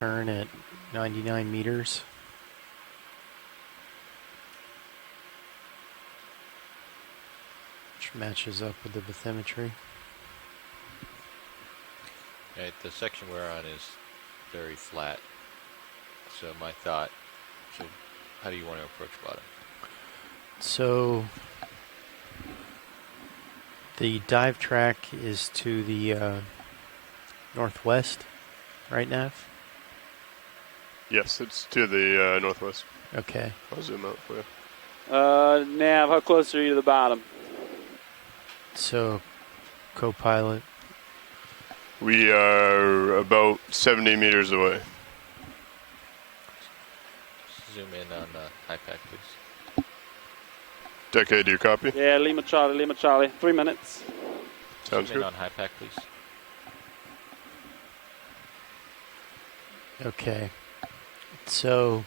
turn at 99 meters. Which matches up with the bathymetry. Right, the section we're on is very flat. So my thought, how do you want to approach bottom? So the dive track is to the northwest, right, Nav? Yes, it's to the northwest. Okay. I'll zoom out for you. Nav, how close are you to the bottom? So, co-pilot. We are about 70 meters away. Zoom in on high pack, please. Decade, do you copy? Yeah, Lima Charlie. 3 minutes. Sounds Zoom in good. on high pack, please. Okay. So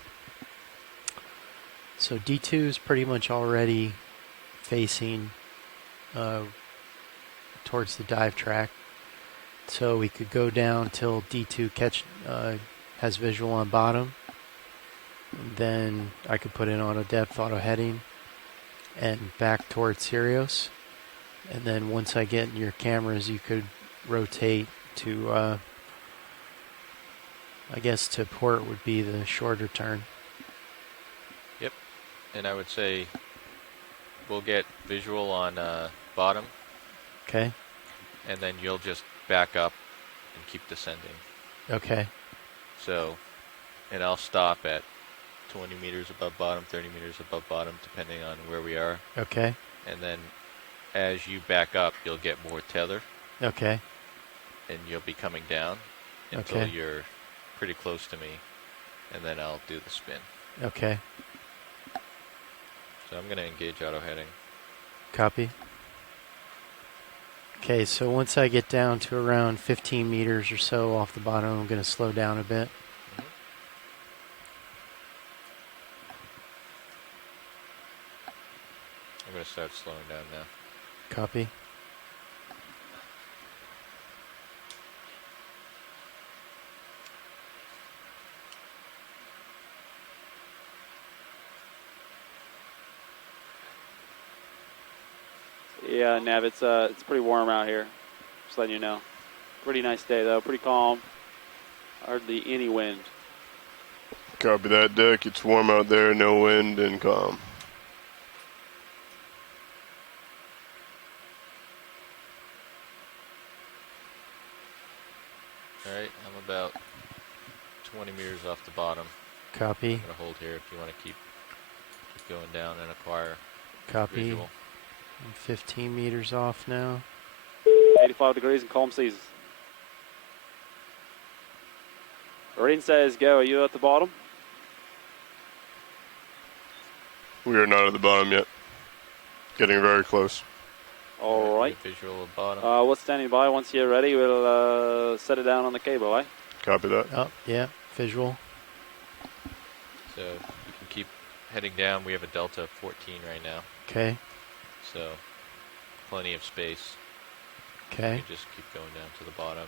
D2 is pretty much already facing towards the dive track. So we could go down till D2 has visual on bottom. Then I could put in auto depth, auto heading, and back towards Sirius. And then once I get in your cameras, you could rotate to, I guess to port would be the shorter turn. Yep, and I would say we'll get visual on bottom. Okay. And then you'll just back up and keep descending. Okay. So, and I'll stop at 20 meters above bottom, 30 meters above bottom, depending on where we are. Okay. And then as you back up, you'll get more tether. Okay. And you'll be coming down until Okay. you're pretty close to me. And then I'll do the spin. Okay. So I'm going to engage auto heading. Copy. Okay, so once I get down to around 15 meters or so off the bottom, I'm going to slow down a bit. I'm going to start slowing down now. Copy. Yeah, Nav, it's pretty warm out here. Just letting you know. Pretty nice day though, pretty calm. Hardly any wind. Copy that, Dick. It's warm out there, no wind, and calm. Alright, I'm about 20 meters off the bottom. Copy. I'm going to hold here if you want to keep going down and acquire Copy. visual. I'm 15 meters off now. 85 degrees and calm seas. Rain says go. Are you at the bottom? We are not at the bottom yet. Getting very close. All right. Visual at bottom. We're standing by. Once you're ready, we'll set it down on the cable, eh? Copy that. Oh, yeah, visual. So you can keep heading down. We have a delta of 14 right now. Okay. So plenty of space. Okay. You can just keep going down to the bottom.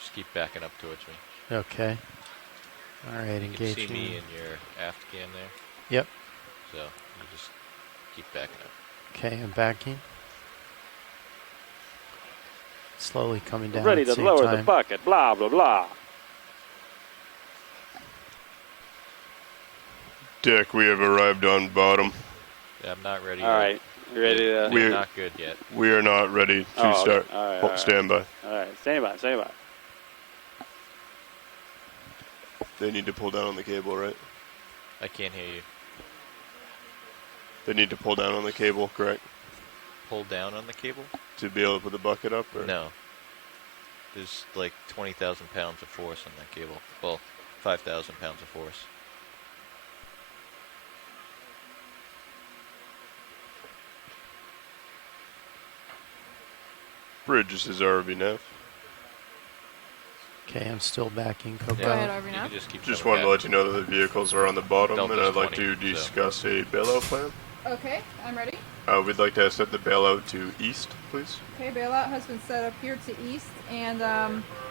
Just keep backing up towards me. Okay. All right, You can engaging. see me in your aft cam there. Yep. So you just keep backing up. Okay, I'm backing. Slowly coming down. Ready at the to same lower time. the bucket. Blah blah blah. Dick, we have arrived on bottom. Yeah, I'm not ready. All right. You ready to? We're not good yet. We are not ready to Okay. start. All right, Hold- all right. Stand by. All right. Stand by. Stand by. They need to pull down on the cable, right? I can't hear you. They need to pull down on the cable, correct? Pull down on the cable? To be able to put the bucket up? Or? No. There's like 20,000 pounds of force on that cable. Well, 5,000 pounds of force. Bridge, this is RV Nav. Okay, I'm still backing. Yeah, Go ahead, you RV now. can just keep Just coming wanted to back. let you know that the vehicles are on the bottom, and Delta's I'd like 20, to discuss a bailout plan. Okay, I'm ready. We'd like to set the bailout to east, please. Okay, bailout has been set up here to east, and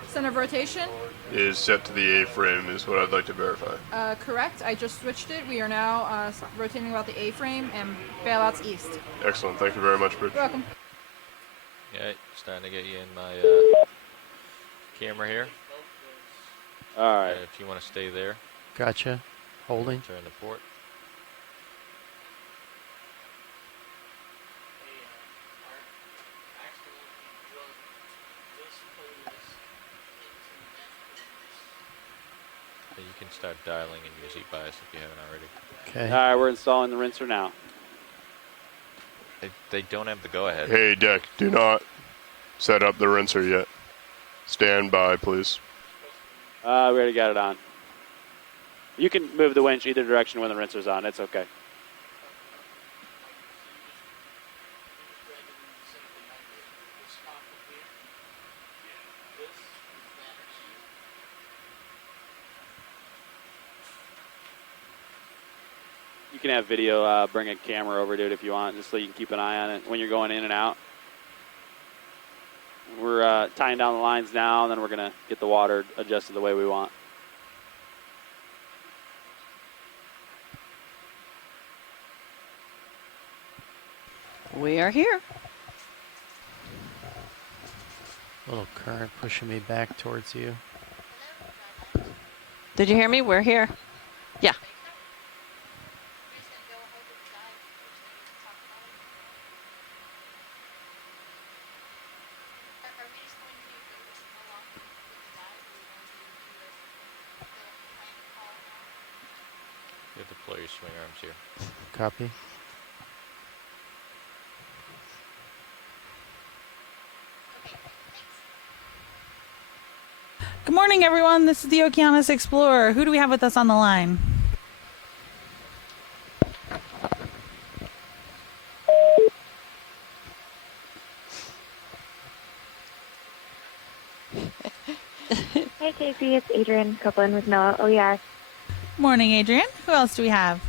center of rotation. Is set to the A-frame is what I'd like to verify. Correct. I just switched it. We are now rotating about the A-frame, and bailout's east. Excellent. Thank you very much, Bridge. You're welcome. Yeah, starting to get you in my camera here. All right. If you want to stay there, Gotcha. Holding. turn the port. You can start dialing in your Z bias if you haven't already. Okay. All right, we're installing the rinser now. They don't have the go-ahead. Hey, Deck, do not set up the rinser yet. Stand by, please. We already got it on. You can move the winch either direction when the rinser's on. It's okay. You can have video, bring a camera over to it if you want, just so you can keep an eye on it when you're going in and out. We're tying down the lines now, and then we're going to get the water adjusted the way we want. We are here. A little current pushing me back towards you. Did you hear me? We're here. Yeah. You deploy your swing arms here. Copy. Good morning, everyone. This is the Okeanos Explorer. Who do we have with us on the line? Hi, Casey. It's Adrian Copeland with NOAA OER. Morning, Adrian. Who else do we have?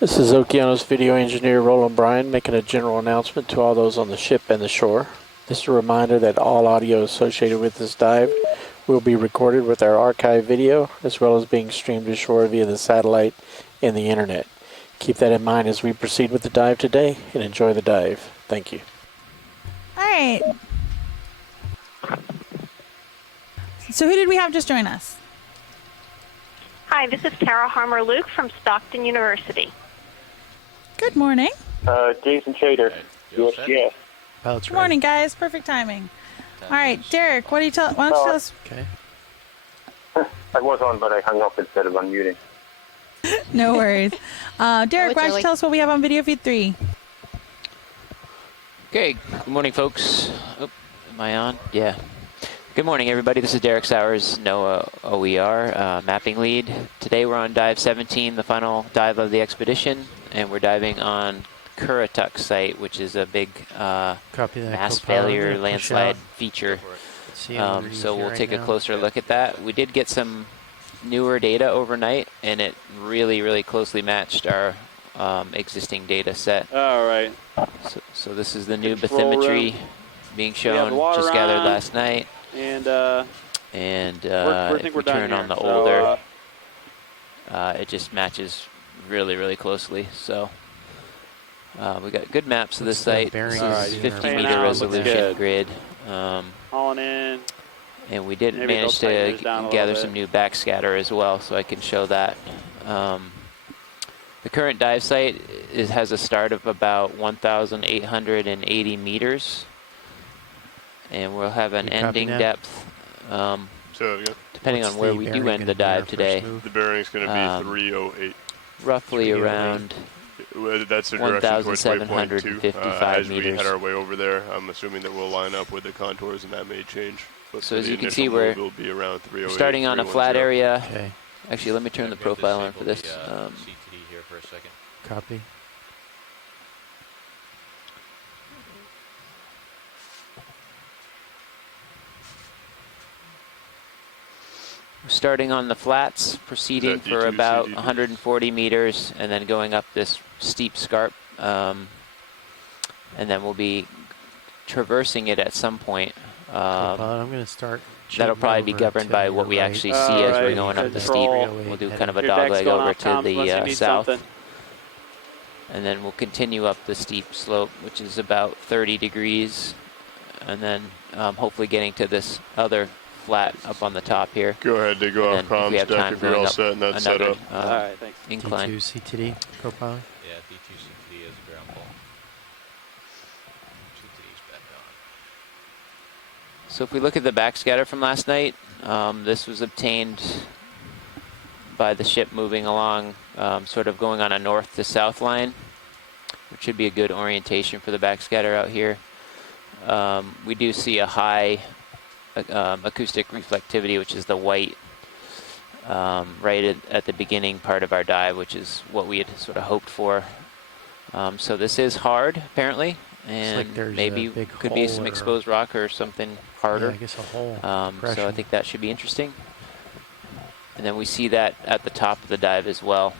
This is Okeanos video engineer Roland Bryan making a general announcement to all those on the ship and the shore. This is a reminder that all audio associated with this dive will be recorded with our archive video, as well as being streamed to shore via the satellite and the internet. Keep that in mind as we proceed with the dive today, and enjoy the dive. Thank you. All right. So who did we have just join us? Hi, this is Tara Harmer-Luke from Stockton University. Good morning. Jason Chater. You all set? Yes. Pilot's Good morning, guys. Perfect timing. All right, Derek, why don't you tell us? Okay. I was on, but I hung up instead of unmuting. No worries. Derek, why don't you tell us what we have on video feed 3? Okay, good morning, folks. Oh, am I on? Yeah. Good morning, everybody. This is Derek Sowers, NOAA OER, mapping lead. Today we're on dive 17, the final dive of the expedition, and we're diving on Currituck site, which is a big Copy that. mass Co-pilot. failure Push landslide out. feature. See how it So reads we'll right take a now. closer look at that. We did get some newer data overnight, and it really, really closely matched our existing data set. All right. So this is the new Control bathymetry room. being We have shown, the water just gathered on, last night. And I think if we're we done turn here. on the So, older, it just matches really, really closely. So we got good maps of this Looks like site. bearing This is is in 50 our meter now, looks resolution good. grid. hauling in. And we did Maybe manage they'll tighten to those down a gather little some bit. new backscatter as well, so I can show that. The current dive site has a start of about 1,880 meters, and we'll have an You copy ending that? depth, So again, depending What's on where the we do bearing end the gonna be our dive first today, move? the bearing's going to be 308. roughly 308. around That's the direction towards waypoint 2. 1,755 As we meters. head our way over there, I'm assuming that we'll line up with the contours, and that may change. But So for as the you can initial see, move, we're it'll be around 308, starting on a flat 310. area, Okay. Actually, let me turn the I'm gonna profile on for disable this. the CTD here for a second. Copy. Starting on the flats, proceeding for D2 about CTD? 140 meters, and then going up this steep scarp. And then we'll be traversing it at some point. I'm going to start. That'll probably be over governed to by your what we right. actually see as we're going up the steep. Control. We'll do Heading kind of a Your deck's dogleg going over off to comms unless you the need south. something. And then we'll continue up the steep slope, which is about 30 degrees. And then hopefully getting to this other flat up on the top here. Go ahead, they go And off then if we comms have deck time, if you're going all up set and that's set another up. All right, thanks. incline. D2 CTD, co-pilot. Yeah, D2 CTD is ground ball. CTD's back on. So if we look at the backscatter from last night, this was obtained by the ship moving along, sort of going on a north to south line, which should be a good orientation for the backscatter out here. We do see a high acoustic reflectivity, which is the white right at the beginning part of our dive, which is what we had sort of hoped for. So this is hard, apparently, and like there's maybe a big could be hole some or- exposed rock or something harder. Yeah, I guess a hole. So I Depression. think that should be interesting. And then we see that at the top of the dive as well.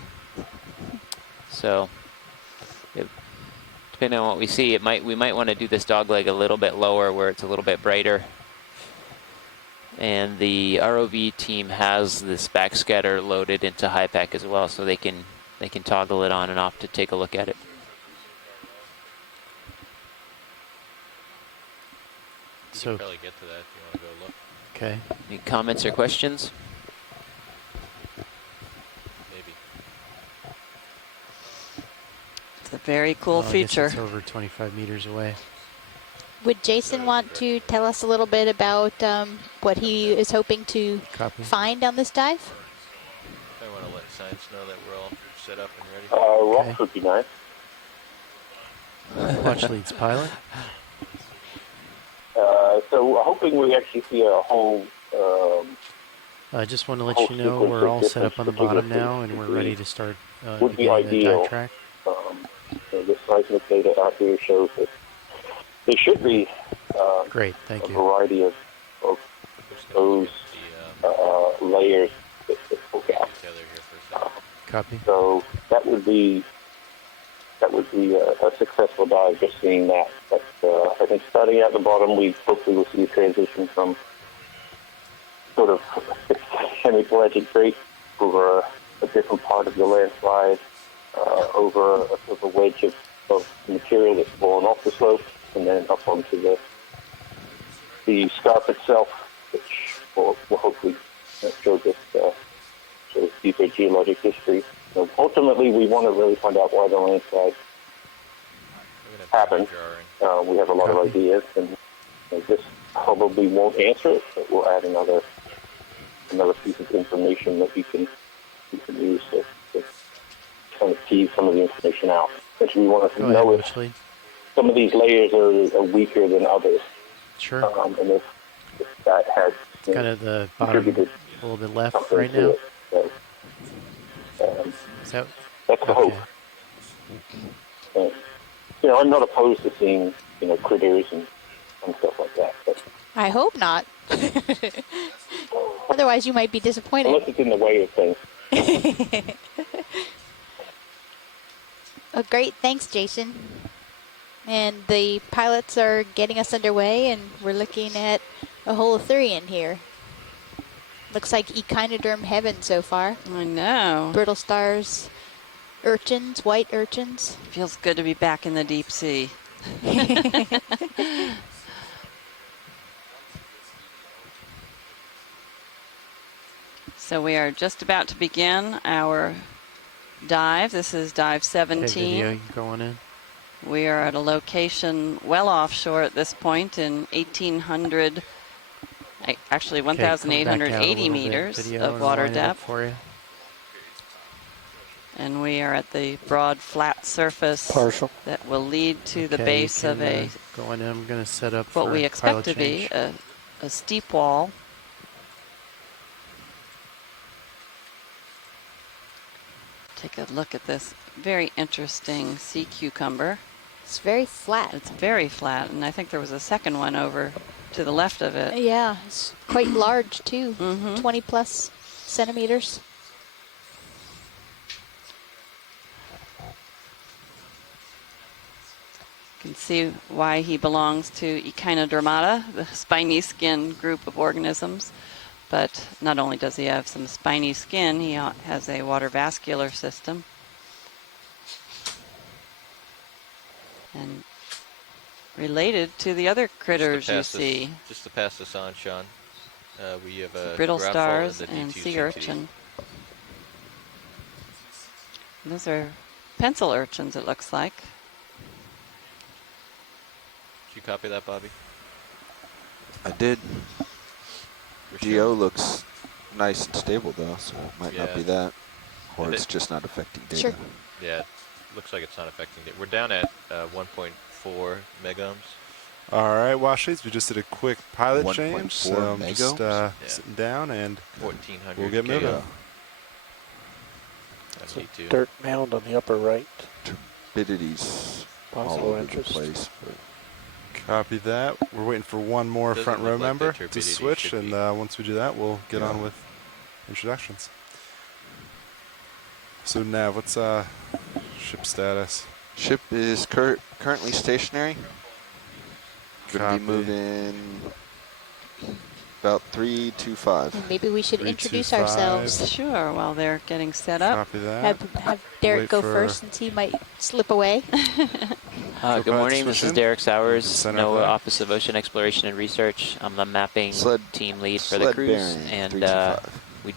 So depending on what we see, we might want to do this dogleg a little bit lower where it's a little bit brighter. And the ROV team has this backscatter loaded into HiPAC as well, so they can toggle it on and off to take a look at it. You So- can probably get to that if you want to go look. Okay. Any comments or questions? Maybe. It's a very cool Well, I guess feature. It's over 25 meters away. Would Jason want to tell us a little bit about what he is hoping to Copy. find on this dive? I want to let science know that we're all set up and ready. Rocks would be nice. Watch leads pilot. So we're hoping we actually see a whole. I just want to let whole you know sequence we're of all set up on the different bottom particular now, and we're ready to start would be beginning the ideal. dive track. So the seismic data out here shows that there should be Great, a thank you. variety of Just gonna those get the layers that poke out. together here for a second. Copy. So that would be a successful dive, just seeing that. But I think starting at the bottom, we hopefully will see a transition from sort of semi-pelagic break over a different part of the landslide, over a sort of a wedge of material that's fallen off the slope, and then up onto the scarp itself, which will hopefully show this sort of deeper geologic history. So ultimately, we want to really find out why the landslide We're gonna have to happened. jarring. We have a lot of ideas, and this probably won't answer it, but we'll add another piece of information that we can use to kind of tease some of the information out. Because we want to Go know ahead, if watch lead. some of these layers are weaker than others, Sure. and if that has It's kind of the bottom, contributed a little bit left something right to now. it. So, Is that that's the hope. I'm not opposed to seeing, critters and stuff like that. But I hope not. Otherwise, you might be disappointed. unless it's in the way of things. Oh, great. Thanks, Jason. And the pilots are getting us underway, and we're looking at a holothurian here. Looks like echinoderm heaven so far. I know. Brittle stars, urchins, white urchins. Feels good to be back in the deep sea. So we are just about to begin our dive. This is dive hey, video? 17. You going in? We are at a location well offshore at this point in 1,800, actually Okay, come back out a 1,880 little bit, meters video, of and water line it up depth. for you. And we are at the broad flat surface Partial. that will lead to the Okay, base you of can, a go in. I'm going to set up what for we expect pilot to be change. a steep wall. Take a look at this very interesting sea cucumber. It's very flat. It's very flat, and I think there was a second one over to the left of it. Yeah, it's quite large too, 20 plus centimeters. You can see why he belongs to Echinodermata, the spiny skin group of organisms. But not only does he have some spiny skin, he has a water vascular system. And related to the other critters you see. Just to pass this on, Sean, we have a brittle ground stars fault in the and D2 sea CTD. urchin. Those are pencil urchins, it looks like. Did you copy that, Bobby? I did. For Geo sure. looks nice and stable though, so it might not be that. Or And it's just not affecting data. Sure. Yeah, looks like it's not affecting it. We're down at 1.4 megohms. All right, Washleys, we just did a quick pilot 1.4 change. So I'm just megohms? sitting down and 1400 we'll get moving. KO. It's a MD2. dirt mound on the upper right. Turbidity's all Possible over interest. the place. But Copy that. We're waiting for one more Doesn't front look row like the member to turbidity switch, should and be. once we do that, we'll get on with introductions. So Nav, what's ship status? ship is currently stationary. Going to Copy. be moving about 325. And maybe we should 3, 2, introduce 5. ourselves. Sure, while they're getting set up. Copy that. Have Derek Wait go for- first since he might slip away. Good morning, this is Derek Sowers, Center NOAA left. Office of Ocean Exploration and Research. I'm the mapping team lead for the sled cruise, bearing, and 325.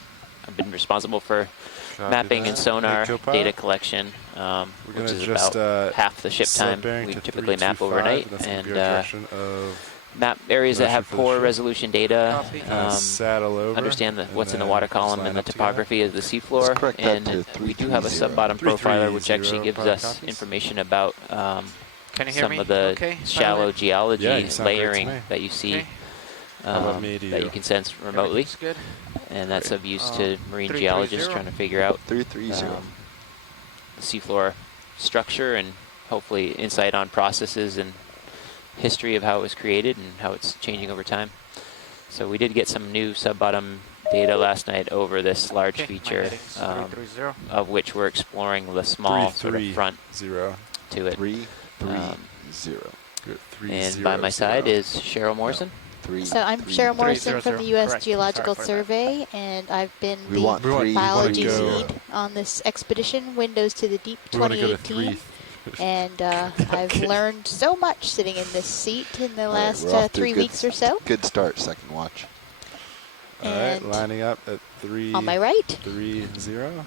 I've been responsible for Copy mapping that. and sonar Hey, co-pilot. data collection, We're which gonna is just about half the ship sled time. bearing We to typically map 325, overnight that's gonna and be our direction of map areas that motion have for the poor ship. resolution data. Saddle over. Understand and what's in the then water just column line and the up together. topography of the seafloor. Let's correct that And to we do have a 330. sub-bottom profiler, which actually 330 gives pilot us copies. information about Can you hear some me? of the Okay, shallow pilot? geology Yeah, you sound great to layering me. that you see. Okay. How about me to That you? you can sense remotely, Everything's good. and that's Great. of use to marine 330. geologists trying to figure out 330. the seafloor structure and hopefully insight on processes and history of how it was created and how it's changing over time. So we did get some new sub-bottom data last night over this large Okay, my feature, heading's 330. of which we're exploring the small sort of front 330. to it. 330. Good. And by my side is Cheryl Morrison. So I'm Cheryl Morrison from the U.S. Correct. Geological Sorry for that. Survey, and I've been We the want three. biology go- lead on this expedition, Windows to the Deep We want to go to 2018. 3. And I've learned so much sitting in this seat in the All right, last we're off to a 3 good weeks or so. Good start, second watch. All right, And lining up at 3. on my right, 3-0.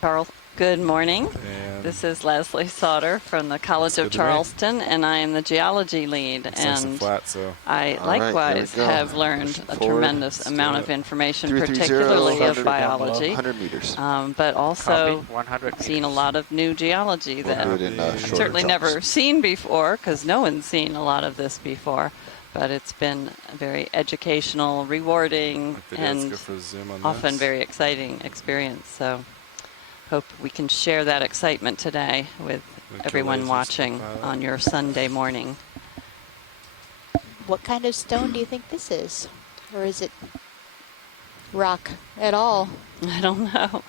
Charles, good morning. And This is Leslie Sauter from the College That's of good to me. Charleston, and I am the geology lead. it's nice and And flat, so I All right, there we likewise go. have learned Pushing a forward. tremendous Let's amount do of it. information, 330, particularly of 100 down below, biology, 100 meters. but also Copy. 100 seen a meters. lot of new geology We'll that do it in shorter certainly jumps. never seen before, because no one's seen a lot of this before. But it's been a very educational, rewarding, like videos and go for a zoom on often this. very exciting experience. So hope we can share that excitement today with With everyone lasers, watching co-pilot. on your Sunday morning. what kind of stone do you think this is? Or is it rock at all? I don't know.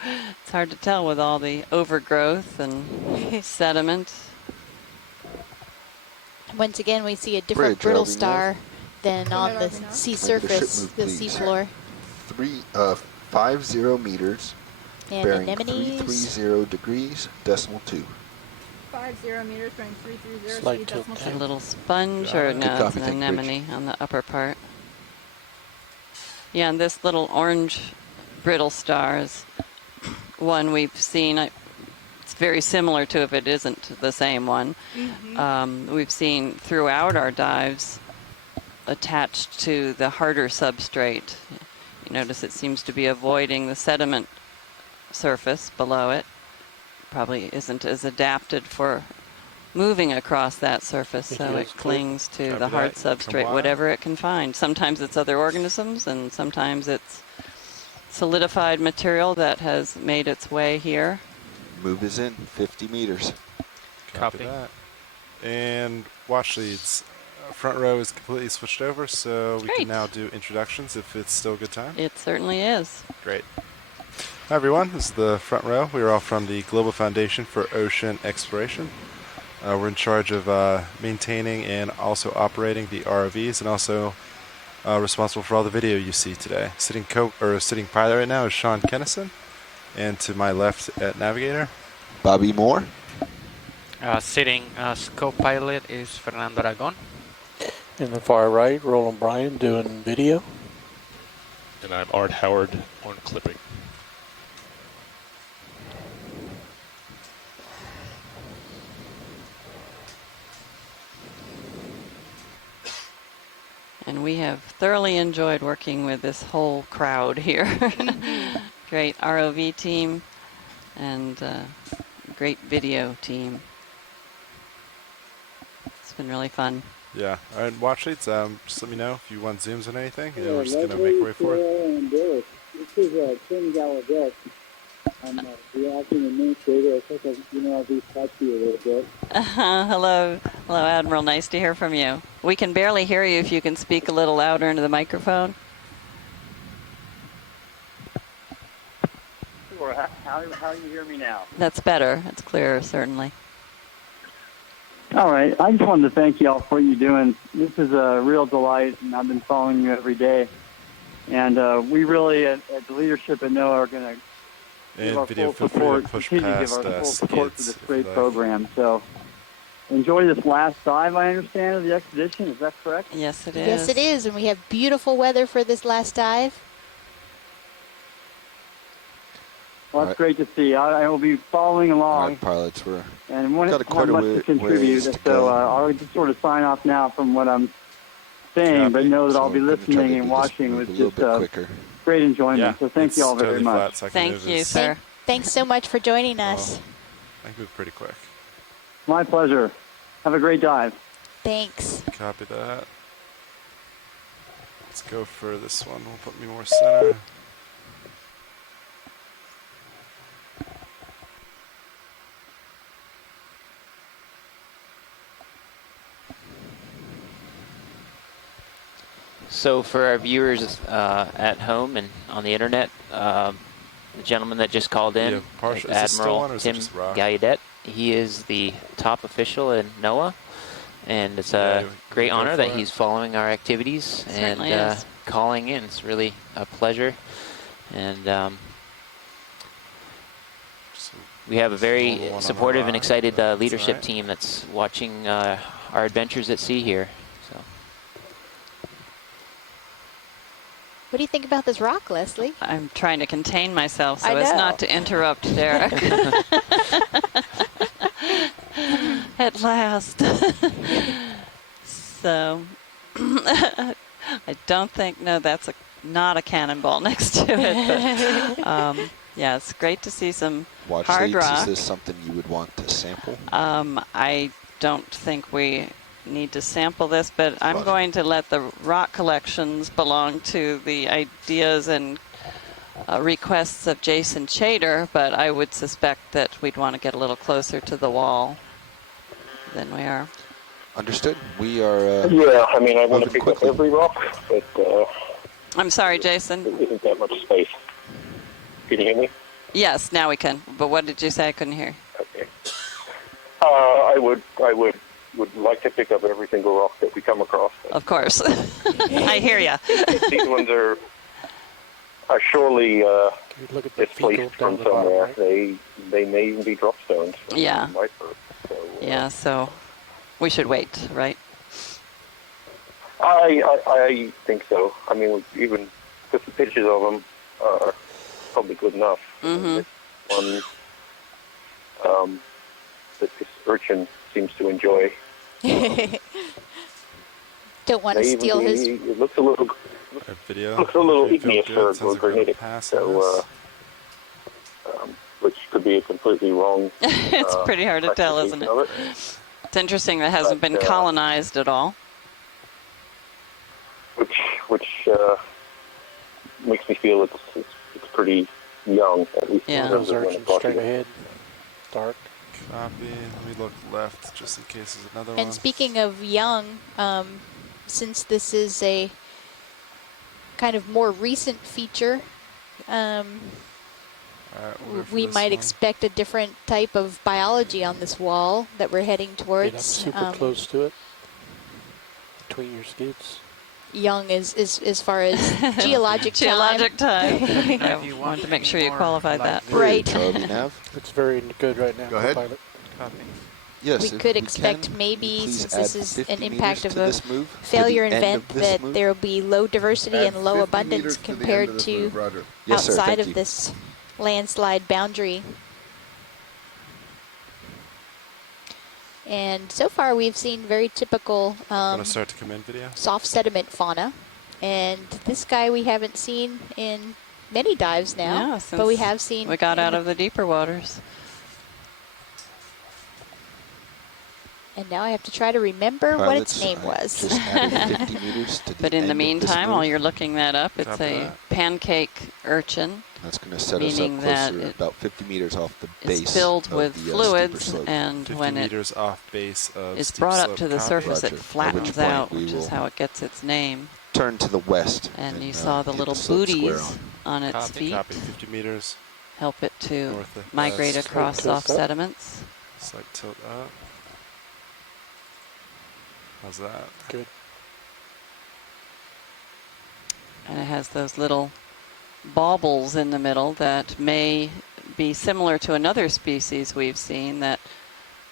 It's hard to tell with all the overgrowth and sediment. Once again, we see a different Bridge, brittle Robin, star than on the Robin, now. sea Make the ship surface, move, the please. seafloor. 50 meters, And bearing anemones. 330 degrees, decimal 2. 50 meters, going 330, Slight speed tilt decimal A 2. little sponge, Got or it. no, Good it's copy, an thank you, anemone on the upper part. Yeah, and this little orange brittle star is one we've seen. It's very similar to, if it isn't the same one, we've seen throughout our dives attached to the harder substrate. You notice it seems to be avoiding the sediment surface below it. Probably isn't as adapted for moving across that surface, so it clings to Copy the hard that. Come substrate, on. whatever it can find. Sometimes it's other organisms, and sometimes it's solidified material that has made its way here. Move is in 50 meters. Copy that. And watch leads. Front row is completely switched over, so we can now do introductions if it's still a good time. It certainly is. Great. Hi everyone, this is the front row. We are all from the Global Foundation for Ocean Exploration. We're in charge of maintaining and also operating the ROVs, and also responsible for all the video you see today. Sitting pilot right now is Sean Kennison, and to my left at navigator, Bobby Moore. Sitting as co-pilot is Fernando Aragon. In the far right, Roland Bryan doing video. And I'm Art Howard on clipping. And we have thoroughly enjoyed working with this whole crowd here. Great ROV team and great video team. It's been really fun. yeah. All right, watch leads. Just let me know if you want zooms on anything. Yeah, we're just gonna make our way forward. This is Tim Gallaudet. I'm the acting administrator. I think I'll be talking to you a little bit. Hello, Admiral. Nice to hear from you. We can barely hear you. If you can speak a little louder into the microphone. Sure. How do you hear me now? That's better. That's clearer, certainly. All right. I just wanted to thank you all for what you're doing. This is a real delight, and I've been following you every day. And we really, at the leadership at NOAA, are going to give our full support, continue to give our full support for this great program. So enjoy this last dive, I understand, of the expedition. Is that correct? Yes, it is. Yes, it is. And we have beautiful weather for this last dive. Well, that's great to see. I will be following along. Pilots were And one got not much to contribute, so I'll just sort of sign off now from what I'm saying, but know that I'll be listening and watching with just great enjoyment. So thank you all very much. Thank you, sir. Thanks so much for joining us. I can move pretty quick. My pleasure. Have a great dive. Thanks. Copy that. Let's go for this one. We'll put me more center. So for our viewers at home and on the internet, the gentleman that just called in, Admiral Tim Gallaudet, he is the top official in NOAA, and it's a great honor that he's following our activities and calling in. It's really a pleasure, and we have a very supportive and excited leadership team that's watching our adventures at sea here. What do you think about this rock, Leslie? I'm trying to contain myself so as not to interrupt Derek. At last. So, I don't think, no, that's not a cannonball next to it. But, yeah, it's great to see some hard rock. Is this something you would want to sample? I don't think we need to sample this, but I'm going to let the rock collections belong to the ideas and requests of Jason Chater, but I would suspect that we'd want to get a little closer to the wall than we are. Understood. We are. Yeah, I mean, I want to pick up every rock, but. I'm sorry, Jason. There isn't that much space. Can you hear me? Yes, now we can. But what did you say? I couldn't hear. Okay. I would like to pick up every single rock that we come across. Of course. I hear you. These ones are surely displaced from somewhere. Right? They may even be drop stones. Yeah. Yeah, so we should wait, right? I think so. I mean, even just the pictures of them are probably good enough. Mm-hmm. One that this urchin seems to enjoy. Don't want to steal his. It looks a little. Looks a little igneous for granitic. So, which could be a completely wrong. It's pretty hard to tell, isn't it? It's interesting that it hasn't been colonized at all. Which makes me feel it's pretty young, at least Yeah. in terms Those of when urchins it's straight ahead. Dark. Copy. Let me look left just in case there's another And one. speaking of young, since this is a kind of more recent feature, we might expect a different type of biology on this wall that we're heading towards. Get up super close to it. Between your skids. Young is as far as geologic time. Geologic time. If you Want to make sure you qualified that. Right. It's very good right now. Go ahead. Pilot. Copy. Yes, We if could we expect can, maybe, please since add this is 50 an meters impact to of a this move, to the failure end event, of this that move. there will be low diversity Add and low 50 meters abundance to the end compared of this to move, Roger. Yes, sir, outside thank of you. this landslide boundary. And so far we've seen very typical Want to start to come in video? soft sediment fauna. And this guy we haven't seen in many dives now, Yeah, but we since have seen. We got out of the deeper waters. And now I have to try to remember what its name was. Just added 50 meters to the But in the end of this meantime, while move. you're looking that up, it's Copy a that. pancake urchin. That's going to set us up meaning that closer, it about 50 meters off the is base filled of with the steeper fluids, slope. and 50 when it meters off base of is steep brought up slope. to the Copy. surface, Roger. it At which flattens point out, we which is will how it gets its name. Turn to the west. And you saw the get little slope square booties on its Copy. feet Copy. 50 meters. help it to North of migrate west. across Slight tilt soft up. sediments. Slight tilt up. How's that? Good. And it has those little baubles in the middle that may be similar to another species we've seen that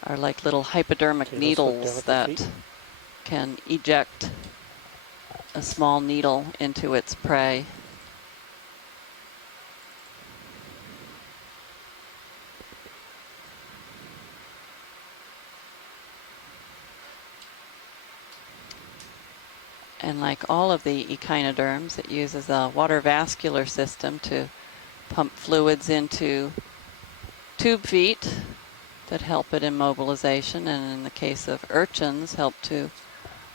are like little hypodermic Okay, let's look down needles at the that feet. can eject a small needle into its prey. And like all of the echinoderms, it uses a water vascular system to pump fluids into tube feet that help it in mobilization, and in the case of urchins, help to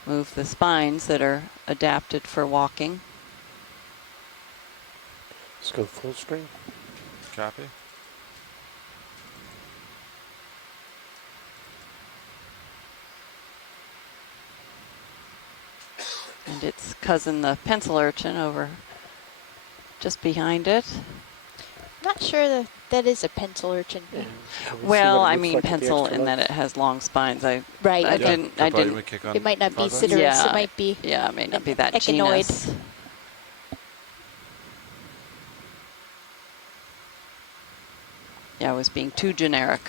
move the spines that are adapted for walking. Let's go full screen. Copy. And its cousin, the pencil urchin, over just behind it. Not sure that that is a pencil urchin. Can we see Well, what it I looks mean like at the pencil extra in that legs? it has long spines. I Right. I okay. didn't. I didn't. Kick on It might not be progress? Citrus. Yeah, It might be. Yeah, it may not be that echinoid. genus. Yeah, I was being too generic.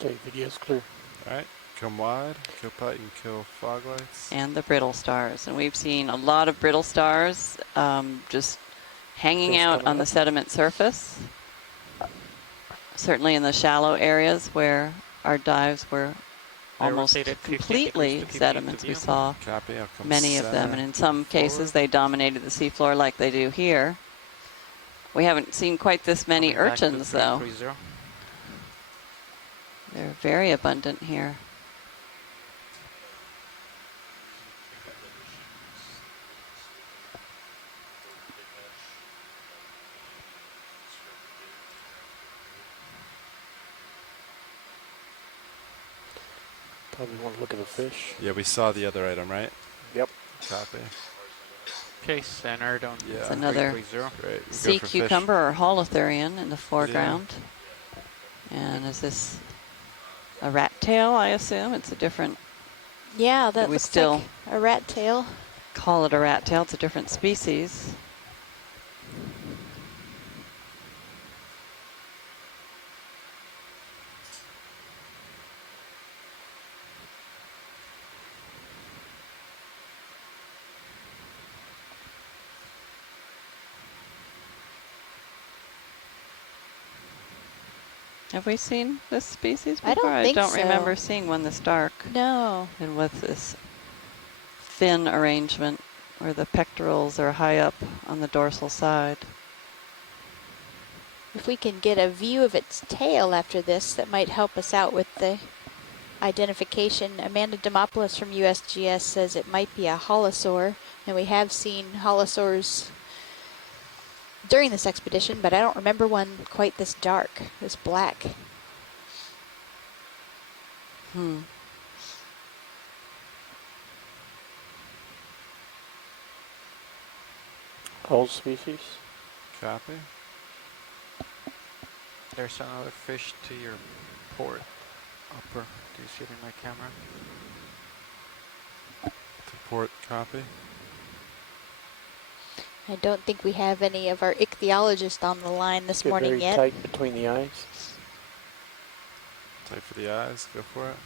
Okay, video's clear. All right. Come wide. Kill putt. You can kill fog lights. And the brittle stars. And we've seen a lot of brittle stars just hanging Just out coming on the up. sediment surface. Certainly in the shallow areas where our dives were I almost rotated 15 completely degrees to keep sediments. the We view. saw Copy. I'll come many of them, center and in some cases forward. they dominated the seafloor like they do here. We haven't seen quite this many Coming back to urchins, though. 330. They're very abundant here. Probably want to look at the fish. Yeah, we saw the other item, right? Yep. Copy. Okay, centered on Yeah. It's another 330. Great. We sea go for fish. cucumber or holothurian in the foreground. And is this a rat tail, I assume? It's a different, Yeah, that we looks still like a rat tail. call it a rat tail. It's a different species. Have we seen this species before? I don't think so. remember seeing one this dark. No. And with this fin arrangement where the pectorals are high up on the dorsal side. If we can get a view of its tail after this, that might help us out with the identification. Amanda Demopoulos from USGS says it might be a holosaur, and we have seen holosaurs during this expedition, but I don't remember one quite this dark, this black. Old species. Copy. There's another fish to your port upper. Do you see it in my camera? To port, copy. I don't think we have any of our ichthyologists on the line this Get morning very yet. tight between the eyes. Tight for the eyes. Go for it.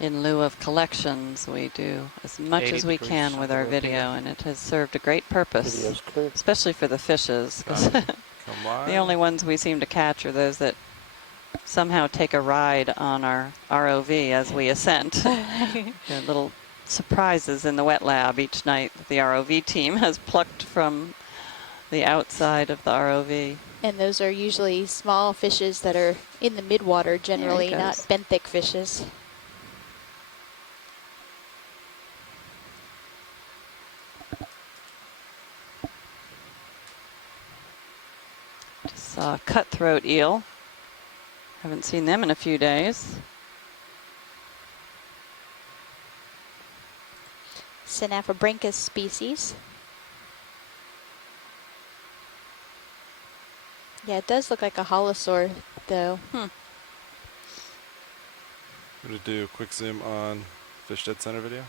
In lieu of collections, we do as much 80 as we degrees can with our under video, rotating. and it has served a great purpose, Video's clear. especially for the fishes. 'Cause Come wide. the only ones we seem to catch are those that somehow take a ride on our ROV as we ascend. There are little surprises in the wet lab each night that the ROV team has plucked from the outside of the ROV. And those are usually small fishes that are in the midwater generally, There he not goes. benthic fishes. Just saw a cutthroat eel. Haven't seen them in a few days. Synaphobranchus species. Yeah, it does look like a holosaur, though. I'm going to do a quick zoom on Fish Dead Center video.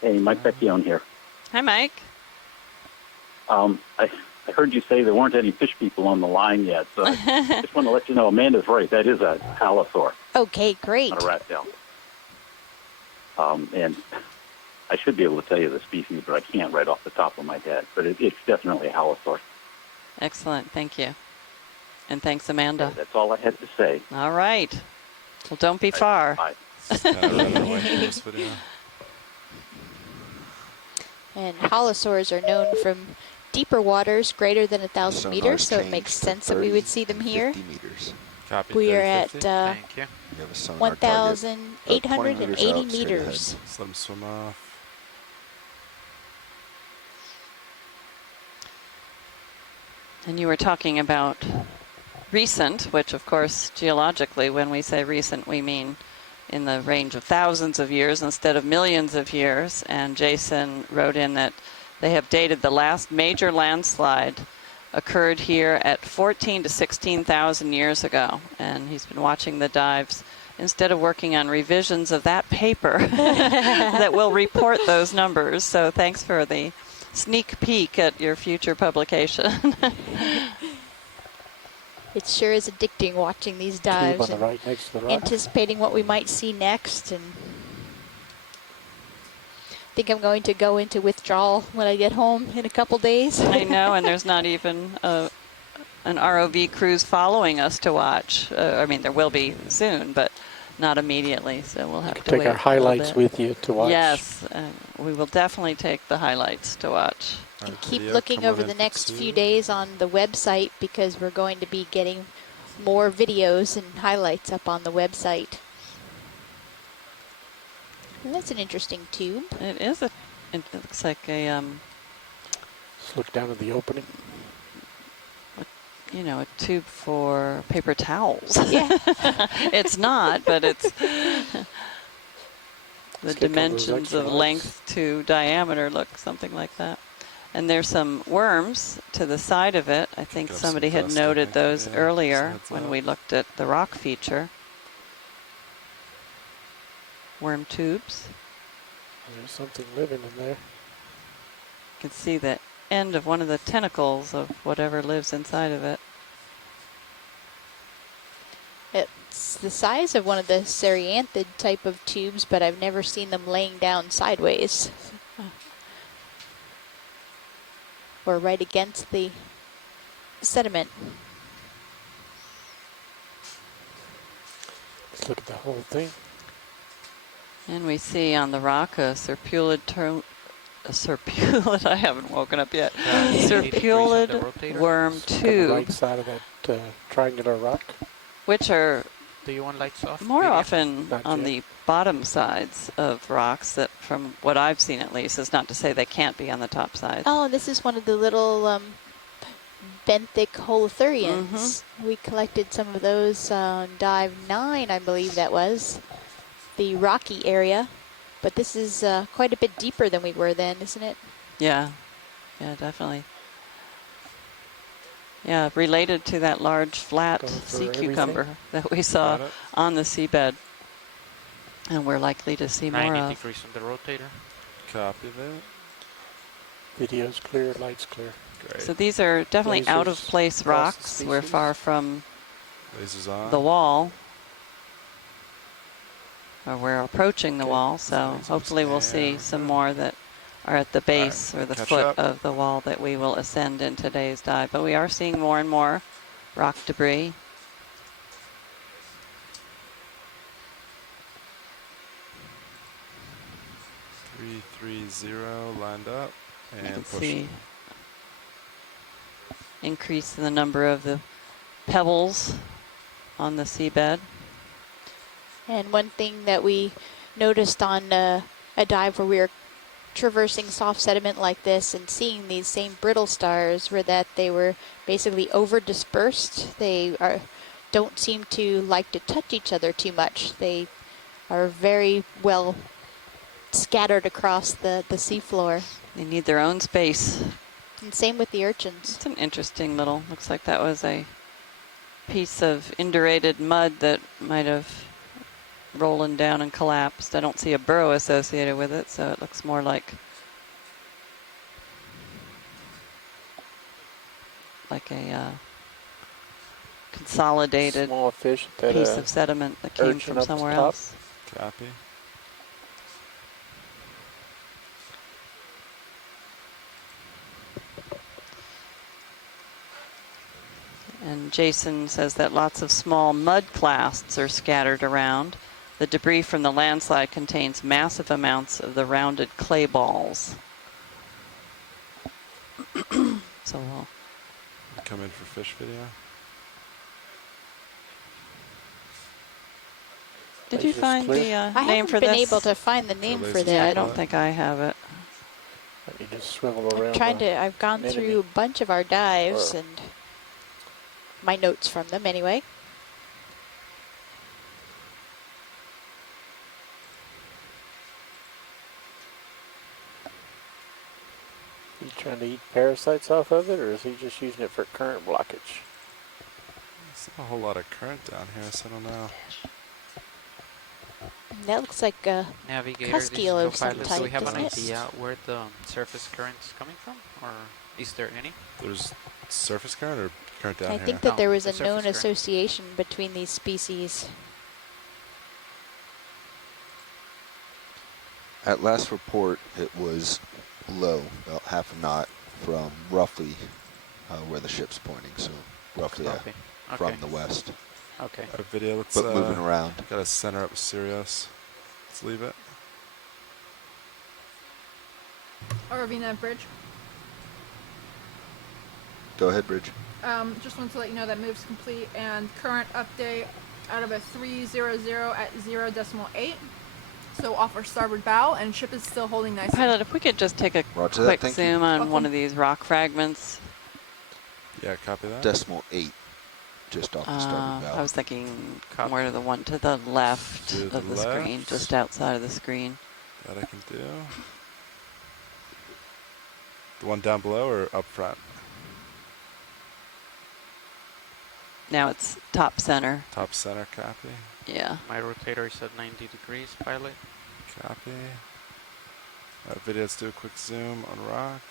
Hey, Mike Vecchione here. Hi, Mike. I heard you say there weren't any fish people on the line yet, so I just want to let you know Amanda's right. That is a halosaur, Okay, great. not a rat tail. And I should be able to tell you the species, but I can't right off the top of my head. But it's definitely a halosaur. Excellent. Thank you. And thanks, Amanda. That's all I had to say. All right. Well, don't be far. Bye. Running away from this video. And holosaurs are known from deeper waters greater than 1,000 Sonar meters, so it changed makes to sense that we would see them 30 here. and 50 meters. Copy. We are at 30-50. Thank you. You have a sonar target about 20 1,880 meters out, straight meters. ahead. Just let him swim off. And you were talking about recent, which of course geologically, when we say recent, we mean in the range of thousands of years instead of millions of years. And Jason wrote in that they have dated the last major landslide occurred here at 14 to 16,000 years ago. And he's been watching the dives instead of working on revisions of that paper that will report those numbers. So thanks for the sneak peek at your future publication. It sure is addicting watching these Cube dives on the and right next to the rock. anticipating what we might see next. And I think I'm going to go into withdrawal when I get home in a couple days. I know, and there's not even an ROV cruise following us to watch. I mean, there will be soon, but not immediately, so we'll have to Take wait our a little highlights bit. with you to watch. Yes, we will definitely take the highlights to watch. And keep looking over the next few days on the website because we're going to be getting more videos and highlights up on the website. And that's an interesting tube. It is it looks like a Just look down at the opening. you know, a tube for paper towels. Yeah. It's not, but it's the Stick on those dimensions extra of lights. length to diameter look something like that. And there's some worms to the side of it. I think Got some somebody had dust, I noted think, those yeah, earlier just when heads we up. looked at the rock feature. Worm tubes. There's something living in there. You can see the end of one of the tentacles of whatever lives inside of it. It's the size of one of the Cerianthid type of tubes, but I've never seen them laying down sideways. or right against the sediment. Let's look at the whole thing. And we see on the rock a serpulid I haven't woken up yet. Serpulid worm On the tube, right side of that triangular rock. which are Do you want lights off? more Lydia? often Not on yet. the bottom sides of rocks, that from what I've seen at least, is not to say they can't be on the top side. Oh, and this is one of the little benthic holothurians. We collected some of those on dive 9, I believe that was, the rocky area. But this is quite a bit deeper than we were then, isn't it? Yeah, yeah, definitely. Yeah, related to that large flat Going for sea everything. cucumber that we saw Got it. on the seabed. And we're likely to see more 90 of. degrees on the rotator. Copy that. Video's clear, light's clear. Great. So these are definitely out of Lasers place across the rocks. We're species. far from Lasers on. the wall. Or we're approaching the Okay. wall, so hopefully we'll see some more that are at the base or the catch foot up. of the wall that we will ascend in today's dive. But we are seeing more and more rock debris. Three, 330 lined up You can and see pushing. increase in the number of the pebbles on the seabed. And one thing that we noticed on a dive where we were traversing soft sediment like this and seeing these same brittle stars were that they were basically over dispersed. They don't seem to like to touch each other too much. They are very well scattered across the seafloor. They need their own space. And same with the urchins. It's an interesting little, looks like that was a piece of indurated mud that might have rolling down and collapsed. I don't see a burrow associated with it, so it looks more like a consolidated Small fish that piece of sediment that came urchin from up somewhere top. else. Copy. And Jason says that lots of small mud clasts are scattered around. The debris from the landslide contains massive amounts of the rounded clay balls. So we'll Come in for fish video. Did you find the I name haven't for been this? able to find the name for Yeah, I that. don't think I have it. You just swivel around. I've gone through a bunch of our dives and my notes from them anyway. You trying to eat parasites off of it, or is he just using it for current blockage? There's not a whole lot of current down here, so I don't know. That looks like a Navigator, this is Cusky of some Pilot. type, Do we have an doesn't it? idea where the surface current is coming from? Or is there any? There's surface current or current down I here? think that there was the a known surface current. association between these species. At last report, it was low, about half a knot from roughly where the ship's pointing, so roughly Copy. from Okay. the west. Okay. Our video, let's But moving around. Gotta center up Sirius. Let's leave it. RV Net Bridge. Go ahead, Bridge. Just wanted to let you know that move's complete and current update out of a 300 at 0.8. So off our starboard bow, and ship is still holding nicely. Pilot, if we could just take a Roger that, quick thank you. zoom on Welcome. one of these rock fragments. Yeah, copy that. 0.8, just off the starboard bow. I was thinking more to the one to the left To of the the screen, left. just outside of the screen. That I can do. The one down below or up front? Now it's top center. Top center, copy. Yeah. My rotator is at 90 degrees, Pilot. Copy. Video, let's do a quick zoom on rock.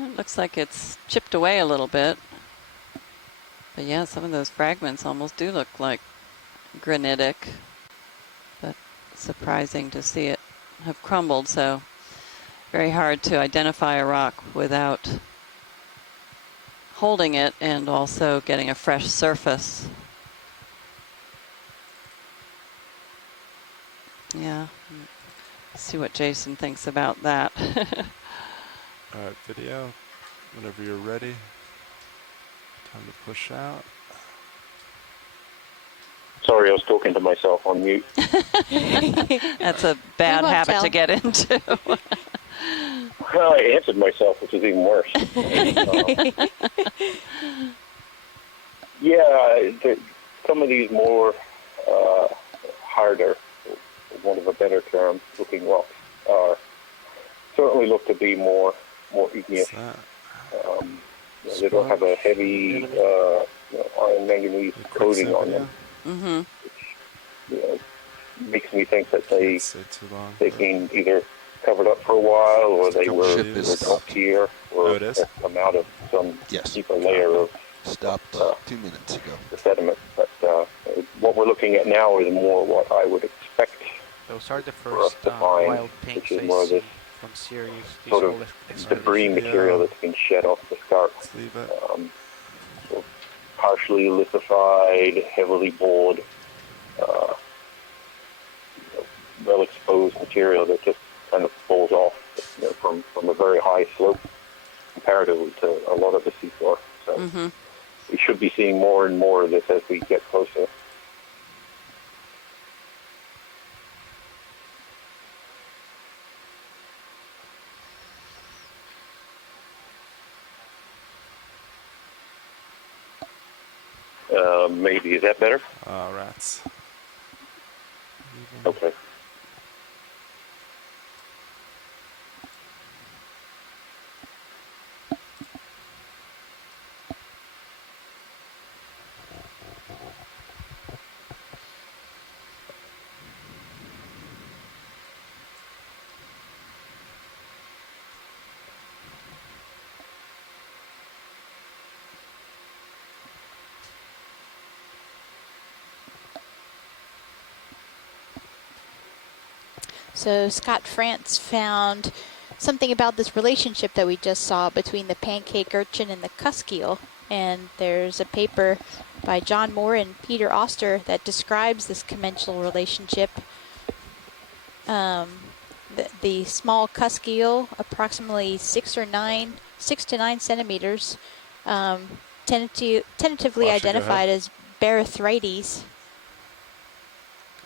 It looks like it's chipped away a little bit. But yeah, some of those fragments almost do look like granitic, but surprising to see it have crumbled. So very hard to identify a rock without holding it and also getting a fresh surface. Yeah. See what Jason thinks about that. All right, video. Whenever you're ready. Time to push out. Sorry, I was talking to myself on mute. That's a bad won't habit tell. to get into. Well, I answered myself, which is even worse. Yeah, some of these more harder, for want of a better term, looking rocks are certainly look to be more igneous. They don't have a heavy iron manganese coating on them. Mm-hmm. Makes me think that they've been been either covered up for a while, or they were Ship is dropped here, or have come out of some deeper layer of stopped 2 minutes ago. the sediment. But what we're looking at now is more what I would expect Those are the for us first to find, wild pinks which is I more of see this from Sirius. These sort old of excavations. debris material that's been shed off the start. So partially lithified, heavily bored, well exposed material that just kind of falls off from a very high slope comparatively to a lot of the seafloor. So we should be seeing more and more of this as we get closer. Maybe. Is that better? Rats. Okay. So Scott France found something about this relationship that we just saw between the pancake urchin and the cusk eel. And there's a paper by John Moore and Peter Oster that describes this commensal relationship. The small cusk eel, approximately 6 to 9 centimeters, tentatively identified as Barythrides.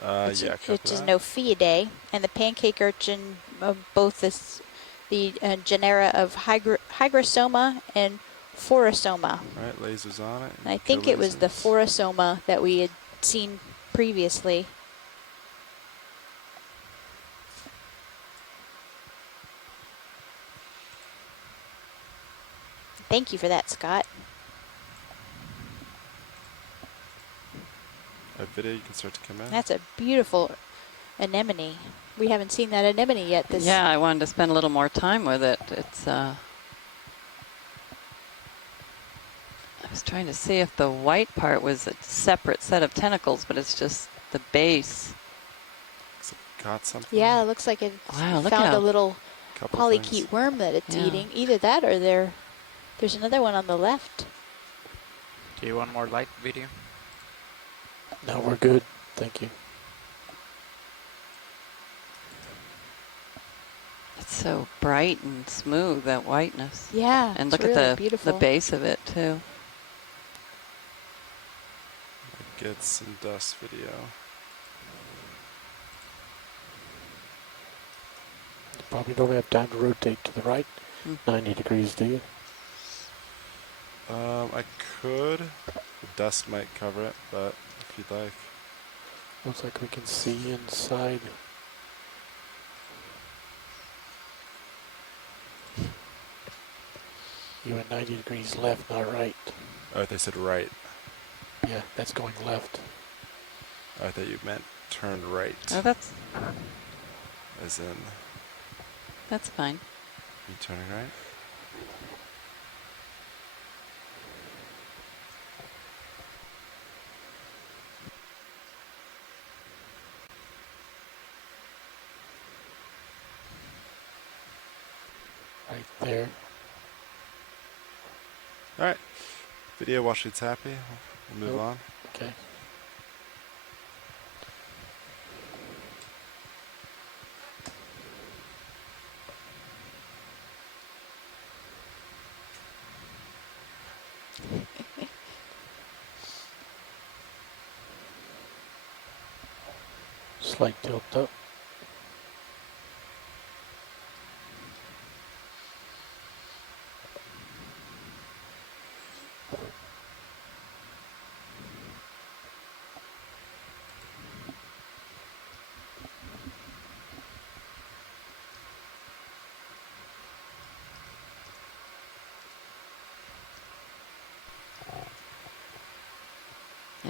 Which is Nophiidae, and the pancake urchin, both the genera of Hygrosoma and Phorosoma. Alright, lasers on it. And I think it was the Phorosoma that we had seen previously. Thank you for that, Scott. A video you can start to come in. That's a beautiful anemone. We haven't seen that anemone yet. Yeah, I wanted to spend a little more time with it. It's I was trying to see if the white part was a separate set of tentacles, but it's just the base. Got something? Yeah, it looks like it found a little polychaete worm that it's eating. Either that or there's another one on the left. Do you want more light video? No, we're good. Thank you. It's so bright and smooth, that whiteness. Yeah, and it's look really at the beautiful. base of it too. Get some dust video. You probably don't have time to rotate to the right 90 degrees, do you? I could. The dust might cover it, but if you'd like. Looks like we can see inside. You went 90 degrees left, not right. Oh, they said right. Yeah, that's going left. I thought you meant turn right. Oh, that's... As in... That's fine. You turning right? Right there. All right. Video while she's happy. We'll move on. Okay. Slight tilt up.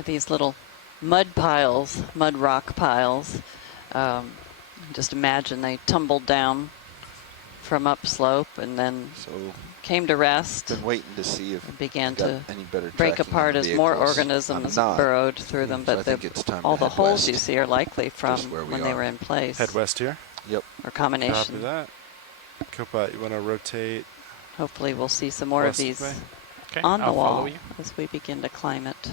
These little mud piles, mud rock piles. Just imagine they tumbled down from upslope and then came to rest. Been waiting to see if began got to any better break tracking apart on the as more vehicles. organisms I'm not. burrowed through them. So I But think it's time all to the head holes west. you see are likely from Just where we when they are. were in place. Head west here. Yep. Or combination. Copy that. Copa, you want to rotate? Hopefully we'll see some more of west these way? Okay, on the I'll follow wall you. as we begin to climb it.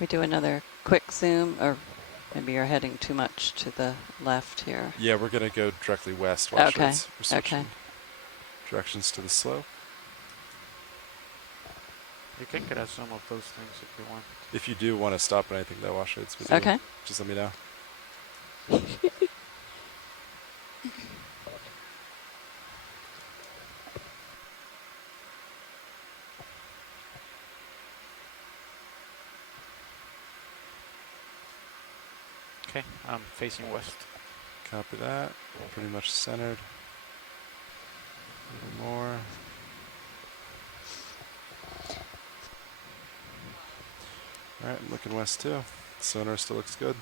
We do another quick zoom, or maybe you're heading too much to the left here. Yeah, we're going to go directly west. Watch Okay, this. We're switching okay. directions to the slope. You can get us some of those things if you want. If you do want to stop at anything, though, wash it. Okay. Just let me know. Okay, I'm facing west. Copy that. Pretty much centered. A little more. All right, I'm looking west too. Sonar still looks good.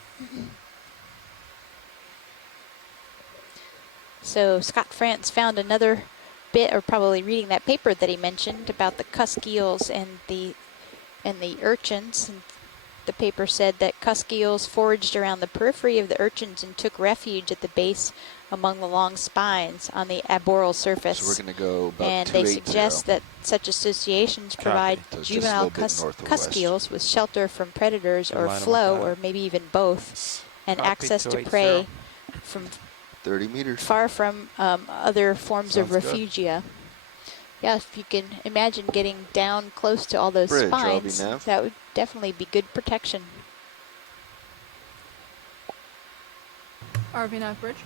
So Scott France found another bit, or probably reading that paper that he mentioned about the cusk eels and the urchins. And the paper said that cusk eels foraged around the periphery of the urchins and took refuge at the base among the long spines on the arboreal surface. So we're going to go about And they 280. suggest that such associations provide So just a juvenile little bit north of cusk west. eels with shelter from predators or Align 'em with flow, that. or maybe even both, and Copy, access to 280. prey from 30 meters. far from other forms of Sounds good. refugia. Yeah, if you can imagine getting down close to all those Bridge, spines, RV nav. that would definitely be good protection. RV nav bridge.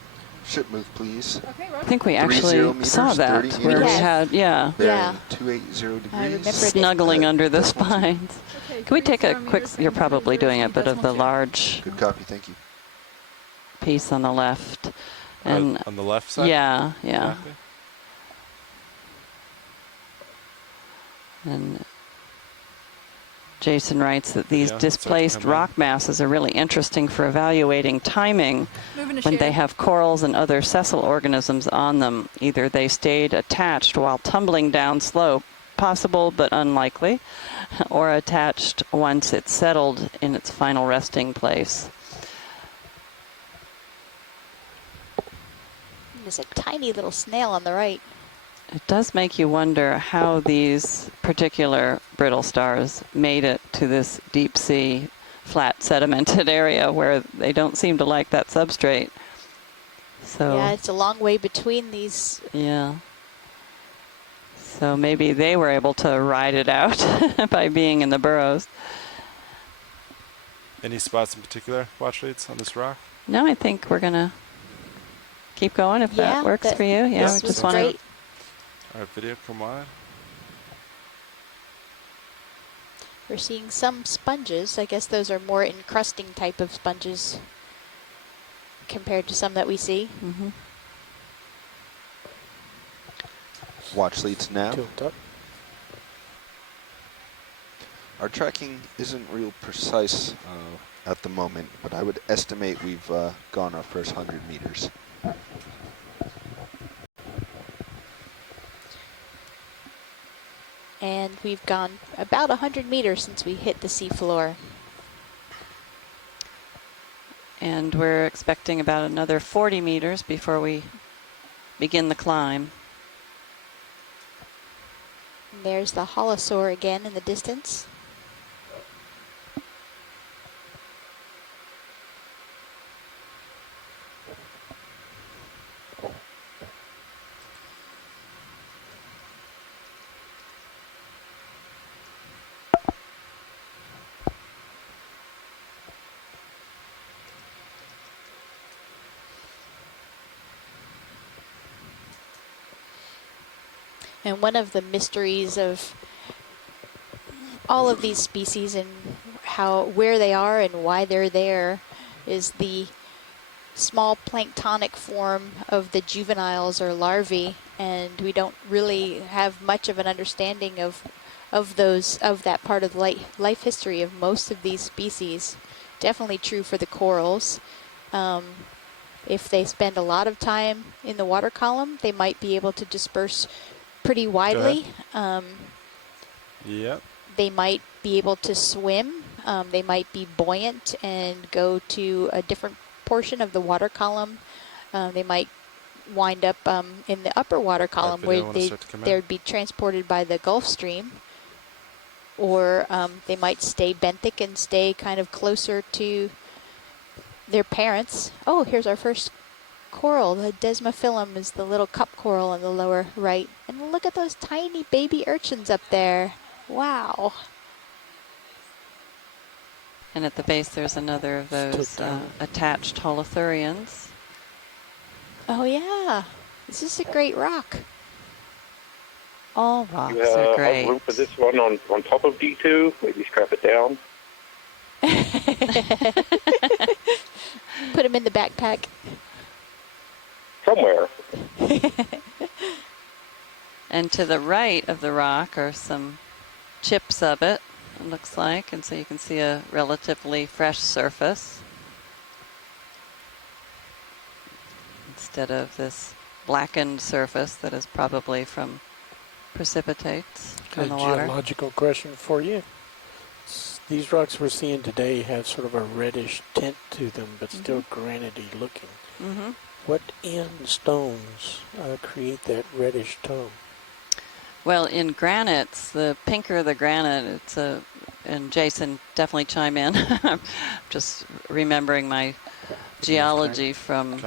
Ship move, please. Okay, I roger. think we 30 actually meters, saw that 30 where we meters. had, yeah, Bearing Yeah. 280 degrees. I remembered it. snuggling under the Decimal two. spines. Okay, Can we take a 30 quick, meters you're and probably 30 doing it, but of the decimal two. large Good copy, thank you. piece on the left. And on the left side? yeah, yeah. Exactly. And Jason writes that these Yeah, displaced come in. rock masses are really interesting for evaluating timing Moving to when they shade. have corals and other sessile organisms on them. Either they stayed attached while tumbling down slope, possible but unlikely, or attached once it settled in its final resting place. There's a tiny little snail on the right. It does make you wonder how these particular brittle stars made it to this deep sea, flat sedimented area where they don't seem to like that substrate. So Yeah, it's a long way between these. yeah. So maybe they were able to ride it out by being in the burrows. Any spots in particular, watch leads on this rock? No, I think we're gonna keep going if Yeah, that works that- for you. Yeah, this we was just want to. great. All right, video, come on. We're seeing some sponges. I guess those are more encrusting type of sponges compared to some that we see. Mm-hmm. Watch leads nav. Tilt up. Our tracking isn't real precise at the moment, but I would estimate we've gone our first 100 meters. and we've gone about 100 meters since we hit the seafloor. And we're expecting about another 40 meters before we begin the climb. And there's the holosaur again in the distance. And one of the mysteries of all of these species and where they are and why they're there is the small planktonic form of the juveniles or larvae, and we don't really have much of an understanding of that part of the life history of most of these species. Definitely true for the corals. If they spend a lot of time in the water column, they might be able to disperse pretty widely. Yep. They might be able to swim. They might be buoyant and go to a different portion of the water column. They might wind up in the upper water column where they'd be transported by the Gulf Stream. Or they might stay benthic and stay kind of closer to their parents. Oh, here's our first coral. The Desmophyllum is the little cup coral in the lower right. And look at those tiny baby urchins up there. Wow. And at the base, there's another of those attached holothurians. Oh, yeah. This is a great rock. All rocks You are great. have room for this one on top of D2? Maybe strap it down. Put him in the backpack. Somewhere. And to the right of the rock are some chips of it, it looks like. And so you can see a relatively fresh surface instead of this blackened surface that is probably from precipitates from the water. Geological question for you. These rocks we're seeing today have sort of a reddish tint to them, but still granity looking. Mm-hmm. What in stones create that reddish tone? Well, in granites, the pinker the granite, and Jason, definitely chime in. I'm just remembering my geology from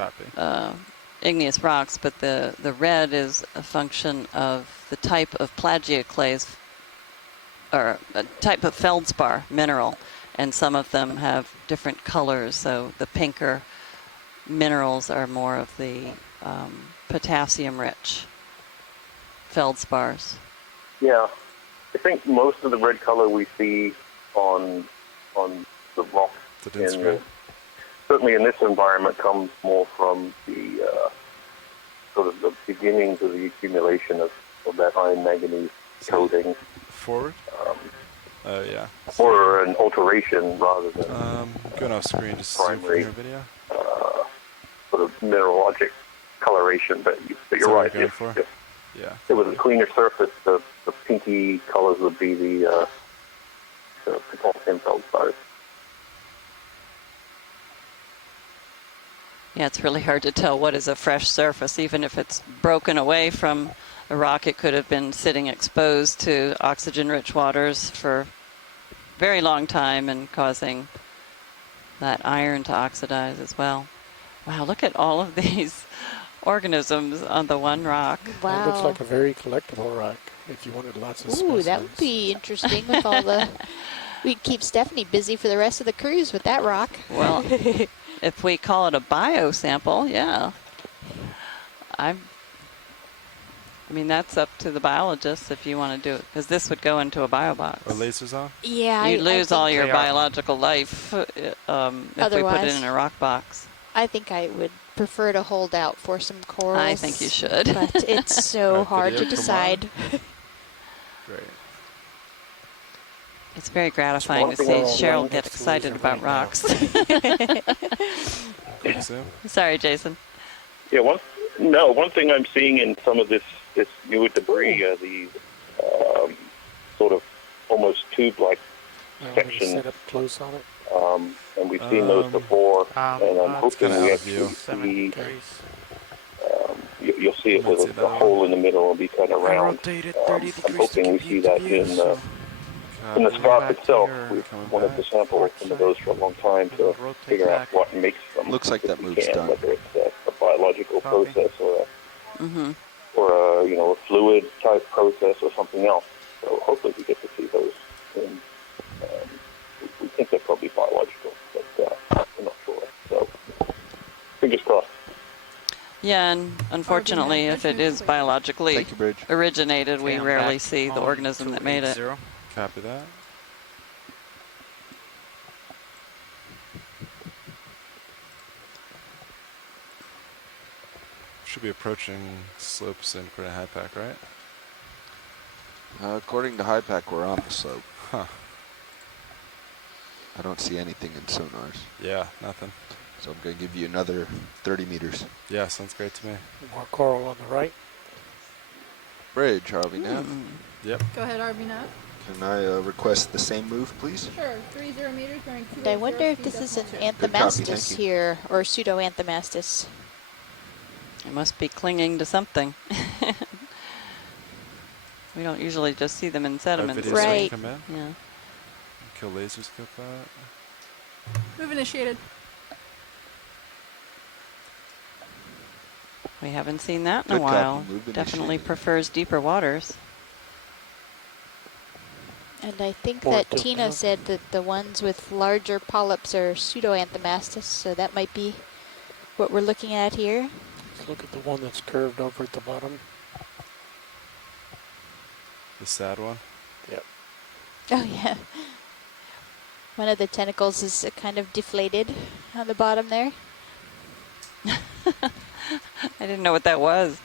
igneous rocks, but the red is a function of the type of plagioclase, or a type of feldspar mineral, and some of them have different colors. So the pinker minerals are more of the potassium-rich feldspars. Yeah, I think most of the red color we see on the rock, certainly in this environment, comes more from the sort of the beginnings of the accumulation of that iron manganese coating. Forward? Yeah. Or an alteration rather than going off screen just primary your video. Sort of mineralogic coloration, but you're right. If it was a cleaner surface, the pinky colors would be the potassium feldspars. Yeah, it's really hard to tell what is a fresh surface. Even if it's broken away from a rock, it could have been sitting exposed to oxygen-rich waters for a very long time and causing that iron to oxidize as well. Wow, look at all of these organisms on the one rock. Wow. It looks like a very collectible rock if you wanted lots of specimens. Ooh, that would be interesting with all the... We'd keep Stephanie busy for the rest of the cruise with that rock. Well, if we call it a biosample, yeah. I mean, that's up to the biologists if you want to do it, because this would go into a bio box. Are lasers on? Yeah, You'd lose all your biological life if we put it in a rock box. I think I would prefer to hold out for some corals. I think you should. But it's so hard to decide. Great. It's very gratifying to see Cheryl get excited about rocks. Sorry, Jason. Yeah, one thing I'm seeing in some of this newer debris, these sort of almost tube-like sections. Set up close on it. And we've seen those before, and I'm hoping we actually see. You'll see it with a hole in the middle and be kind of round. I'm hoping we see that in the scarp itself. We wanted to sample some of those for a long time to figure out what makes them. Looks like that move's done. Whether it's a biological process or a fluid type process or something else. So hopefully we get to see those. And we think they're probably biological, but we're not sure. So fingers crossed. Yeah, and unfortunately, if it is biologically originated, we rarely see the organism that made it. Copy that. Should be approaching slopes in pretty high pack, right? According to high pack, we're on the slope. Huh. I don't see anything in sonars. Yeah, nothing. So I'm going to give you another 30 meters. Yeah, sounds great to me. More coral on the right. Bridge, RV nav. Yep. Go ahead, RV nav. Can I request the same move, please? Sure, 30 meters, bearing 280. And I wonder if this is an Anthomastus here, or pseudo-Anthomastus. It must be clinging to something. We don't usually just see them in sediments. Right. Come in. Yeah. Kill lasers, kill that. Move initiated. We haven't seen that in a while. Definitely prefers deeper waters. And I think that Tina said that the ones with larger polyps are pseudo-Anthomastus, so that might be what we're looking at here. Let's look at the one that's curved over at the bottom. The sad one? Yep. Oh, yeah. One of the tentacles is kind of deflated on the bottom there. I didn't know what that was.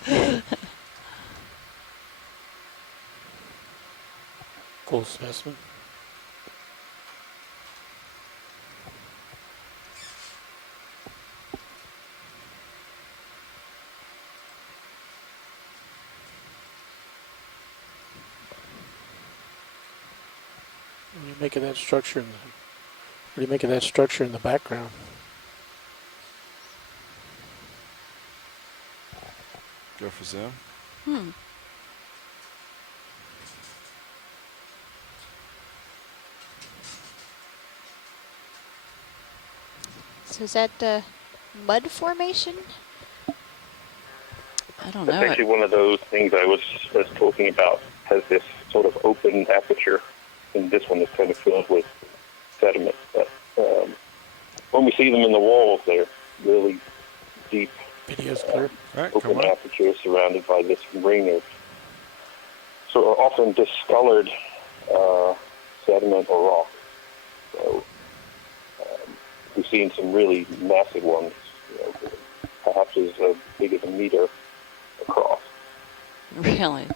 Full specimen. What do you make of that structure in the, what do you make of that structure in the background? Go for zoom. So is that the mud formation? I don't know. It's actually one of those things I was talking about. Has this sort of open aperture, and this one is kind of filled with sediment. But when we see them in the walls, they're really deep. Video's clear. Open aperture surrounded by this ring of sort of often discolored sediment or rock. So we've seen some really massive ones, perhaps as big as a meter across. Really?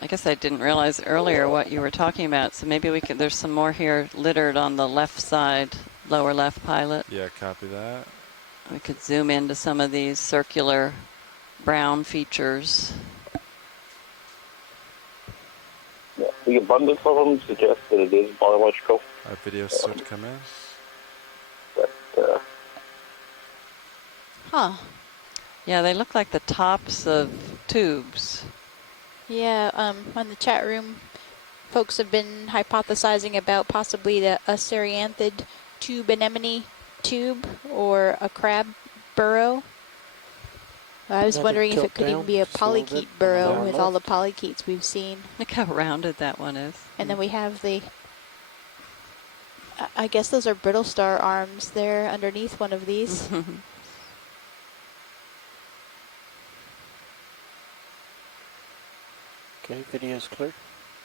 I guess I didn't realize earlier what you were talking about, so maybe we could, there's some more here littered on the left side, lower left pilot. Yeah, copy that. We could zoom into some of these circular brown features. Yeah, the abundance of them suggests that it is biological. Our videos start to come in. But, Yeah, they look like the tops of tubes. Yeah, on the chat room, folks have been hypothesizing about possibly a Cereanthid tube anemone tube or a crab burrow. I was wondering if it could even be a polychaete burrow with all the polychaetes we've seen. Look how rounded that one is. And then we have the, I guess those are brittle star arms there underneath one of these. Okay, video's clear.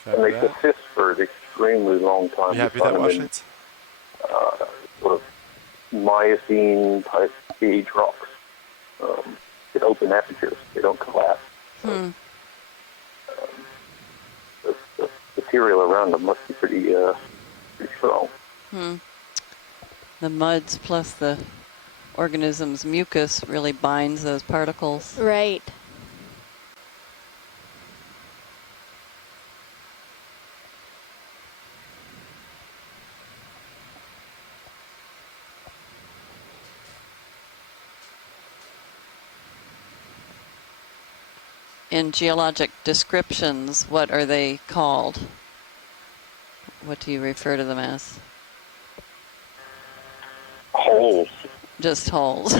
and they persist for an extremely long time. You happy with that, Washington? Sort of Miocene type age rocks. With open apertures, they don't collapse. The material around them must be pretty strong. The muds plus the organism's mucus really binds those particles. Right. in geologic descriptions, what are they called? What do you refer to them as? Holes. Just holes.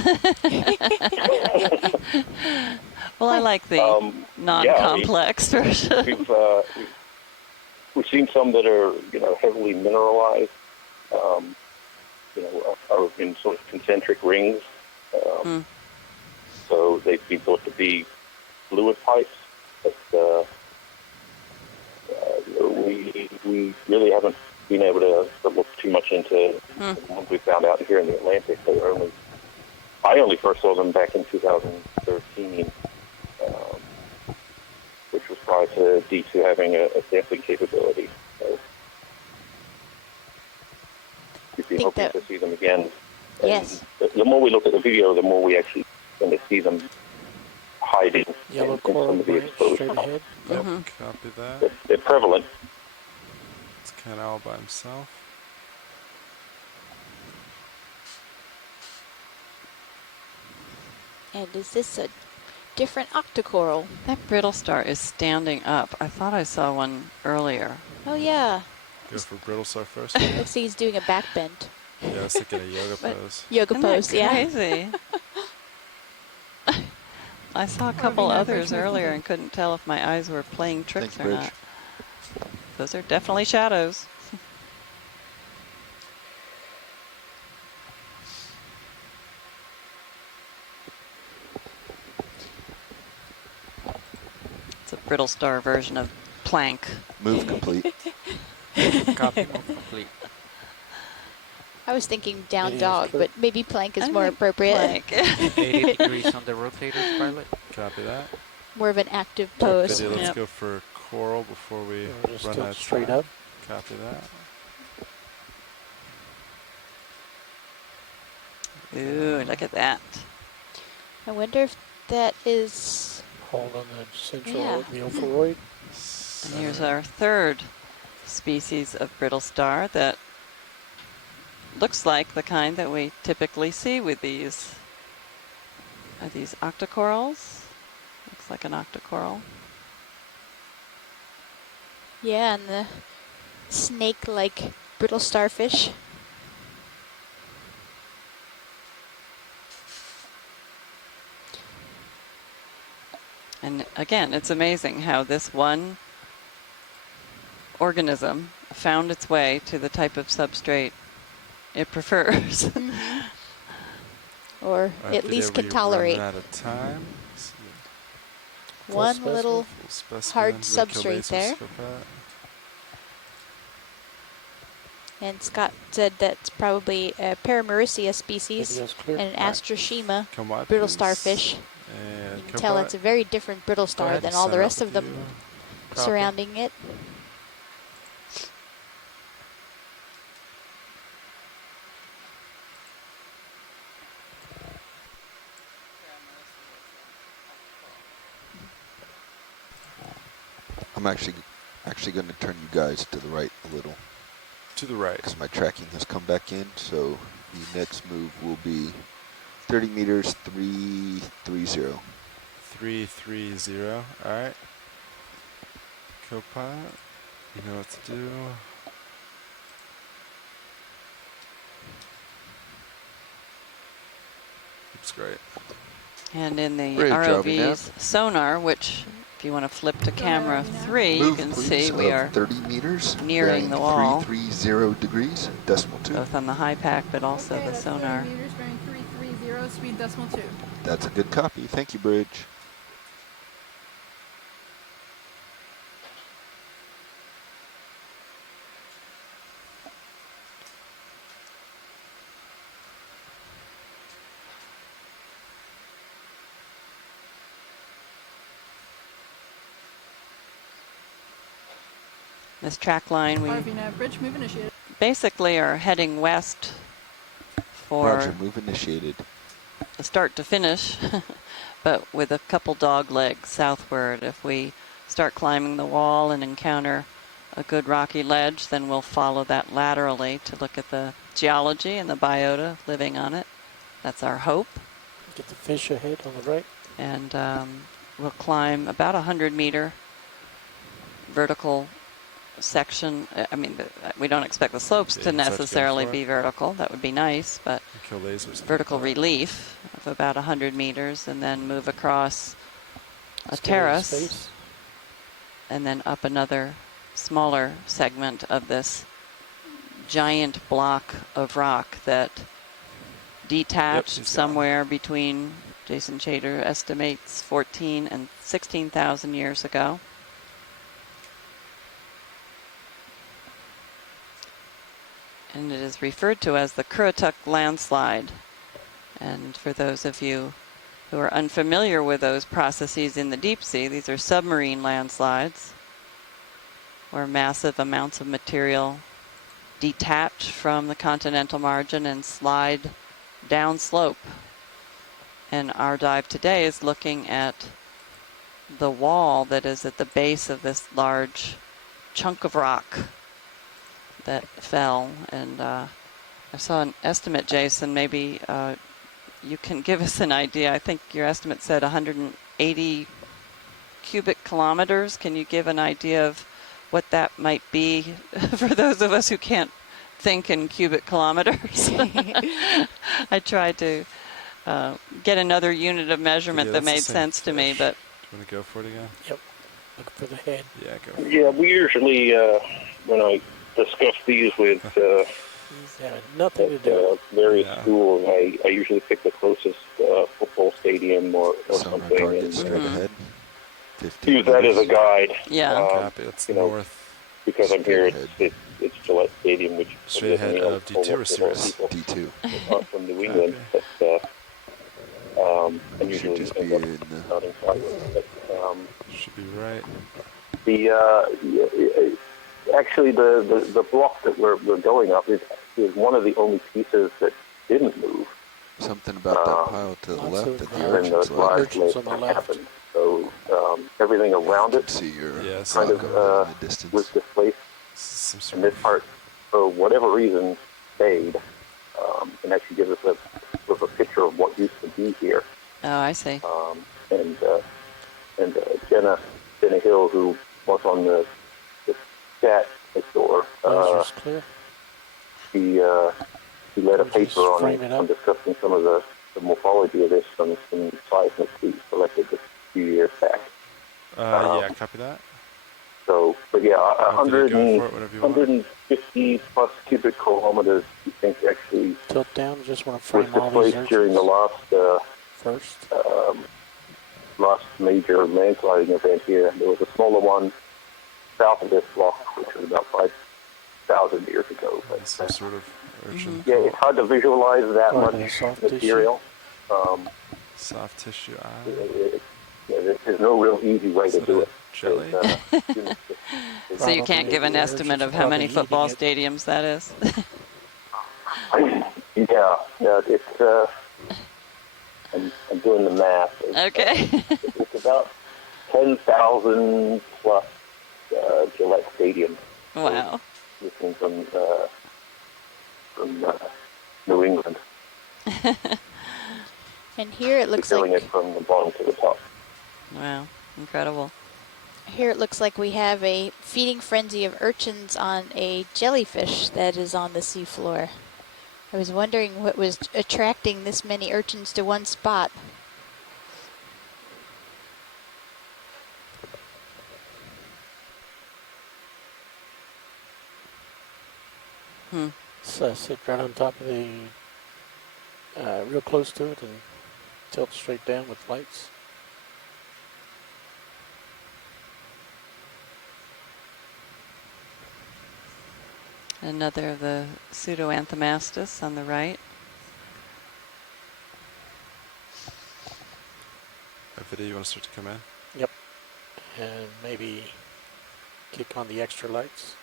Well, I like the non-complex version. We've seen some that are, heavily mineralized, are in sort of concentric rings. So they've been thought to be fluid pipes, but we really haven't been able to look too much into the ones we found out here in the Atlantic. I only first saw them back in 2013, which was prior to D2 having a sampling capability. So we'd be hoping to see them again. Yes. And the more we look at the video, the more we actually tend to see them hiding Yellow in coral some of the branch exposed straight spots. ahead. Copy that. They're prevalent. It's kind of all by himself. And is this a different octocoral? That brittle star is standing up. I thought I saw one earlier. Oh, yeah. Go for brittle star first. Looks like he's doing a back bend. Yeah, I was thinking a yoga pose. Yoga Isn't pose, that yeah. crazy? I saw a couple others earlier and couldn't tell if my eyes were playing tricks Thanks, or Bridge. not. Those are definitely shadows. It's a brittle star version of plank. Move complete. Copy, move complete. I was thinking down Video's dog, clear. but maybe plank is I more think appropriate. plank. 80 degrees on the rotators, pilot. Copy that. More of an active pose. Video, let's Yep. go for coral before we Just run tilt out of straight time. up. Copy that. Ooh, look at that. I wonder if that is... Hold on the central Yeah. neophyroid. And here's our third species of brittle star that looks like the kind that we typically see with these. Are these octocorals? Looks like an octocoral. Yeah, and the snake-like brittle starfish. And again, it's amazing how this one organism found its way to the type of substrate it prefers. Or All right, at least video, can tolerate. Out of time. Let's see. One specimen. little Full specimen, hard red substrate lasers there. for that. And Scott said that's probably a Paramerissia species Video's clear. and an Astroshima Come wide, brittle please. starfish. And You can come tell by. it's a very different brittle Go star ahead than and all the center rest up of with them you. surrounding it. I'm actually going to turn you guys to the right a little To the right. because my tracking has come back in. So the next move will be 30 meters, 330. 330. All right. Copilot, you know what to do. Looks great. And in the Bridge, Robbie, now. ROV's sonar, which if you want to flip to camera 3, you Move, can please, see we of are 30 meters, nearing bearing the wall, 330 degrees, decimal 2. both on the high pack but also Okay, the that's sonar. 30 meters bearing 330, speed decimal 2. That's a good copy. Thank you, Bridge. This track line, we RV nav bridge move initiated. basically are heading west for Roger, move initiated. the start to finish, but with a couple dog legs southward. If we start climbing the wall and encounter a good rocky ledge, then we'll follow that laterally to look at the geology and the biota living on it. That's our hope. Get the fish ahead on the right. And we'll climb about 100-meter vertical section. I mean, we don't expect the slopes Yeah, to you just have to go necessarily for it. be vertical. That would be nice, but Kill lasers. vertical relief of about 100 meters, and then move across a Let's get into terrace, space. and then up another smaller segment of this giant block of rock that detached he's somewhere between, Jason Chater estimates, 14 and 16,000 years ago. And it is referred to as the Currituck landslide. And for those of you who are unfamiliar with those processes in the deep sea, these are submarine landslides where massive amounts of material detach from the continental margin and slide downslope. And our dive today is looking at the wall that is at the base of this large chunk of rock that fell. And I saw an estimate, Jason, maybe you can give us an idea. I think your estimate said 180 cubic kilometers. Can you give an idea of what that might be for those of us who can't think in cubic kilometers? I tried to get another unit of measurement Yeah, that that's the made same sense to me, fish. but Do you want to go for it again? Yep. Look for the head. Yeah, go for it. Yeah, we usually, when I discuss these with He's had nothing to do. various schools, I usually pick the closest football stadium or Sonar something target and straight ahead. 15 use that as a guide. Yeah. Copy. That's north. Because I'm here, it's Gillette Stadium, which Straight ahead of D2 or Cirrus? D2. Not from New England, but and usually just end be up in starting sideways. But, should be right. Actually, the block that we're going up is one of the only pieces that didn't move. Something about that pile to the left that the When the urchins left. large lake happened. So everything around it See your kind of in the distance. was displaced. Some And sort this part, for whatever reason, stayed. And actually gives us sort of a picture of what used to be here. oh, I see. And Jenna Hill, who was on the chat next door, Laser's clear. she led a Just paper frame it on up. discussing some of the morphology of this from some seismic we collected a few years back. Yeah, copy that. So, but yeah, Go for it, whatever you want. 150 plus cubic kilometers, you think actually Tilt down. Just want to was frame all these displaced during the urchins first. last major landsliding event here. There was a smaller one south of this block, which was about 5,000 years ago. But, Some sort of urchin. yeah, it's hard to visualize that Or much the soft material. Soft tissue eye. There's no real easy way to do it. Jelly? So you can't give an estimate of how many football stadiums that is? Yeah, it's. I'm doing the math. Okay. It's about 10,000 plus Gillette Stadium. Wow. Listening from New England. And here it looks Filling like it from the bottom to the top. Wow. Incredible. here it looks like we have a feeding frenzy of urchins on a jellyfish that is on the seafloor. I was wondering what was attracting this many urchins to one spot. So sit right on top of the, real close to it and tilt straight down with lights. Another of the pseudoanthomastus on the right. Video, you want to start to come in? Yep. And maybe kick on the extra lights.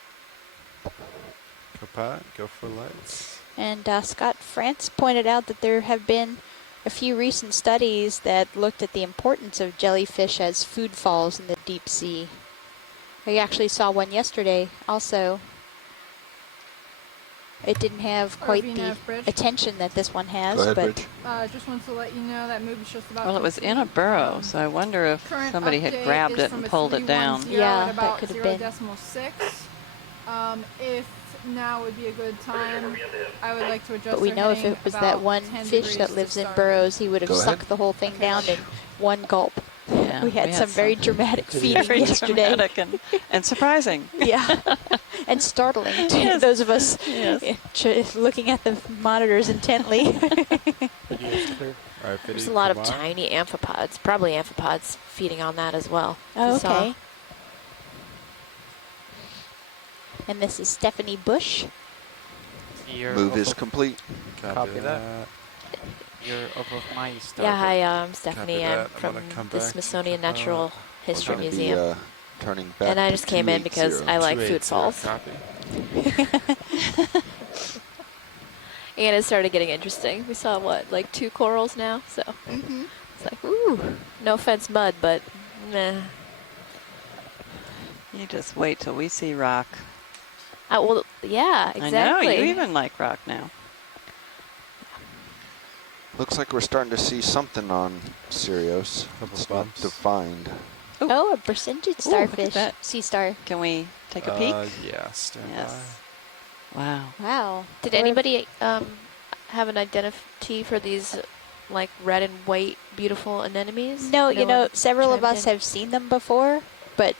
Go Pat, go for lights. And Scott France pointed out that there have been a few recent studies that looked at the importance of jellyfish as food falls in the deep sea. I actually saw one yesterday also. it didn't have quite the RV Bridge. attention that this one has. Go ahead, but Bridge. Just wanted to let you know that move is just about. Well, it was in a burrow, so I wonder if Current somebody had update grabbed is it from and a pulled it down. 310 Yeah, at that about could have been. 0.6. If now would be a good time, I would like to adjust. But we our know if heading it was about that one 10 fish that degrees lives to in starboard. burrows, he would have Go ahead. sucked the whole thing down in one gulp. Yeah, we had some very dramatic feeding very yesterday. dramatic and surprising. Yeah, and startling to Yes. those of us Yes. looking at the monitors intently. Video's clear. All right, There's video, a lot of come on. tiny amphipods, probably amphipods, feeding on that as well. Oh, We saw. okay. And this is Stephanie Bush. You're Move off is of- complete. Copy that. You're off of my starboard. Yeah, hi, I'm Stephanie. Copy I'm that. I'm from gonna come the back, Smithsonian jump out. Natural History We're gonna be, Museum. turning back And I to just came in because 280. I like food 280, falls. Copy. And it started getting interesting. We saw, what, like 2 corals now? So it's like, ooh, no offense, mud, but meh. You just wait till we see rock. Well, yeah, exactly. I know, you even like rock now. Looks like we're starting to see something on Sirius. It's not defined. Oh, a Brisingid Ooh, look at starfish. that. Sea star. Can we take a peek? Yeah, stand Yes. Wow. Wow. Did anybody have an identity for these, like, red and white beautiful anemones? No, you know, one several of chimed us in? have seen them before, but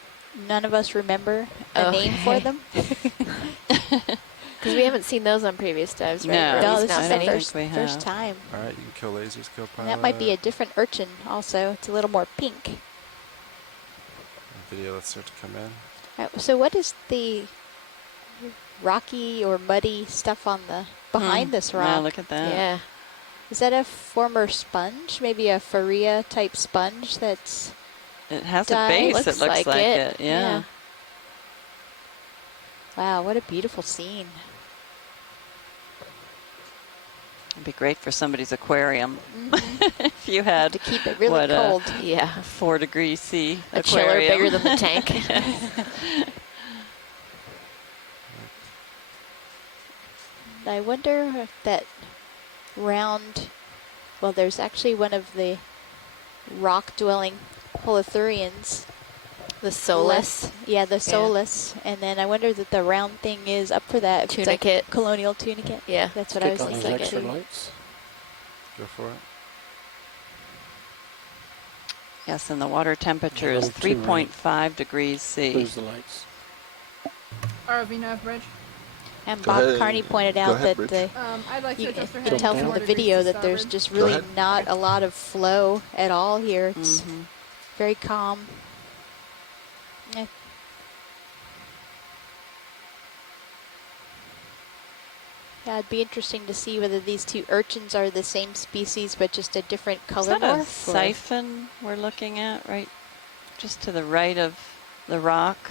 none of us remember a name for Okay. them. Because we haven't seen those on previous dives, right? No. Or at No, least this not is many. the we first have. time. All right, you can kill lasers, go pilot. And that might be a different urchin also. It's a little more pink. Video, let's start to come in. So what is the rocky or muddy stuff on the behind this rock? Yeah, look at that. Yeah. Is that a former sponge? Maybe a Faria type sponge that's It has died? a base. Looks It looks like it. Yeah. Wow, what a beautiful scene. It'd be great for somebody's aquarium if you had To keep it really what, cold. Yeah. a 4 degree C A chiller aquarium. bigger than the tank. I wonder if that round, well, there's actually one of the rock-dwelling holothurians. The Solus. Yeah, the Solus. And then I wonder that the round thing is up for that. If it's like Tunicate. colonial tunicate. Yeah. That's what I was Click on those thinking extra too. lights. Go for it. Yes, and the water temperature is Level 2, right? 3.5 degrees C. Lose the lights. RV Nav Bridge. And Go Bob ahead. Carney pointed Go out ahead, that Bridge. I'd like to you adjust our can heading tell to from 4 the degrees video to that there's starboard. just Go really ahead. not a lot of flow at all here. It's very calm. Yeah. Yeah, it'd be interesting to see whether these two urchins are the same species but just a different Is color that a morph. or- siphon we're looking at, right? Just to the right of the rock.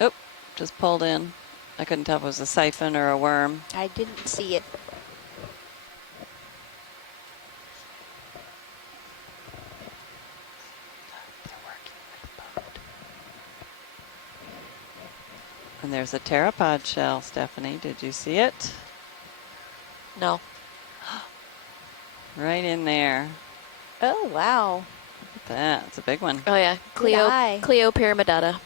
Oh, just pulled in. I couldn't tell if it was a siphon or a worm. I didn't see it. And there's a pteropod shell, Stephanie. Did you see it? No. Right in there. Oh, wow. Look at that. It's a big one. Oh, yeah. Good eye. Cleo pyramidata.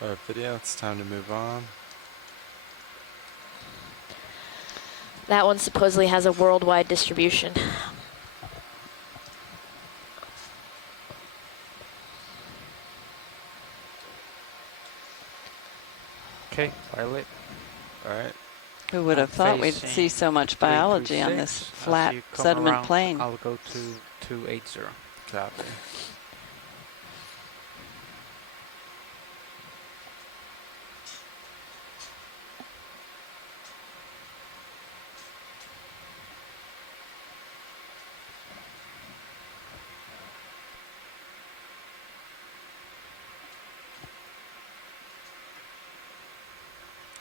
All right, video, it's time to move on. That one supposedly has a worldwide distribution. Okay, pilot. All right. Who would have thought we'd Facing see so much biology on this 336. As flat you come sediment around, plain? I'll go to 280. Copy.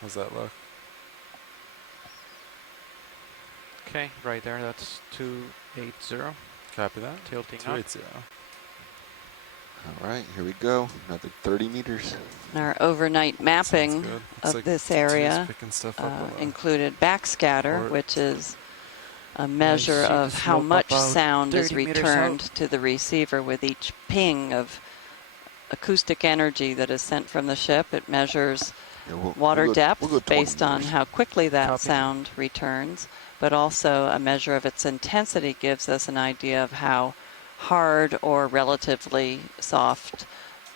How's that look? Okay, right there, that's 280. Copy that. Tilting up. 280. All right, here we go. Another 30 meters. Our overnight mapping good. Looks of like this Tito's area picking stuff up on the included backscatter, port. which is a measure see the of how slope much about sound is 30 meters returned out. to the receiver with each ping of acoustic energy that is sent from the ship. It measures water depth we'll go 20 based on meters. how quickly that Copy. sound returns, but also a measure of its intensity gives us an idea of how hard or relatively soft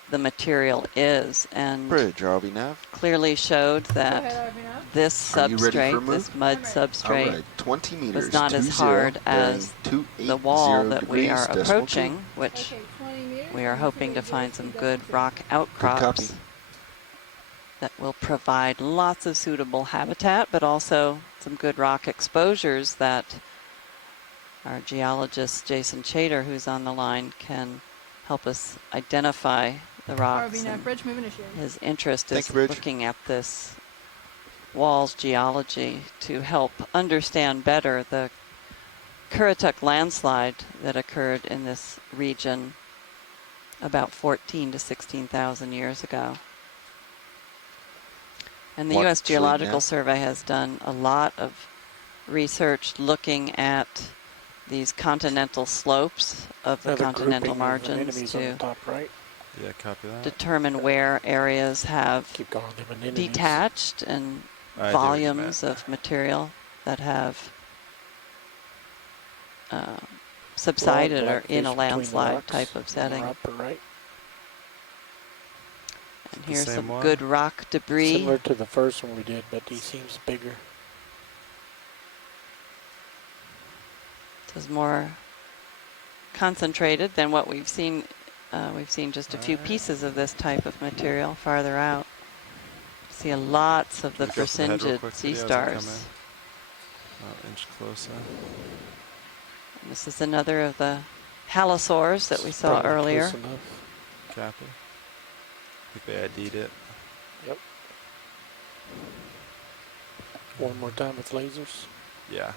the material is, and Bridge, RV nav. clearly showed that ahead, Arvina. this Are you ready for a substrate, move? this mud I'm ready. substrate, All right, 20 meters. was not as 20, hard bearing as the wall that we are 280 approaching, which Okay, 20 meters. we are and hoping to 280 find some feet good decimal rock Good outcrops copy. that will provide lots of suitable habitat, but also some good rock exposures that our geologist Jason Chater, who's on the line, can help us identify the rocks. Arvina, And bridge move initiated. his interest Thank is you, Bridge. looking at this wall's geology to help understand better the Currituck landslide that occurred in this region about 14 to 16,000 years ago. And the What, U.S. sleep Geological now? Survey has done a lot of research looking at these continental slopes of the Another continental grouping of margins anemones on the to top right. Yeah, copy that. determine where areas have Keep calling them anemones. detached and I do what you volumes meant. of material that have subsided or in a landslide type of setting. Upper right. And The here's same some one? good rock debris. Similar to the first one we did, but he seems bigger. This is more concentrated than what we've seen. We've seen just a few pieces of this type of material farther out. See lots of the Can we go for the head real Fresningid quick, sea Video, as I come stars. in? An inch closer. And this is another of the halosaurs that we saw Probably earlier. close enough. Copy. I think they ID'd it. Yep. One more time with lasers. Yeah.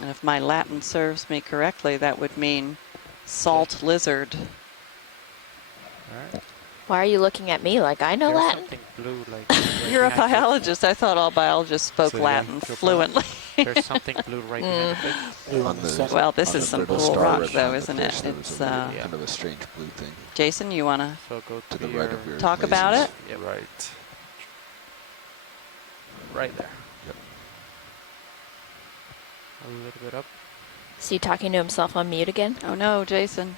And if my Latin serves me correctly, that would mean salt lizard. All right. Why are you looking at me like I know There's Latin? something blue like right You're a behind it. biologist. I thought all biologists spoke Say it again, Latin go for it. fluently. There's something blue right behind the bridge. Blue On on the the- center. Well, this on is the some brittle cool star rock, right though, behind the isn't fish, it? there was It's a weird, kind of a strange blue thing Jason, you want to So go to the your right of your talk about lasers. it? Yep. Right. right there. Yep. A little bit up. Is he talking to himself on mute again? Oh no, Jason.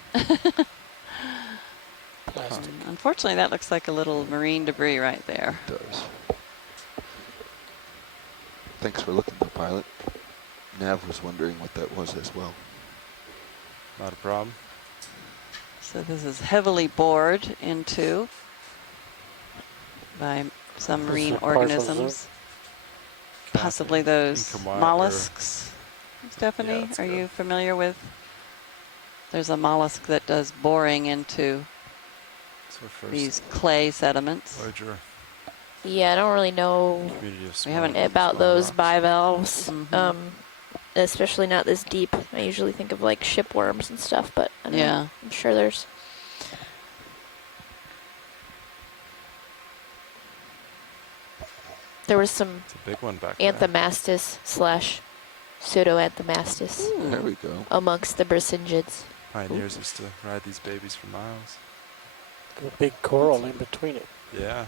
Plastic. Unfortunately, that looks like a little marine debris right there. It does. Thanks for looking, though, pilot. Nav was wondering what that was as well. Not a problem. So this is heavily bored into by some This marine is a partial organisms. Copy. Possibly those Incommod- or- mollusks. Stephanie, that's are good. you familiar with? There's a mollusk that does boring into So first, these clay sediments. larger Yeah, I don't really know community of We haven't- small- about small those rocks. bivalves. Mhm. Especially not this deep. I usually think of like shipworms and stuff, but I don't know. Yeah. I'm sure there's. There was some It's a big one back there. Anthomastus / pseudo-Anthomastus There we go. amongst the Brissingids. Pioneers used to ride these babies for miles. A big coral in between it. Yeah.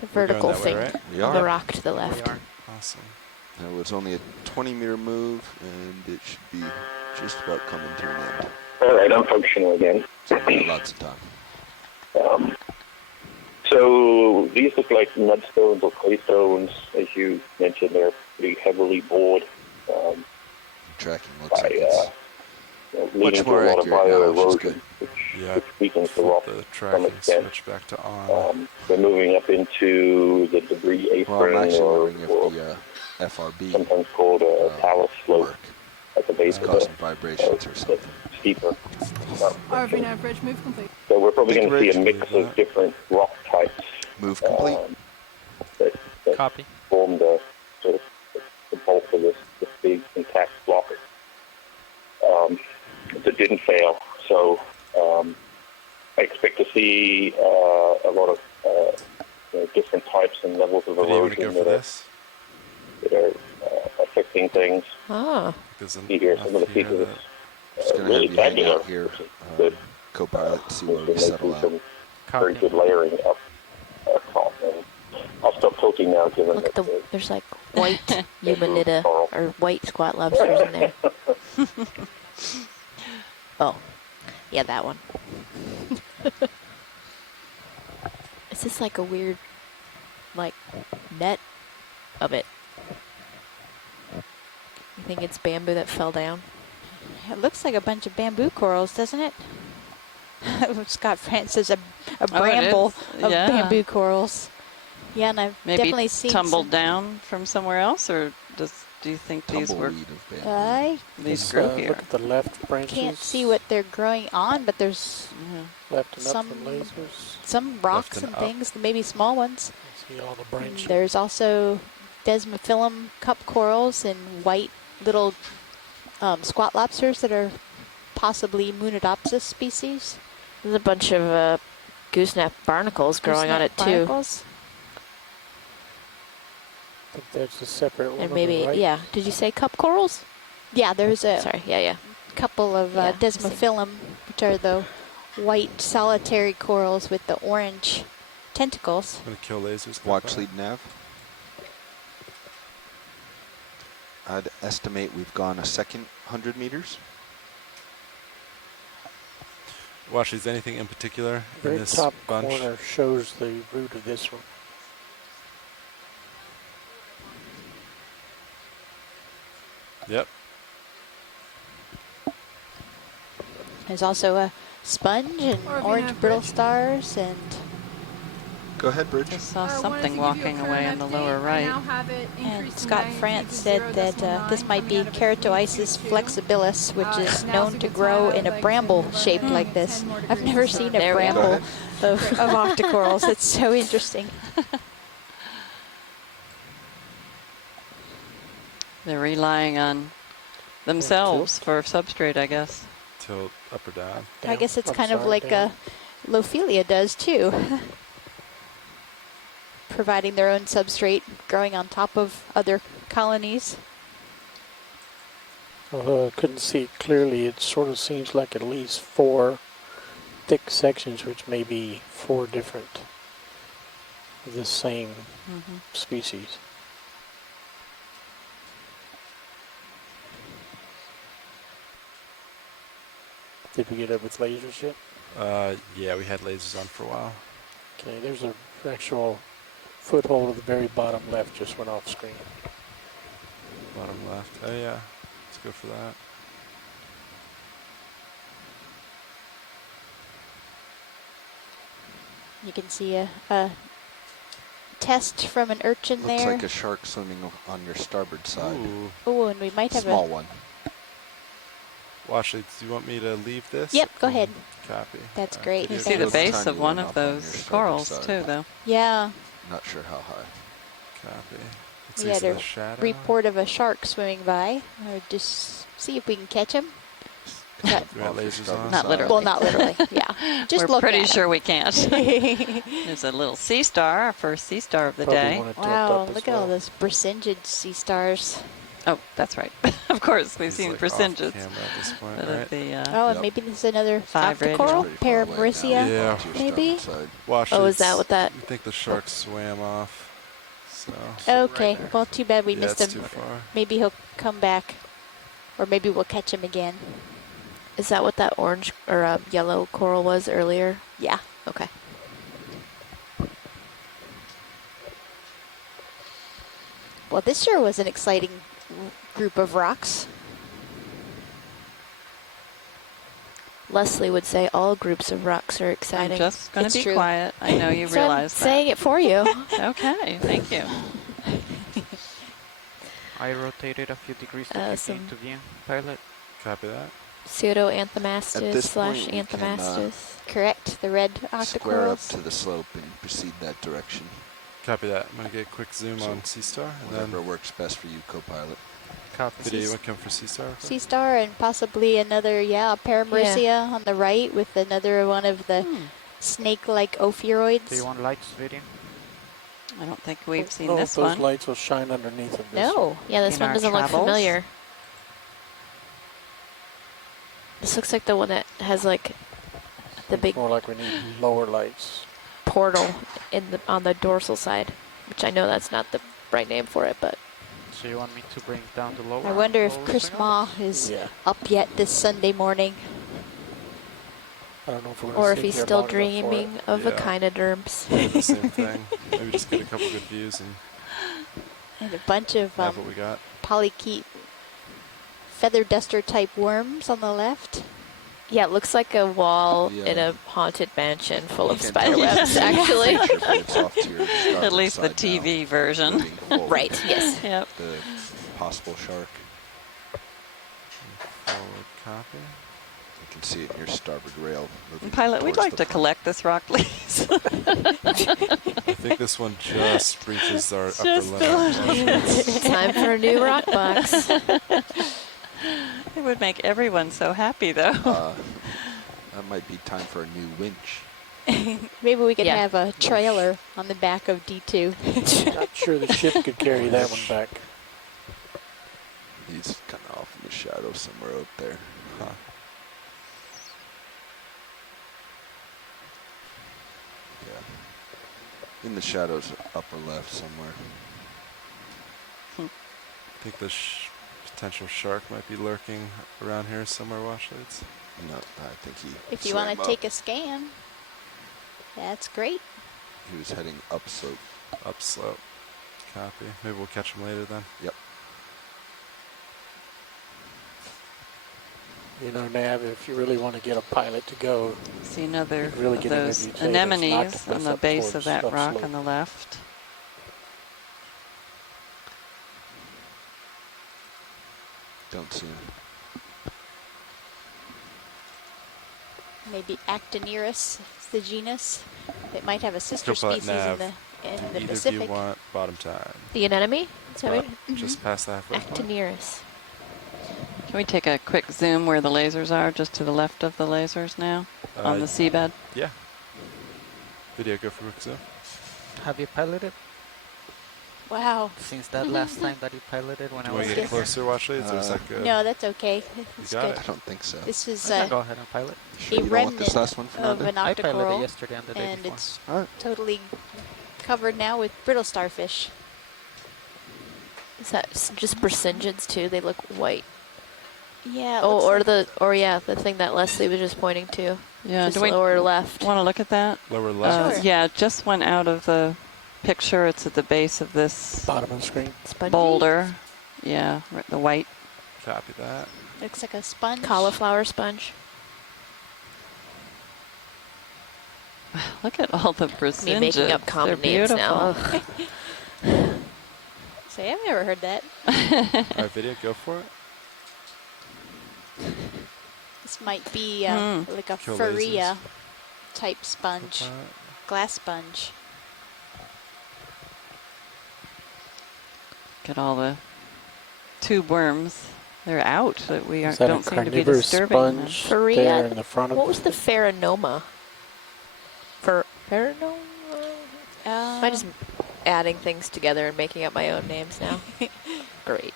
The We're going vertical that way, thing. right? We on the are. rock to the We left. are. Awesome. That was only a 20-meter move, and it should be just about coming to an end. All right, I'm functional again. So we have lots of time. So these look like mudstones or clay stones. As you mentioned, they're pretty heavily bored. Tracking looks like by, it's leading much to more a lot of accurate now, which is good. bioerosion, which, Yeah, which weakens the rock flip the to some tracking extent. switch back to on. They're moving up into the debris Well, I'm apron, actually or wondering if the FRB sometimes called a talus slope work at the base is of causing the vibrations or something. steeper. Arvina, bridge move complete. So we're probably Big going to see a ridge. mix of different rock types Move complete. that Copy. form the sort of the bulk of this big intact block. That didn't fail. So I expect to see a lot of different types and levels of Did you want to erosion go for that this? are affecting things. Oh. You hear some of the features. Just going to Really have you hang tabular. out here, co-pilot, see where we settle out. Very good layering up top. And I'll stop talking now, given Look at that there's like white Eumenida or white squat lobsters in there. Oh, yeah, that one. Is this like a weird, like, net of it? You think it's bamboo that fell down? It looks like a bunch of bamboo corals, doesn't it? Scott France says a bramble of bamboo corals. Yeah, and I've Maybe definitely seen tumbled down from somewhere else, or do you think these were these grew here? Look at the left branches. Can't see what they're growing on, but there's left and some up from lasers. some rocks and things, maybe small ones. See all the branches. There's also desmophyllum cup corals and white little squat lobsters that are possibly Munidopsis species. There's a bunch of gooseneck barnacles growing on it too. Barnacles. I think there's a separate one. And on maybe, the right. yeah. Did you say cup corals? Yeah, there's a Sorry, yeah. couple of Yeah, I see. desmophyllum, which are the white solitary corals with the orange tentacles. I'm going to kill lasers. Watch lead nav. I'd estimate we've gone a second 100 meters. Watch, is anything in particular in Very this top bunch? corner shows the root of this one. Yep. There's also a sponge and Or if you orange have brittle bridge. stars and Go ahead, Bridge. I saw Or wanted to something give you a walking current away in the update. lower I right. now have it and increased to Scott 9 France to said that 0.9 this might be coming out of a Currituctis 3.22. flexibilis, which is Now's known a to good grow time. in a Like bramble 10 shaped more like this. 10 more I've never degrees seen to a start. bramble of octocorals. It's so interesting. They're relying on themselves for substrate, I guess. Tilt up or down. I guess it's kind of upside like down. Lophelia does too. Providing their own substrate, growing on top of other colonies. Although I couldn't see it clearly, it sort of seems like at least 4 thick sections, which may be 4 different of the same species. Did we get up with lasers yet? Yeah, we had lasers on for a while. Okay, there's an actual foothold at the very bottom left, just went off screen. Bottom left. Oh yeah, let's go for that. You can see a test from an urchin Looks there. like a shark swimming on your starboard side. Ooh. Oh, and we might have Small a one. Watch, do you want me to leave this? Yep, go ahead. Copy. That's Alright, great. video You see the goes- base tiny of one one of up on your those starboard corals side. too, though. Yeah, Not sure how high. Copy. Let's we see had the a shadow. report of a shark swimming by. Just see if we can catch him. But, We got lasers on. Not literally. well, not literally. Yeah, just We're look pretty at sure him. we can't. There's a little sea star, our first sea star of the Probably day. want to tilt Wow, up as look at all well. those brisingid sea stars. Oh, that's right. Of course, we've He's seen like off percentages. camera at this point, But right? at the, Oh, and Yep. maybe this is another 5 rated. octocoral, Pretty far away now. Paramycia, Yeah. To your maybe? starboard side. Watch Oh, is it's- that what that? I think the shark swam off. So. Okay, well, too bad we Yeah, missed it's him. too far. Maybe he'll come back, or maybe we'll catch him again. Is that what that orange or yellow coral was earlier? Yeah. Okay. Well, this sure was an exciting group of rocks. Leslie would say all groups of rocks are exciting. I'm just going It's to be true. quiet. I know you So I'm realize that. saying it for you. Okay, thank you. I rotated a few degrees to keep Some- into view. Pilot. Copy that. Pseudo-anthomastus this slash point, we can, anthomastus. Correct, the red Square up octocorals. to the slope and proceed that direction. Copy that. I'm going to get a quick zoom So on Sea Star. And Whatever then works best for you, co-pilot. Copy. Video, you want to come for Sea Star? Sea Star and possibly another, Paramercia on the right with another one of the snake-like ophiuroids. Do you want lights video? I don't think we've seen No, this those one. lights will shine underneath of this. No. Yeah, this In one our doesn't look travels? familiar. This looks like the one that has like the big More like we need lower lights. portal on the dorsal side, which I know that's not the right name for it, but So you want me to bring down the lower? I wonder if lower Chris signal? Ma is up yet this Sunday morning. I don't know if we're or if he's still dreaming of echinoderms. The same thing. Maybe just get a couple good views and a bunch of have what we got. polychaete feather duster type worms on the left. Yeah, it looks like a wall in a haunted mansion full of spider webs, actually. At least the TV version. Right, yes. Yep. The possible shark. Forward copy. You can see it in your starboard rail. moving Pilot, we'd towards like the to collect this rock, please. I think this one just breaches our upper Just limit. Time for a new rock box. It would make everyone so happy, though. That might be time for a new winch. Maybe we could have a trailer on the back of D2. Not sure the ship could carry that one back. He's kind of off in the shadow somewhere out there. Huh. Yeah. In the shadows, upper left somewhere. I think the potential shark might be lurking around here somewhere, Washlights. No, I think he. If you want to take a scan, that's great. He was heading upslope. Upslope. Copy. Maybe we'll catch him later then. Yep. You know, Nav, if you really want to get a pilot to go, See another you'd really of get him if those you'd say that's not anemones to on push the up base of towards that rock upslope. on the left. Don't see him. Maybe Actineris is the genus. It might have a sister Pilot species in nav. the Either of Pacific. you want bottom time. The anemone? Is that Spot right? just past the halfway point. Actineris. Can we take a quick zoom where the lasers are, just to the left of the lasers now, on the seabed? Yeah. Video, go for a quick zoom. Have you piloted? Wow. Since that last time that you piloted when Do I you was want to get closer, Washlights, or is that good? No, that's okay. You It's got good. it? I don't think so. This is I can go ahead and pilot. Sure a you don't want this remnant last one, of Fernando? an I piloted octocoral, yesterday and the day and before. it's Alright. totally covered now with brittle starfish. Is that just Brisingents too? They look white. Yeah. it Oh, looks or like the thing that Leslie was just pointing to. Yeah, Just do we lower left. want to look at that? Lower left? Sure. Yeah, it just went out of the picture. It's at the base of this Bottom of the screen. Spongy? boulder. Yeah, the white. Copy that. Looks like a sponge. Cauliflower sponge. Look at all the Me Brisingents. making up common They're names beautiful. now. Say, I've never heard that. Alright, video, go for it. This might be like a Kill Faria lasers. type sponge, glass sponge. Look at all the tube worms. They're out. That we Is that don't a seem to be carnivorous disturbing them. sponge Faria? there in the front of What was the Pheranoma? Pheranoma? Am I just adding things together and making up my own names now? Great.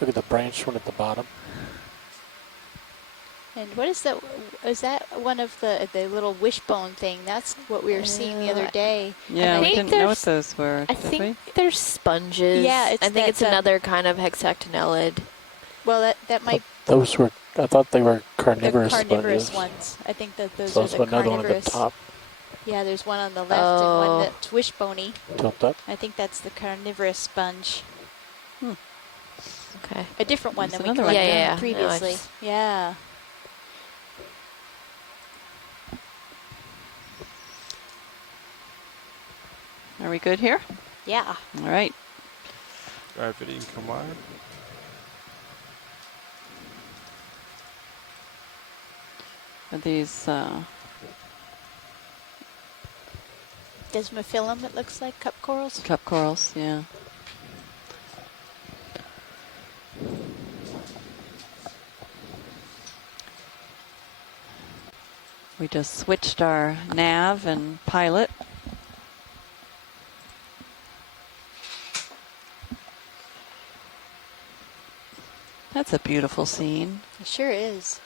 Look at the branch one at the bottom. And what is that? Is that one of the little wishbone thing? That's what we were seeing the other day. Yeah, I we think didn't know what there's- those were. I did think we? there's sponges. Yeah, I think it's another kind of hexactinellid. Well, that might Those were, I thought they were the carnivorous carnivorous sponges. ones. I think that those So are also the another one carnivorous. at the top. Yeah, there's one on the left and one that's wishbony. Tilt up. I think that's the carnivorous sponge. Okay. A different one There's than we another one. collected Yeah. No, I previously. just- Yeah. Are we good here? Yeah. All right. Alright, video, you can come wide. Are these Desmophyllum, it looks like, cup corals. cup corals? Yeah. We just switched our nav and pilot. That's a beautiful scene. It sure is.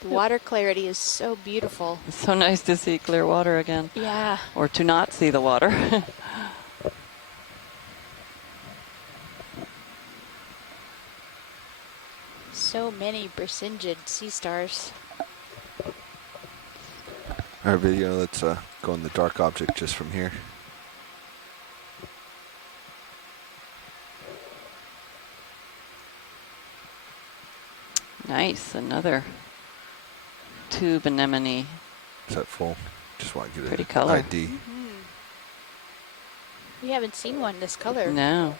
The water clarity is so beautiful. It's so nice to see clear water again. Yeah. Or to not see the water. So many Brisingid sea stars. Our video, let's go in the dark object just from here. Nice, another tube anemone. Is that full? Just want to get Pretty an color. ID. We haven't seen one this color. No.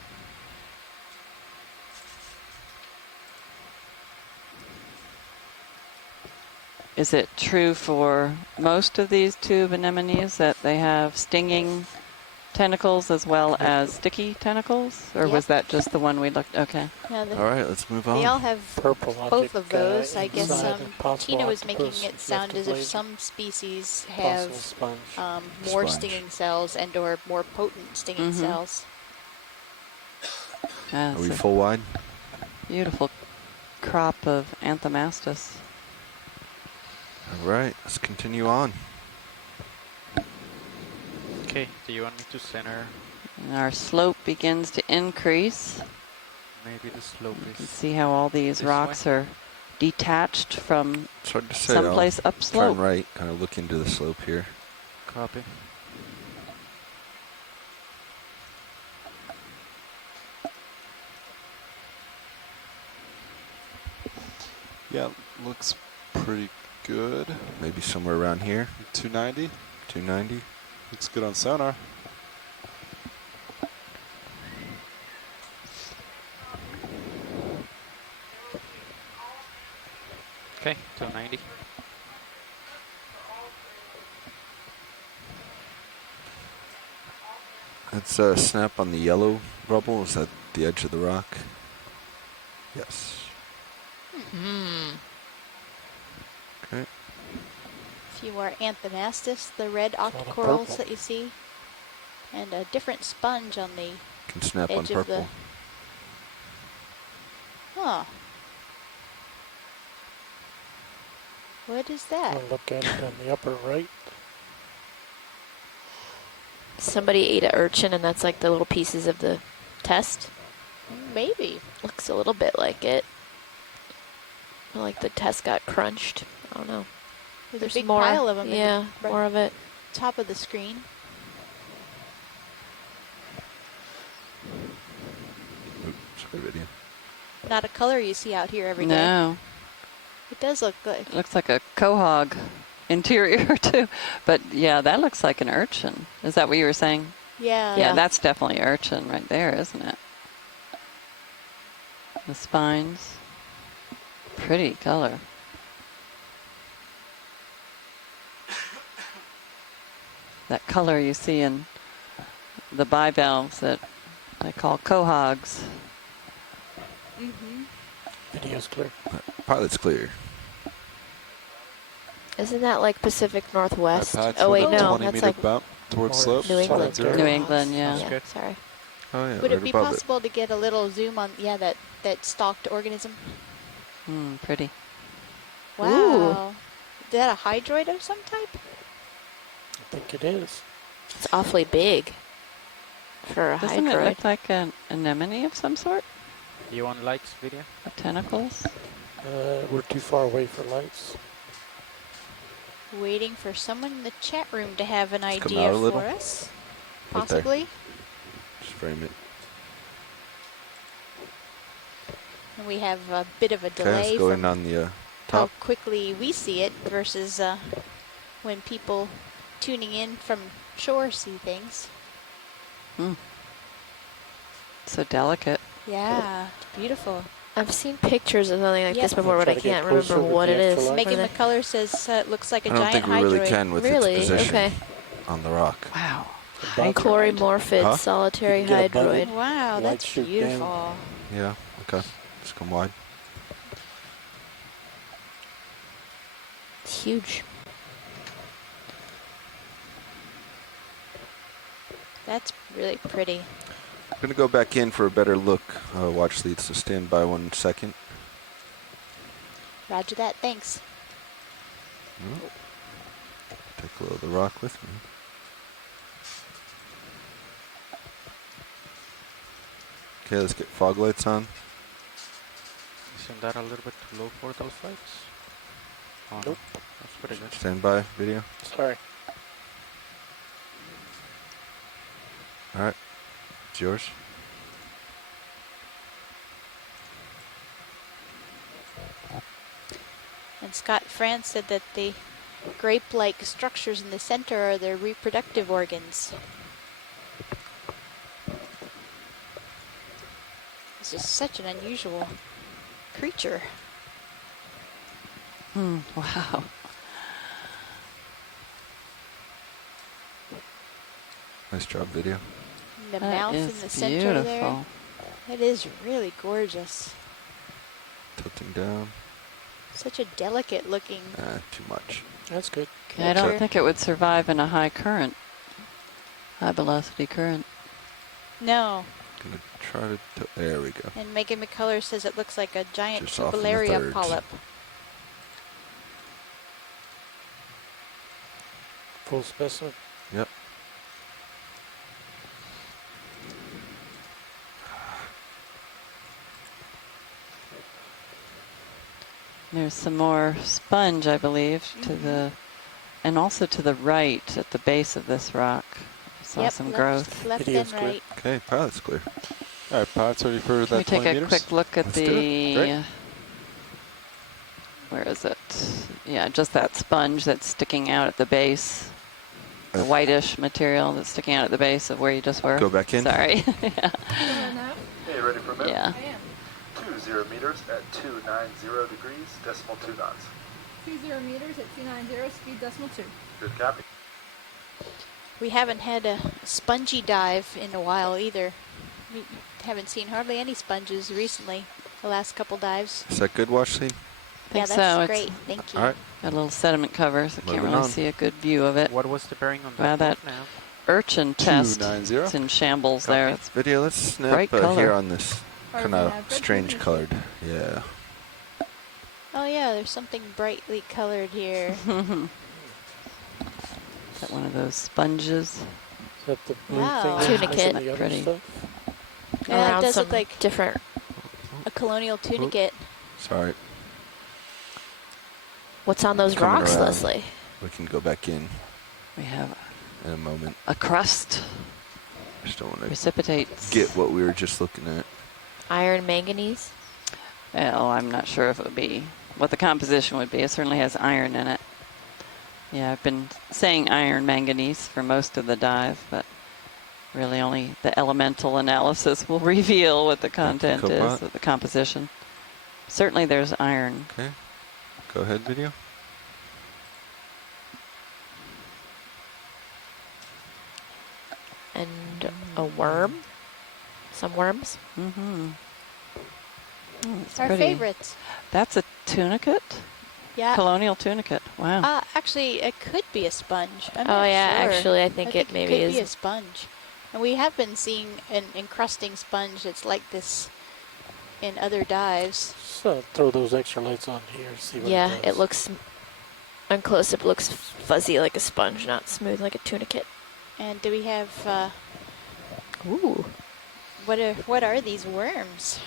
Is it true for most of these tube anemones that they have stinging tentacles as well as sticky tentacles? Or was that just the one we looked? Okay. No, All right, let's move on. They all have Purple both object, of those. I guess inside and possible Tina was making octopus, it sound as if left some species Possible have sponge. more Sponge. stinging cells and or more potent stinging cells. Yeah, Are we it's a full wide? beautiful crop of Anthomastus. All right, let's continue on. Okay, do you want me to center? And our slope begins to increase. Maybe the slope You can is see how all these this rocks way? are detached from It's hard to say. someplace I'll upslope. turn right, kind of look into the slope here. copy. Yeah, looks pretty good. Maybe somewhere around here. 290. 290. Looks good on sonar. Okay, 290. Let's snap on the yellow rubble. Is that the edge of the rock? Yes. Okay. A few more Anthomastus, the red of octocorals purple. that you see, and a different sponge on the Can snap on edge of the. purple. Huh. What is that? I'll look at it on the upper right. Somebody ate an urchin, and that's like the little pieces of the test. Maybe. Looks a little bit like it. Or like the test got crunched. I don't know. There's There's a big more. pile of them. Yeah, in the more of it. top of the screen. Oops, sorry, video. Not a color you see out here every day. No. It does look like. It looks like a quahog interior too. But yeah, that looks like an urchin. Is that what you were saying? Yeah. Yeah, that's definitely urchin right there, isn't it? The spines. Pretty color. That color you see in the bivalves that I call quahogs. Video's clear. Pilot's clear. Isn't that like Pacific Northwest? Patch Oh with wait, a no, 20 that's meter like bump towards slope. New England. Zero. New England, yeah. Yeah, sorry. Oh yeah, Would right it be above possible to get a little zoom on, that stalked organism? Pretty. Wow. Is that a hydroid of some type? I think it is. It's awfully big for a Doesn't it hydroid. look like an anemone of some sort? You want lights video? With tentacles? We're too far away for lights. Waiting for someone in the chat room to have an Just come idea out a for little. us. Right there. Possibly. Just frame it. And we have a bit of a Okay, delay let's go in from on the how top. quickly we see it versus when people tuning in from shore see things. So delicate. Yeah, it's beautiful. I've seen pictures of something like Yep. this before, but I Try to get can't remember closer with what the it is. extra light. Megan What are McCullough says it looks like a I don't giant think we hydroid. really can with Really? its position Okay. on the rock. Wow. Hydroid. Chlorimorphid Huh? solitary You can get above hydroid. it. Wow, Light that's shoot beautiful. Yeah, okay. Let's come wide. It's huge. That's really pretty. I'm going to go back in for a better look. Watch leads, so stand by 1 second. Roger that. Thanks. Take a little of the rock with me. Okay, let's get fog lights on. Isn't that a little bit too low for those lights? Oh, Nope. No. That's pretty good. Stand by video. Sorry. All right, it's yours. And Scott France said that the grape-like structures in the center are their reproductive organs. This is such an unusual creature. Wow. Nice job, video. And the That mouth in is the center there. beautiful. It is really gorgeous. Tilting down. Such a delicate looking. Too much. That's good. I don't think it would survive in a high current, high velocity current. No. Gonna try to. There we go. And Megan McCullers says it looks like a giant Just off in the tubellaria thirds. polyp. Full specimen. Yep. There's some more sponge, I believe, to the, and also to the right at the base of this rock. I saw some growth. Left and right. Okay, pilot's clear. All right, pilot's ready for Can we that take 20 a meters? quick look at Let's do it. Great. the, where is it? Yeah, just that sponge that's sticking out at the base. The whitish material that's sticking out at the base of where you just were. Go back in. Sorry. Yeah. Okay, ready for a minute? Yeah. 20 meters at 290 degrees, decimal 2 knots. 20 meters at 290, speed decimal 2. Good copy. We haven't had a spongy dive in a while either. We haven't seen hardly any sponges recently, the last couple dives. Is that good, watch lead? Yeah, Think that's so. great. Thank you. All right. Got a little sediment cover, so I can't Moving really on. see a good view of it. What was the bearing on Wow, that that now? urchin test 290. is in shambles there. It's Video, let's snap bright color. here on this Or kind we of have red strange pictures. colored. Yeah. Oh yeah, there's something brightly colored here. Is that one of those sponges? Is that the blue Wow. thing? Tunicate. The other Pretty. stuff? Yeah, it Around does some look like different. a colonial tunicate. Sorry. What's on those Coming rocks, around. Leslie? We can go back in We have in a moment. a crust. Just don't want to Precipitates. get what we were just looking at. Iron, manganese. Well, I'm not sure if it would be what the composition would be. It certainly has iron in it. Yeah, I've been saying iron manganese for most of the dive, but really only the elemental analysis will reveal what the content is Co-pilot. of the composition. Certainly there's iron. Okay. Go ahead, video. And a worm. Some worms. Mm-hmm. Our favorites. That's a tunicate? Yeah. Colonial tunicate. Wow. Actually, it could be a sponge. I'm Oh, not yeah, sure. actually, I think it maybe could be is. a sponge. And we have been seeing an encrusting sponge that's like this in other dives. So throw those extra lights on here. See what Yeah, it does. it looks, on close up, looks fuzzy like a sponge, not smooth like a tunicate. And do we have? Ooh. What are these worms?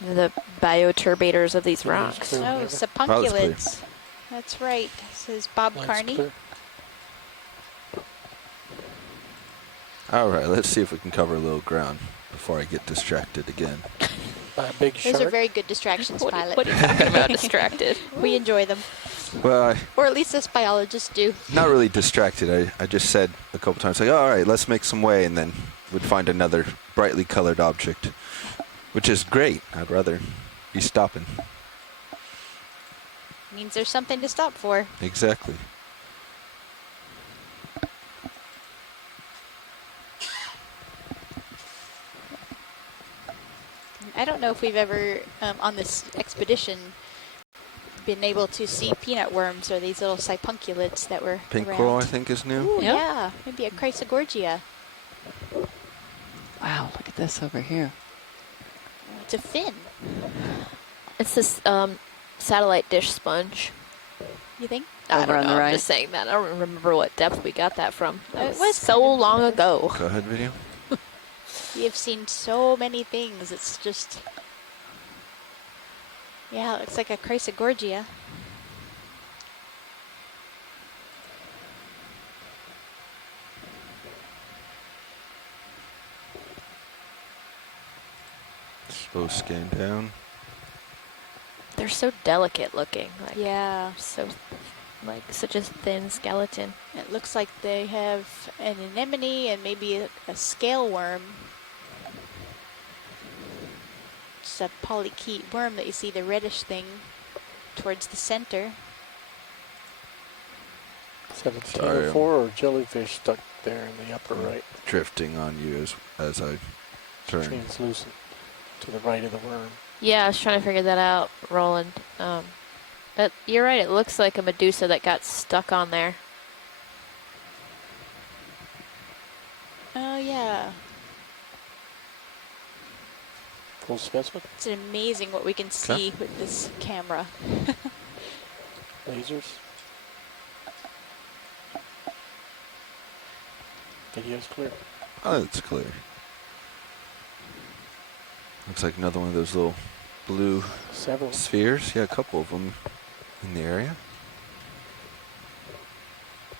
The bioturbators of these rocks. Oh, Pilot's supunculids. That's right. Says Bob Lights Carney. clear. All right, let's see if we can cover a little ground before I get distracted again. By a big Those shark. are very good distractions, Pilot. What are you talking about, distracted? We enjoy them. Well, Or at least us biologists do. not really distracted. I just said a couple times, like, all right, let's make some way, and then would find another brightly colored object, which is great. I'd rather be stopping. Means there's something to stop for. Exactly. I don't know if we've ever, on this expedition, been able to see peanut worms or these little sipunculates that were Pink around. coral, I think, is new. Ooh, yeah, maybe a Chrysogorgia. Wow, look at this over here. It's a fin. It's this satellite dish sponge. You think? I Over don't on know. the I'm right? just saying that. I don't remember what depth we got that from. That It was so kind of long ago. Go ahead, video. We have seen so many things. It's just, yeah, it looks like a Chrysogorgia. Slow scan down. They're so delicate looking. Like, Yeah. So, like, such a thin skeleton. It looks like they have an anemone and maybe a scale worm. It's a polychaete worm that you see the reddish thing towards the center. 1704 or jellyfish stuck there in the upper right. Drifting on you as I turn. Translucent to the right of the worm. Yeah, I was trying to figure that out, Roland. But you're right. It looks like a Medusa that got stuck on there. Oh, yeah. Full specimen. It's amazing what we can see with this camera. Lasers. Video's clear. Oh, it's clear. Looks like another one of those little blue spheres. Yeah, a couple of them in the area.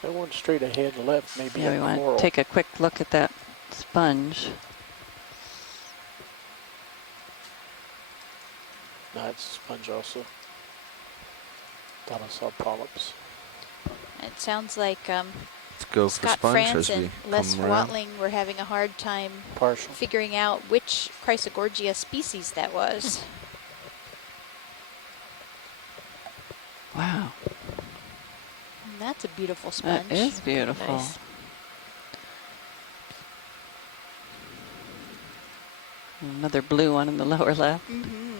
That one straight ahead left, maybe Yeah, we a want coral. to take a quick look at that sponge. No, it's a sponge also. Thought I saw polyps. It sounds like Let's go for Scott sponge France as we and Les come around. Watling were having a hard time Partial. figuring out which Chrysogorgia species that was. Wow. And that's a beautiful sponge. That is beautiful. Nice. Another blue one in the lower left. Mm-hmm.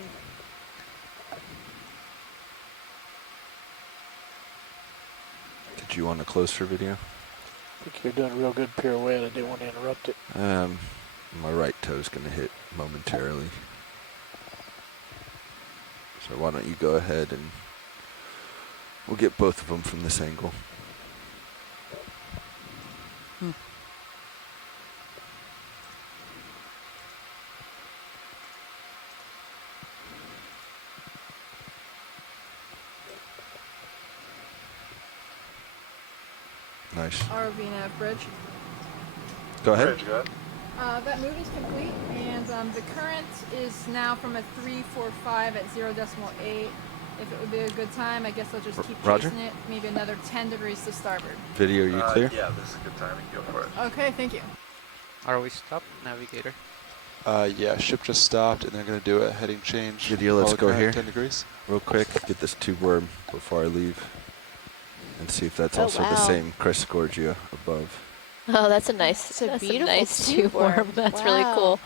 Did you want a closer video? I think you're doing a real good pirouette. I didn't want to interrupt it. My right toe's going to hit momentarily. So why don't you go ahead and we'll get both of them from this angle. Nice. RV nav bridge. Go ahead. Bridge, go ahead. That move is complete, and the current is now from a 345 at 0.8. If it would be a good time, I guess I'll just keep Roger. chasing it. Maybe another 10 degrees to starboard. Video, are you clear? Yeah, this is a good timing. Go for it. Okay, thank you. Are we stopped, navigator? Yeah, ship just stopped, and they're going to do a heading change. Video, let's Follow go current here. 10 degrees. Real quick, get this tube worm before I leave. And see if that's Oh, also wow. the same Chrysogorgia above. Oh, that's a nice. It's a that's beautiful a nice tube tube worm. worm. That's really Wow. cool.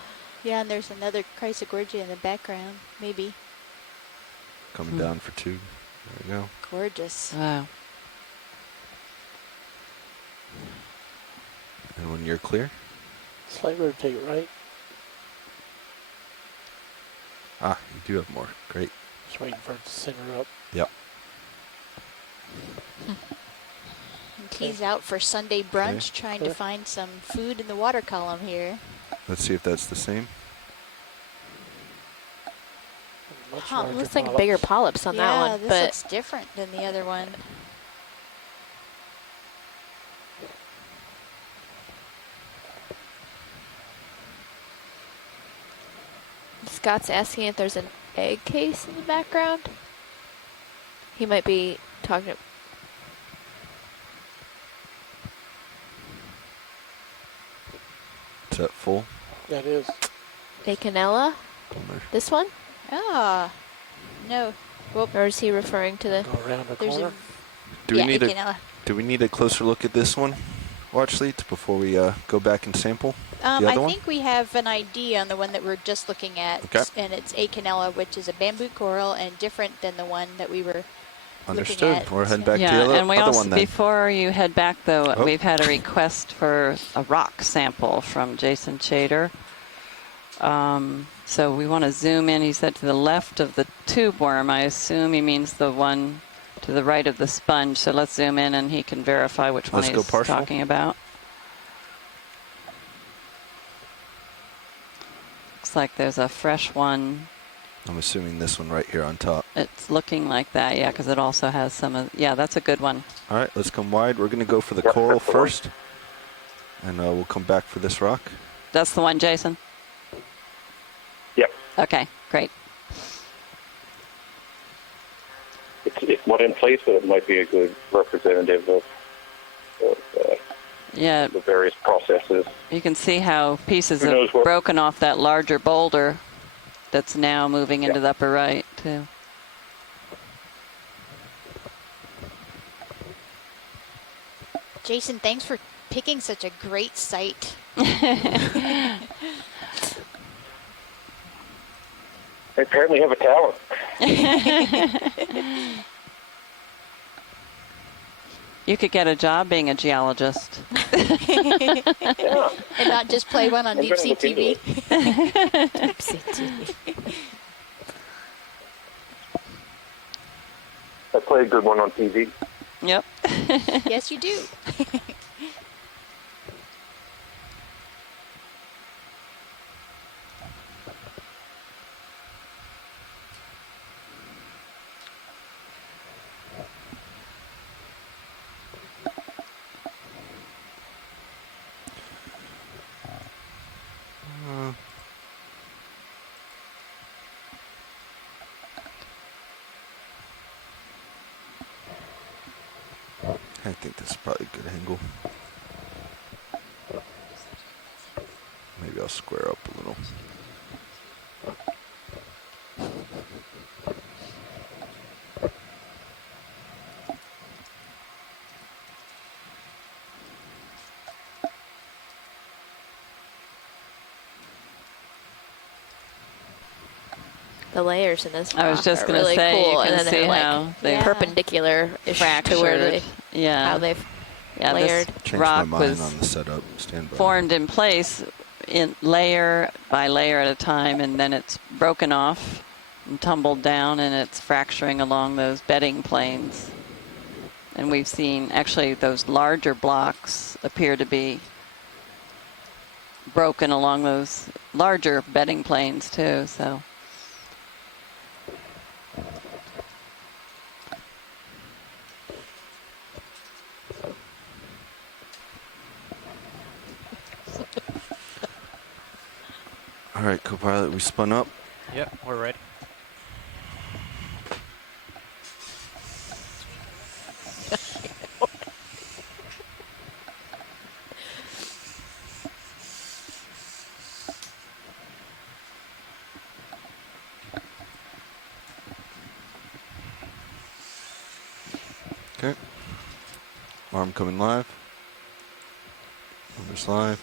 Yeah, and there's another Chrysogorgia in the background, maybe. Coming down for tube. There we go. Gorgeous. Wow. And when you're clear. Slight rotate right. Ah, you do have more. Great. Just waiting for it to center up. Yep. And tease out for Sunday brunch, trying to find some food in the water column here. Let's see if that's the same. Huh, It looks like bigger polyps on that one, Yeah, this but looks different than the other one. Scott's asking if there's an egg case in the background. He might be talking. Is that full? That is. Acanella? This one? Ah, no. Well, or is he referring to the? Go around the There's corner. a Do we yeah, need Acanella. do we need a closer look at this one? watch leads before we go back and sample the I other one? think we have an ID on the one that we're just looking at, Okay. and it's A. canella, which is a bamboo coral and different than the one that we were Understood. looking at. We're heading back to Yeah, the other, and we other also, one then. before you head back though, Oh. we've had a request for a rock sample from Jason Chater. So we want to zoom in, he said, to the left of the tube worm. I assume he means the one to the right of the sponge. So let's zoom in and he can verify which one Let's go he's partial. talking about. Looks like there's a fresh one. I'm assuming this one right here on top. It's looking like that, yeah, because it also has some of, yeah, that's a good one. All right, let's come wide. We're going to go for the coral first, and we'll come back for this rock. That's the one, Jason? Yep. Okay, great. It's not in place, but it might be a good representative of Yeah, the various processes. you can see how pieces Who have knows what- broken off that larger boulder that's now moving into the upper right, too. Jason, thanks for picking such a great site. I apparently have a talent. You could get a job being a geologist. And not just play one on I'm Deep gonna Sea look into TV. Deep Sea TV. I play a good one on TV. Yep. Yes, you do. I think this is probably a good angle. Maybe I'll square up a little. The layers in this I was rock just are going to really say, cool, you and can then see they're how like they perpendicular-ish to where fractured. they, Yeah. how they've Yeah, layered. this Changed rock my mind was on the setup. Stand by. formed in place in layer by layer at a time, and then it's broken off and tumbled down, and it's fracturing along those bedding planes. And we've seen actually those larger blocks appear to be broken along those larger bedding planes too. So All right, co-pilot, we spun up. Yep, we're ready. Okay. Arm coming live. Numbers live.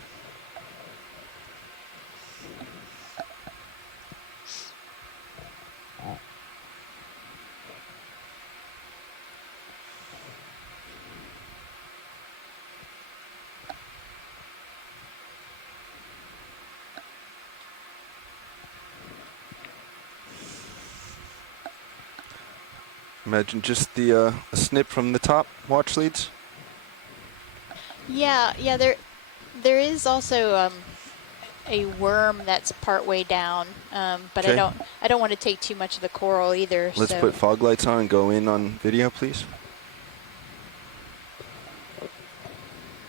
Imagine just the a snip from the top watch leads. Yeah, there is also a worm that's partway down, but Okay. I don't want to take too much of the coral either. Let's so. put fog lights on and go in on video, please.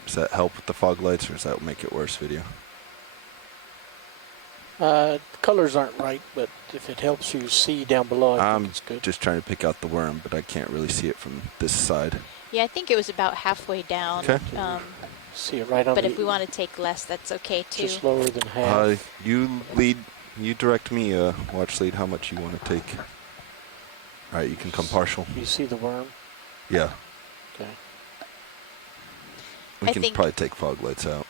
Does that help with the fog lights, or does that make it worse video? The colors aren't right, but if it helps you see down below, I think I'm it's good. just trying to pick out the worm, but I can't really see it from this side. Yeah, I think it was about halfway down. Okay. See it right on But the, if we want to take less, that's okay too. just lower than half. You lead, you direct me, watch lead, how much you want to take. All right, you can come partial. You see the worm? Yeah. Okay. We I can think probably take fog lights out.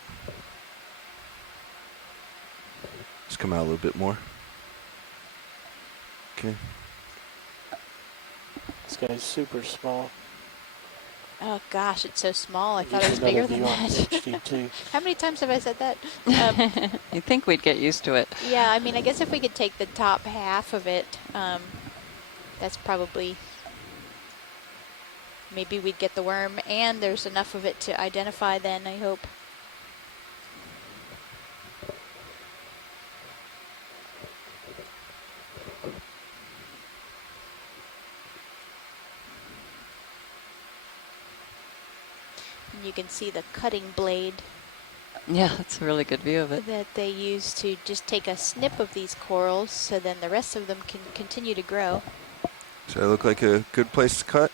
Just come out a little bit more. Okay. This guy's super small. Oh gosh, it's so small. I thought Use it was another bigger than view on that. HD2. How many times have I said that? You'd think we'd get used to it. Yeah, I mean, I guess if we could take the top half of it, that's probably, maybe we'd get the worm, and there's enough of it to identify then, I hope. And you can see the cutting blade Yeah, that's a really good view of it. that they use to just take a snip of these corals, so then the rest of them can continue to grow. Does that look like a good place to cut?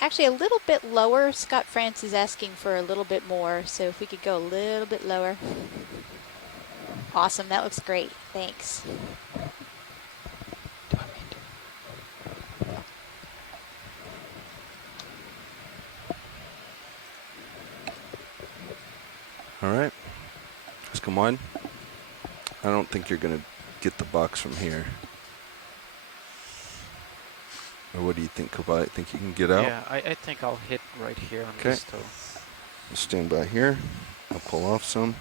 Actually, a little bit lower. Scott France is asking for a little bit more, so if we could go a little bit lower. Awesome, that looks great. Thanks. All right. Let's come on. I don't think you're going to get the box from here. Or what do you think, Kobay? Think you can get out? Yeah, I think I'll hit right here on Okay. this toe. I'll stand by here. I'll pull off some.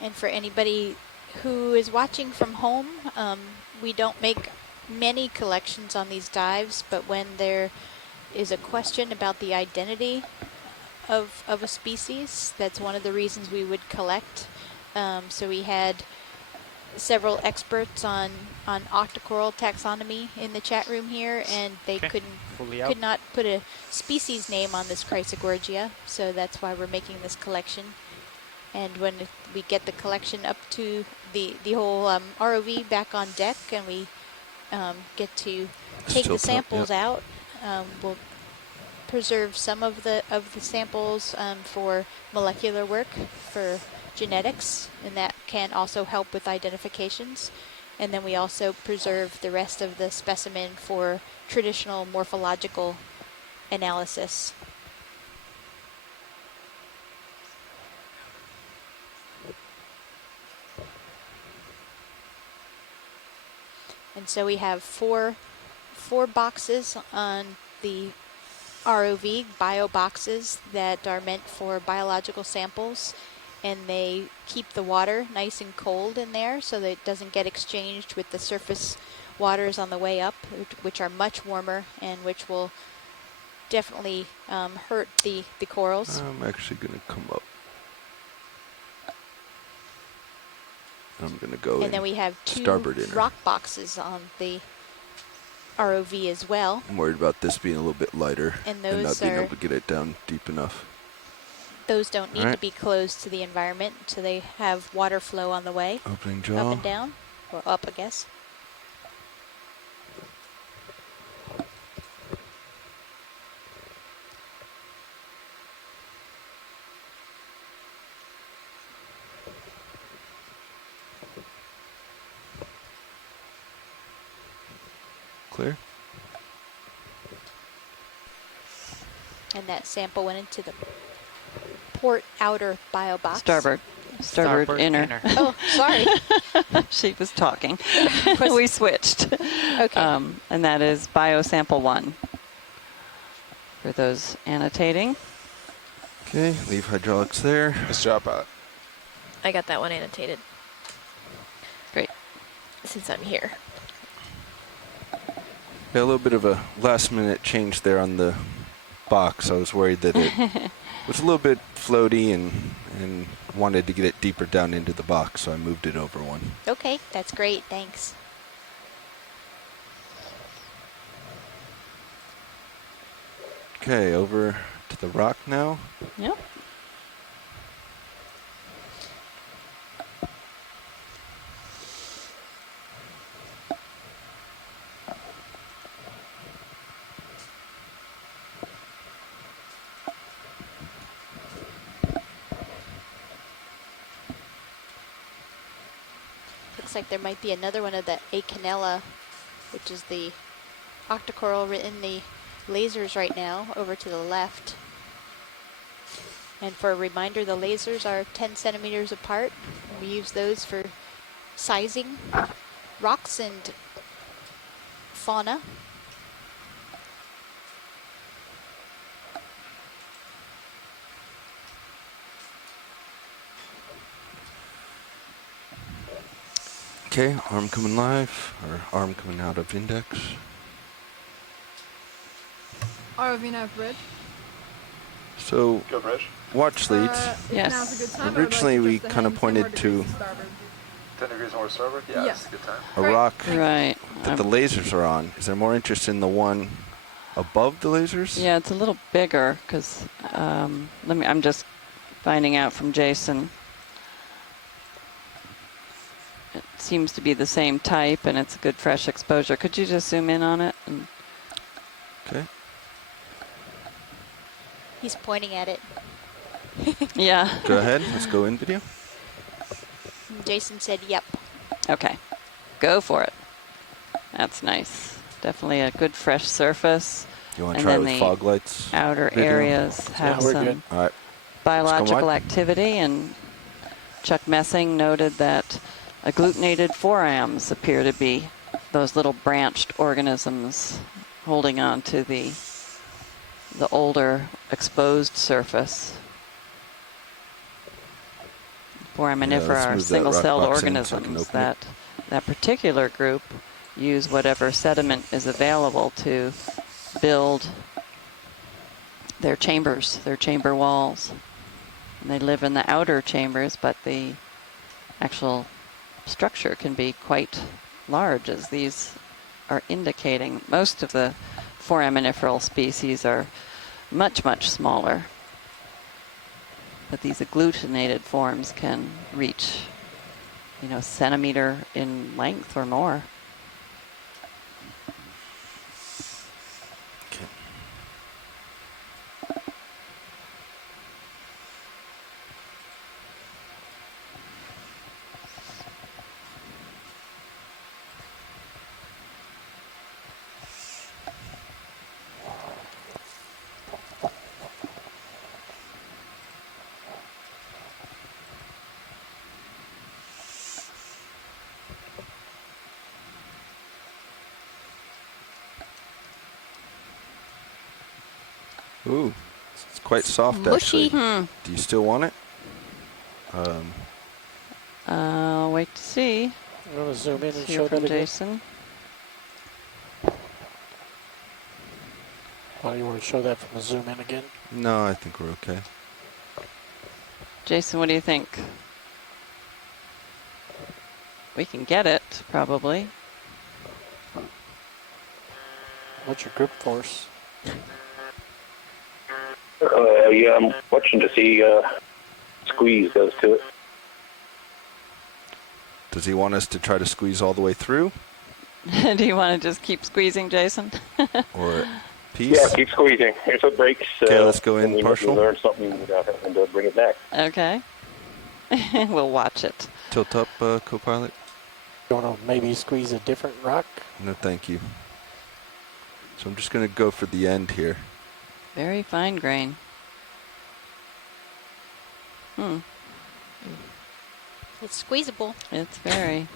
And for anybody who is watching from home, we don't make many collections on these dives, but when there is a question about the identity of a species, that's one of the reasons we would collect. So we had several experts on octocoral taxonomy in the chat room here, and they could not put a species name on this Chrysogorgia, so that's why we're making this collection. And when we get the collection up to the whole ROV back on deck, and we get to take the samples out, we'll preserve some of the samples for molecular work, for genetics, and that can also help with identifications. And then we also preserve the rest of the specimen for traditional morphological analysis. And so we have four boxes on the ROV, bio boxes that are meant for biological samples, and they keep the water nice and cold in there so that it doesn't get exchanged with the surface waters on the way up, which are much warmer and which will definitely hurt the corals. I'm actually going to come up. I'm going to go And then we have two starboard inner. rock boxes on the ROV as well. I'm worried about this being a little bit lighter And and not those being are- able to get it down deep enough. Those don't need to Alright. be closed to the environment, so they have water flow on the way. Opening Up jaw. and down, or up, I guess. Clear. And that sample went into the port outer bio box. Starboard inner. Oh, sorry. She was talking. We switched. Okay. And that is biosample 1. For those annotating. Okay, leave hydraulics there. Nice job, Pat. I got that one annotated. Great. Since I'm here. Yeah, a little bit of a last minute change there on the box. I was worried that it was a little bit floaty and wanted to get it deeper down into the box, so I moved it over one. Okay, that's great. Thanks. Okay, over to the rock now. Yep. Looks like there might be another one of the Acanella which is the octocoral in the lasers right now, over to the left. And for a reminder, the lasers are 10 centimeters apart. We use those for sizing rocks and fauna. Okay, arm coming live, or arm coming out of index. ROV nav bridge. So, Go, Bridge. watch leads. If now's a good time, I would like Originally, to we just kind of hang 10 more pointed degrees to starboard. 10 degrees more starboard? Yeah, Yes. that's a good time. a rock Right. that the lasers are on. Is there more interest in the one above the lasers? Yeah, it's a little bigger because I'm just finding out from Jason. It seems to be the same type, and it's a good fresh exposure. Could you just zoom in on it? Okay. He's pointing at it. Yeah. Go ahead. Let's go in video. Jason said, yep. Okay. Go for it. That's nice. Definitely a good fresh surface. You want to And try then with the fog lights? outer video? areas have we're some good. All right. biological activity, and Chuck Messing noted that agglutinated forams appear to be those little branched organisms holding on to the older exposed surface. Foraminifera are single-celled organisms that particular group use whatever sediment is available to build their chambers, their chamber walls. And they live in the outer chambers, but the actual structure can be quite large, as these are indicating. Most of the foraminiferal species are much, much smaller. But these agglutinated forms can reach, centimeter in length or more. Ooh, it's quite soft, Mushy. actually. Do you still want it? I'll wait to see. I'm going to zoom in and Hear show from that again. Jason. Oh, you want to show that from the zoom in again? No, I think we're okay. Jason, what do you think? We can get it, probably. What's your grip force? Yeah, I'm watching to see squeeze goes to it. Does he want us to try to squeeze all the way through? Do you want to just keep squeezing, Jason? Or piece? Yeah, keep squeezing. If it breaks, Okay, let's go in then we partial. learn something and bring it back. Okay. We'll watch it. Tilt up, co-pilot. You want to maybe squeeze a different rock? No, thank you. So I'm just going to go for the end here. Very fine grain. It's squeezable. It's very.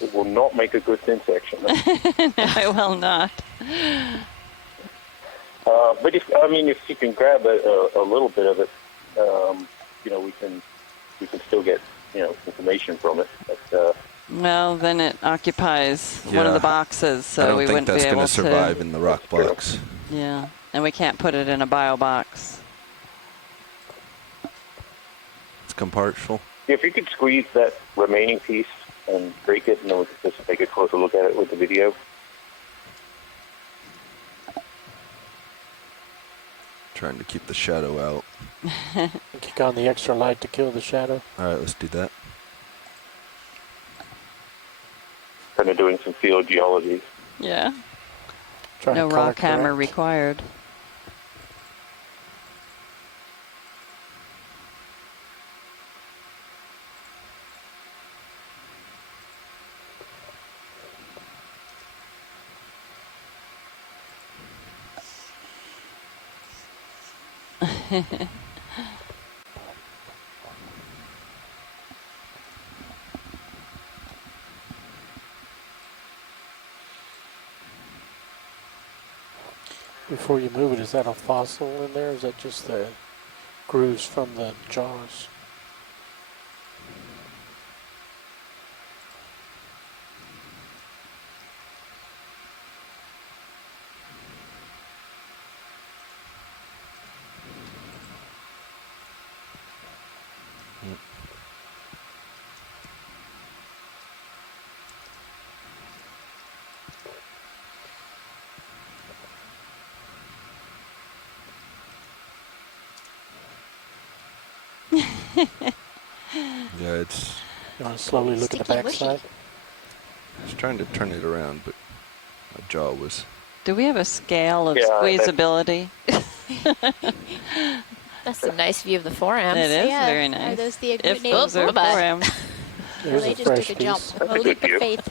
It will not make a good thin section. No, it will not. But if you can grab a little bit of it, we can still get information from it. But, Well, then it occupies one of the boxes, so I don't we think wouldn't that's be able going to survive in the rock box. Yeah, and we can't put it in a bio box. It's compartmental. if you could squeeze that remaining piece and break it, and then we could just take a closer look at it with the video. Trying to keep the shadow out. Kick on the extra light to kill the shadow. All right, let's do that. Kind of doing some field geology. Yeah. Try No to color rock hammer correct. required. Before you move it, is that a fossil in there? Or is that just the grooves from the jaws? Yeah, it's. You want to slowly look at the backside? I was trying to turn it around, but my jaw was. Do we have a scale of squeezability? That's a nice view of the forams. It is Yeah. very nice. Are those the If agglutinated those are forams. Well, they just took a jump. A leap of faith.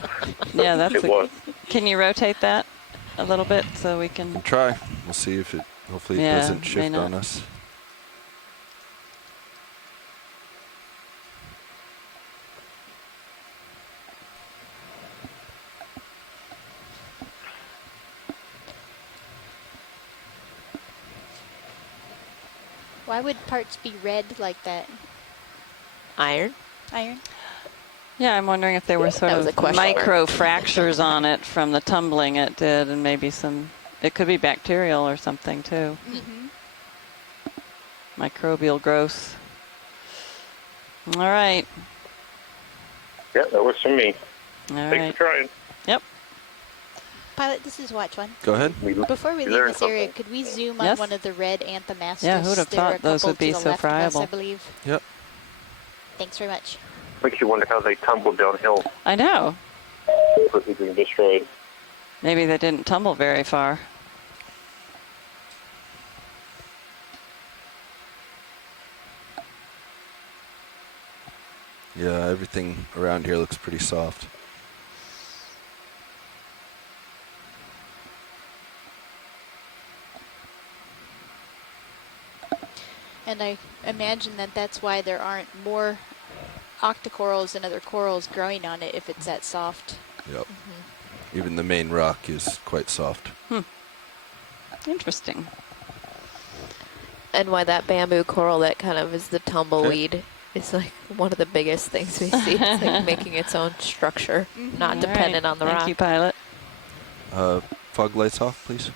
Yeah, that's It was. Can you rotate that a little bit so we can... We'll try. We'll see if it. Hopefully, it doesn't shift on us. Why would parts be red like that? Iron. Iron? Yeah, I'm wondering if there were sort That was a of question. micro fractures on it from the tumbling it did, and maybe some... It could be bacterial or something, too. Mm-hmm. Microbial growth. All right. Yeah, that works for me. All Thanks right. for trying. Yep. Pilot, this is Watch One. Go ahead. Before we leave learned this area, something. could we zoom Yes. on one of the red anthomastus? Yeah, who would have There are thought a those couple would be to the so left of us, I friable? believe. Yep. Thanks very much. Makes you wonder how they tumbled downhill. I know. Quickly being destroyed. Maybe they didn't tumble very far. Yeah, everything around here looks pretty soft. And I imagine that that's why there aren't more octocorals and other corals growing on it if it's that soft. Yep. Even the main rock is quite soft. Interesting. And why that bamboo coral that kind of is the tumbleweed is like one of the biggest things we see. It's like making its own structure, not All dependent right. on the Thank rock. you, pilot. Fog lights off, please.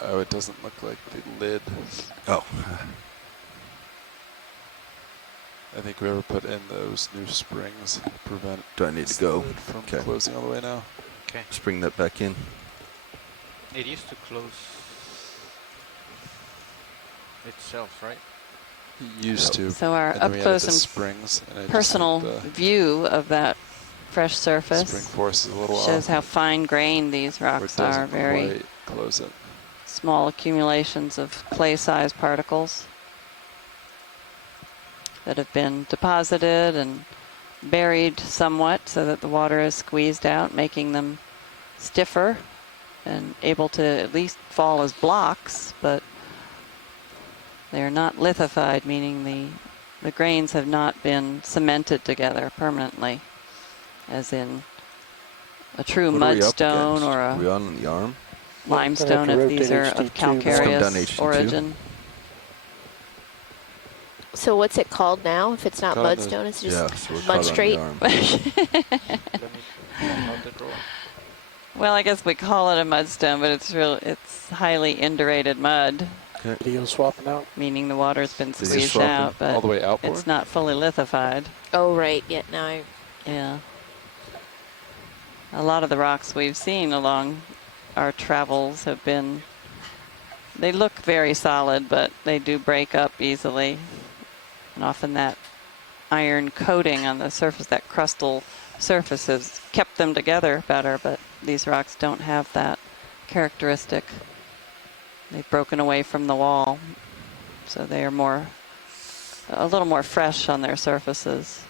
Oh, it doesn't look like the lid. Oh. I think whoever put in those new springs prevent. Do I need to go? Lid from Okay. closing all the way now. Okay. Just bring that back in. It used to close itself, right? Used to. So our and then up we added close the and springs, and I just personal think the view of that fresh surface spring force is a little shows off. how fine-grained these Or it rocks are. doesn't Very quite close it. small accumulations of clay-sized particles that have been deposited and buried somewhat so that the water is squeezed out, making them stiffer and able to at least fall as blocks, but they are not lithified, meaning the grains have not been cemented together permanently, as in a true What are we up mudstone against? or Are we a on the arm? limestone if these are of Let's come down calcareous HD2. origin. So what's it called now? If it's not Caught on the- mudstone, it's just Yeah, so we're mud caught on the straight. arm. Let me pop out the drawer. Well, I guess we call it a mudstone, but it's highly indurated mud, Okay. Video swapping out. meaning the water's been Is this squeezed swapping out, but all the way outboard? it's not fully lithified. Oh, right. Yeah, now I... Yeah. A lot of the rocks we've seen along our travels have been, they look very solid, but they do break up easily. And often that iron coating on the surface, that crustal surface, has kept them together better, but these rocks don't have that characteristic. They've broken away from the wall, so they are a little more fresh on their surfaces.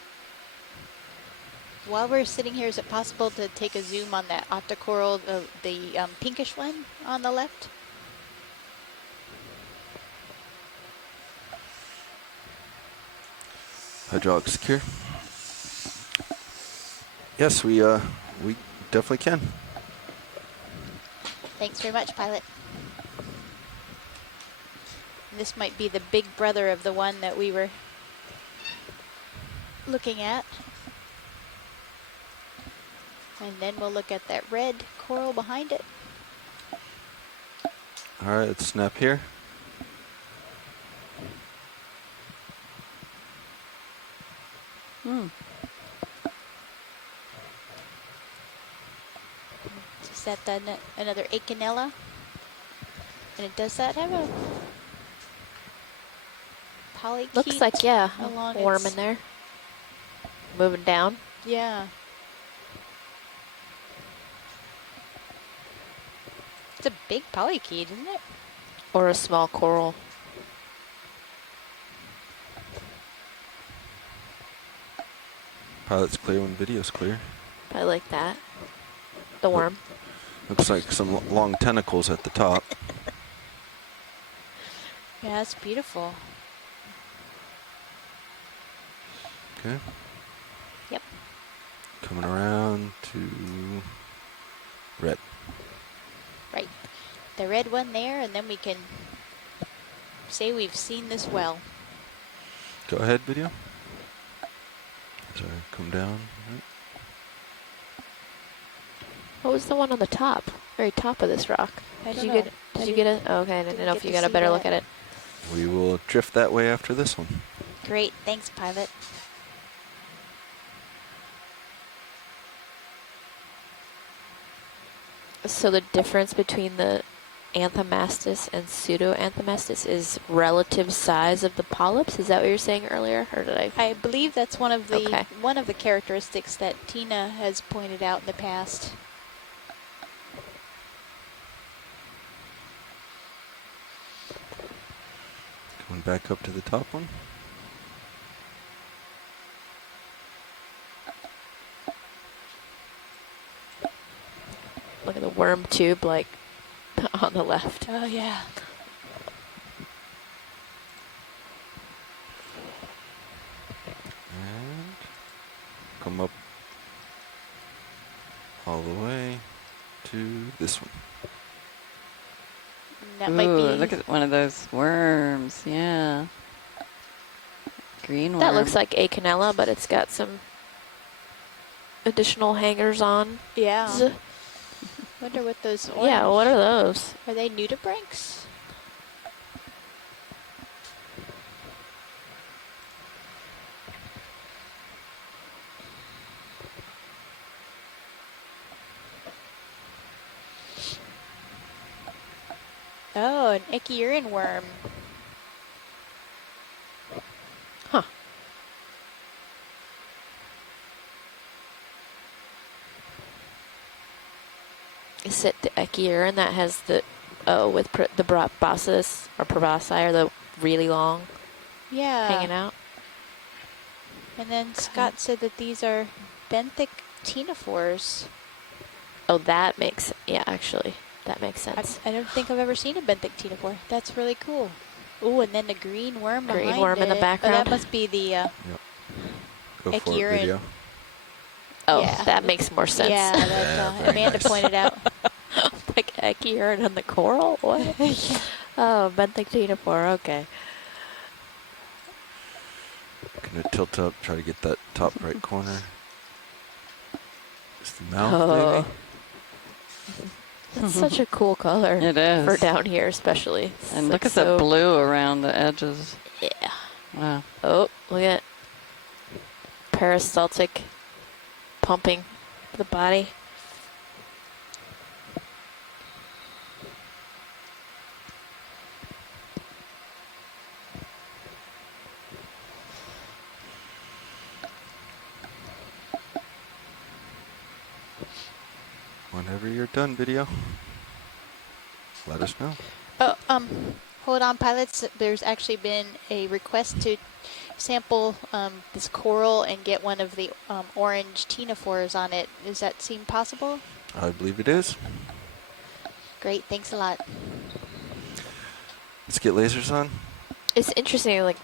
While we're sitting here, is it possible to take a zoom on that octocoral, the pinkish one on the left? Hydraulic secure. Yes, we definitely can. Thanks very much, pilot. This might be the big brother of the one that we were looking at. And then we'll look at that red coral behind it. All right, let's snap here. Is that another Okeanos? And does that have a polychaete? Looks like, yeah, along worm in there. Moving down. Yeah. It's a big polychaete, isn't it? Or a small coral. Pilot's clear when video's clear. I like that. The worm. Looks like some long tentacles at the top. Yeah, that's beautiful. Okay. Yep. Coming around to red. Right. The red one there, and then we can say we've seen this well. Go ahead, video. Sorry, come down. Right. What was the one on the top? Very top of this rock. Did you get it? Oh, okay, I didn't know if you got a better look at it. We will drift that way after this one. Great, thanks, pilot. So the difference between the Anthomastus and Pseudo-Anthomastus is relative size of the polyps? Is that what you were saying earlier, or did I? I believe that's one of the characteristics that Tina has pointed out in the past. Going back up to the top one. Look at the worm tube, like, on the left. Oh, yeah. And come up all the way to this one. That Ooh, might be. Look at one of those worms. Yeah. Green worm. That looks like Acanella, but it's got some additional hangers on. Yeah. Wonder what those orange. Yeah, what are those? Are they nudibranchs? Oh, an icky urine worm. Huh. Is it the Echiurine that has the, with the proboscis or proboscis are the really long Yeah. hanging out? And then Scott said that these are benthic ctenophores. Oh, that makes, yeah, actually, that makes sense. I don't think I've ever seen a benthic ctenophore. That's really cool. Ooh, and then the green worm behind it. Green worm in the background. Oh, that must be the Go for it, Echiurine. video. Oh, Yeah. that makes more sense. Yeah, that Amanda pointed out. Like Echiurine on the coral? What? Yeah. Oh, benthic ctenophore, okay. Gonna tilt up, try to get that top right corner. Just the mouth, Oh. maybe? That's such a cool color. It is. For down here, especially. It's And like look at so- the blue around the edges. Yeah. Wow. Oh, look at peristaltic pumping the body. Whenever you're done, video, let us know. Oh, Hold on, pilots. There's actually been a request to sample this coral and get one of the orange ctenophores on it. Does that seem possible? I believe it is. Great, thanks a lot. Let's get lasers on. It's interesting, like,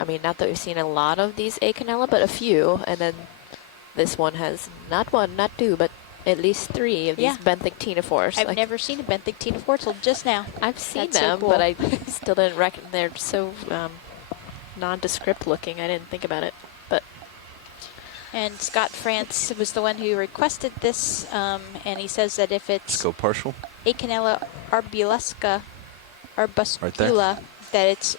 I mean, not that we've seen a lot of these Okeanos, but a few, and then this one has not one, not two, but at least 3 of these benthic ctenophores. I've never seen a benthic ctenophore till just now. I've seen That's them, so cool. but I still didn't reckon they're so nondescript looking. I didn't think about it, but. And Scott France was the one who requested this, and he says that if it's Let's go partial. Acanella arbuscula, that it's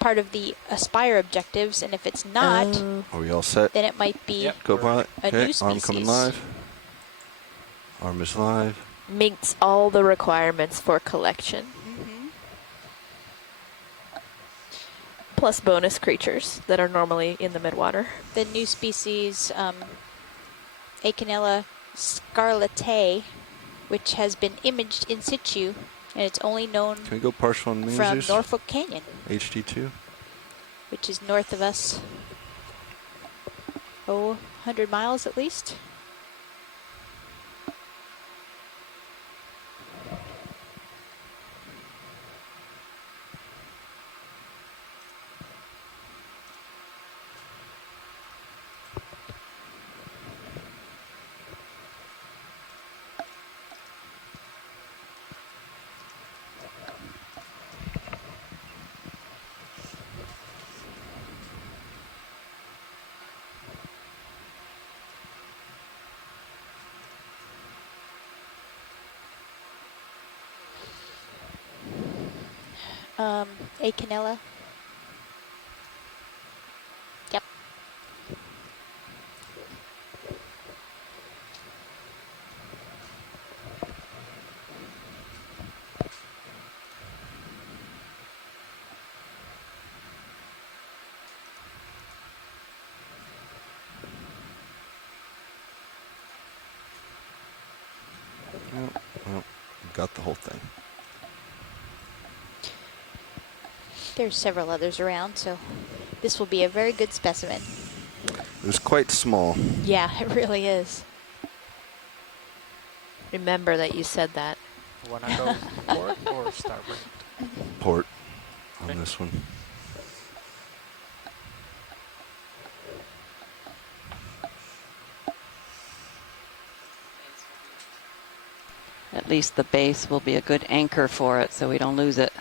part of the Aspire objectives, and if it's not, Are we all set? then it might be Go pilot. a new Okay, species. arm coming live. Arm is live. Meets all the requirements for collection. Plus bonus creatures that are normally in the midwater. The new species, Acanella scarlatae, which has been imaged in situ, and it's only known Can we go partial on from lasers? Norfolk Canyon, HD2. which is north of us. 100 miles at least. Acanella. Yep. Well, got the whole thing. There's several others around, so this will be a very good specimen. It was quite small. Yeah, it really is. Remember that you said that. Wanna go port or starboard? Port on this one. At least the base will be a good anchor for it so we don't lose it.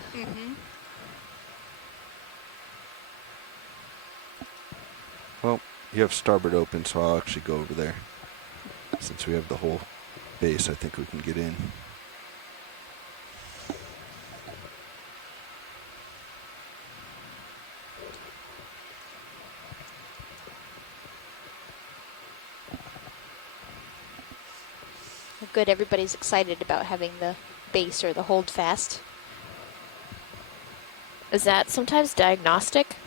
Well, you have starboard open, so I'll actually go over there. Since we have the whole base, I think we can get in. Good, everybody's excited about having the base or the hold fast. Is that sometimes diagnostic?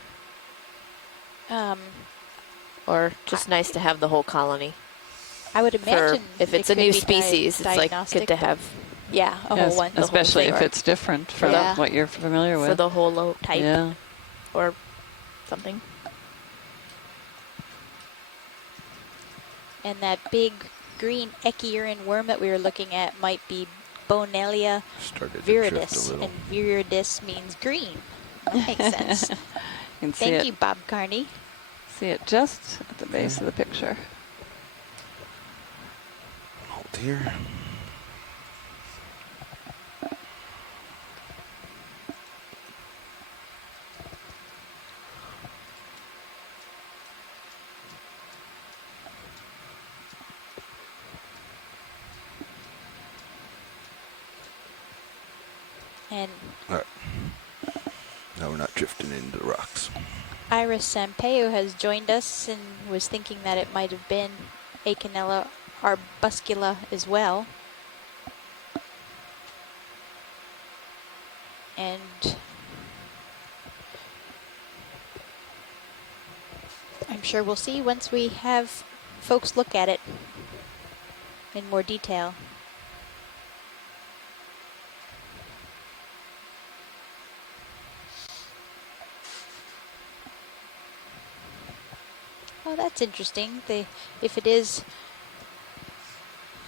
Or just nice to have the whole colony? I would imagine if it's it a could new be species, it's like good to have. Yeah, a whole one. Especially if it's different from what you're familiar with. For the whole type. Yeah. Or something. And that big green echierine worm that we were looking at might be Bonelia viridis, and viridis means green. That makes sense. Thank you, Bob Carney. See it just at the base of the picture. Hold here. And All right. Now we're not drifting into the rocks. Iris Sampaio has joined us and was thinking that it might have been Acanella arbuscula as well. And I'm sure we'll see once we have folks look at it in more detail. Oh, that's interesting. If it is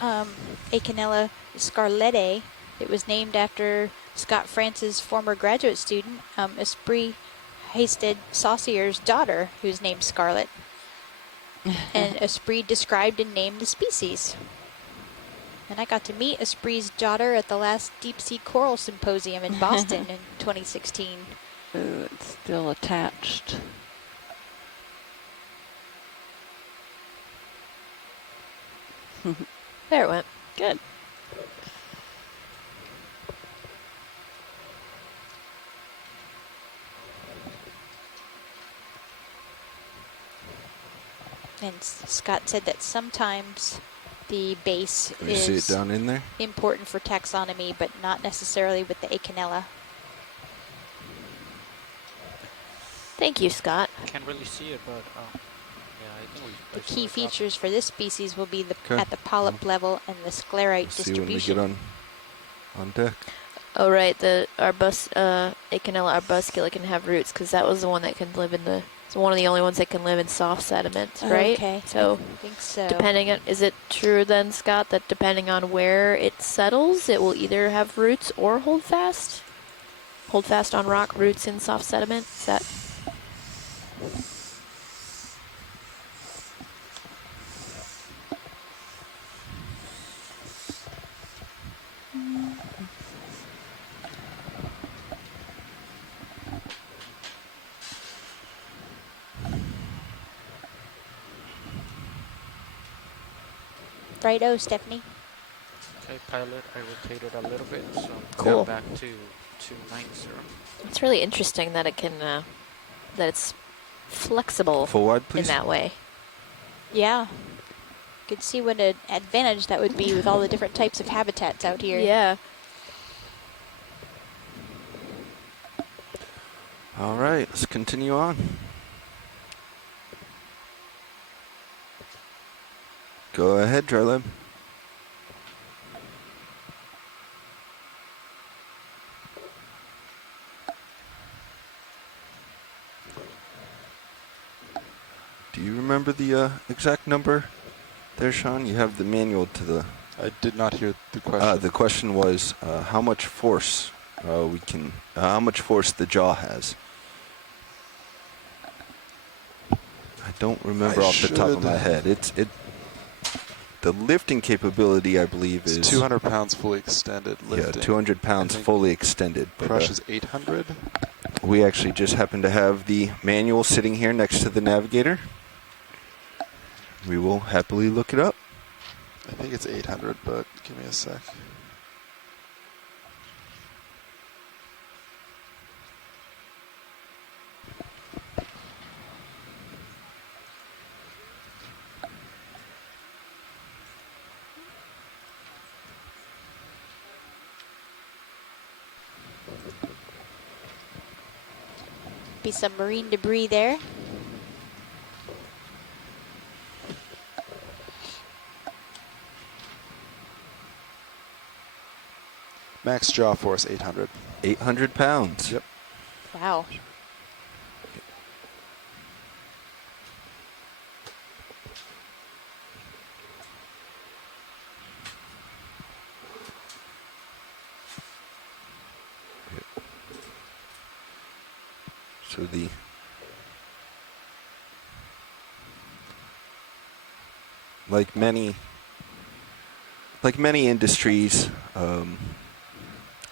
Acanella scarlette, it was named after Scott France's former graduate student, Esprit Hasted Saussier's daughter, who's named Scarlet. And Esprit described and named the species. And I got to meet Esprit's daughter at the last Deep Sea Coral Symposium in Boston in 2016. Ooh, it's still attached. There it went. Good. And Scott said that sometimes the base Can you see it is down in there? important for taxonomy, but not necessarily with the Acanella. Thank you, Scott. Can't really see it, but yeah, I think we. The key features for this species will be Okay. at the polyp level and the sclerite See when we distribution. get on deck. Oh, right. The Acanella arbuscula can have roots because that was the one that can live in the. It's one of the only ones that can live in soft sediments, right? Okay. So, I think so. depending on, is it true then, Scott, that depending on where it settles, it will either have roots or hold fast? Hold fast on rock, roots in soft sediment? Is that? Righto, Stephanie. Okay, pilot, I rotated a little bit, so Cool. back to 290. It's really interesting that it can, that it's flexible Full wide, in please. that way. Yeah. Could see what an advantage that would be with all the different types of habitats out here. Yeah. All right, let's continue on. Go ahead, Dryland. Do you remember the exact number there, Sean? You have the manual to the... I did not hear the question. The question was how much force how much force the jaw has. I don't remember off the top of my head. The lifting capability, I believe, is 200 pounds fully extended lifting. Yeah, 200 pounds fully extended. But, crush is 800. we actually just happen to have the manual sitting here next to the navigator. We will happily look it up. I think it's 800, but give me a sec. Be some marine debris there. Max jaw force 800. 800 pounds. Yep. Wow. So the like many industries,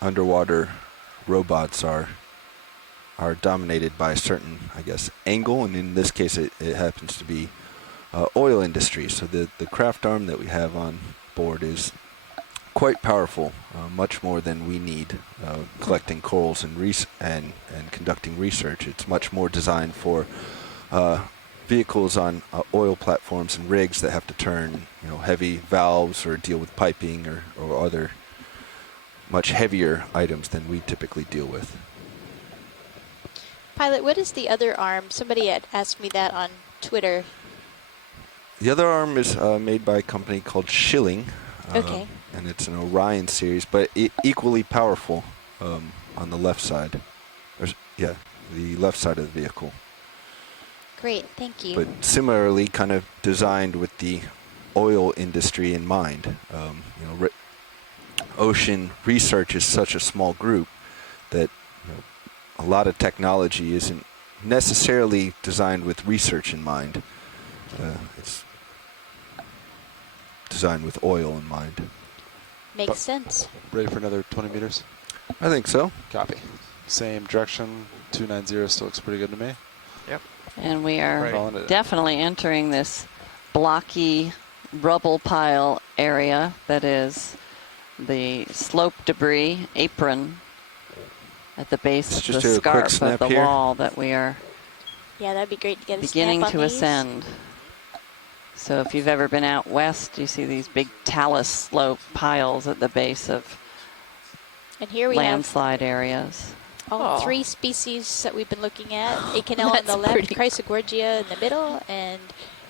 underwater robots are dominated by a certain, I guess, angle, and in this case, it happens to be oil industry. So the craft arm that we have on board is quite powerful, much more than we need collecting corals and conducting research. It's much more designed for vehicles on oil platforms and rigs that have to turn, heavy valves or deal with piping or other much heavier items than we typically deal with. Pilot, what is the other arm? Somebody had asked me that on Twitter. The other arm is made by a company called Schilling. Okay. And it's an Orion series, but equally powerful on the left side. The left side of the vehicle. Great, thank you. But similarly, kind of designed with the oil industry in mind. You know, ocean research is such a small group that a lot of technology isn't necessarily designed with research in mind. It's designed with oil in mind. Makes sense. Ready for another 20 meters? I think so. Copy. Same direction, 290 still looks pretty good to me. Yep. And we are Right. definitely entering this blocky rubble pile area that is the slope debris apron at the base Let's of just the do a quick scarp snap of the here. wall that we are Yeah, that'd be great to get a beginning snap on to these. ascend. So if you've ever been out west, you see these big talus slope piles at the base of And here we landslide areas. have all 3 species that we've been looking at. Acanella on the left, Chrysogorgia in the middle, and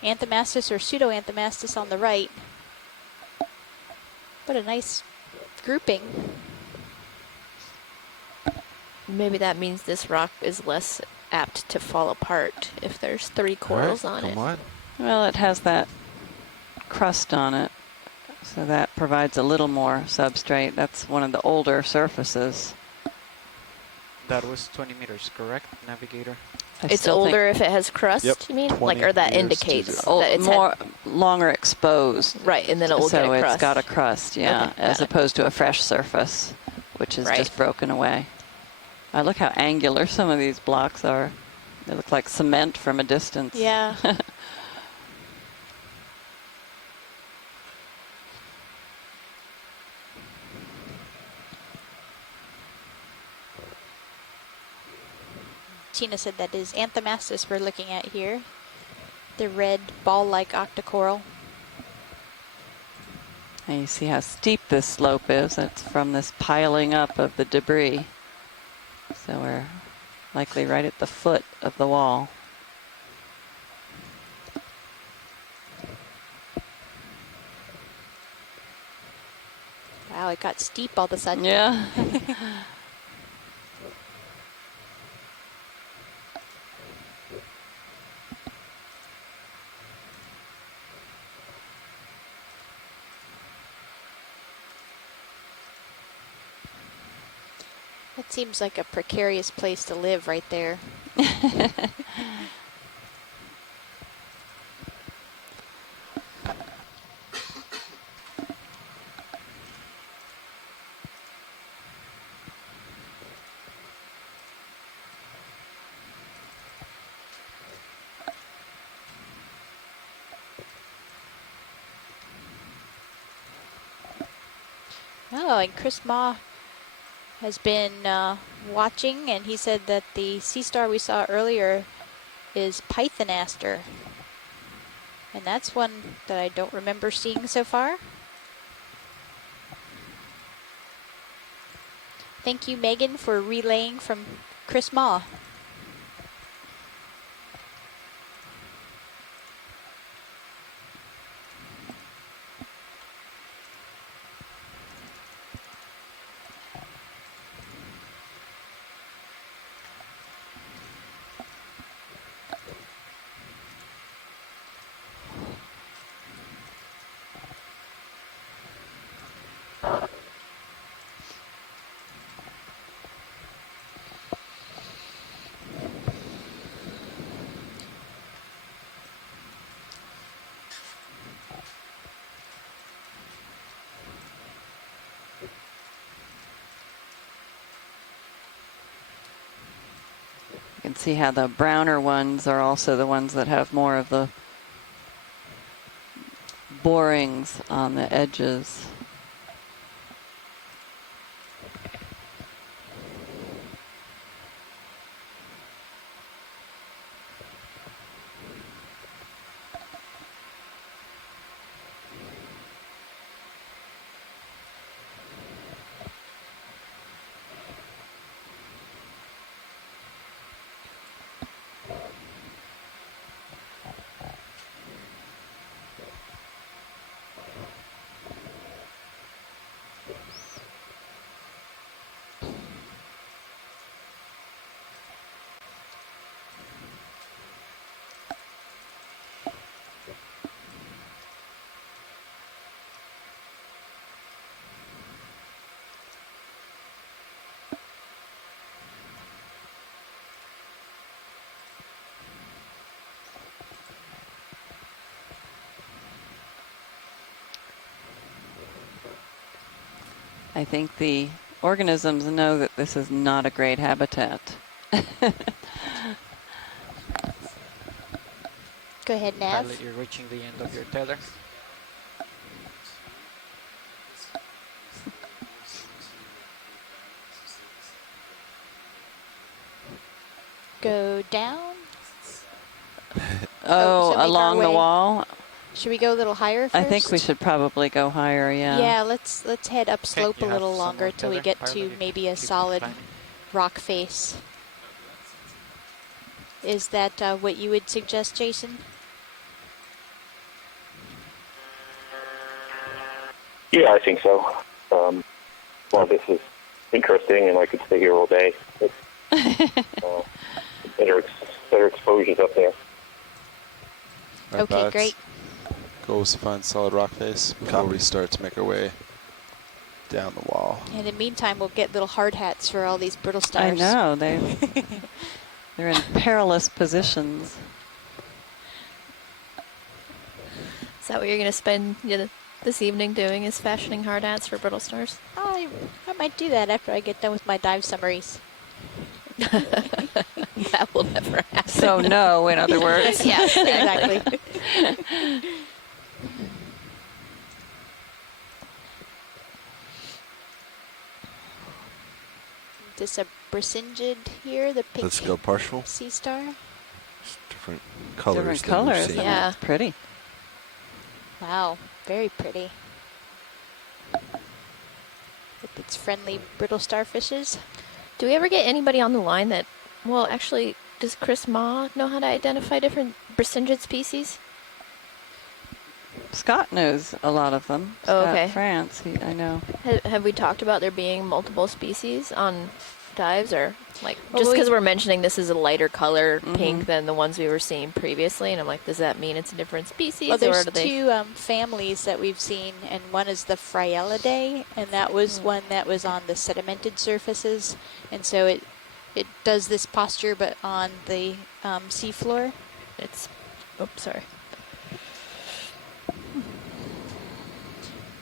Anthomastus or Pseudoanthomastus on the right. What a nice grouping. Maybe that means this rock is less apt to fall apart if there's 3 corals on it. Well, it has that crust on it, so that provides a little more substrate. That's one of the older surfaces. That was 20 meters, correct, Navigator? It's older if it has crust, you mean? Like, or that indicates that it's more longer exposed. Right, and then it will so get a crust. it's got a crust, yeah, Okay, as opposed to a fresh surface, which is just broken away. Look how angular some of these blocks are. They look like cement from a distance. Yeah. Tina said that is Anthomastus we're looking at here. The red ball-like octocoral. And you see how steep this slope is. It's from this piling up of the debris. So we're likely right at the foot of the wall. Wow, it got steep all of a sudden. Yeah. That seems like a precarious place to live right there. Oh, and Chris Ma has been watching, and he said that the sea star we saw earlier is Pythonaster. And that's one that I don't remember seeing so far. Thank you, Megan, for relaying from Chris Ma. You can see how the browner ones are also the ones that have more of the borings on the edges. I think the organisms know that this is not a great habitat. Go ahead, Nav. Pilot, you're reaching the end of your tether. Go down. Oh, so make our along the way- wall? Should we go a little higher first? I think we should probably go higher, yeah. Yeah, let's head up slope you a have little some longer more till we tether, get pilot, to if maybe you a keep on solid climbing. rock face. Is that what you would suggest, Jason? Yeah, I think so. Well, this is interesting, and I could stay here all day. But, better exposures up there. Our Okay, pilots, great. Goal was to find solid rock face before we start to make our way down the wall. In the meantime, we'll get little hard hats for all these brittle I stars. know, they're in perilous positions. Is that what you're going to spend this evening doing, is fashioning hard hats for brittle stars? I might do that after I get done with my dive summaries. That will never happen. So no, in other words. Yeah, exactly. This a Brisingid here, the pink Let's go partial. sea star. Different colors. Different than we've colors. seen. Yeah. It's pretty. Wow, very pretty. With its friendly brittle starfishes. Do we ever get anybody on the line that, well, actually, does Chris Ma know how to identify different Brisingid species? Scott knows a lot of them. Oh, Scott okay. France, I know. Have we talked about there being multiple species on dives, or like Well, just we- because we're mentioning this is a lighter color Mhm. pink than the ones we were seeing previously, and I'm like, does that mean it's a different species, Well, there's or do they? two families that we've seen, and one is the Phryelidae, and that was one that was on the sedimented surfaces, and so it does this posture, but on the seafloor. It's, oops, sorry.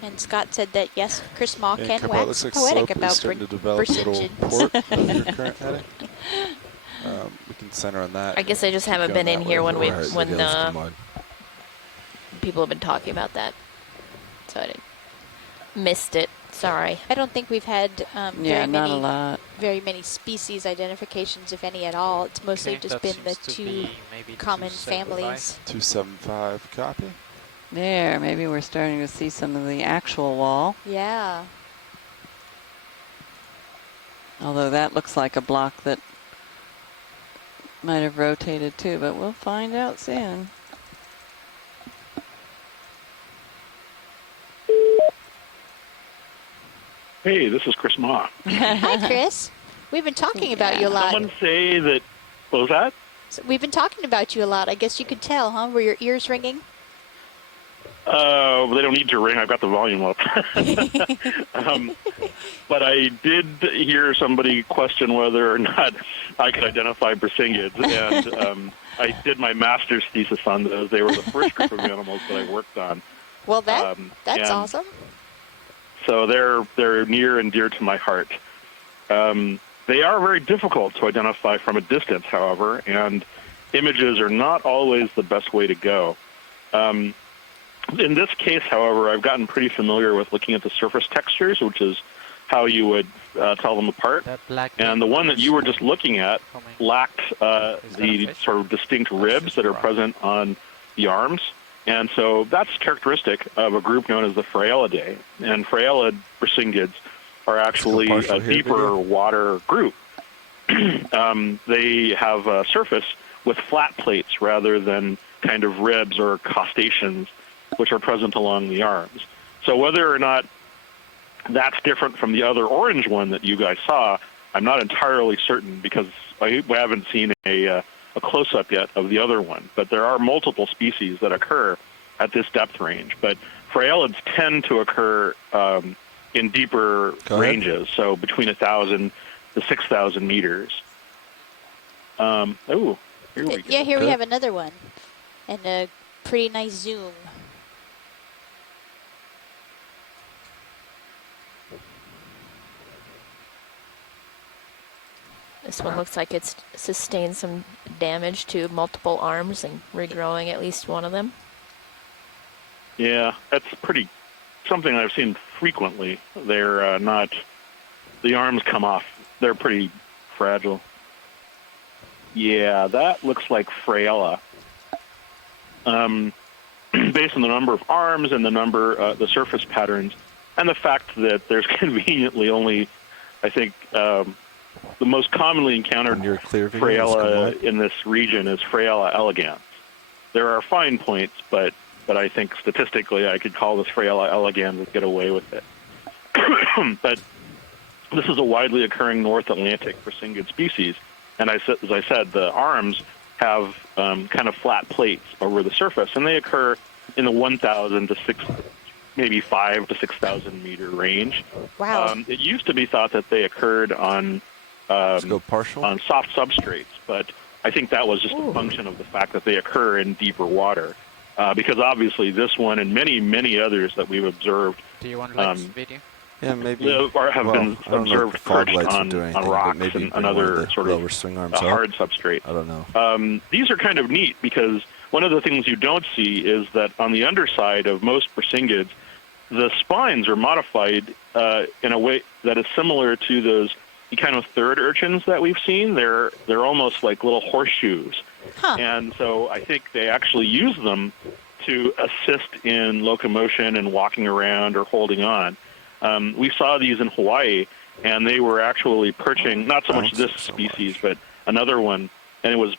And Scott said that yes, Chris Ma And can Copilot, wax looks like poetic slope is about starting to develop a little Brisingid. port of your current heading. We can center on that. I guess I just Keep haven't going been in that here way. when Right, when the hills come on. people have been talking about that, so I didn't missed it. Sorry. I don't think we've had Yeah, not a lot. very many species identifications, if any at all. It's mostly Okay, just that been the seems to two be maybe common 275. families. 275 copy. There, maybe we're starting to see some of the actual wall. Yeah. Although that looks like a block that might have rotated too, but we'll find out soon. Hey, this is Chris Ma. Hi, Chris. We've been talking about you a lot. Someone say that. What was that? So we've been talking about you a lot. I guess you could tell, huh? Were your ears ringing? They don't need to ring. I've got the volume up. But I did hear somebody question whether or not I could identify Brisingids, and I did my master's thesis on those. They were the first group of animals that I worked on. Well, that's and awesome. So they're near and dear to my heart. They are very difficult to identify from a distance, however, and images are not always the best way to go. In this case, however, I've gotten pretty familiar with looking at the surface textures, which is how you would tell them apart. And the one that you were just looking at lacked the sort of distinct ribs that are present on the arms. And so that's characteristic of a group known as the Phryelidae. And Phryelid Brisingids are actually a deeper water group. They have a surface with flat plates rather than kind of ribs or crustaceans, which are present along the arms. So whether or not that's different from the other orange one that you guys saw, I'm not entirely certain because I haven't seen a close-up yet of the other one. But there are multiple species that occur at this depth range. But Phryelids tend to occur in deeper ranges, so between 1,000 to 6,000 meters. Here we go. Yeah, here we have another one. And a pretty nice zoom. This one looks like it's sustained some damage to multiple arms and regrowing at least one of them. Yeah, that's something I've seen frequently. They're not, the arms come off. They're pretty fragile. Yeah, that looks like Fraiella. Based on the number of arms and the surface patterns, and the fact that there's conveniently only, I think, the most commonly encountered Fraiella in this region is Fraiella elegans. There are fine points, but I think statistically I could call this Fraiella elegans and get away with it. But this is a widely occurring North Atlantic Brisingid species, and as I said, the arms have kind of flat plates over the surface, and they occur in the 1,000 to 5 to 6,000 meter range. Wow. It used to be thought that they occurred on soft substrates, but I think that was just a function of the fact that they occur in deeper water. Because obviously this one and many, many others that we've observed Do you want to like video? Yeah, maybe. Have been observed perched on rocks and other sort of hard substrate. I don't know. These are kind of neat because one of the things you don't see is that on the underside of most Brisingids, the spines are modified in a way that is similar to those kind of third urchins that we've seen. They're almost like little horseshoes. Huh. And so I think they actually use them to assist in locomotion and walking around or holding on. We saw these in Hawaii, and they were actually perching, not so much this species, but another one, and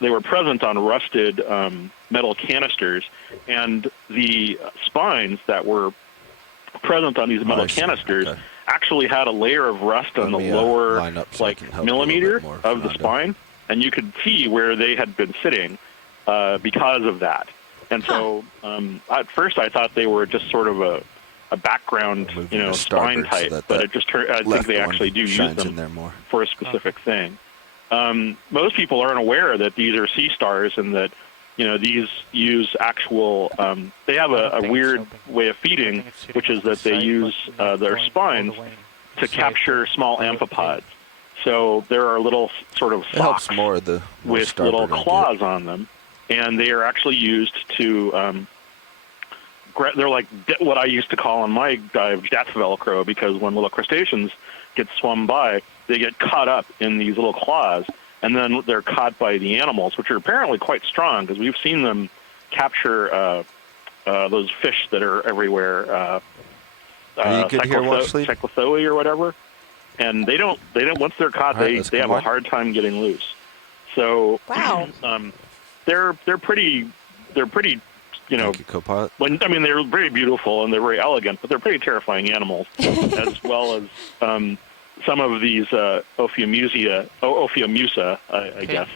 they were present on rusted metal canisters, and the spines that were present on these metal canisters actually had a layer of rust on the lower millimeter of the spine, and you could see where they had been sitting because of that. And so at first I thought they were just sort of a background, spine type, but it just turned. I think they actually do use them for a specific thing. Most people aren't aware that these are sea stars and that these use actual. They have a weird way of feeding, which is that they use their spines to capture small amphipods. So there are little sort of socks with little claws on them, and they are actually used to. They're like what I used to call on my dive death Velcro, because when little crustaceans get swum by, they get caught up in these little claws, and then they're caught by the animals, which are apparently quite strong, because we've seen them capture those fish that are everywhere, cyclothoe or whatever, and they don't once they're caught, they have a hard time getting loose. So wow, they're pretty. Thank you, Co-Pilot. They're very beautiful and they're very elegant, but they're pretty terrifying animals, as well as some of these Ophiomusa, I guess.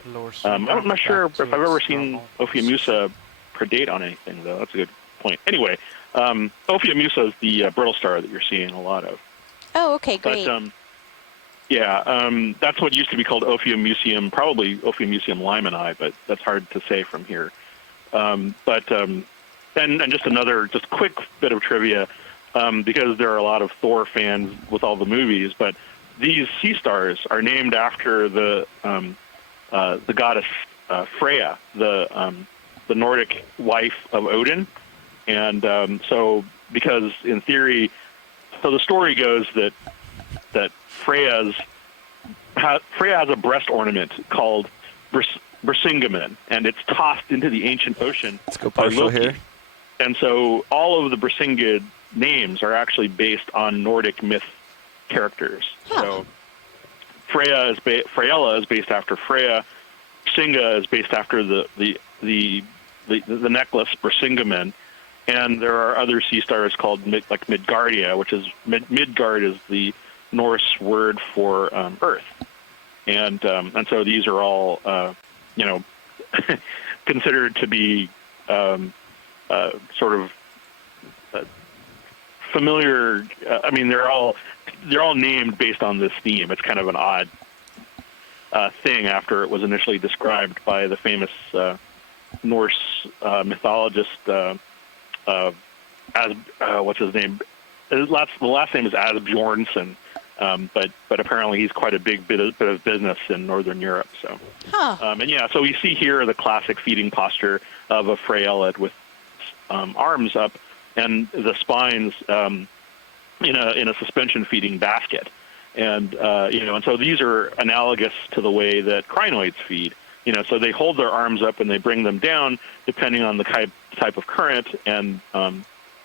I'm not sure if I've ever seen Ophiomusa predate on anything, though. That's a good point. Anyway, Ophiomusa is the brittle star that you're seeing a lot of. Oh, okay, great. But, that's what used to be called Ophiomuseum, probably Ophiomuseum limani, but that's hard to say from here. And just another quick bit of trivia, because there are a lot of Thor fans with all the movies, but these sea stars are named after the goddess Freya, the Nordic wife of Odin, and so because in theory, so the story goes that Freya has a breast ornament called Brisingamen, and it's tossed into the ancient ocean by Loki. Here. And so all of the Brisingid names are actually based on Nordic myth characters. So Fraiella is based after Freya. Brisinga is based after the necklace Brisingamen, and there are other sea stars called Midgardia, which is Midgard is the Norse word for Earth, and so these are all considered to be sort of familiar. They're all named based on this theme. It's kind of an odd thing after it was initially described by the famous Norse mythologist. What's his name? The last name is Asbjornsen, but apparently he's quite a big bit of business in Northern Europe. So, and yeah, so we see here the classic feeding posture of a phreolid with arms up and the spines in a suspension feeding basket. And and so these are analogous to the way that crinoids feed. So they hold their arms up and they bring them down depending on the type of current and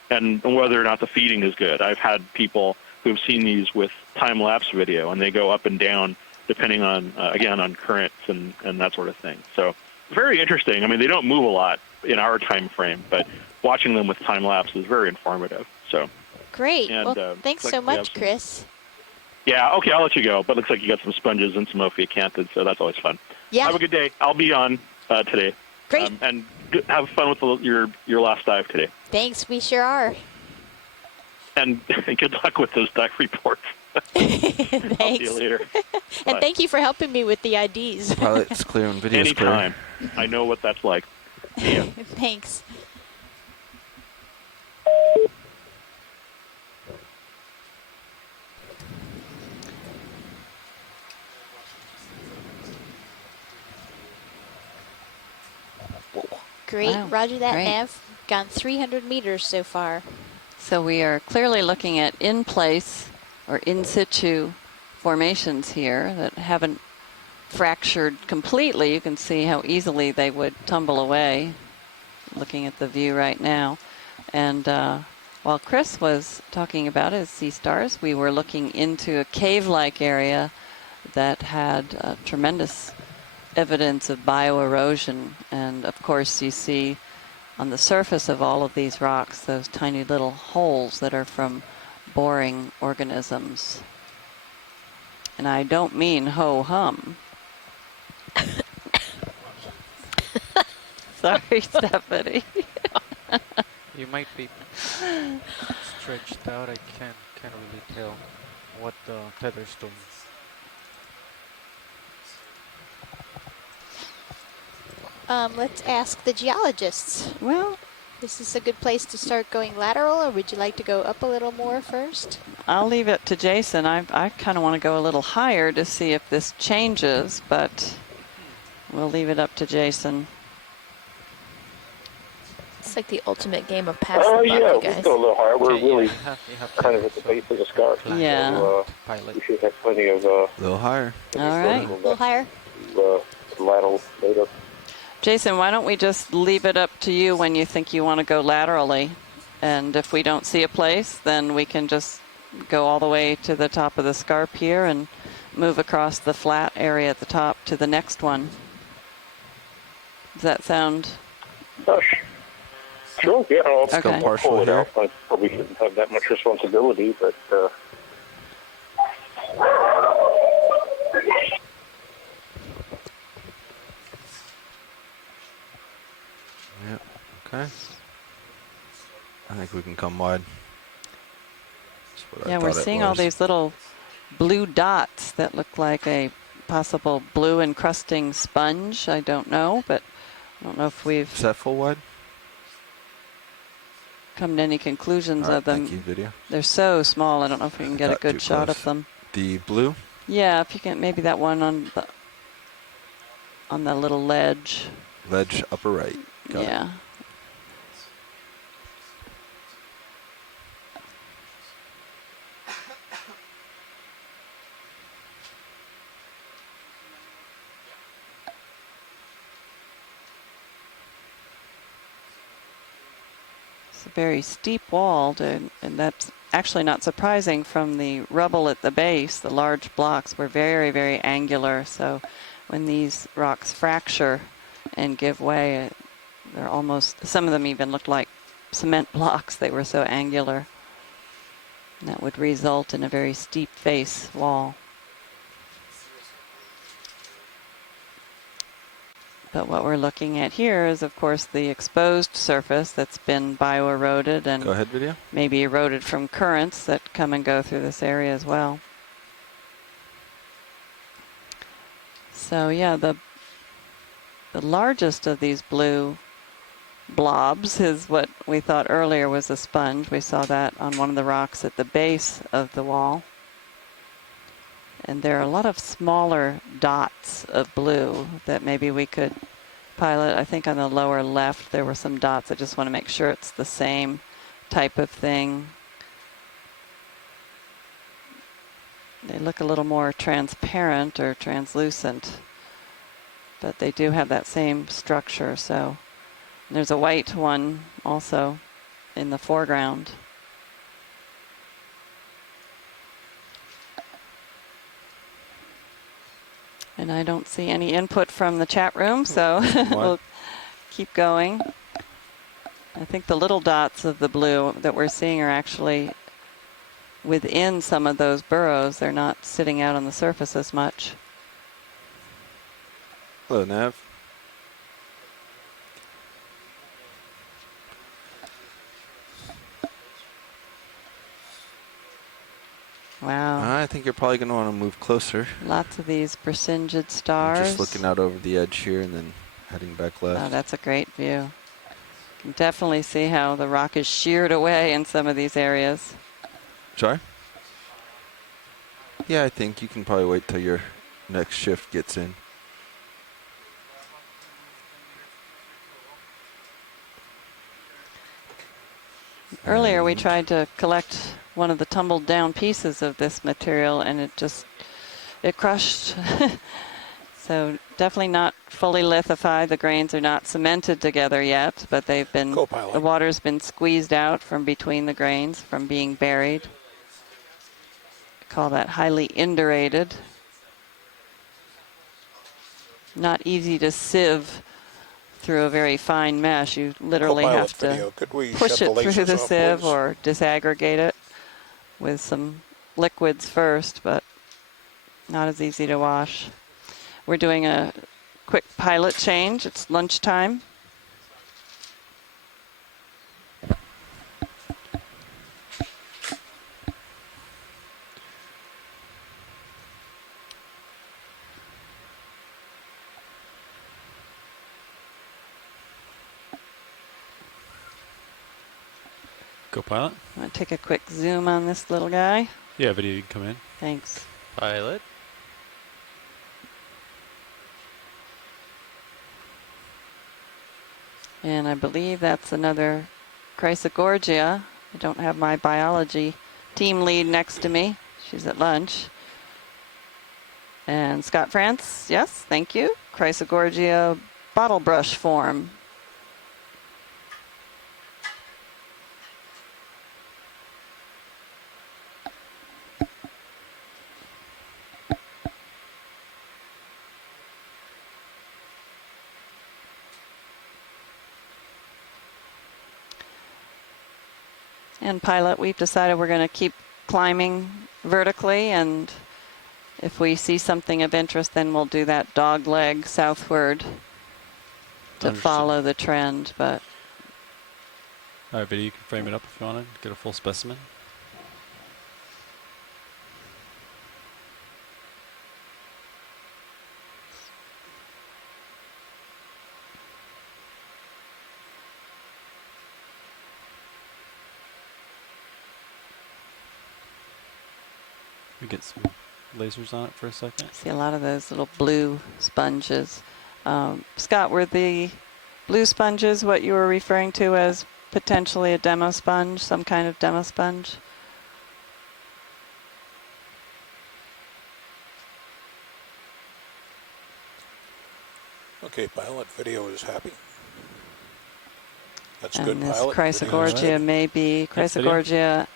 whether or not the feeding is good. I've had people who've seen these with time-lapse video, and they go up and down depending on, again, on currents and that sort of thing. So very interesting. I mean, they don't move a lot in our time frame, but watching them with time-lapse is very informative. So great. And, well, thanks so much, Chris. Yeah, okay, I'll let you go. But it looks like you got some sponges and some ophiacanthid, so that's always fun. Yeah. Have a good day. I'll be on today. Great. And have fun with your last dive today. Thanks, we sure are. And good luck with those dive reports. Thanks. I'll see you later. And Bye. thank you for helping me with the IDs. Pilot's clear and video's clear. Anytime. I know what that's like. See ya. Thanks. Great. Wow. Roger that, Great. Nav. Gone 300 meters so far. So we are clearly looking at in place or in situ formations here that haven't fractured completely. You can see how easily they would tumble away looking at the view right now. And while Chris was talking about his sea stars, we were looking into a cave-like area that had tremendous evidence of bioerosion. And of course you see on the surface of all of these rocks those tiny little holes that are from boring organisms. And I don't mean ho-hum. Sorry, Stephanie. You might be stretched out. I can't really tell what the tether's doing. Let's ask the geologists. Well, this is a good place to start going lateral, or would you like to go up a little more first? I'll leave it to Jason. I kind of want to go a little higher to see if this changes, but we'll leave it up to Jason. It's like the ultimate game of pass Oh, the yeah, buck, we guys. go a little higher. We're really you have kind of at the base of the scarp. Yeah. So, we should have plenty of... a little higher. All right. A little higher? Lateral later. Jason, why don't we just leave it up to you when you think you want to go laterally? And if we don't see a place, then we can just go all the way to the top of the scarp here and move across the flat area at the top to the next one. Does that sound... Sure, yeah, I'll Okay. pull it out. I probably shouldn't have that much responsibility, but... Yep, okay. I think we can come wide. That's what I Yeah, we're thought it seeing all was. these little blue dots that look like a possible blue encrusting sponge. I don't know, but I don't know if we've Is that full wide? come to any conclusions All right, of them. thank you, video. They're so small, I don't know if we can get a Got good too shot close. of them. The blue? Yeah, if you can, maybe that one on the little ledge. Ledge upper right. Got it. Yeah. It's a very steep wall, and that's actually not surprising from the rubble at the base. The large blocks were very, very angular, so when these rocks fracture and give way, they're almost, some of them even look like cement blocks. They were so angular. And that would result in a very steep face wall. But what we're looking at here is, of course, the exposed surface that's been bioeroded and Go ahead, video. maybe eroded from currents that come and go through this area as well. So yeah, the largest of these blue blobs is what we thought earlier was a sponge. We saw that on one of the rocks at the base of the wall. And there are a lot of smaller dots of blue that maybe we could pilot. I think on the lower left there were some dots. I just want to make sure it's the same type of thing. They look a little more transparent or translucent, but they do have that same structure. So there's a white one also in the foreground. And I don't see any input from the chat room, so we'll keep going. I think the little dots of the blue that we're seeing are actually within some of those burrows. They're not sitting out on the surface as much. Hello, Nav. Wow. I think you're probably going to want to move closer. Lots of these Persingid stars. I'm just looking out over the edge here and then heading back left. Oh, that's a great view. You can definitely see how the rock is sheared away in some of these areas. Sorry? Yeah, I think you can probably wait till your next shift gets in. Earlier we tried to collect one of the tumbled down pieces of this material and it crushed. So definitely not fully lithified. The grains are not cemented together yet, but they've been, the water's been squeezed out from between the grains from being buried. I call that highly indurated. Not easy to sieve through a very fine mesh. You literally have to push it through the sieve or disaggregate it with some liquids first, but not as easy to wash. We're doing a quick pilot change. It's lunchtime. Go pilot. I'm going to take a quick zoom on this little guy. Yeah, video, you can come in. Thanks. Pilot. And I believe that's another Chrysogorgia. I don't have my biology team lead next to me. She's at lunch. And Scott France, yes, thank you. Chrysogorgia bottle brush form. And pilot, we've decided we're going to keep climbing vertically, and if we see something of interest, then we'll do that dog leg southward to follow the trend. But all right, video, you can frame it up if you want to get a full specimen. We get some lasers on it for a second. See a lot of those little blue sponges. Scott, were the blue sponges what you were referring to as potentially a demo sponge, some kind of demo sponge? Okay, pilot, video is happy. That's and good, this pilot. Chrysogorgia may be Chrysogorgia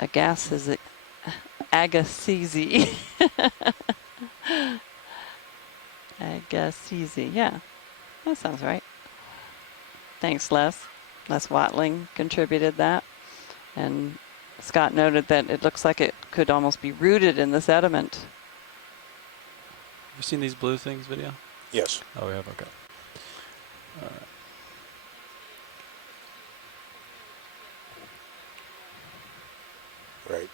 Agassiz. Agassiz, yeah, that sounds right. Thanks, Les. Les Watling contributed that. And Scott noted that it looks like it could almost be rooted in the sediment. Have you seen these blue things video? Yes. Oh, we have, okay. All right. Right.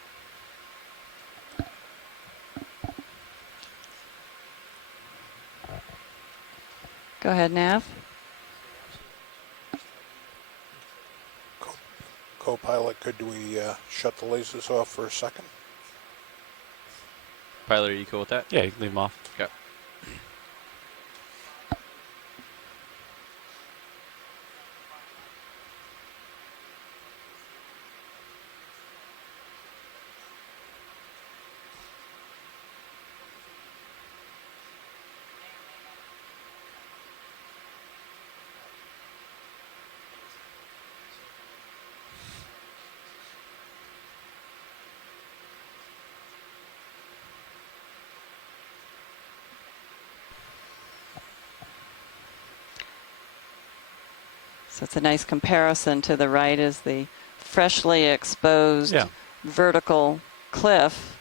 Go ahead, Nav. Co-pilot, could we shut the lasers off for a second? Pilot, are you cool with that? Yeah, you can leave them off. Okay. So it's a nice comparison. To the right is the freshly exposed vertical cliff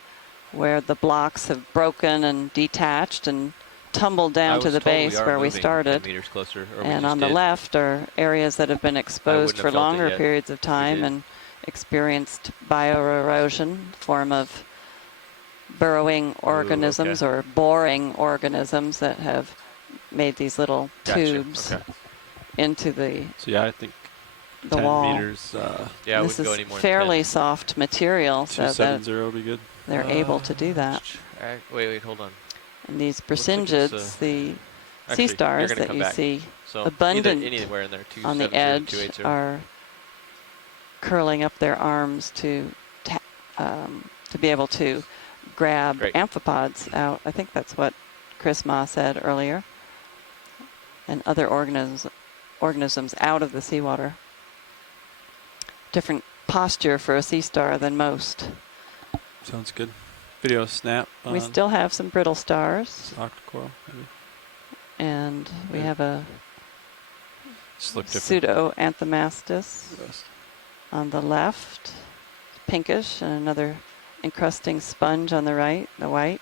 where the blocks have broken and detached and tumbled down to the base where we started. 10 meters closer, or And on the left are areas that have been exposed for longer periods of time and experienced bioerosion, form of burrowing organisms or boring organisms that have made these little tubes into the I think the 10 wall. meters. Yeah, this is fairly soft material, so that 270 would be good. they're able to do that. Wait, hold on. And these Looks like Brasyngids, it's, the actually, sea stars you're gonna that come you back. see So abundant anywhere in there, on the 270, edge 280. are curling up their arms to be able to grab amphipods out. I think that's what Chris Ma said earlier. And other organisms out of the seawater. Different posture for a sea star than most. Sounds good. Video snap. We still have some brittle stars. Octocoral, maybe. And we have a Just pseudo-anthomastus on the left, pinkish, and another encrusting sponge on the right, the white.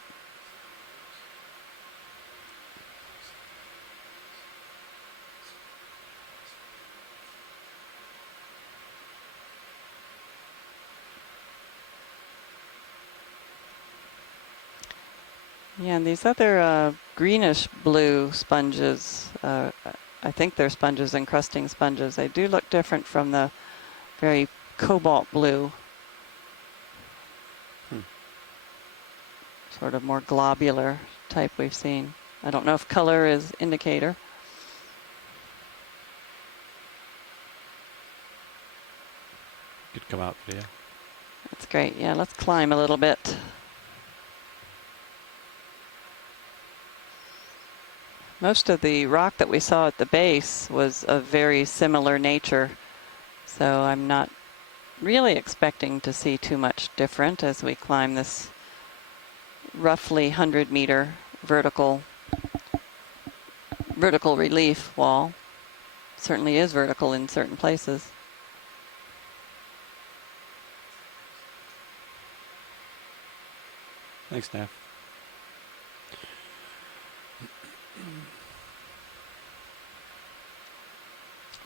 Yeah, and these other greenish blue sponges, I think they're sponges, encrusting sponges. They do look different from the very cobalt blue. Sort of more globular type we've seen. I don't know if color is indicator. Could come out video. That's great. Yeah, let's climb a little bit. Most of the rock that we saw at the base was of very similar nature, so I'm not really expecting to see too much different as we climb this roughly 100-meter vertical relief wall. Certainly is vertical in certain places. Thanks, Nav.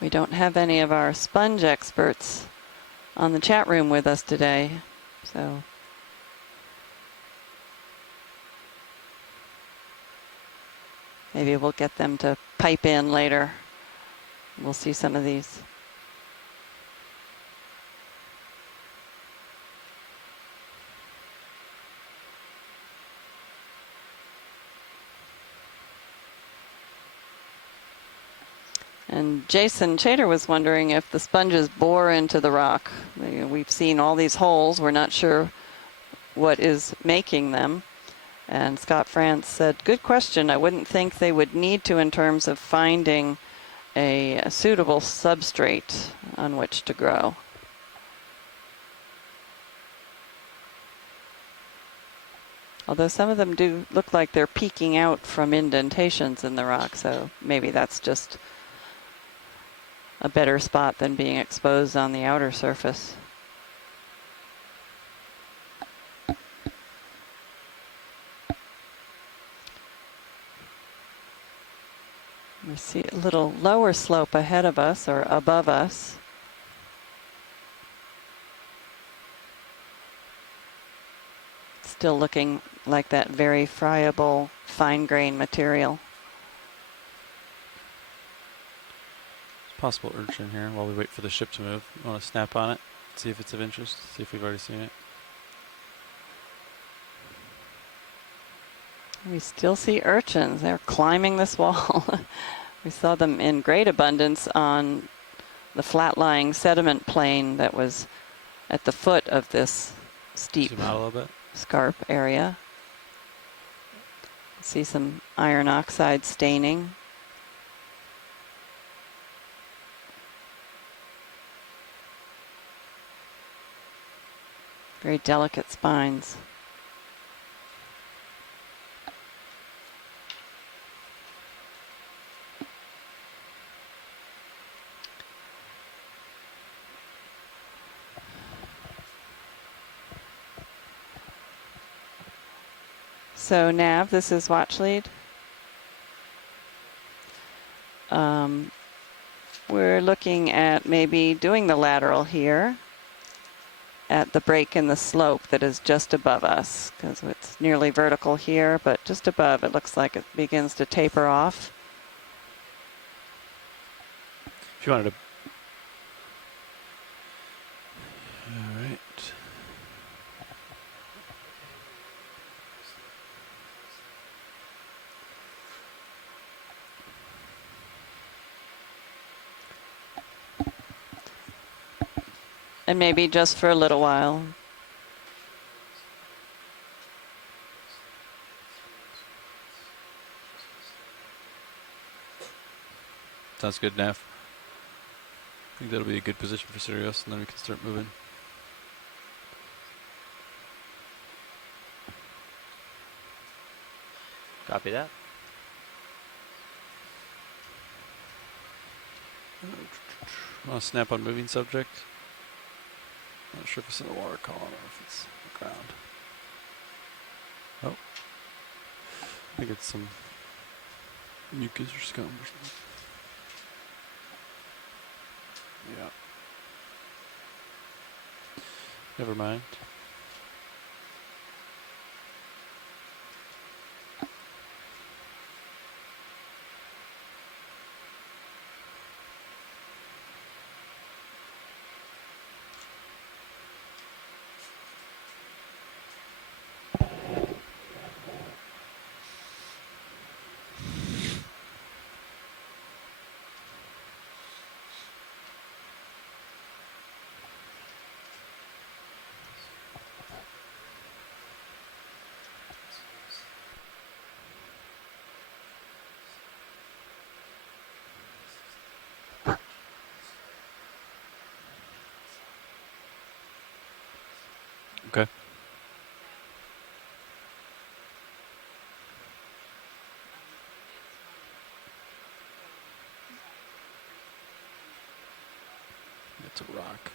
We don't have any of our sponge experts on the chat room with us today, so maybe we'll get them to pipe in later. We'll see some of these. And Jason Chater was wondering if the sponges bore into the rock. We've seen all these holes. We're not sure what is making them. And Scott France said, good question. I wouldn't think they would need to in terms of finding a suitable substrate on which to grow. Although some of them do look like they're peeking out from indentations in the rock, so maybe that's just a better spot than being exposed on the outer surface. We see a little lower slope ahead of us or above us. Still looking like that very friable, fine grain material. Possible urchin here while we wait for the ship to move. You want to snap on it, see if it's of interest, see if we've already seen it. We still see urchins. They're climbing this wall. We saw them in great abundance on the flat-lying sediment plain that was at the foot of this steep Zoom out a little bit. scarp area. See some iron oxide staining. Very delicate spines. So Nav, this is watch lead. We're looking at maybe doing the lateral here at the break in the slope that is just above us, because it's nearly vertical here, but just above it looks like it begins to taper off. If you wanted to. All right. And maybe just for a little while. Sounds good, Nav. I think that'll be a good position for Sirius, and then we can start moving. Copy that. Want to snap on moving subject? Not sure if it's in the water column or if it's the ground. Oh. I think it's some mucus or scum or something. Yeah. Never mind. Okay. It's a rock.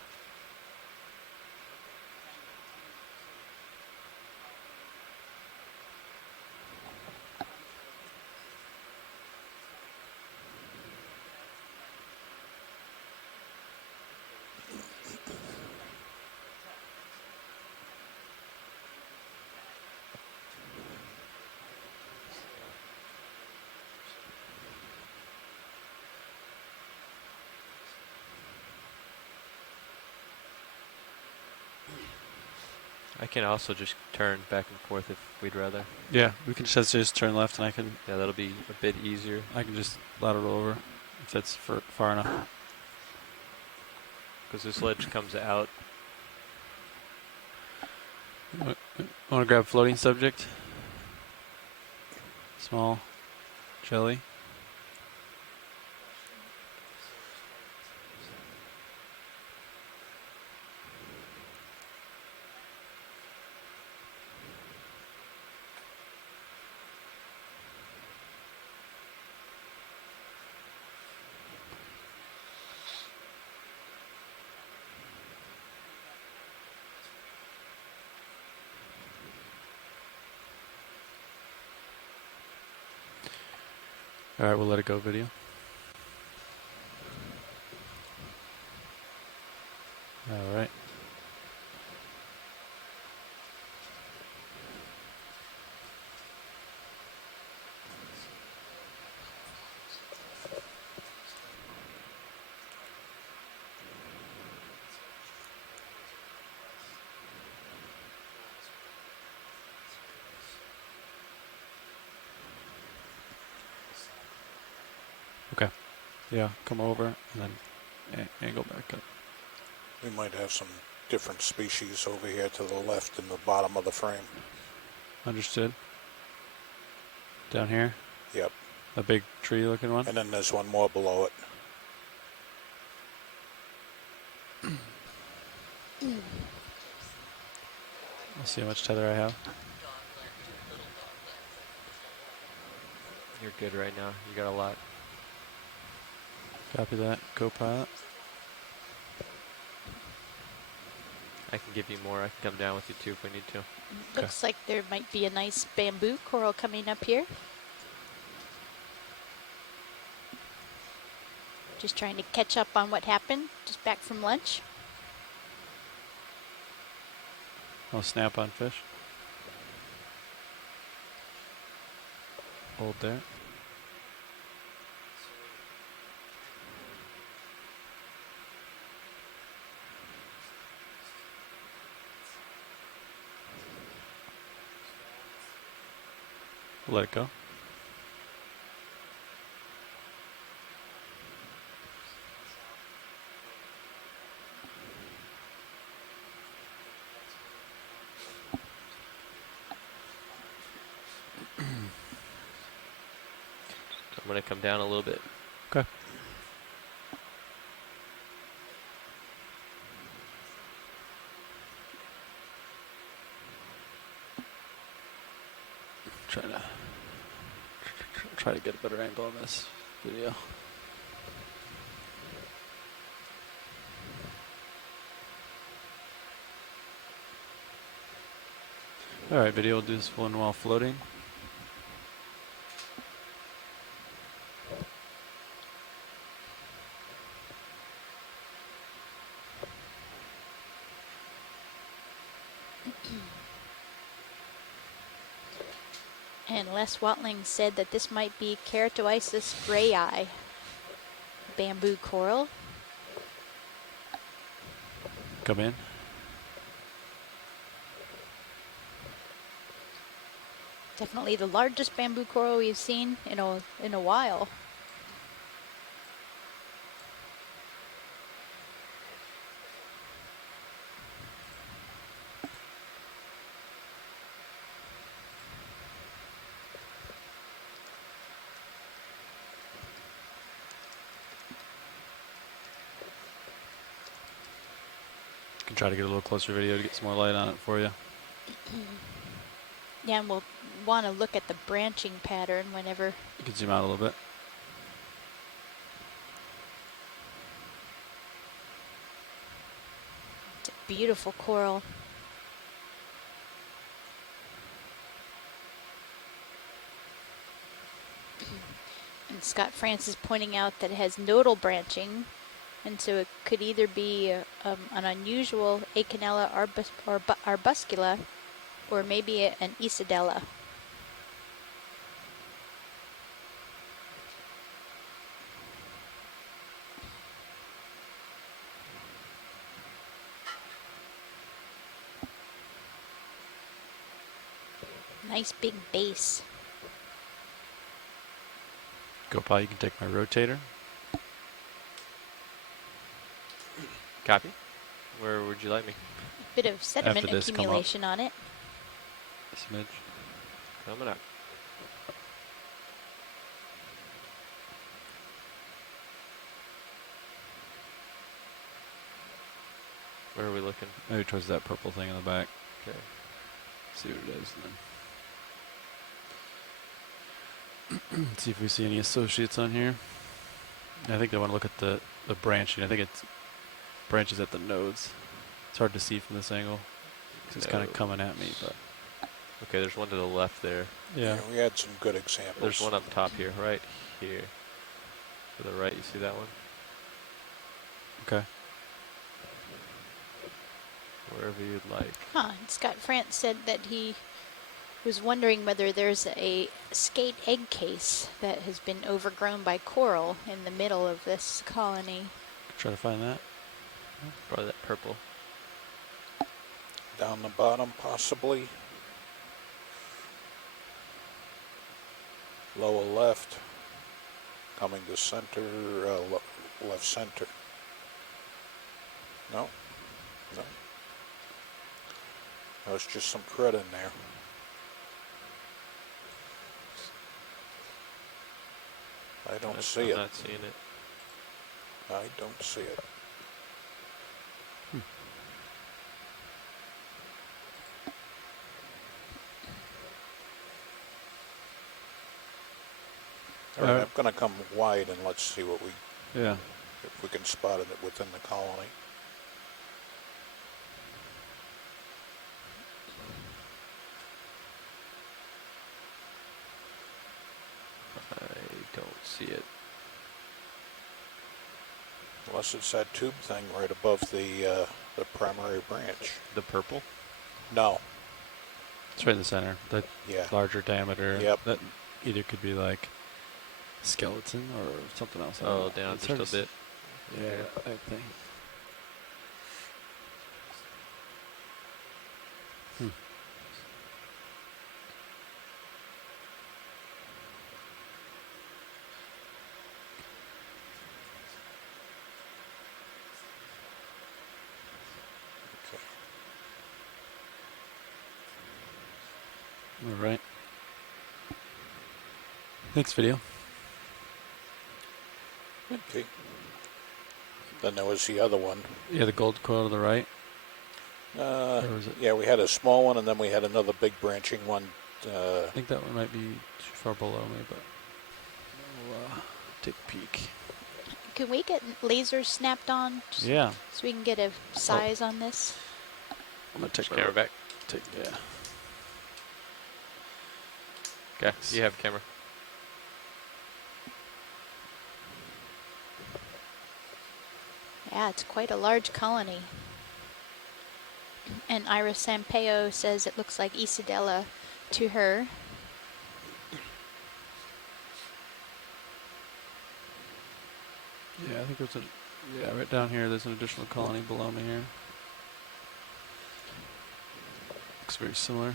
I can also just turn back and forth if we'd rather. Yeah, we can just turn left, and I can. Yeah, that'll be a bit easier. I can just lateral over if that's far enough. Because this ledge comes out. Want to grab floating subject? Small jelly. All right, we'll let it go video. All right. Yeah, come over and then angle back up. We might have some different species over here to the left in the bottom of the frame. Understood. Down here? Yep. A big tree looking one? And then there's one more below it. I'll see how much tether I have. You're good right now. You got a lot. Copy that. Co-pilot. I can give you more. I can come down with you too if we need to. Looks like there might be a nice bamboo coral coming up here. Just trying to catch up on what happened. Just back from lunch. Oh, snap on fish. Hold there. Let it go. I'm going to come down a little bit. Okay. Try to get a better angle on this video. All right, video will do this one while floating. And Les Watling said that this might be Currituck grayi bamboo coral. Come in. Definitely the largest bamboo coral we've seen in a while. Can try to get a little closer video to get some more light on it for you. Yeah, and we'll want to look at the branching pattern whenever. You can zoom out a little bit. It's a beautiful coral. And Scott Francis pointing out that it has nodal branching, and so it could either be an unusual Acanella arbuscula, or maybe an Isidella. Nice big base. Go, Paul. You can take my rotator. Copy. Where would you like me? Bit of sediment After this, accumulation on it. Smidge. Coming up. Where are we looking? Maybe towards that purple thing in the back. Okay. See what it is then. See if we see any associates on here. I think I want to look at the branching. I think it branches at the nodes. It's hard to see from this angle because it's kind of coming at me. But okay, there's one to the left there. Yeah. We had some good examples. There's one up top here, right here. To the right, you see that one? Okay. Wherever you'd like. Huh, and Scott France said that he was wondering whether there's a skate egg case that has been overgrown by coral in the middle of this colony. Try to find that. Probably that purple. Down the bottom, possibly. Lower left. Coming to center, left center. No, no. There's just some crud in there. I don't see it. I'm not seeing it. I don't see it. All right, I'm going to come wide and let's see what if we can spot it within the colony. I don't see it. Unless it's that tube thing right above the primary branch. The purple? No. It's right in the center. That Yeah. larger diameter. Yep. That either could be like skeleton or something else. Oh, down It's just hard a to bit. Yeah, that thing. All right. Thanks, video. Okay. Then there was the other one. Yeah, the gold coil to the right. Or was it? Yeah, we had a small one, and then we had another big branching one. I think that one might be too far below me, but we'll take a peek. Can we get lasers snapped on? Yeah. So we can get a size on this? I'm going to take Camera back. Yeah. Okay, you have camera. Yeah, it's quite a large colony. And Ira Sampaio says it looks like Isidella to her. Yeah, I think there's right down here, there's an additional colony below me here. Looks very similar.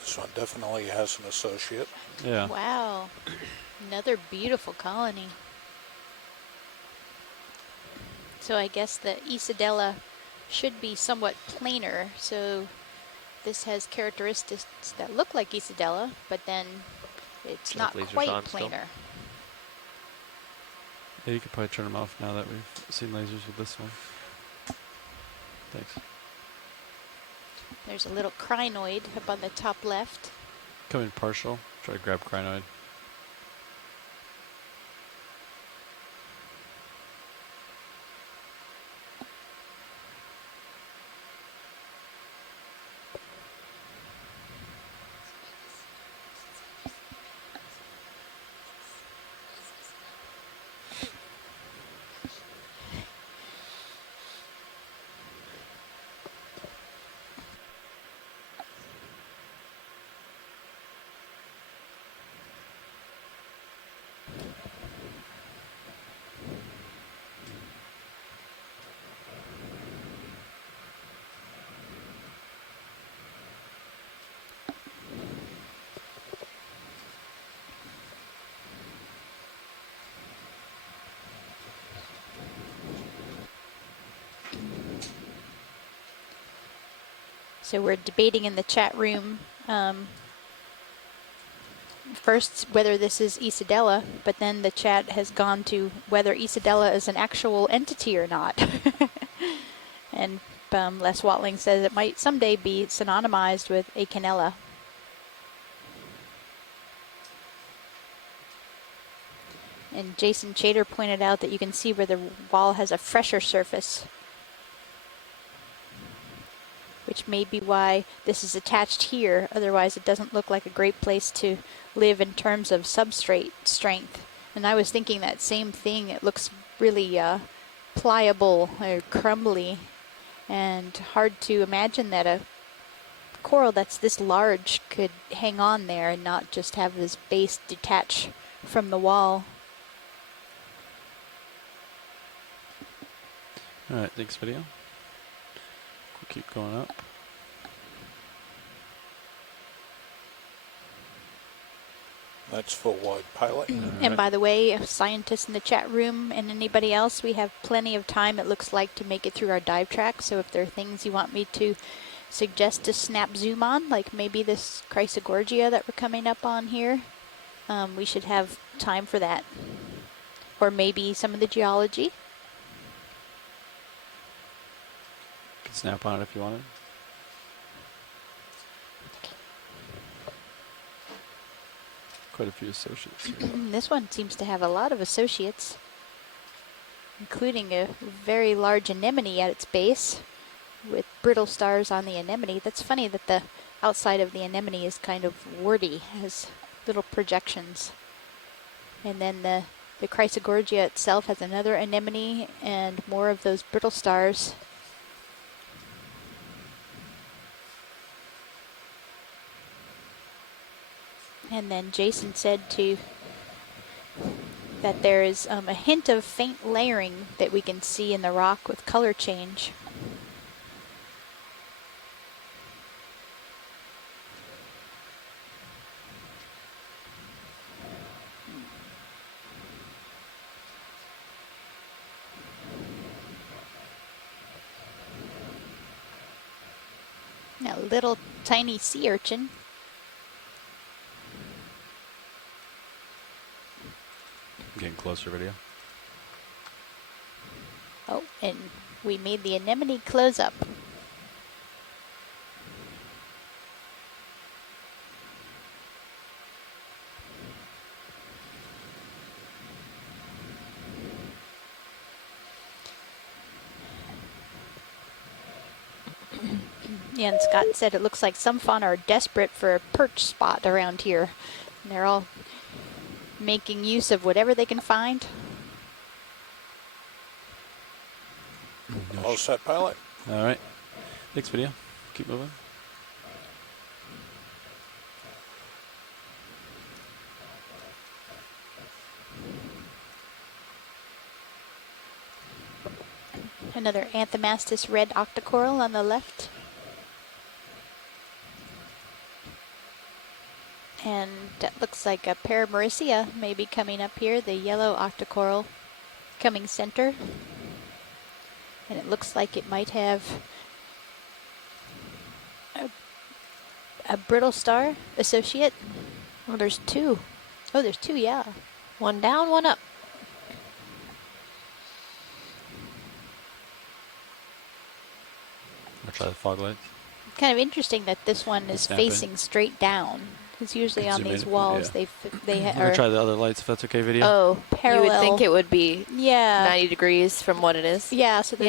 This one definitely has an associate. Yeah. Wow. Another beautiful colony. So I guess the Isidella should be somewhat planar. So this has characteristics that look like Isidella, but then it's not quite planar. Yeah, you could probably turn them off now that we've seen lasers with this one. Thanks. There's a little crinoid up on the top left. Come in partial. Try to grab crinoid. So we're debating in the chat room first whether this is Isidella, but then the chat has gone to whether Isidella is an actual entity or not. And Les Watling says it might someday be synonymized with Acanella. And Jason Chater pointed out that you can see where the wall has a fresher surface, which may be why this is attached here. Otherwise, it doesn't look like a great place to live in terms of substrate strength. And I was thinking that same thing. It looks really pliable or crumbly, and hard to imagine that a coral that's this large could hang on there and not just have this base detach from the wall. All right, thanks, video. Quick keep going up. That's full wide pilot. And by the way, scientists in the chat room and anybody else, we have plenty of time, it looks like, to make it through our dive track. So if there are things you want me to suggest to snap zoom on, like maybe this Chrysogorgia that we're coming up on here, we should have time for that. Or maybe some of the geology. You can snap on it if you wanted. Quite a few associates here. This one seems to have a lot of associates, including a very large anemone at its base with brittle stars on the anemone. That's funny that the outside of the anemone is kind of warty, has little projections. And then the Chrysogorgia itself has another anemone and more of those brittle stars. And then Jason said that there is a hint of faint layering that we can see in the rock with color change. A little tiny sea urchin. Getting closer, video. Oh, and we made the anemone close up. Yeah, and Scott said it looks like some fauna are desperate for a perch spot around here. And they're all making use of whatever they can find. All set, pilot. All right. Next video. Keep moving. Another Anthomastus red octocoral on the left. And that looks like a Paramaricea maybe coming up here, the yellow octocoral coming center. And it looks like it might have a brittle star associate. Oh, there's two. Oh, there's two, yeah. One down, one up. I'll try the fog lights. Kind of interesting that this one is Snap in. facing straight down. Because usually on Zoom these in. walls, Yeah. they I'm gonna try the other lights if that's okay, video. Oh, parallel. you would think it would be Yeah. 90 degrees from what it is. Yeah, so that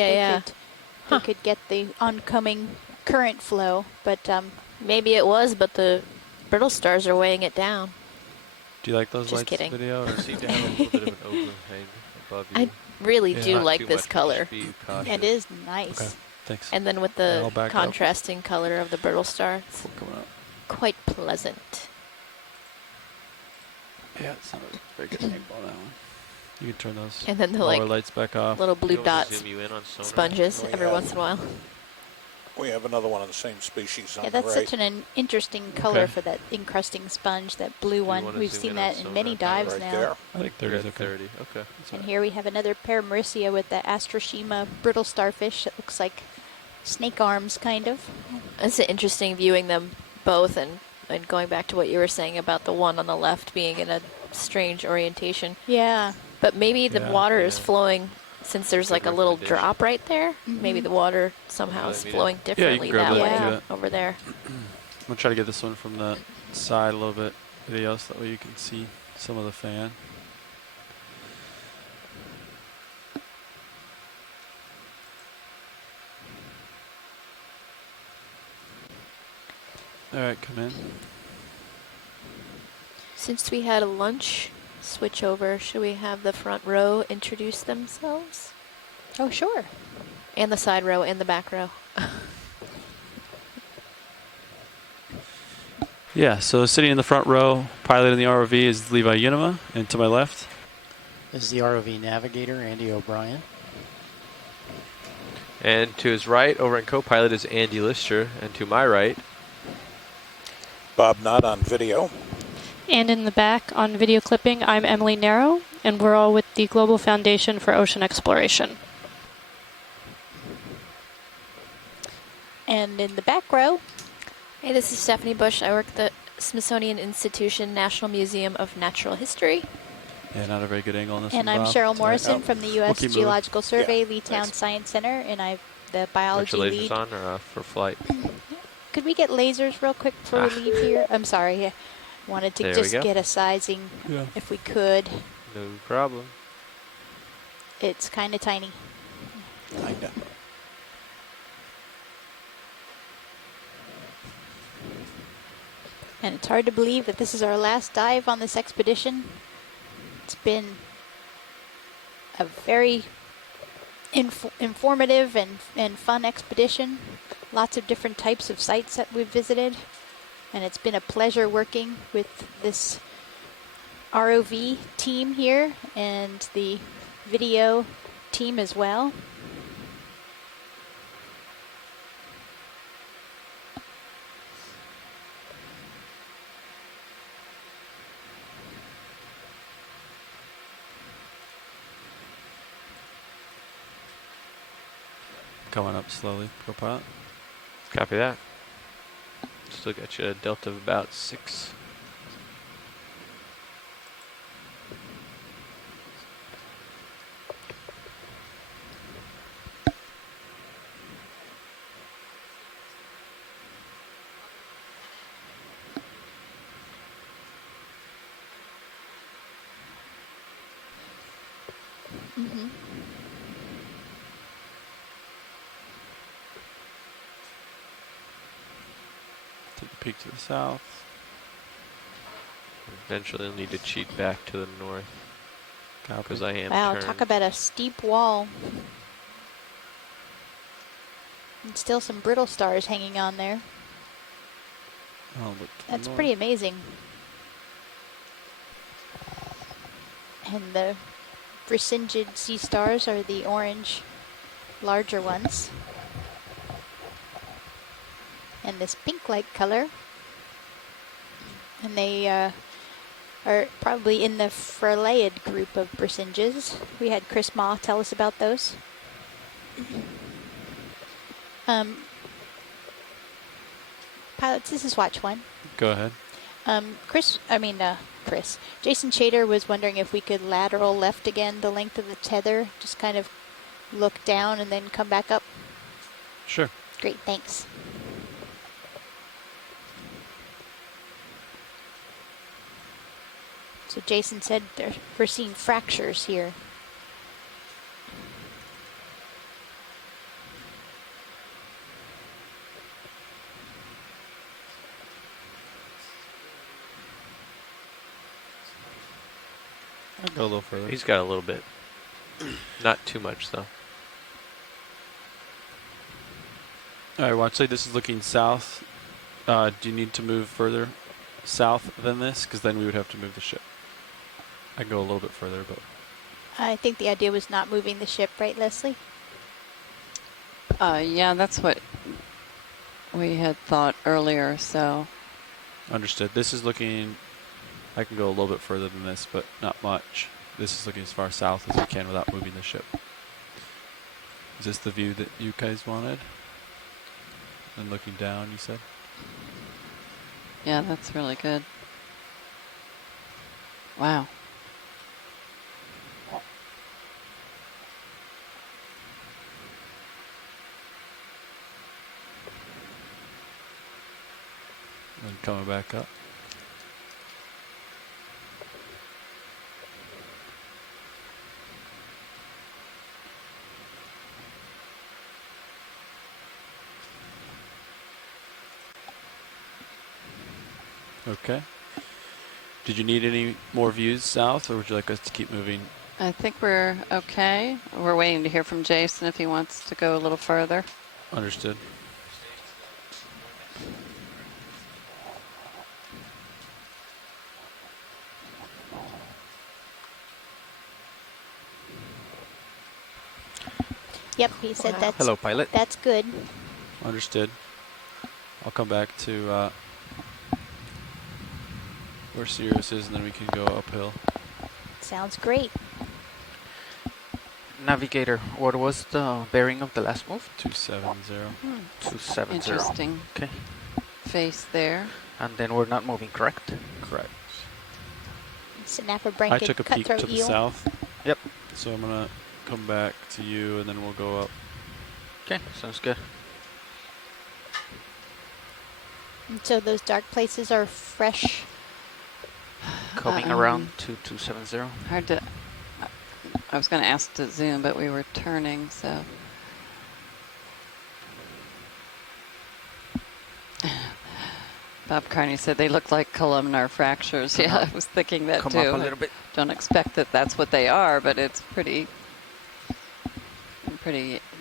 they could get the oncoming current flow, but maybe it was, but the brittle stars are weighing it down. Do you like those Just lights, kidding. video? They seem to have a little bit of an overhang above you. I really Yeah. do Not like too this much, but color. just be cautious. it is nice. Okay, thanks. And then with Yeah, the I'll back up. contrasting color of the brittle star, it's Coming up. quite pleasant. Yeah, it's not a very good angle on that one. You can turn those And then the lower like lights back off. little blue You want me to dots, zoom you in on sonar? sponges We every have- once in a while. We have another one of the same species on Yeah, the that's right. such an interesting color Okay. for that encrusting sponge, that blue one. wanna We've zoom seen in on that in many sonar? dives Right now. there. I think You're 30 at is okay. 30. Okay. And here we have another Paramaricea with the Astroshima brittle starfish that looks like snake arms, kind of. It's interesting viewing them both and going back to what you were saying about the one on the left being in a strange orientation. Yeah. But maybe the Yeah. water is Yeah. flowing, since there's like a little recommendation. drop right there. Maybe Mhm. the water somehow really is need it. flowing Yeah, you differently can grab that that way and do that. over there. I'm gonna try to get this one from the side a little bit, video, so that way you can see some of the fan. All right, come in. Since we had a lunch switch over, should we have the front row introduce themselves? Oh, sure. And the side row and the back row. Yeah, so sitting in the front row, piloting the ROV is Levi Unima, and to my left, This is the ROV navigator, Andy O'Brien. And to his right, over in co-pilot, is Andy Lister, and to my right, Bob Knott on video. And in the back on video clipping, I'm Emily Narrow, and we're all with the Global Foundation for Ocean Exploration. And in the back row, Hey, this is Stephanie Bush. I work at the Smithsonian Institution National Museum of Natural History. Yeah, not a very good angle on this and one, I'm Bob. Cheryl It's all right. Morrison from the U.S. We'll keep moving. Geological Survey, Leetown Science Center, and I'm the biology Put your lasers lead. on or for flight? Could we get lasers real quick before we leave here? I'm sorry. I wanted to There we just go. get a sizing Yeah. if we could. No problem. It's kind of tiny. Kinda. And it's hard to believe that this is our last dive on this expedition. It's been a very informative and fun expedition. Lots of different types of sites that we've visited. And it's been a pleasure working with this ROV team here and the video team as well. Coming up slowly, co-pilot. Copy that. Still got you a delta of about 6. Mm-hmm. Take a peek to the south. Eventually, I'll need to cheat back to the north. Because I am Wow, turned. talk about a steep wall. And still some brittle stars hanging on there. Oh, look to the That's north. pretty amazing. And the Brisingid sea stars are the orange, larger ones. And this pink-like color. And they are probably in the Frelaid group of Brisinges. We had Chris Ma tell us about those. Pilots, this is watch 1. Go ahead. Chris. Jason Chater was wondering if we could lateral left again the length of the tether, just kind of look down and then come back up. Sure. Great, thanks. So Jason said we're seeing fractures here. I'll go a little further. He's got a little bit. Not too much, though. All right, watch. Say this is looking south. Do you need to move further south than this? Because then we would have to move the ship. I can go a little bit further, but I think the idea was not moving the ship, right, Leslie? Yeah, that's what we had thought earlier, so. understood. This is looking. I can go a little bit further than this, but not much. This is looking as far south as we can without moving the ship. Is this the view that you guys wanted? And looking down, you said? Yeah, that's really good. Wow. And coming back up. Okay. Did you need any more views south, or would you like us to keep moving? I think we're okay. We're waiting to hear from Jason if he wants to go a little further. Understood. Yep, he said that's Hello, pilot. That's good. Understood. I'll come back to where Sirius is, and then we can go uphill. Sounds great. Navigator, what was the bearing of the last move? 270. 270. Interesting. Okay. Face there. And then we're not moving, correct? Correct. Sinapha I took a peek cutthroat to the eel. south. Yep. So I'm gonna come back to you, and then we'll go up. Okay, sounds good. And so those dark places are fresh. Coming around to 270. Hard to. I was going to ask to zoom, but we were turning, so. Bob Carney said they look like columnar fractures. Yeah, I was thinking that Come too. up a little bit. Don't expect that that's what they are, but it's pretty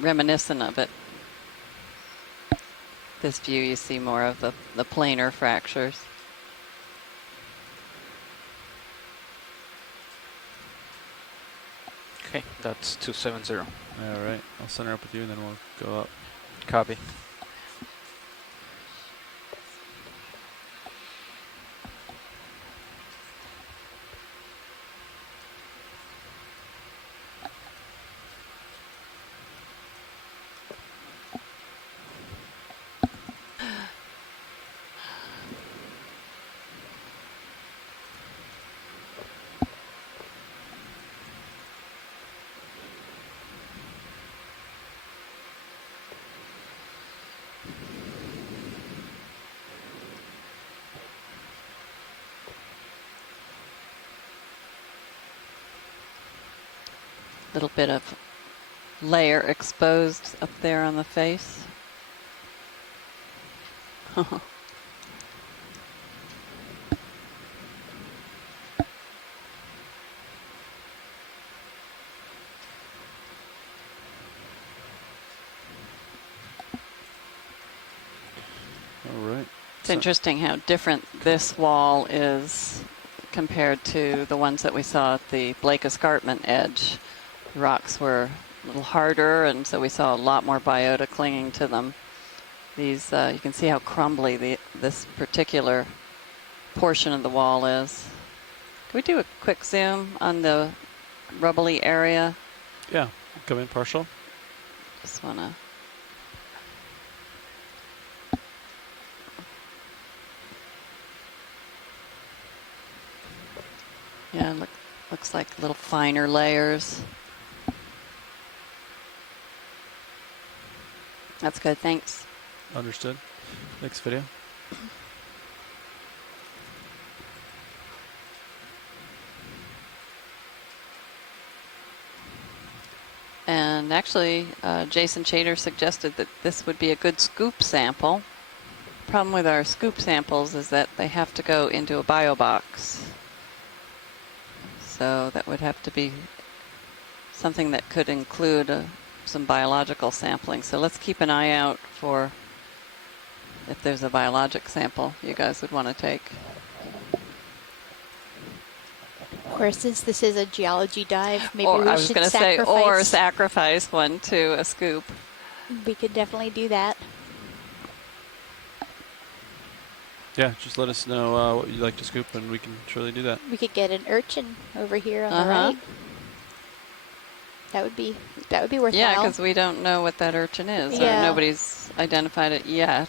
reminiscent of it. This view, you see more of the planar fractures. Okay, that's 270. All right. I'll center up with you, and then we'll go up. Copy. Little bit of layer exposed up there on the face. All right. It's interesting how different this wall is compared to the ones that we saw at the Blake Escarpment edge. The rocks were a little harder, and so we saw a lot more biota clinging to them. These, you can see how crumbly this particular portion of the wall is. Can we do a quick zoom on the rubbly area? Yeah. Come in partial. Just want to. Yeah, looks like little finer layers. That's good, thanks. Understood. Next video. And actually, Jason Chater suggested that this would be a good scoop sample. Problem with our scoop samples is that they have to go into a bio box. So that would have to be something that could include some biological sampling. So let's keep an eye out for if there's a biologic sample you guys would want to take. Or since this is a geology dive, maybe Or we I was should going to say, sacrifice. or sacrifice one to a scoop. We could definitely do that. Yeah, just let us know what you'd like to scoop, and we can surely do that. We could get an urchin over here on the right. That would be worthwhile. Yeah, because we don't know what that urchin is, or nobody's identified it yet.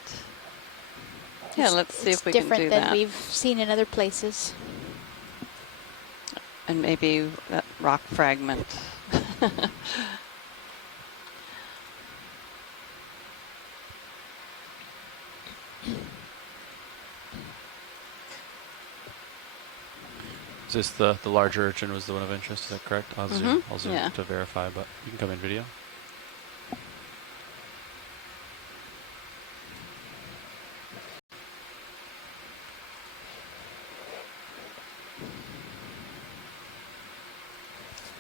Yeah, let's see if we can do that. It's different than we've seen in other places. And maybe that rock fragment. Is this the larger urchin was the one of interest? Is that correct? I'll zoom to verify, but you can come in video.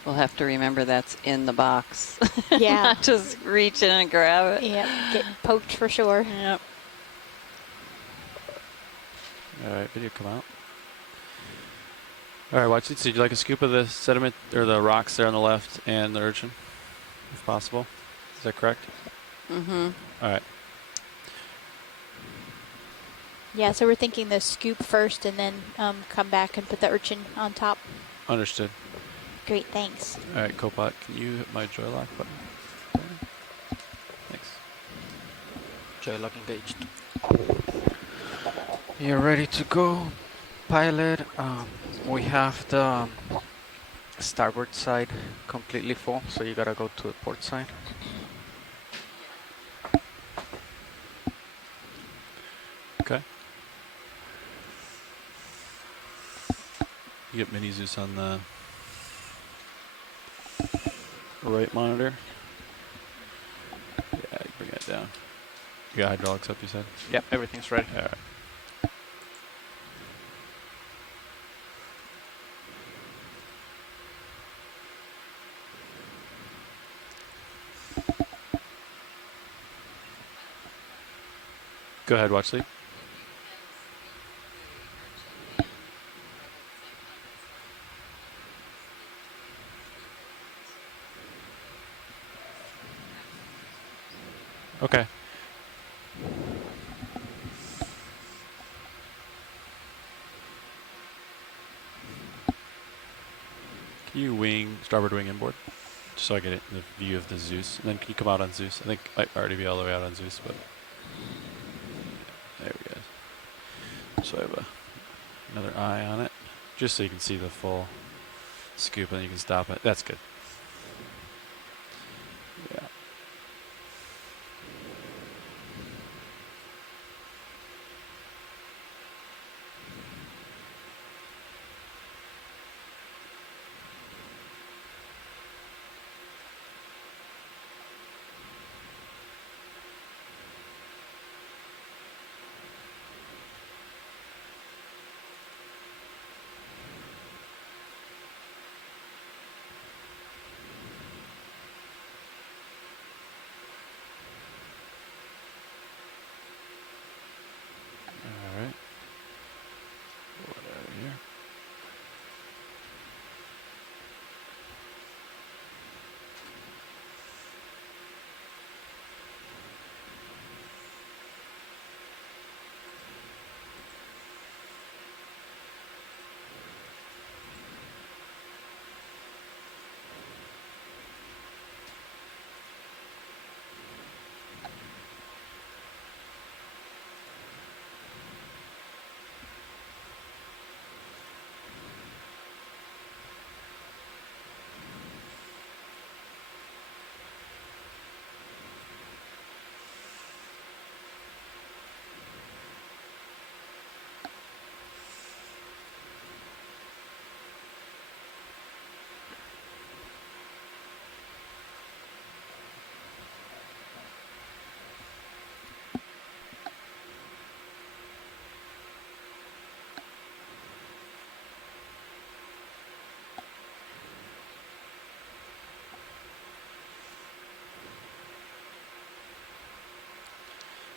We'll have to remember that's in the box. Yeah. Not just reach in and grab it. Yep, get poked for sure. Yep. All right, video come out. All right, watch it. So would you like a scoop of the sediment or the rocks there on the left and the urchin, if possible? Is that correct? Mm-hmm. All right. Yeah, so we're thinking the scoop first and then come back and put the urchin on top. Understood. Great, thanks. All right, Copilot, can you hit my joy lock button? Thanks. Joy lock engaged. You're ready to go, pilot. We have the starboard side completely full, so you gotta go to the port side. Okay. You get Mini Zeus on the right monitor. Yeah, you bring that down. You got hydraulics up, you said? Yep, everything's ready. All right. Go ahead, watch sleep. Okay. Can you wing, starboard wing inboard? Just so I get it in the view of the Zeus. And then can you come out on Zeus? I think I might already be all the way out on Zeus, but there we go. So I have another eye on it, just so you can see the full scoop and you can stop it. That's good. Yeah.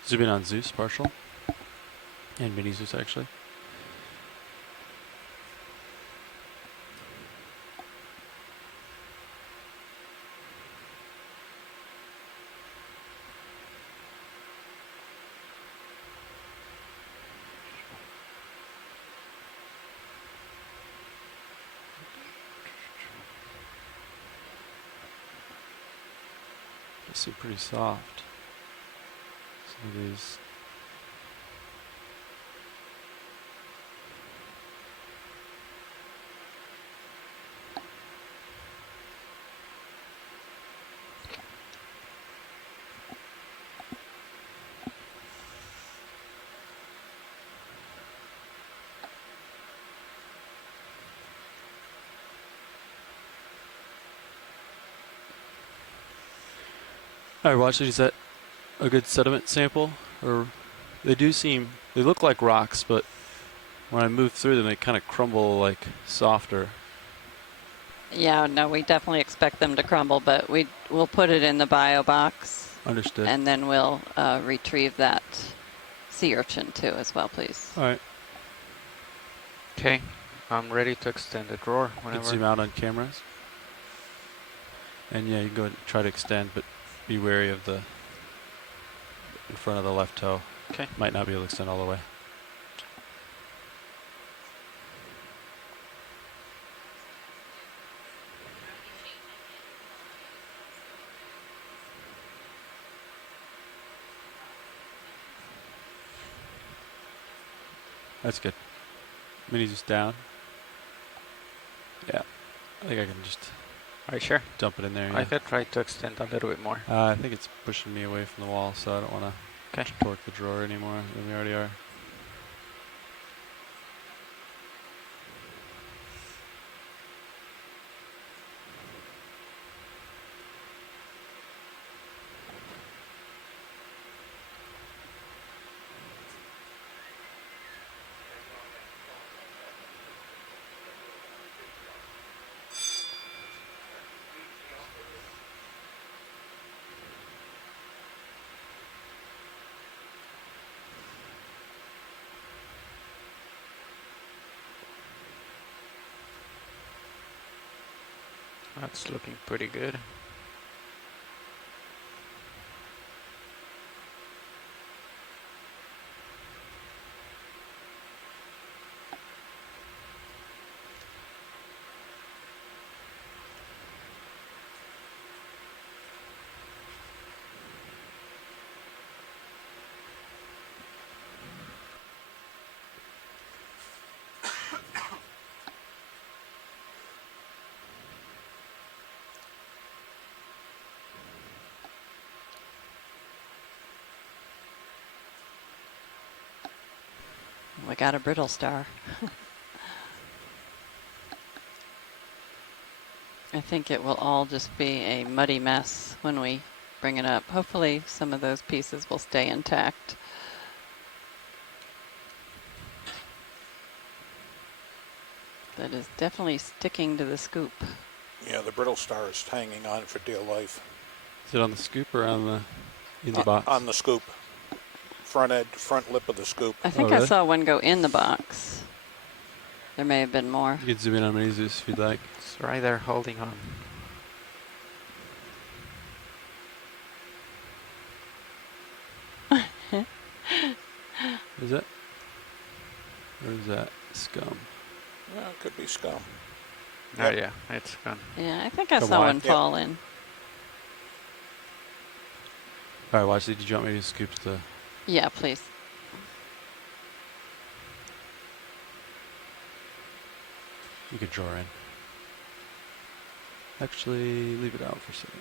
Zoom in on Zeus partial and Mini Zeus actually. They seem pretty soft. Some of these. All right, watch. Is that a good sediment sample? Or they do seem, they look like rocks, but when I move through them, they kind of crumble like softer. Yeah, no, we definitely expect them to crumble, but we'll put it in the bio box. Understood. And then we'll retrieve that sea urchin too as well, please. All right. Okay, I'm ready to extend the drawer You whenever. can zoom out on cameras. And yeah, you can go ahead and try to extend, but be wary of the in front of the left toe. Okay. Might not be able to extend all the way. That's good. Mini's just down. Yeah. I think I can just Are you sure? dump it in there. I Yeah. could try to extend a little bit more. I think it's pushing me away from the wall, so I don't want to torque the drawer anymore than we already are. That's looking pretty good. We got a brittle star. I think it will all just be a muddy mess when we bring it up. Hopefully some of those pieces will stay intact. That is definitely sticking to the scoop. Yeah, the brittle star is hanging on for dear life. Is it on the scoop or on the in the box? On the scoop. Front lip of the scoop. I think I saw one go in the box. There may have been more. You can zoom in on Mini Zeus if you'd like. It's right there holding on. Is it? Or is that scum? Well, it could be scum. Oh yeah, it's gone. Yeah, I think I Come saw on. one fall in. All right, watch. Did you want me to scoop the? Yeah, please. You could draw in. Actually, leave it out for a second.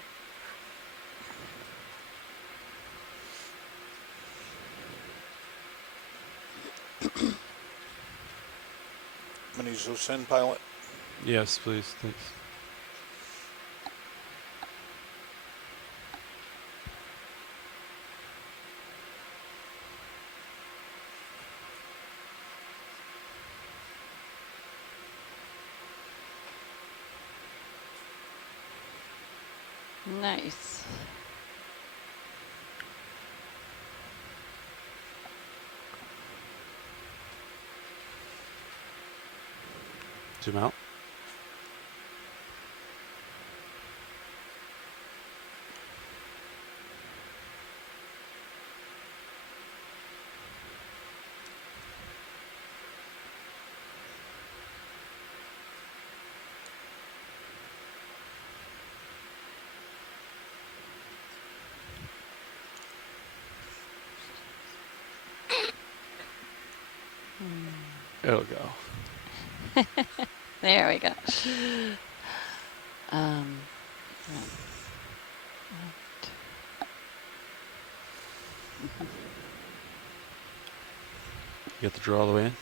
Mini Zeus in, pilot. Yes, please. Thanks. Nice. Zoom out. It'll go. There we go. You get the draw all the way in?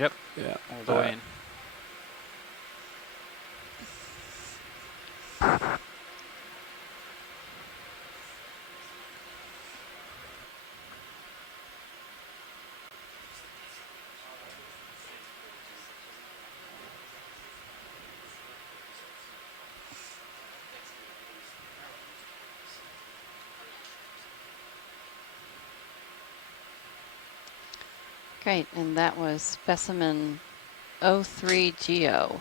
Yep. Yeah. All the way in. Great, and that was specimen 03 Geo.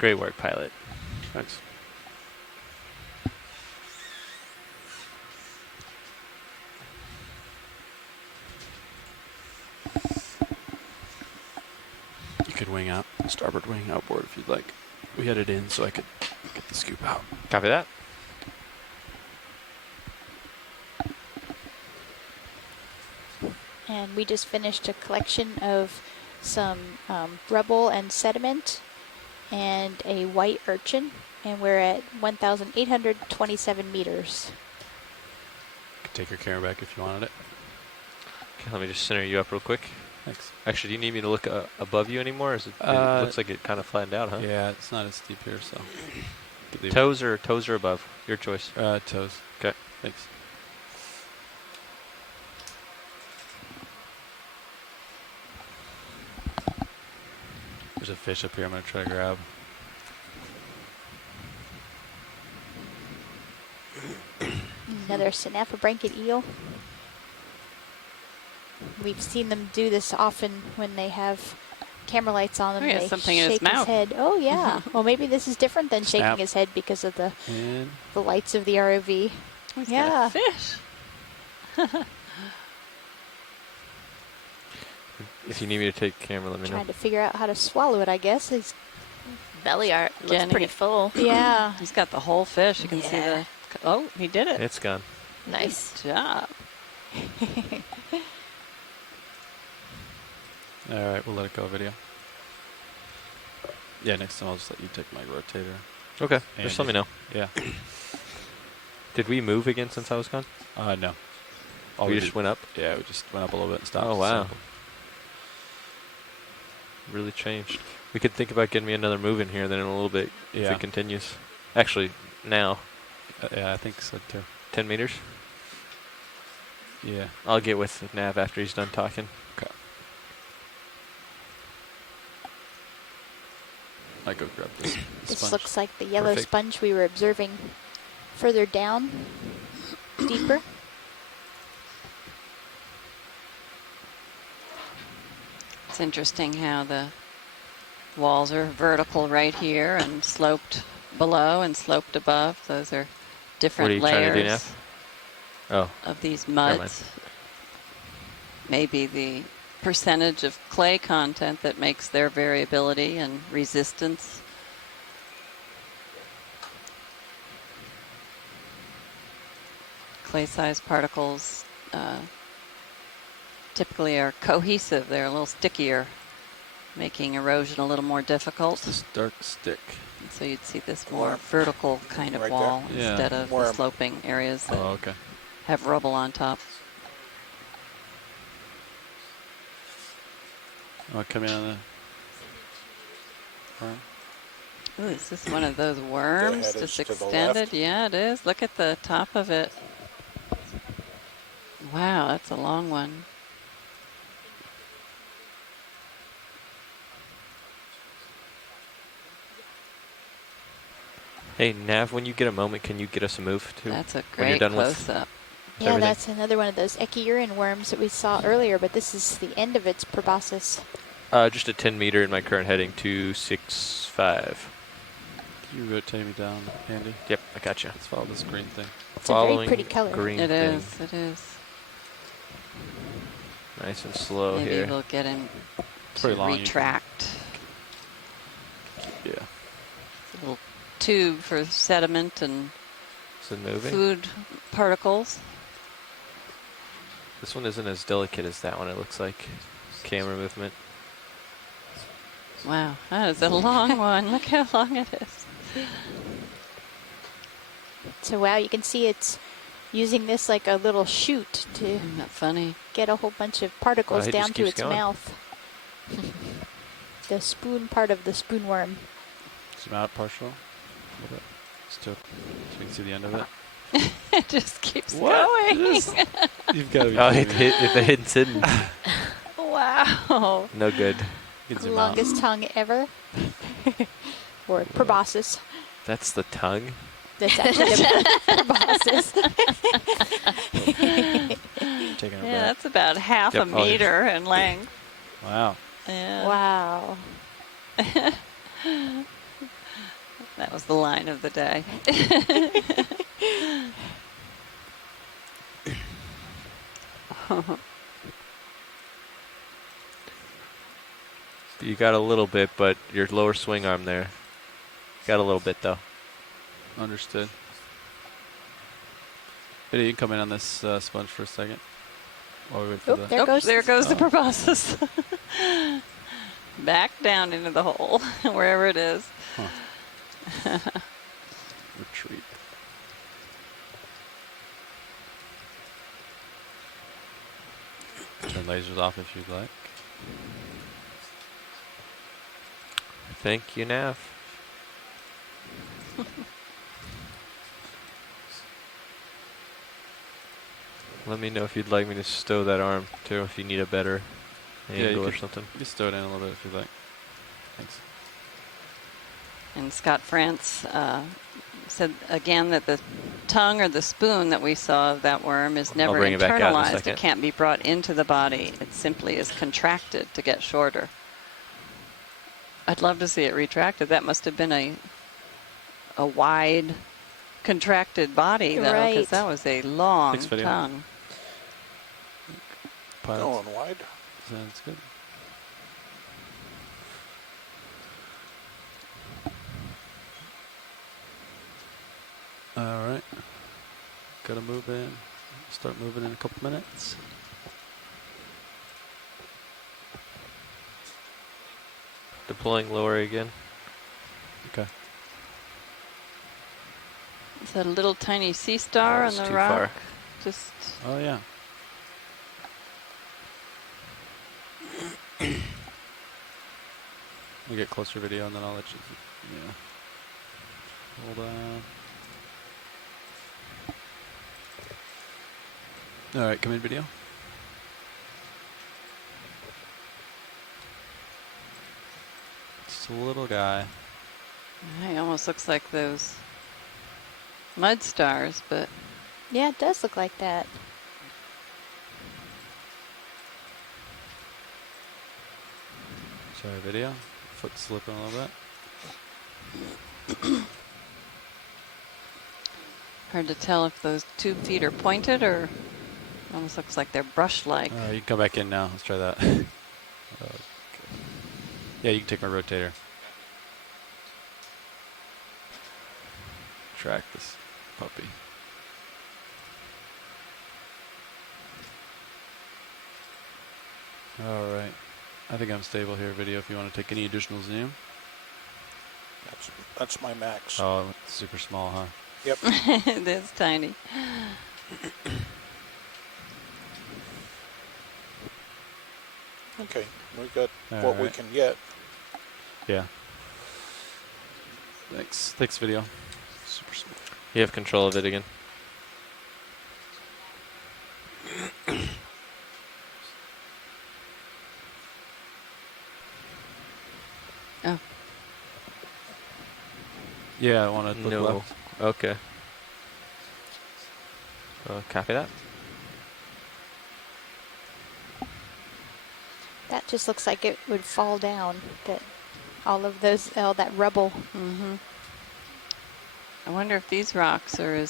Great work, pilot. Thanks. You could wing out, starboard wing outboard if you'd like. We had it in so I could get the scoop out. Copy that. And we just finished a collection of some rubble and sediment and a white urchin, and we're at 1,827 meters. You could take your camera back if you wanted it. Okay, let me just center you up real quick. Thanks. Actually, do you need me to look above you anymore? Or is it looks like it kind of flattened out, huh? Yeah, it's not as steep here, so. Toes or above? Your choice. Toes. Okay. Thanks. There's a fish up here I'm going to try to grab. Another Synaphabranchid eel. We've seen them do this often when they have camera lights on them. Oh, yeah, they something in his shake mouth. head. Oh yeah. Well, maybe this is different than Snap. shaking his head because of the And lights of the ROV. He's got a Yeah. fish. If you need me to take the camera, let me know. Trying to figure out how to swallow it, I guess. His Belly art looks Getting pretty it. full. yeah. He's got the whole fish. You can see the. Oh, he did it. It's gone. Nice. Good job. all right, we'll let it go video. Yeah, next time I'll just let you take my rotator. Okay. And Just let me know. Yeah. Did we move again since I was gone? No. We just went up? Yeah, we just went up a little bit and stopped. Oh, wow. So- Really changed. We could think about getting me another move in here then in a little bit if Yeah. it continues. Actually, now. yeah, I think so too. 10 meters? Yeah. I'll get with Nav after he's done talking. Okay. I go grab this. This sponge. looks like the yellow Perfect. sponge we were observing further down, deeper. It's interesting how the walls are vertical right here and sloped below and sloped above. Those are different What are you trying to do, layers Nav? Oh. of these Never muds. Maybe the percentage of clay content that makes their variability and resistance. Clay-sized particles typically are cohesive. They're a little stickier, making erosion a little more difficult. This dark stick. And so you'd see this more vertical kind of Right wall there? Yeah. instead of the Worm. sloping areas that Oh, okay. have rubble on top. Oh, come in on the front. Ooh, is this one of those worms head is just to the extended? left. Yeah, it is. Look at the top of it. Wow, that's a long one. Hey, Nav, when you get a moment, can you get us a move too? That's a when you're great done with close-up. Yeah, everything? that's another one of those echiurine worms that we saw earlier, but this is the end of its proboscis. Just a 10 meter in my current heading, 265. Can you rotate me down, Andy? Yep, I got you. Let's follow this green thing. It's a very pretty color. Green It thing. is, it is. Nice and slow Maybe here. we'll get him It's to pretty long, you can- retract. Yeah. A little tube for sediment and Is it moving? food particles. This one isn't as delicate as that one, it looks like. Camera movement. Wow, that is a long one. Look how long it is. So wow, you can see it's using this like a little chute to Isn't that funny? get a whole bunch of particles he down just to keeps its going. mouth. The spoon part of the spoon worm. Zoom out partial. A little bit. Still, so we can see the end of it. It just keeps What? going. Just- You've got to be Oh, kidding me. if the hidden's hidden. Wow. No good. You can zoom out. Longest tongue ever. Or proboscis. That's the tongue. That's actually the proboscis. Taking it Yeah, back. that's about half Yep, a oh, yeah. meter in length. Wow. Yeah. Wow. That was the line of the day. You got a little bit, but your lower swing arm there. Got a little bit, though. Understood. Hey, you can come in on this sponge for a second. While we wait for There goes the proboscis. Back down into the hole, wherever it is. Huh. Retreat. Turn lasers off if you'd like. Thank you, Nav. Let me know if you'd like me to stow that arm, too, if you need a better angle or something. You can stow it in a little bit if you'd like. Thanks. And Scott France said again that the tongue or the spoon that we saw of that worm is never bring it back out in a internalized. second. It can't be brought into the body. It simply is contracted to get shorter. I'd love to see it retracted. That must have been a wide, contracted body, though, because Right. that was a long Thanks, video. tongue. Pilots. Going wide. Sounds good. All right. Gotta move in. Start moving in a couple minutes. Deploying lower again. Okay. Is that a little tiny sea star on That's the too rock? far. Just Oh, yeah. We'll get closer video and then I'll let you. Yeah. Hold on. All right, come in video. Just a little guy. He almost looks like those mud stars, but Yeah, it does look like that. Sorry, video. Foot slipping a little bit. hard to tell if those 2 feet are pointed or almost looks like they're brush-like. You can come back in now. Let's try that. Okay. Yeah, you can take my rotator. Track this puppy. All right. I think I'm stable here, video, if you want to take any additional zoom. That's my max. Oh, it's super small, huh? Yep. It is tiny. Okay, we got All what we right. can get. Yeah. Thanks. Thanks, video. Super small. You have control of it again. Oh. Yeah, I want to look No. left. Okay. Copy that. That just looks like it would fall down. That all of those, all that rubble. Mm-hmm. I wonder if these rocks are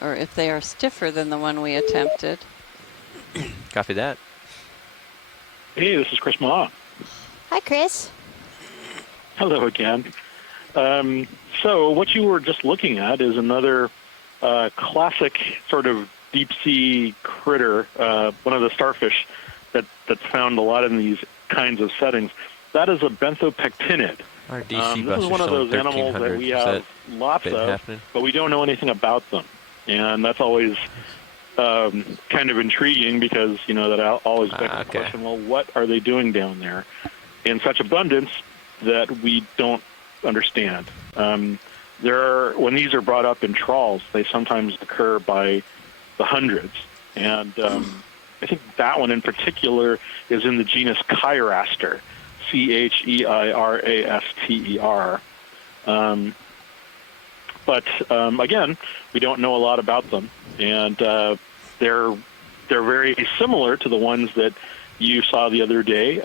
or if they are stiffer than the one we attempted. Copy that. Hey, this is Chris Ma. Hi, Chris. Hello again. So what you were just looking at is another classic sort of deep sea critter, one of the starfish that's found a lot in these kinds of settings. That is a benthopectinid. Our DC This buses is one of showing those animals that 1300. we Is have that lots been of, happening? but we don't know anything about them. And that's always kind of intriguing because, you know, that always begs the question, well, what are they doing down there in such abundance that we don't understand? When these are brought up in trawls, they sometimes occur by the hundreds. And I think that one in particular is in the genus Chiraster, Cheiraster. But again, we don't know a lot about them, and they're very similar to the ones that you saw the other day.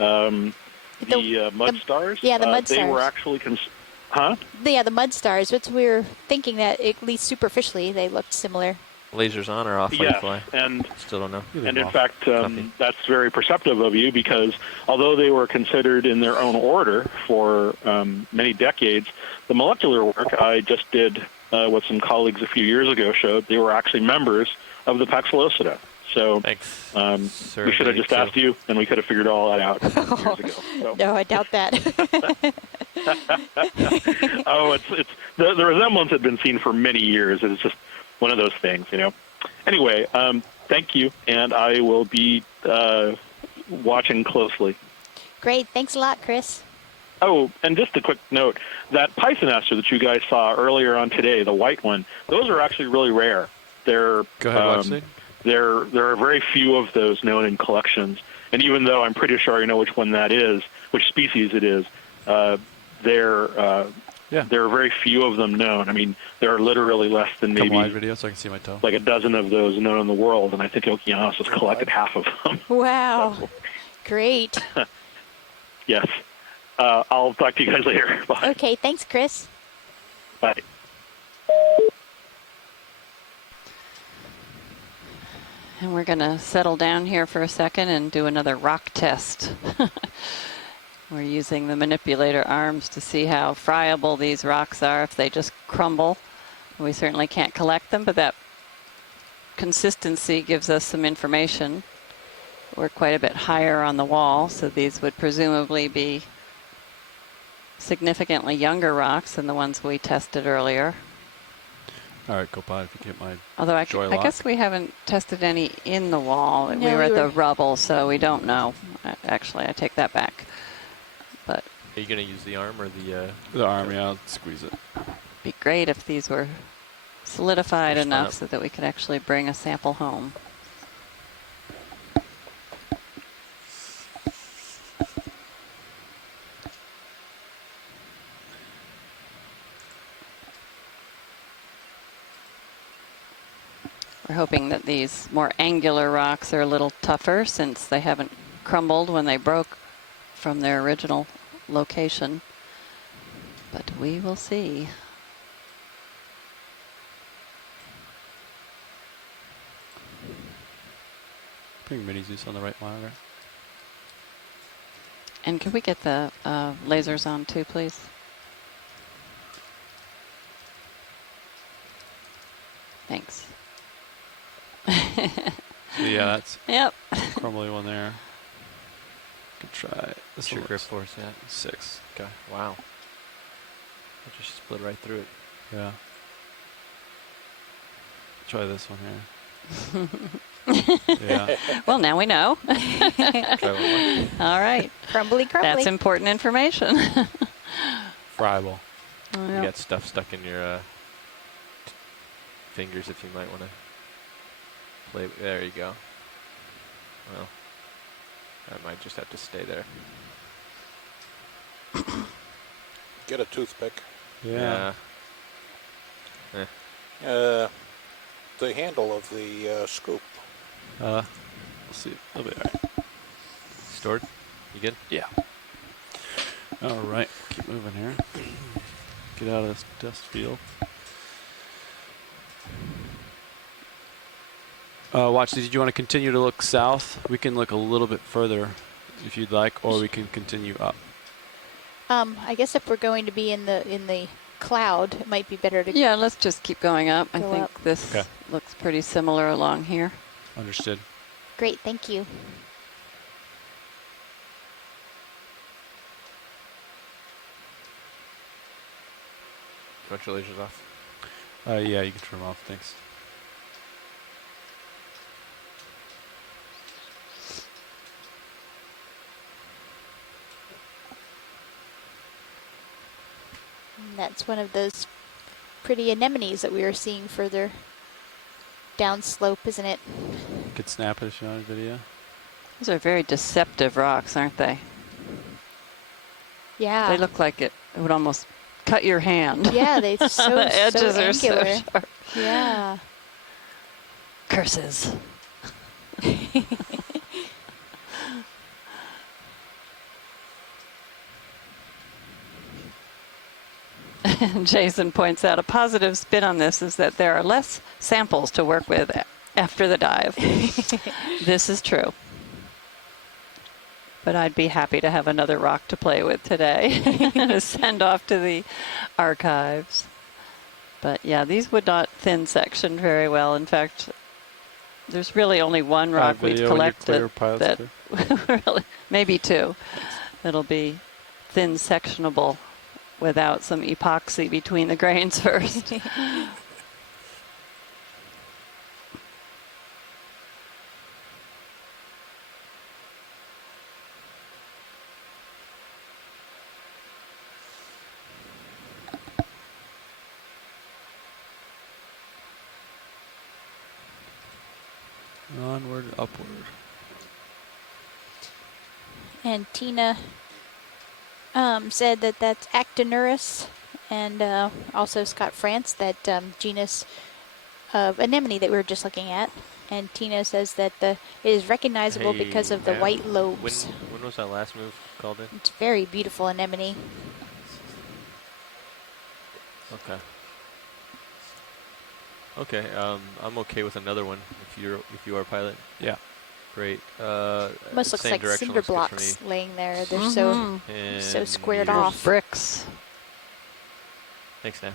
The mud stars? Yeah, the mud They were stars. actually... Huh? Yeah, the mud stars. Which we were thinking that, at least superficially, they looked similar. Lasers on or off? Yes, Fly? and still don't know. And in fact, that's very perceptive of you because although they were considered in their own order for many decades, the molecular work I just did with some colleagues a few years ago showed they were actually members of the Paxillosida. So we should have just asked you, and we could have figured all that out years ago. So. No, I doubt that. Oh, it's the resemblance had been seen for many years. It's just one of those things, you know. Anyway, thank you, and I will be watching closely. Great. Thanks a lot, Chris. Oh, and just a quick note, that Pisonester that you guys saw earlier on today, the white one, those are actually really rare. They're Go ahead, Watson. there are very few of those known in collections, and even though I'm pretty sure I know which one that is, which species it is, there are very few of them known. I mean, there are literally less than maybe wide video so I can see my toe. like a dozen of those known in the world, and I think Okeanos has collected half of them. Wow. Great. Yes. I'll talk to you guys later. Bye. Okay, thanks, Chris. Bye. And we're going to settle down here for a second and do another rock test. We're using the manipulator arms to see how friable these rocks are if they just crumble. We certainly can't collect them, but that consistency gives us some information. We're quite a bit higher on the wall, so these would presumably be significantly younger rocks than the ones we tested earlier. All right, go by if you get my Although I joy guess we haven't tested any in the wall. No, we were at the rubble, so we don't know. Actually, I take that back. But are you going to use the arm or the arm? Yeah, I'll squeeze it. Be great if these were solidified Push enough up. so that we could actually bring a sample home. We're hoping that these more angular rocks are a little tougher since they haven't crumbled when they broke from their original location. But we will see. Putting mini Zeus on the right monitor. And can we get the lasers on too, please? Thanks. So yeah, that's yep. Crumbly one there. Could try this your one. grip force? Yeah, 6. Okay. Wow. I just split right through it. Yeah. Try this one here. Yeah. Well, now we know. Try one more. All right. Crumbly, crumbly. That's important information. Friable. Oh, You yeah. got stuff stuck in your fingers if you might want to play. There you go. Well, that might just have to stay there. Get a toothpick. Yeah. The handle of the scoop. We'll see. It'll be all right. Stored? You good? Yeah. All right. Keep moving here. Get out of this dust field. Watch, did you want to continue to look south? We can look a little bit further if you'd like, or we can continue up. I guess if we're going to be in the cloud, it might be better to. Yeah, let's just keep going up. I Go think up. this Okay. looks pretty similar along here. Understood. Great, thank you. You want your lasers off? Yeah, you can turn them off. Thanks. And that's one of those pretty anemones that we were seeing further downslope, isn't it? You could snap it if you want a video. Those are very deceptive rocks, aren't they? Yeah. They look like it would almost cut your hand. Yeah, they so the edges so are so angular. sharp. Yeah. Curses. Jason points out a positive spin on this is that there are less samples to work with after the dive. This is true. But I'd be happy to have another rock to play with today to send off to the archives. But yeah, these would not thin section very well. In fact, there's really only one rock we've collected that really, maybe two. It'll be thin sectionable without some epoxy between the grains first. Onward, upward. And Tina said that that's Actinurus, and also Scott France, that genus of anemone that we were just looking at. And Tina says that it is recognizable because of the white lobes. When was that last move called in? It's very beautiful anemone. Okay. Okay, I'm okay with another one if you are pilot. Yeah. Great. Almost looks like cinder blocks laying there. They're so squared off. Bricks. Thanks, Nav.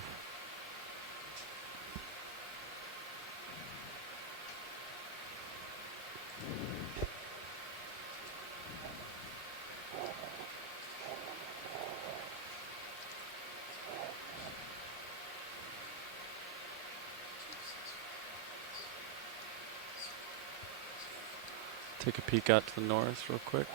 Take a peek out to the north real quick.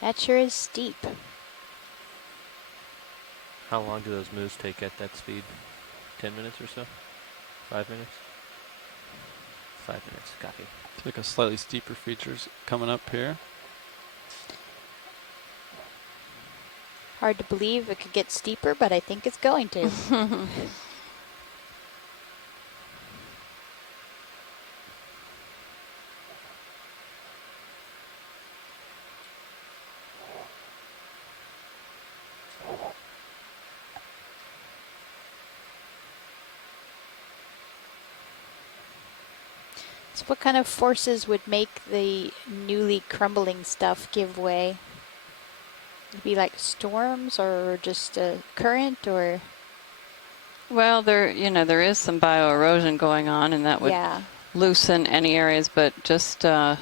That sure is steep. How long do those moves take at that speed? 10 minutes or so? 5 minutes? 5 minutes, copy. Take a slightly steeper features coming up here. Hard to believe it could get steeper, but I think it's going to. So what kind of forces would make the newly crumbling stuff give way? It'd be like storms or just a current, or? Well, there is some bioerosion going on, and that would loosen any areas, but just the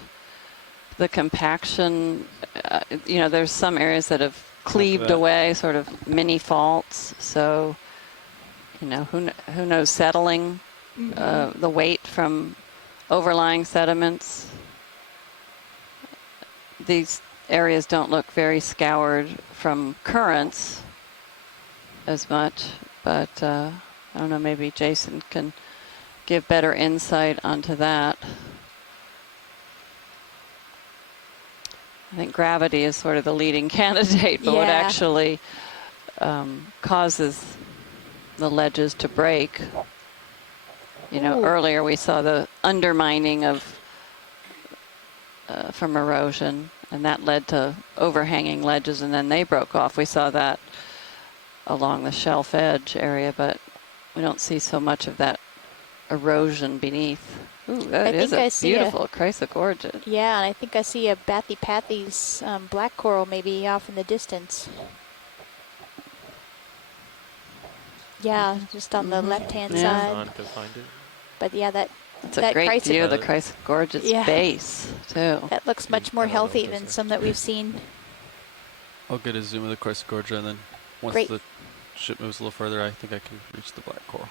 compaction, there's some areas that have cleaved away, sort of mini faults. So, who knows, settling the weight from overlying sediments. These areas don't look very scoured from currents as much, but I don't know, maybe Jason can give better insight onto that. I think gravity is sort of the leading candidate, but what actually causes the ledges to break. Earlier we saw the undermining of from erosion, and that led to overhanging ledges, and then they broke off. We saw that along the shelf edge area, but we don't see so much of that erosion beneath. Ooh, that is a beautiful Currituck. Yeah, and I think I see a Bathypathes black coral maybe off in the distance. Yeah, just on the left-hand side. On to find it. But yeah, that's a great view of the Currituck base, too. That looks much more healthy than some that we've seen. I'll get a zoom of the Currituck, and then once the ship moves a little further, I think I can reach the black coral.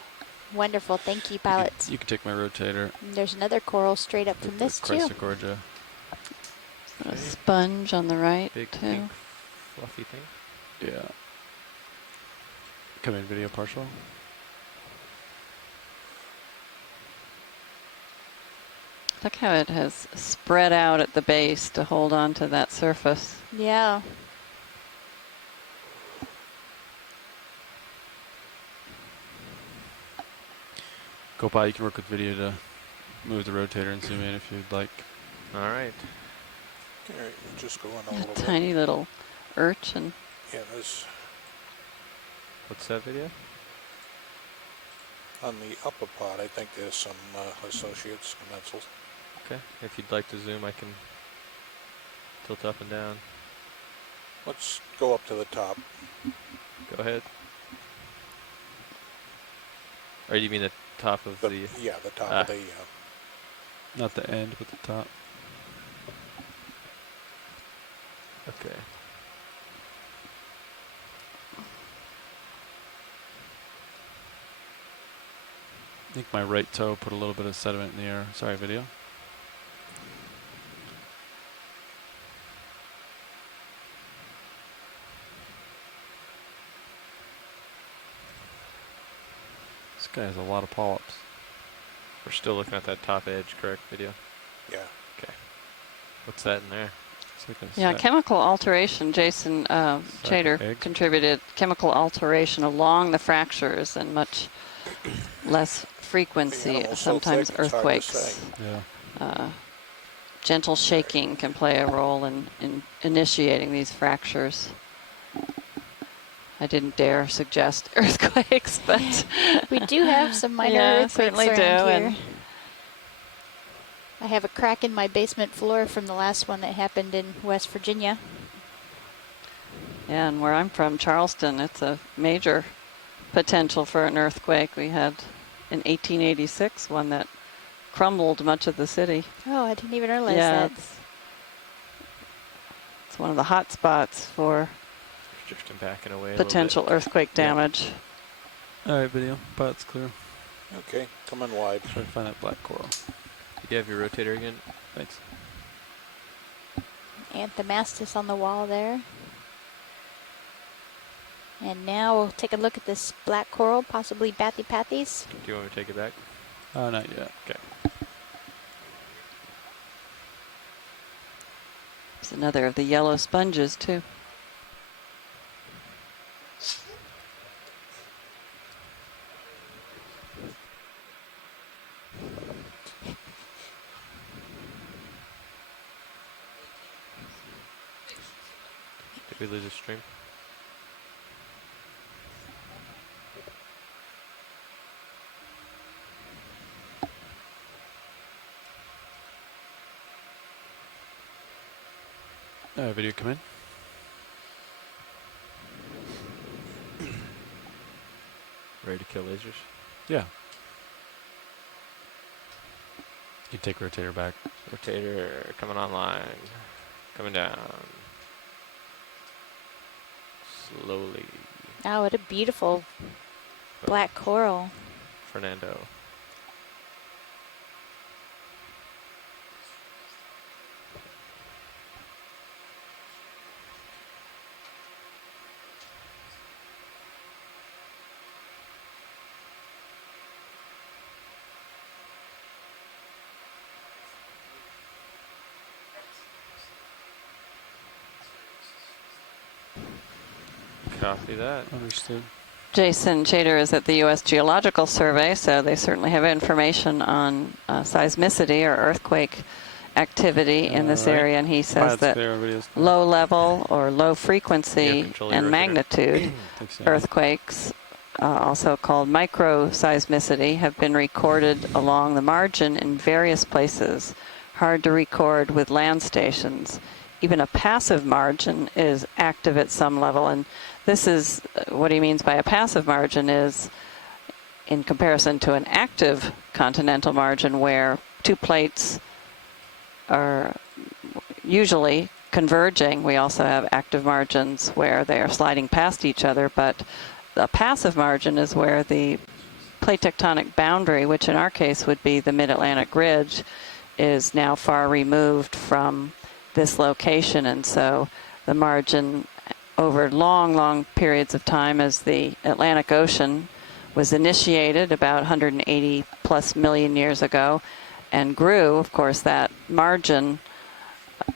Wonderful. Thank you, pilots. You can take my rotator. And there's another coral straight up from this, too. Currituck. A sponge on the right, big, too. Pink, fluffy thing. Yeah. Come in, video partial. Look how it has spread out at the base to hold on to that surface. Yeah. Go by, you can work with video to move the rotator and zoom in if you'd like. All right. All right, we're just going a A little bit. tiny little urchin. Yeah, there's What's that video? on the upper part. I think there's some associates commensals. Okay. If you'd like to zoom, I can tilt up and down. Let's go up to the top. Go ahead. Or do you mean the top of the... Yeah, the top of the... Not the end, but the top. Okay. I think my right toe put a little bit of sediment in the air. Sorry, video. This guy has a lot of polyps. We're still looking at that top edge, correct, video? Yeah. Okay. What's that in there? Yeah, chemical alteration. Jason Chater contributed chemical alteration along the fractures and much less frequency, sometimes earthquakes. Yeah. Gentle shaking can play a role in initiating these fractures. I didn't dare suggest earthquakes, but we do have some minor earthquakes certainly around do, here. and I have a crack in my basement floor from the last one that happened in West Virginia. yeah, and where I'm from, Charleston, it's a major potential for an earthquake. We had in 1886 one that crumbled much of the city. Oh, I didn't even realize Yeah, that. it's one of the hot spots for Drifting back in a way. potential earthquake damage. All right, video. Pilot's clear. Okay, come in wide. Try to find that black coral. Do you have your rotator again? Thanks. Anthomastus on the wall there. And now we'll take a look at this black coral, possibly Bathypathes. Do you want me to take it back? Not yet. Okay. It's another of the yellow sponges, too. Did we lose a stream? Video come in. Ready to kill lasers? Yeah. You take rotator back. Rotator coming online. Coming down. Slowly. Oh, what a beautiful black coral. Fernando. Copy that. Understood. Jason Chater is at the U.S. Geological Survey, so they certainly have information on seismicity or earthquake activity in this area, and he says that low level or low frequency and magnitude earthquakes, also called microseismicity, have been recorded along the margin in various places. Hard to record with land stations. Even a passive margin is active at some level, and this is what he means by a passive margin is in comparison to an active continental margin where two plates are usually converging. We also have active margins where they are sliding past each other, but the passive margin is where the plate tectonic boundary, which in our case would be the Mid-Atlantic Ridge, is now far removed from this location, and so the margin over long periods of time as the Atlantic Ocean was initiated about 180 plus million years ago and grew. Of course, that margin,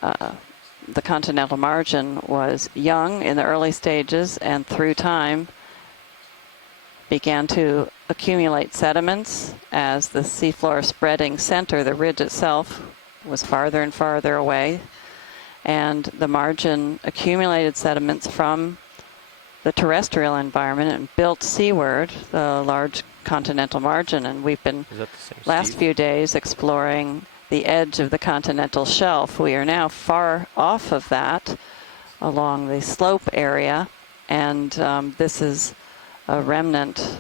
the continental margin, was young in the early stages and through time began to accumulate sediments as the seafloor spreading center, the ridge itself, was farther and farther away. And the margin accumulated sediments from the terrestrial environment and built seaward the large continental margin. And we've been last few days exploring the edge of the continental shelf. We are now far off of that along the slope area, and this is a remnant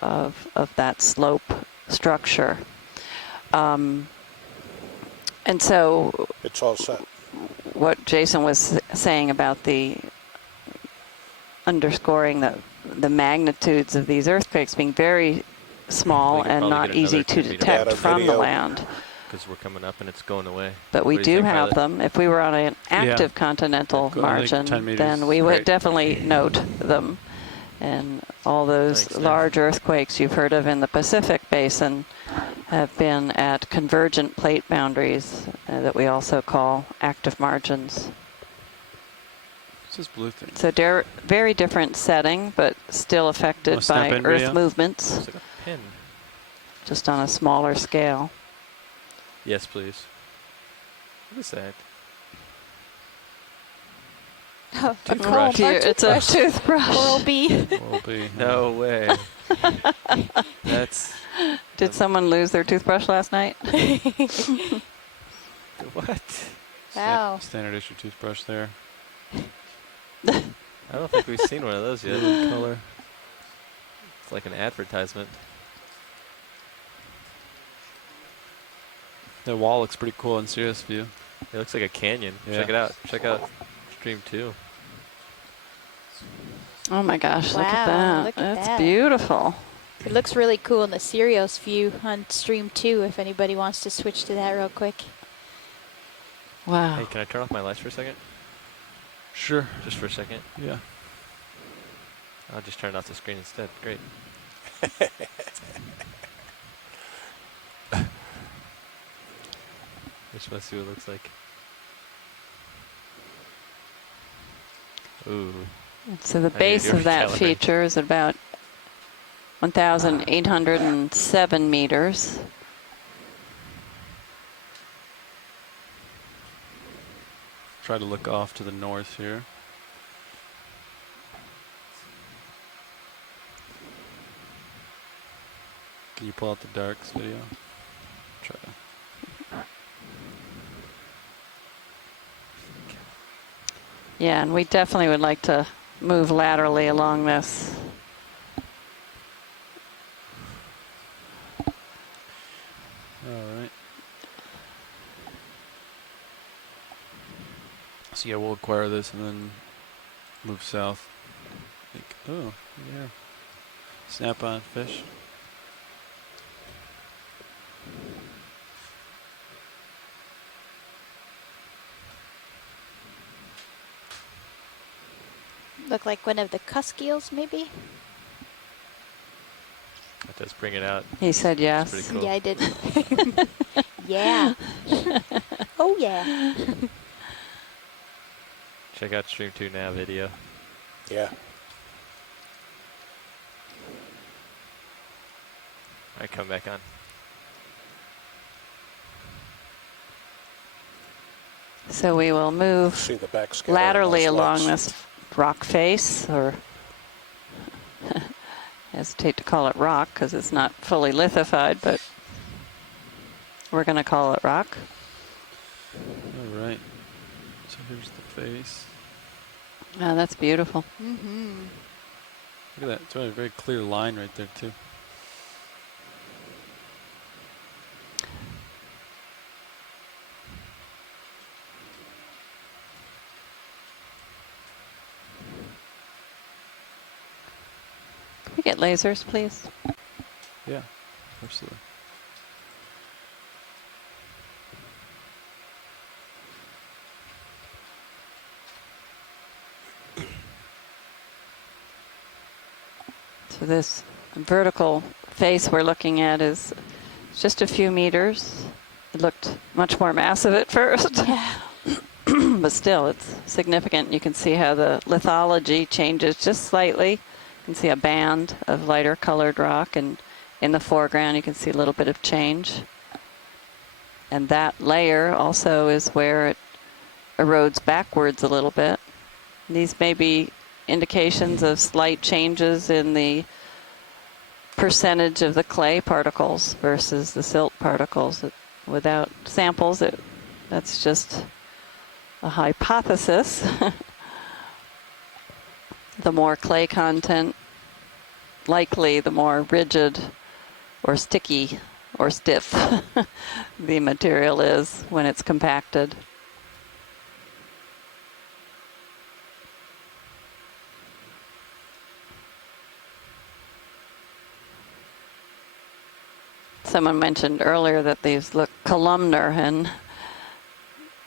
of that slope structure. And so it's all set. What Jason was saying about the underscoring the magnitudes of these earthquakes being very small and not easy to detect from the land. Because we're coming up and it's going away. But we do have them. If we were on an active continental margin, then we would definitely note them. And all those large earthquakes you've heard of in the Pacific Basin have been at convergent plate boundaries that we also call active margins. What's this blue thing? So very different setting, but still affected by Earth movements. It's like a pin. Just on a smaller scale. Yes, please. What is that? Oh, Toothbrush. It's a toothbrush. Oral-B. Oral-B. No way. That's. Did someone lose their toothbrush last night? What? Wow. Standard issue toothbrush there. I don't think we've seen one of those yet. Blue color. It's like an advertisement. The wall looks pretty cool in serious view. It looks like a canyon. Yeah. Check it out. Check out Stream 2. Oh my gosh, look at Wow, that. look at That's that. beautiful. It looks really cool in the Sirius view on Stream 2 if anybody wants to switch to that real quick. Wow. Hey, can I turn off my lights for a second? Sure. Just for a second? Yeah. I'll just turn off the screen instead. Great. Just want to see what it looks like. Ooh. So the base of that feature is about 1,807 meters. Try to look off to the north here. Can you pull out the darks video? Try to. Yeah, and we definitely would like to move laterally along this. All right. So yeah, we'll acquire this and then move south. Oh, yeah. Snap-on fish. Look like one of the cusk eels, maybe? That does bring it out. He said yes. That's pretty cool. Yeah, I did. Yeah. Oh, yeah. Check out Stream 2 now video. Yeah. Alright, come back on. So we will move See the back scatter laterally on those along lights. this rock face, or I hesitate to call it rock because it's not fully lithified, but we're going to call it rock. All right. So here's the face. Oh, that's beautiful. Mm-hmm. Look at that. It's a very clear line right there, too. Can we get lasers, please? Yeah, absolutely. So this vertical face we're looking at is just a few meters. It looked much more massive at first. Yeah. But still, it's significant. You can see how the lithology changes just slightly You can see a band of lighter colored rock, and in the foreground you can see a little bit of change. And that layer also is where it erodes backwards a little bit. These may be indications of slight changes in the percentage of the clay particles versus the silt particles. Without samples, that's just a hypothesis. The more clay content, likely the more rigid or sticky or stiff the material is when it's compacted. Someone mentioned earlier that these look columnar, and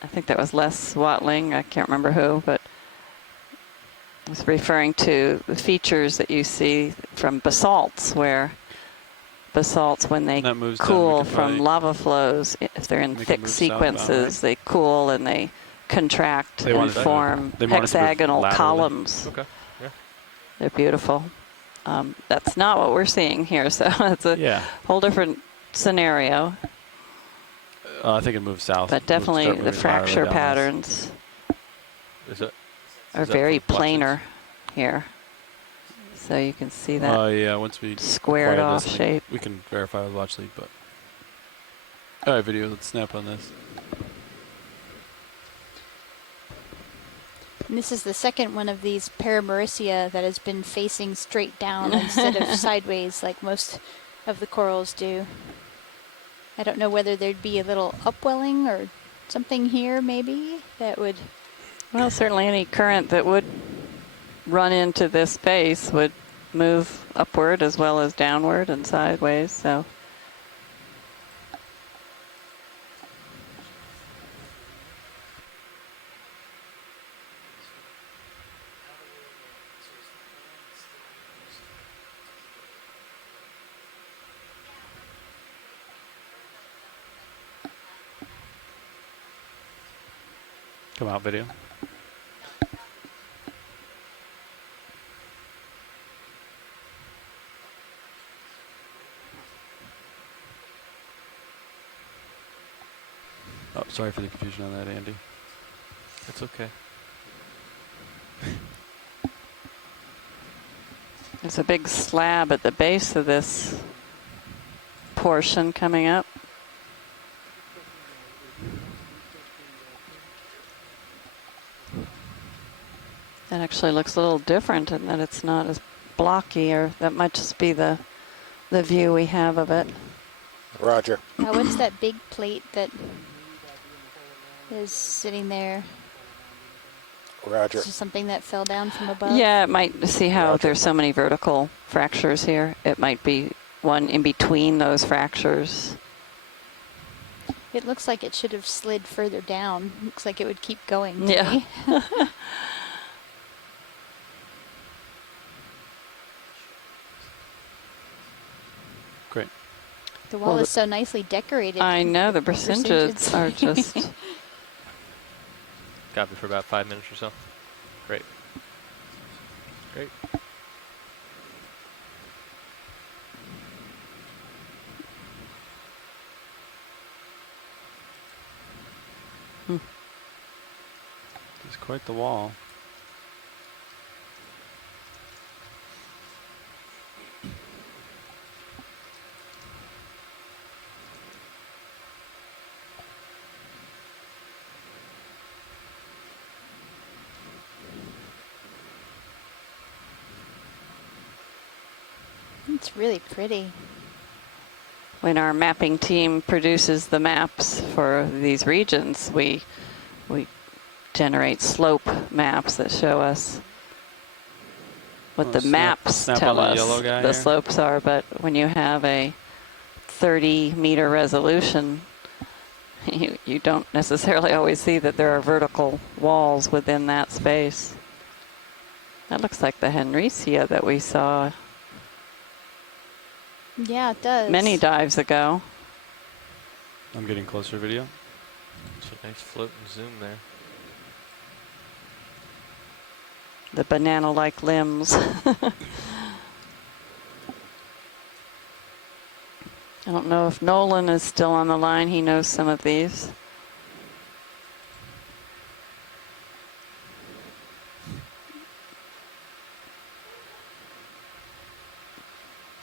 I think that was Les Watling, I can't remember who, but was referring to the features that you see from basalts, where basalts, when they cool from lava flows, if they're in thick sequences, they cool and they contract and form hexagonal columns. Okay. Yeah. They're beautiful. That's not what we're seeing here, so it's a whole different scenario. I think it moves south. But definitely the fracture patterns are very planar here. So you can see that yeah, once we squared off shape. We can verify with watch lead, but all right, video, let's snap on this. And this is the second one of these Paramaricia that has been facing straight down instead of sideways like most of the corals do. I don't know whether there'd be a little upwelling or something here maybe that would... Well, certainly any current that would run into this space would move upward as well as downward and sideways, so. Come out, video. Oh, sorry for the confusion on that, Andy. It's okay. There's a big slab at the base of this portion coming up. That actually looks a little different in that it's not as blocky, or that might just be the view we have of it. Roger. Now, what's that big plate that is sitting there? Roger. Is it something that fell down from above? Yeah, it might, see how there's so many vertical fractures here. It might be one in between those fractures. It looks like it should have slid further down. Looks like it would keep going. Yeah. Great. The wall is so nicely decorated. I know, the percentages are just... Got me for about 5 minutes or so. Great. Great. It's quite the wall. It's really pretty. When our mapping team produces the maps for these regions, we generate slope maps that show us what the maps tell us the slopes are. But when you have a 30-meter resolution, you don't necessarily always see that there are vertical walls within that space. That looks like the Henricia that we saw Yeah, it does. many dives ago. I'm getting closer, video. It's a nice float and zoom there. The banana-like limbs. I don't know if Nolan is still on the line. He knows some of these.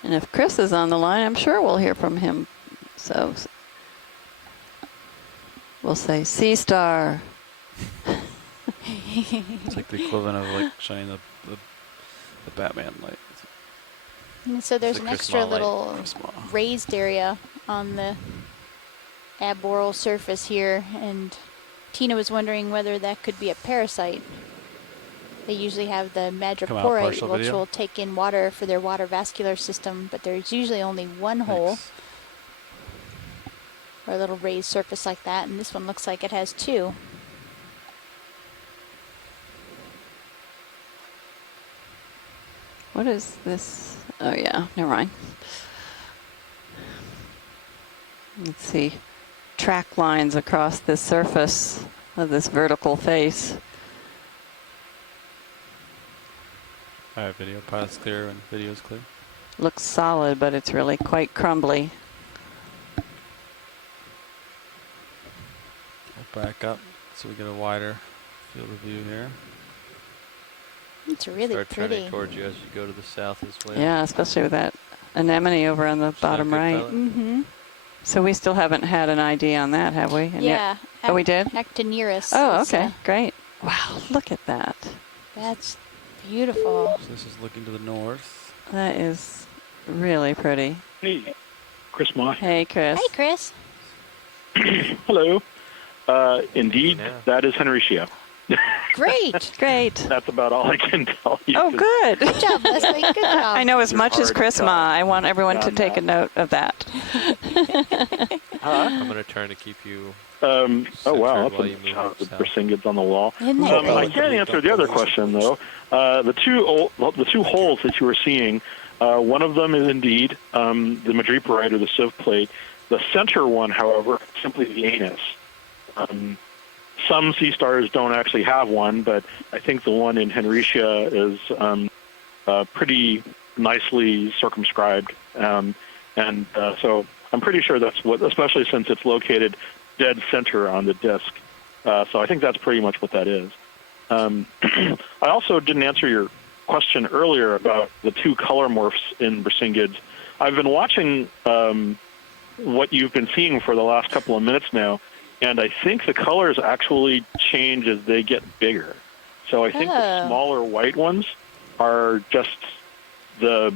And if Chris is on the line, I'm sure we'll hear from him. So we'll say Sea Star. It's like the equivalent of like shining the Batman light. And so there's It's an the extra Christmas light. little Christmas. raised area on the aboral surface here, and Tina was wondering whether that could be a parasite. They usually have the madreporite, partial which video. will take in water for their water vascular system, but there's usually only one hole or a little raised surface like that, and this one looks like it has two. What is this? Oh yeah, never mind. Let's see. Track lines across the surface of this vertical face. All right, video pilot's clear and video's clear. Looks solid, but it's really quite crumbly. We'll back up so we get a wider field of view here. It's really Start pretty. turning towards you as you go to the south as well. Yeah, especially with that anemone over on the bottom good, right. pilot? Mm-hmm. So we still haven't had an ID on that, have we? And Yeah. oh, we did? Actineris. Oh, is, okay, great. Wow, look at that. That's beautiful. So this is looking to the north. That is really pretty. Hey, Chris Moss. Hey, Chris. Hey, Chris. Hello. Indeed, that is Henricia. Great. Great. That's about all I can tell you. Oh, good. Good job, Leslie. Good job. I know as You're much as hard Chris to Ma. tell. I want everyone to take a note of that. I'm going to turn to keep you. Oh wow, while you that's move a up the south. persingids on the wall. Isn't that I great? can't answer the other question though. The two holes that you were seeing, one of them is indeed the madreporite or the sieve plate. The center one, however, is simply the anus. Some sea stars don't actually have one, but I think the one in Henricia is pretty nicely circumscribed, and so I'm pretty sure that's what, especially since it's located dead center on the disk. So I think that's pretty much what that is. I also didn't answer your question earlier about the two color morphs in Brissingids. I've been watching what you've been seeing for the last couple of minutes now, and I think the colors actually change as they get bigger. So I think the smaller white ones are just the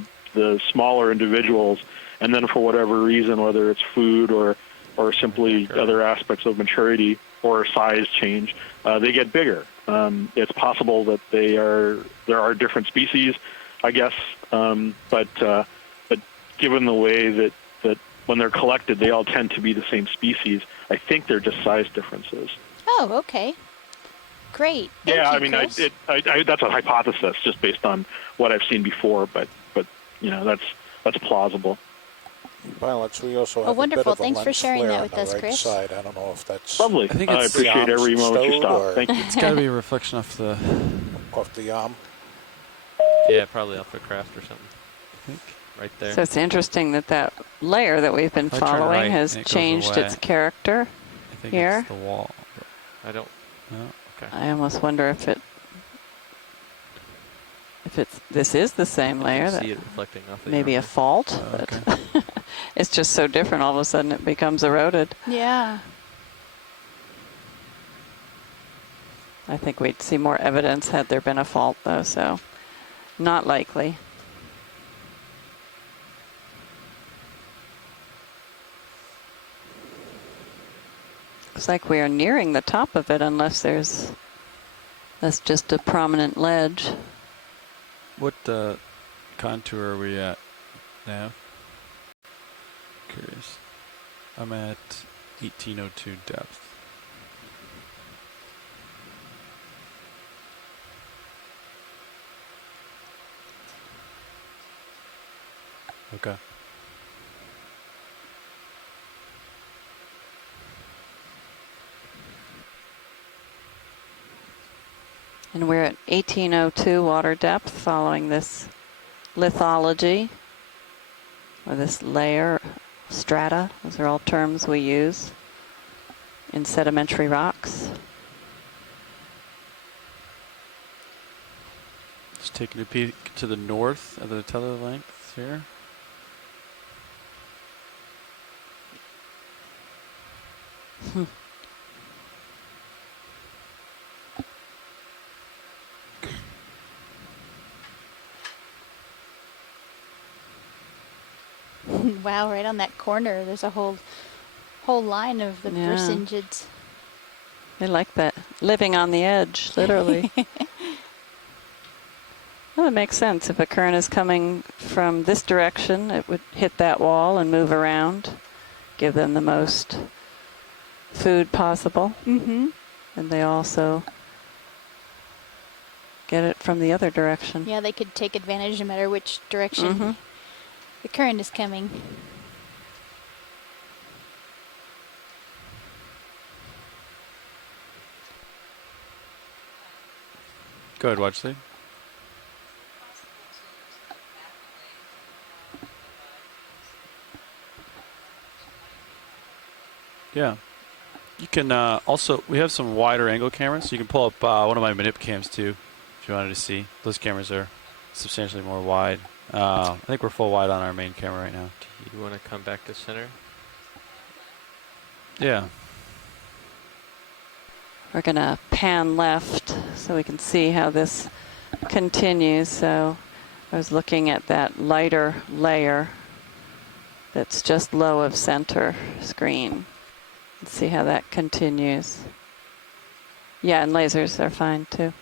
smaller individuals, and then for whatever reason, whether it's food or simply other aspects of maturity or size change, they get bigger. It's possible that there are different species, I guess, but given the way that when they're collected, they all tend to be the same species. I think they're just size differences. Oh, okay. Great. Thank Yeah, you, I mean, Chris. that's a hypothesis just based on what I've seen before, but you know, that's plausible. Pilots, we also have wonderful. a bit of a Thanks for lens sharing flare that on with the us, right Chris. side. I don't know if that's Lovely. I think I it's appreciate every moment you stowed stop. or Thank you. It's got to be a reflection off the yam. Yeah, probably off the craft or something. I think. Right there. So it's interesting that layer that we've been If I turn following right has and it goes changed away, its character I think here. it's the wall. I don't. No. Okay. I almost wonder if this is the same layer. You That see it reflecting off the maybe a armor. fault. Oh, but okay. it's just so different. All of a sudden, it becomes eroded. Yeah. I think we'd see more evidence had there been a fault, though. So, not likely. Looks like we are nearing the top of it, unless that's just a prominent ledge. What contour are we at now? Curious. I'm at 1802 depth. Okay. And we're at 1802 water depth following this lithology, or this layer strata. Those are all terms we use in sedimentary rocks. Just taking a peek to the north of the tether lengths here. Wow, right on that corner, there's a whole line of the Yeah. Brissingids. They like that, living on the edge, literally. Well, it makes sense. If a current is coming from this direction, it would hit that wall and move around, give them the most food possible. Mm-hmm. And they also get it from the other direction. Yeah, they could take advantage no matter which direction Mhm. the current is coming. Go ahead, Watchley. Yeah. You can also, we have some wider angle cameras, so you can pull up one of my manip cams too, if you wanted to see. Those cameras are substantially more wide. I think we're full wide on our main camera right now. Do you want to come back to center? Yeah. We're going to pan left so we can see how this continues. So I was looking at that lighter layer that's just low of center screen. Let's see how that continues. Yeah, and lasers are fine too.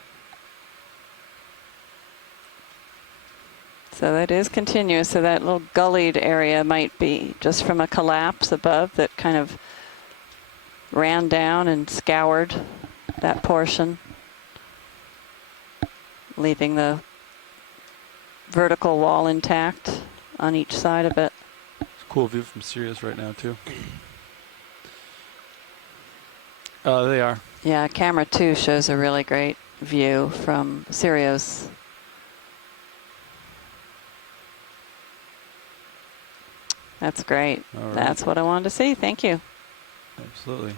So that is continuous. So that little gullied area might be just from a collapse above that kind of ran down and scoured that portion, leaving the vertical wall intact on each side of it. It's a cool view from Sirius right now too. They are. Yeah, camera 2 shows a really great view from Sirius. That's great. All right. That's what I wanted to see. Thank you. Absolutely.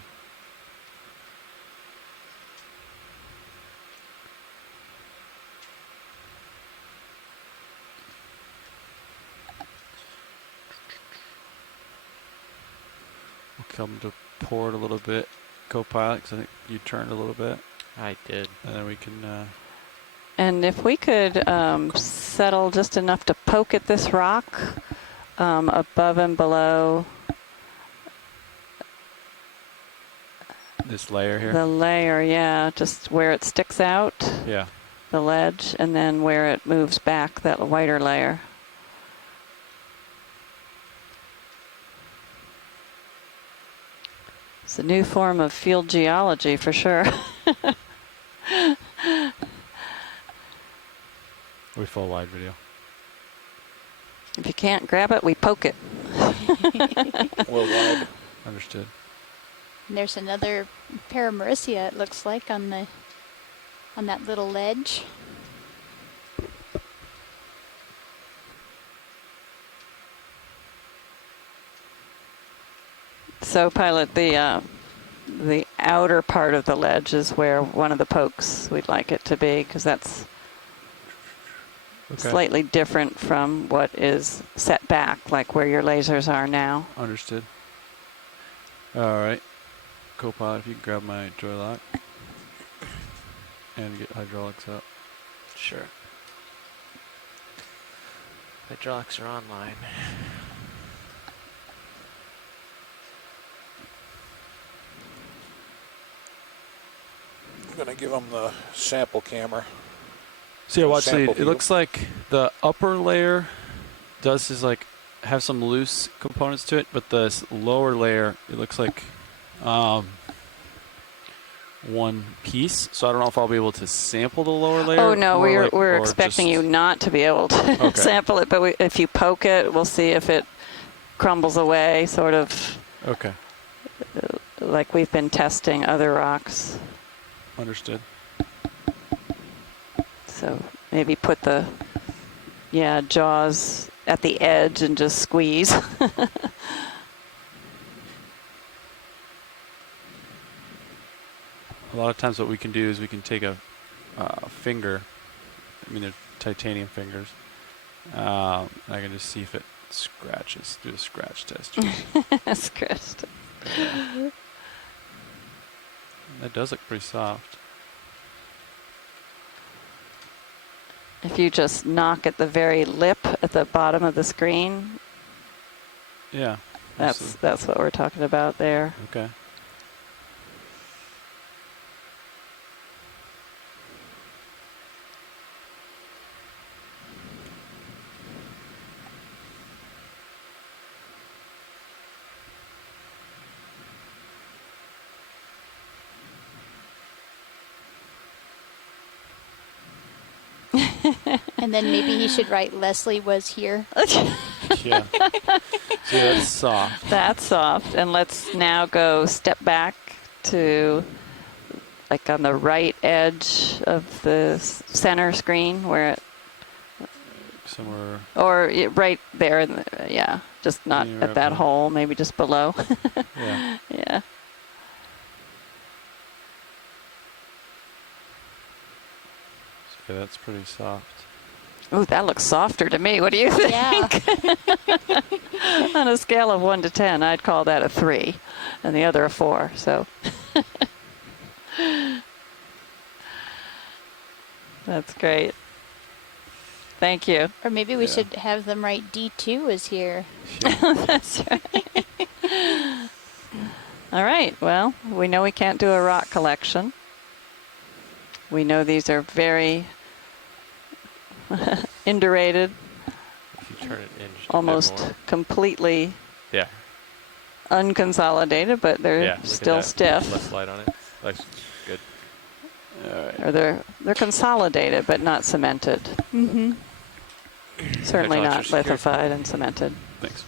We'll come to port a little bit, co-pilot, because I think you turned a little bit. I did. And then we can... And if we could settle just enough to poke at this rock above and below this layer here? the layer, yeah, just where it sticks out, Yeah. the ledge, and then where it moves back, that whiter layer. It's a new form of field geology for sure. We full wide video. If you can't grab it, we poke it. Wide. Understood. And there's another Paramaricia, it looks like, on that little ledge. So, pilot, the outer part of the ledge is where one of the pokes we'd like it to be, because that's slightly different from what is set back, like where your lasers are now. Understood. All right. Co-pilot, if you can grab my joy lock and get hydraulics out. Sure. Hydraulics are online. I'm going to give them the sample camera. So yeah, watch Sample it view. looks like the upper layer does is like have some loose components to it, but the lower layer, it looks like one piece. So I don't know if I'll be able to sample the lower layer. Oh no, or we're or expecting just- you not to be able to sample it, but if you poke it, we'll see if it crumbles away, sort of Okay. like we've been testing other rocks. Understood. So maybe put the jaws at the edge and just squeeze. A lot of times what we can do is we can take a finger, I mean they're titanium fingers, and I can just see if it scratches, do the scratch test. Scratched. Yeah. That does look pretty soft. If you just knock at the very lip at the bottom of the screen, Yeah. that's what we're talking about there. Okay. And then maybe he should write Leslie was here. Yeah. See, that's soft. That's soft. And let's now go step back to like on the right edge of the center screen where it, somewhere, or right there in the, yeah, just not Near at that up. hole, maybe just below. Yeah. Yeah. So that's pretty soft. Ooh, that looks softer to me. What do you think? Yeah. On a scale of 1 to 10, I'd call that a 3 and the other a 4. So that's great. Thank you. Or maybe we should have them write D2 is here. That's right. All right. Well, we know we can't do a rock collection. We know these are very indurated, If you turn it in just almost a bit more. completely Yeah. unconsolidated, but they're Yeah, look at still that. stiff. Less light on it. Looks good. All right. Or they're consolidated, but not cemented. Mm-hmm. Certainly not Congratulations, Chris. lithified and cemented. Thanks.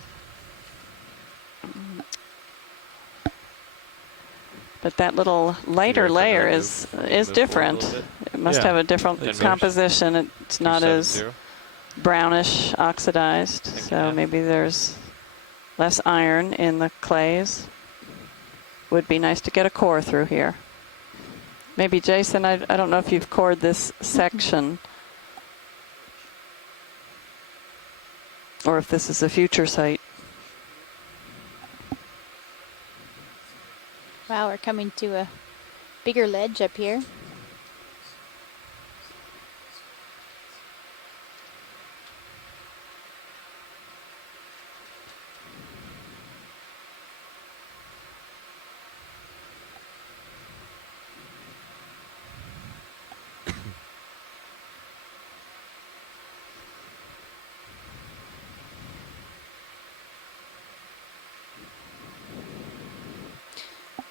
But that little lighter ready for layer another is move forward a different. little bit? It must Yeah. have a different 10 meters. composition. It's not as 270. brownish oxidized, so maybe there's less iron in the clays. Would be nice to get a core through here. Maybe Jason, I don't know if you've cored this section or if this is a future site. Wow, we're coming to a bigger ledge up here.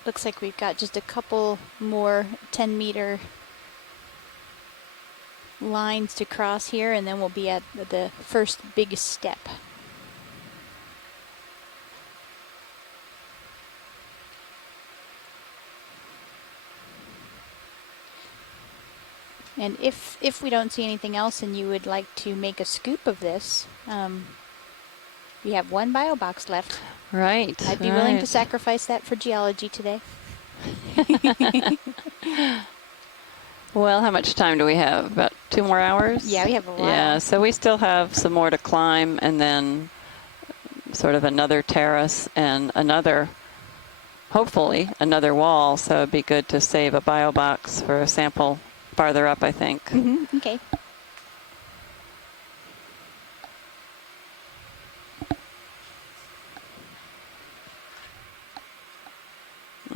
Looks like we've got just a couple more 10-meter lines to cross here, and then we'll be at the first big step. And if we don't see anything else and you would like to make a scoop of this, we have one bio box left. Right. I'd be willing to sacrifice that for geology today. Well, how much time do we have? About 2 more hours? Yeah, we have a while. Yeah, so we still have some more to climb, and then sort of another terrace and another, hopefully, another wall. So it'd be good to save a bio box for a sample farther up, I think. Mm-hmm. Okay.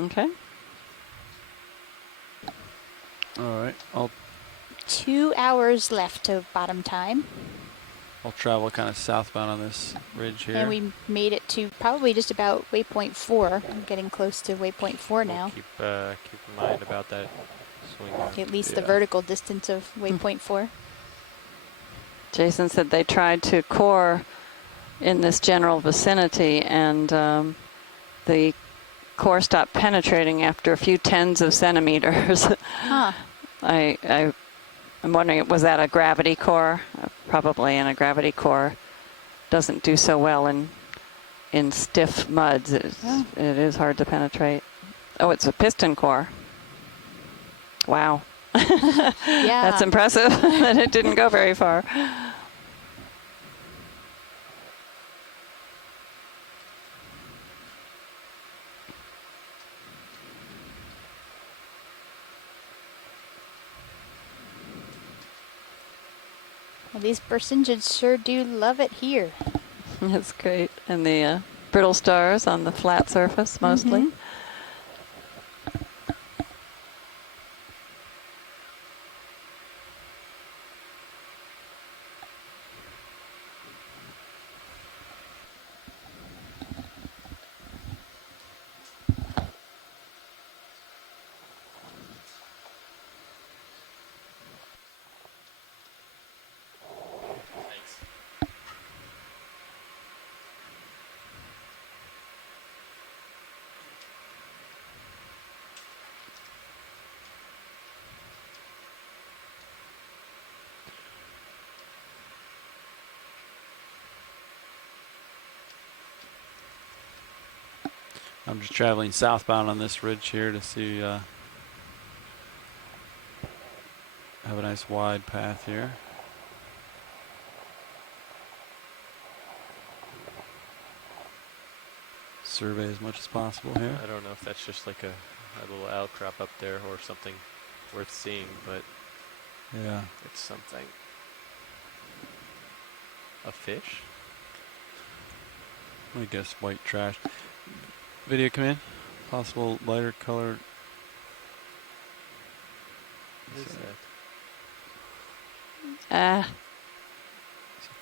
Okay. All right. I'll 2 hours left of bottom time. travel kind of southbound on this ridge here. And we made it to probably just about waypoint 4. I'm getting close to waypoint 4 now. Keep in mind about that swing. At least the vertical distance of waypoint 4. Jason said they tried to core in this general vicinity, and the core stopped penetrating after a few tens of centimeters. Huh. I'm wondering, was that a gravity core? Probably, and a gravity core doesn't do so well in stiff muds. It is hard to penetrate. Oh, it's a piston core. Wow. Yeah. That's impressive that it didn't go very far. Well, these Persingens sure do love it here. That's great. And the brittle stars on the flat surface mostly. Mhm. I'm just traveling southbound on this ridge here to see, have a nice wide path here. Survey as much as possible here. I don't know if that's just like a little outcrop up there or something worth seeing, but Yeah. it's something. A fish? I guess white trash. Video come in. Possible lighter colored. What is that?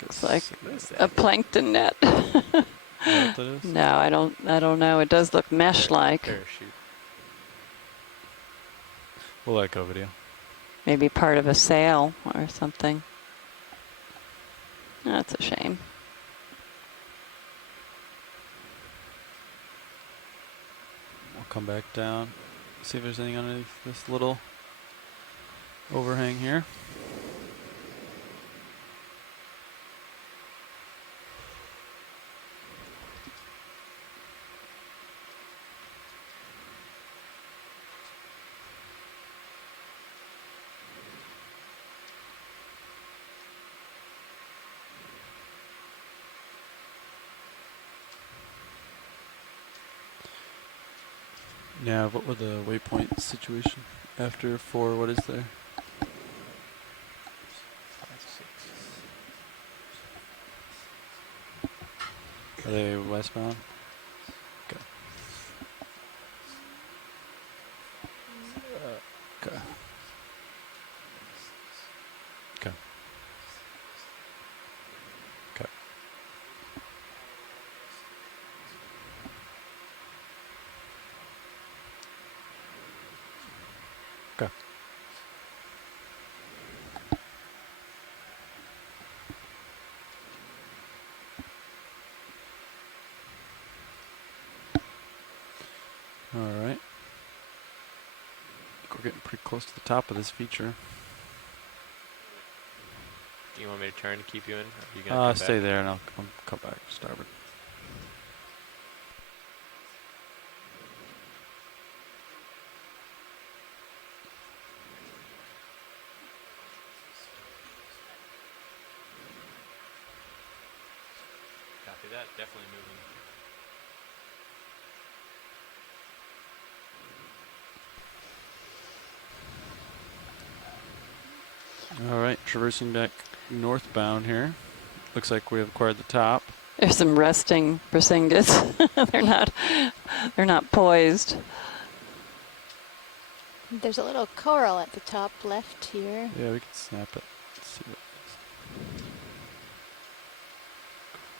It's like What is a that? plankton net. What that is? No, I don't know. It does look mesh-like. Parachute. We'll let go video. Maybe part of a sail or something. That's a shame. We'll come back down. See if there's anything underneath this little overhang here. Now, what were the waypoint situation after 4? What is there? 5, 6. Are they westbound? Okay. Okay. Okay. Okay. Okay. All right. I think we're getting pretty close to the top of this feature. Do you want me to turn to keep you in? Or are you gonna come Stay back? there and I'll come back to starboard. Copy that. Definitely moving. All right, traversing deck northbound here. Looks like we have acquired the top. There's some resting Persingas. they're not poised. There's a little coral at the top left here. Yeah, we can snap it. Let's see what it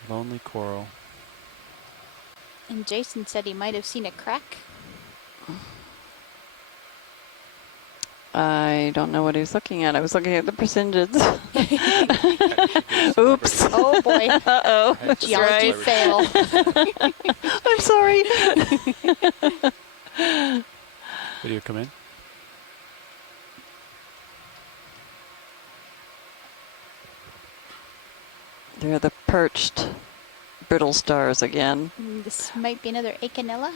is. Lonely coral. And Jason said he might have seen a crack. I don't know what he was looking at. I was looking at the Persingens. Oops. Oh boy. Uh-oh. Geology fail. I'm sorry. Video come in. They're the perched brittle stars again. This might be another Okeanella.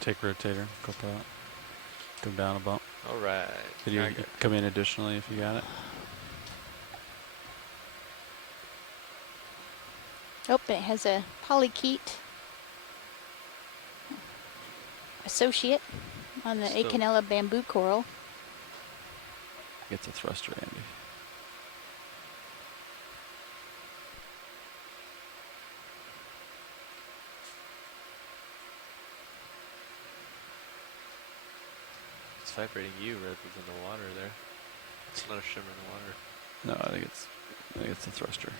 Take rotator, copilot. Come down a bump. All right. Video Okay. come in additionally if you got it. Oh, it has a polychaete associate on the Still- Acanella bamboo coral. Gets a thruster, Andy. It's vibrating you rather than the water there. It's not a shimmering water. No, I think it's a thruster.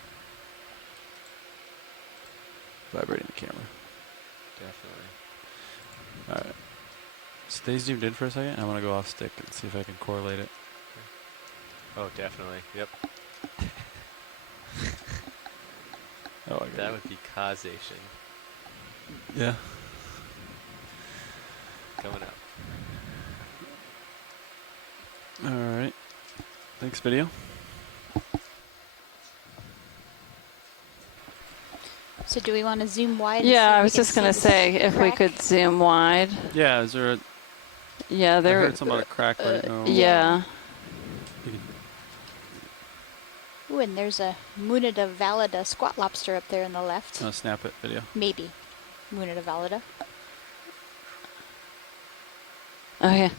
Vibrating the camera. Definitely. Alright. Stay zoomed in for a second. I'm gonna go off stick and see if I can correlate it. Oh, definitely. Yep. Oh, I got that it. would be causation. Yeah. Coming up. Alright. Thanks, video. So do we want to zoom wide? and see Yeah, if I we was can just see going to this say if we crack? could zoom wide. Yeah, is there a... Yeah, I there... heard something about a crack right now. Yeah. Ooh, and there's a Munida valida squat lobster up there on the left. Snap it, video. Maybe. Munida valida. Oh, yeah.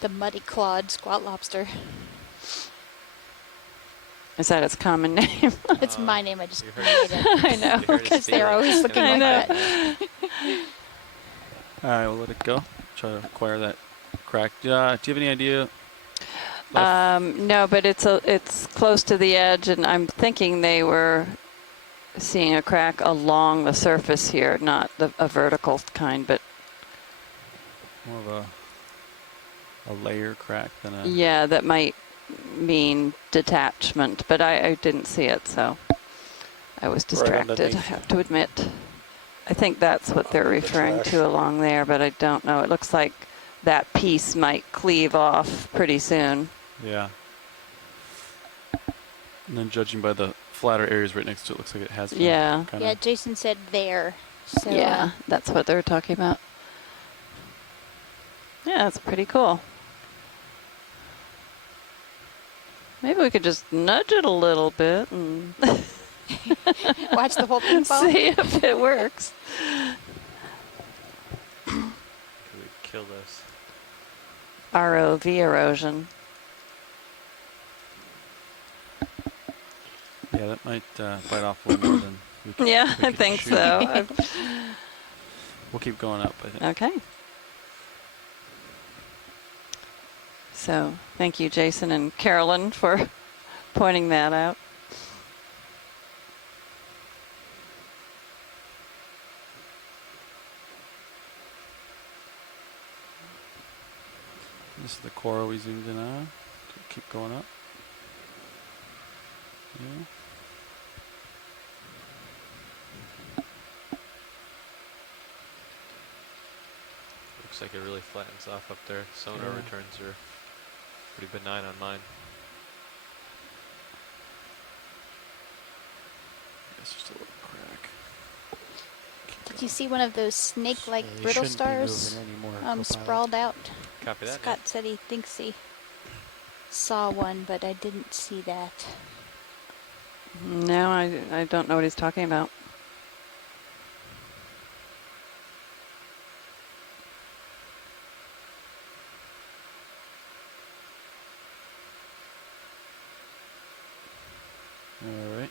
The muddy clawed squat lobster. Is that its common name? It's my name. I just you made heard it. I know. Because they're always looking I like know. that. Alright, we'll let it go. Try to acquire that crack. Do you have any idea? No, but it's close to the edge, and I'm thinking they were seeing a crack along the surface here, not a vertical kind, but More of a layer crack than a... yeah, that might mean detachment, but I didn't see it, so I was distracted, I underneath. have to admit. I think that's what they're referring to along there, but I don't know. It looks like that piece might cleave off pretty soon. Yeah. And then judging by the flatter areas right next to it, looks like it has been Yeah. kinda... Yeah, Jason said there. So, Yeah, that's what they're talking about. Yeah, that's pretty cool. Maybe we could just nudge it a little bit and watch the whole thing fall. see if it works. Could we kill this? ROV erosion. Yeah, that might bite off a little more than we can. Yeah, we I can think chew. so. We'll keep going up, I think. Okay. So, thank you, Jason and Carolyn, for pointing that out. This is the coral we zoomed in on. Keep going up. Yeah. Looks like it really flattens off up there. Sonar Yeah. returns are pretty benign on mine. It's just a little crack. Did you see one of those snake-like Yeah, you brittle shouldn't be stars moving anymore, Copilot. sprawled out? Copy that. Scott said he thinks he saw one, but I didn't see that. No, I don't know what he's talking about. All right.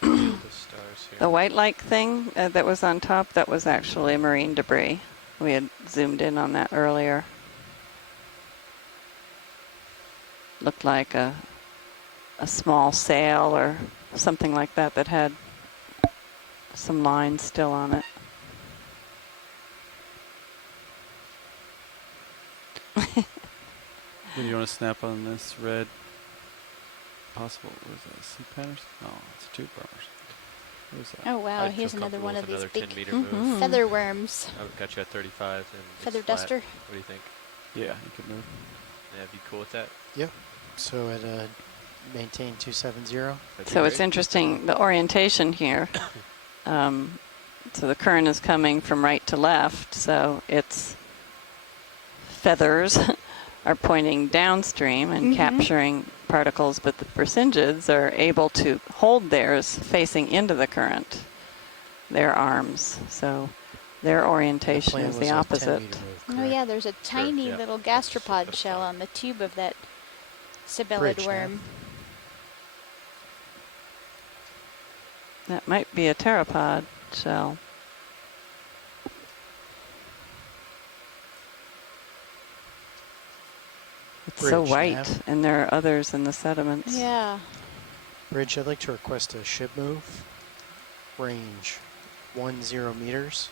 The stars here. The white-like thing that was on top, that was actually marine debris. We had zoomed in on that earlier. Looked like a small sail or something like that that had some lines still on it. Do you want to snap on this red? Possible, was that a sea pattern? No, it's a tube bars. What was that? Oh wow, I here's feel another one of comfortable these with big another 10 meter move. feather worms. I got you at 35 and Feather it's flat. duster. What do you think? Yeah, you could move. Yeah, be cool with that? Yep. So at maintain 270. So it's interesting, the orientation here. So the current is coming from right to left, so its feathers are pointing downstream and capturing particles, but the percentage are able to hold theirs facing into the current, their arms. So their orientation is the opposite. Oh yeah, there's a tiny little gastropod shell on the tube of that sibellid worm. That might be a pteropod shell. It's so white, and there are others in the sediments. Yeah. Bridge, I'd like to request a ship move. Range 10 meters.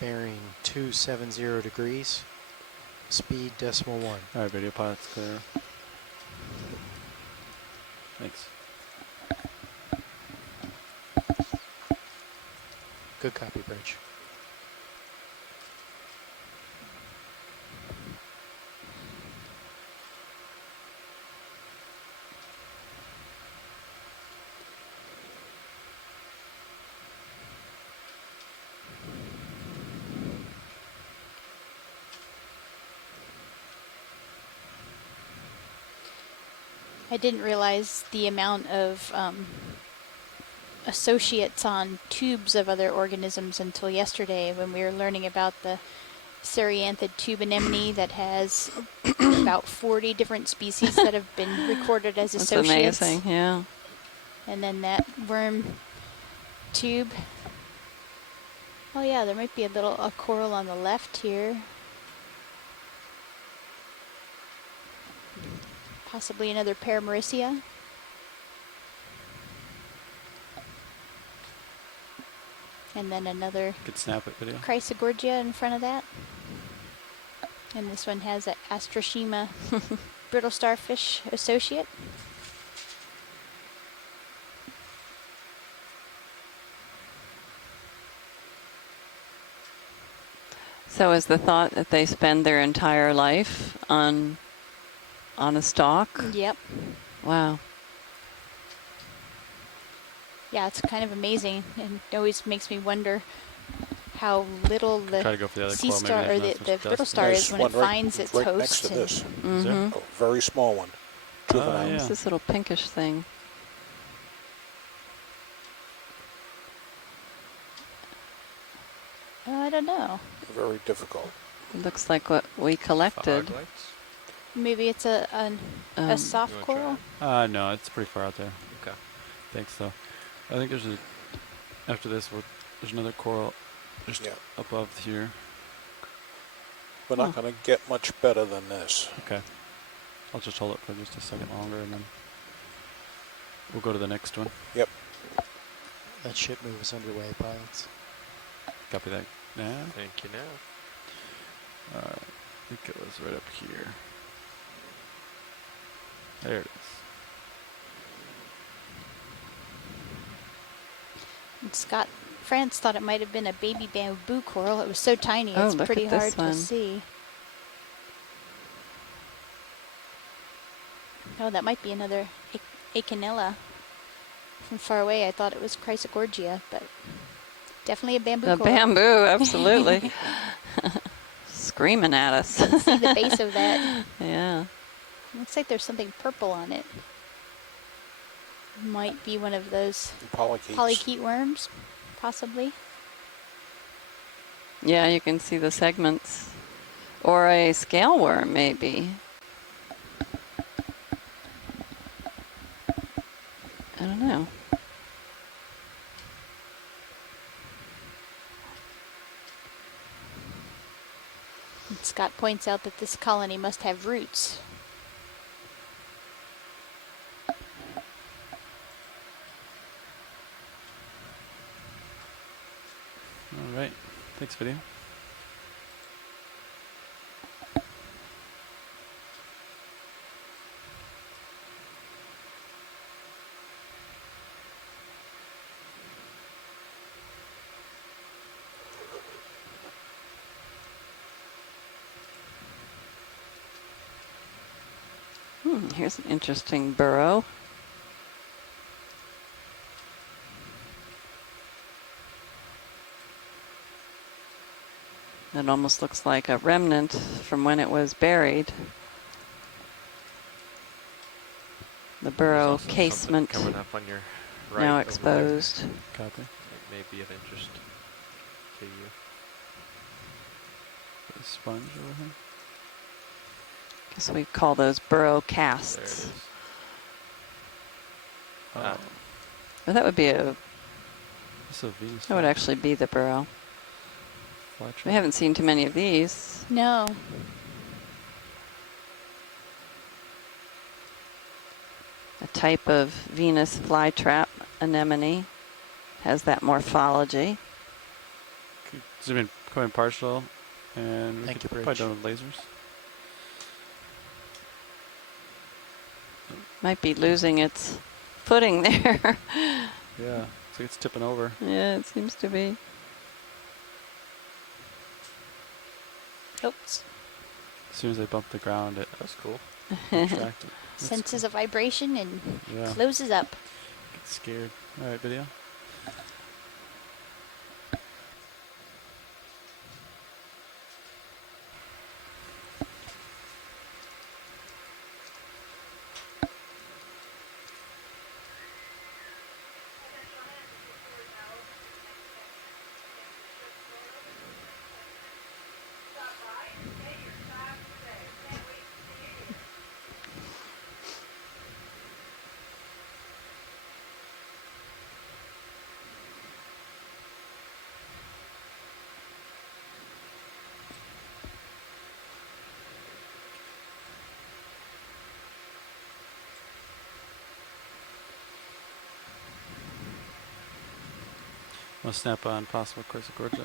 Bearing 270 degrees. Speed .1. All right, video pilot's clear. Thanks. Good copy, Bridge. I didn't realize the amount of associates on tubes of other organisms until yesterday when we were learning about the Cereanthid tube anemone that has about 40 different species that have been recorded as associates. That's amazing, yeah. And then that worm tube. Oh yeah, there might be a coral on the left here. Possibly another Paramaricia. And then another Good snap it video. Chrysogorgia in front of that. And this one has an Astrosema brittle starfish associate. So is the thought that they spend their entire life on a stalk? Yep. Wow. Yeah, it's kind of amazing, and it always makes me wonder how little the sea star or the brittle star is when it finds its host. Next to this. Mhm. A very small one. Juvenile. It's this little pinkish thing. I don't know. Very difficult. It looks like what we collected. Maybe it's a soft coral. No, it's pretty far out there. Okay. Thanks, though. I think there's after this, there's another coral just above here. We're not going to get much better than this. Okay. I'll just hold it for just a second longer, and then we'll go to the next one. Yep. That ship move is underway, pilots. Copy that now. Thank you now. I think it was right up here. There it is. And Scott France thought it might have been a baby bamboo coral. It was so tiny, Oh, it's look pretty at hard this to one. see. Oh, that might be another Acanella. From far away, I thought it was Chrysogorgia, but definitely a bamboo A coral. bamboo, absolutely. Screaming at us. You can see the base of that. Yeah. Looks like there's something purple on it. Might be one of those polychaete worms, possibly. Yeah, you can see the segments. Or a scale worm, maybe. I don't know. And Scott points out that this colony must have roots. All right. Thanks, video. Here's an interesting burrow. It almost looks like a remnant from when it was buried. The burrow casement coming up on your right now over exposed. there. Copy. It may be of interest to you. A sponge over here. Guess we call those burrow There it casts. is. Oh, that would be a. This is a Venus. That would actually be the burrow. We haven't seen too many of these. No. A type of Venus flytrap anemone has that morphology. Zoom in, come in partial, and we Thank could you, probably Bridge. done with lasers. Might be losing its footing there. Yeah, looks like it's tipping over. Yeah, it seems to be. Oops. As soon as they bump the ground, it that's cool. Retracted. That's Senses a vibration and Yeah. closes up. Get scared. All right, video. We'll snap on possible course of gorget.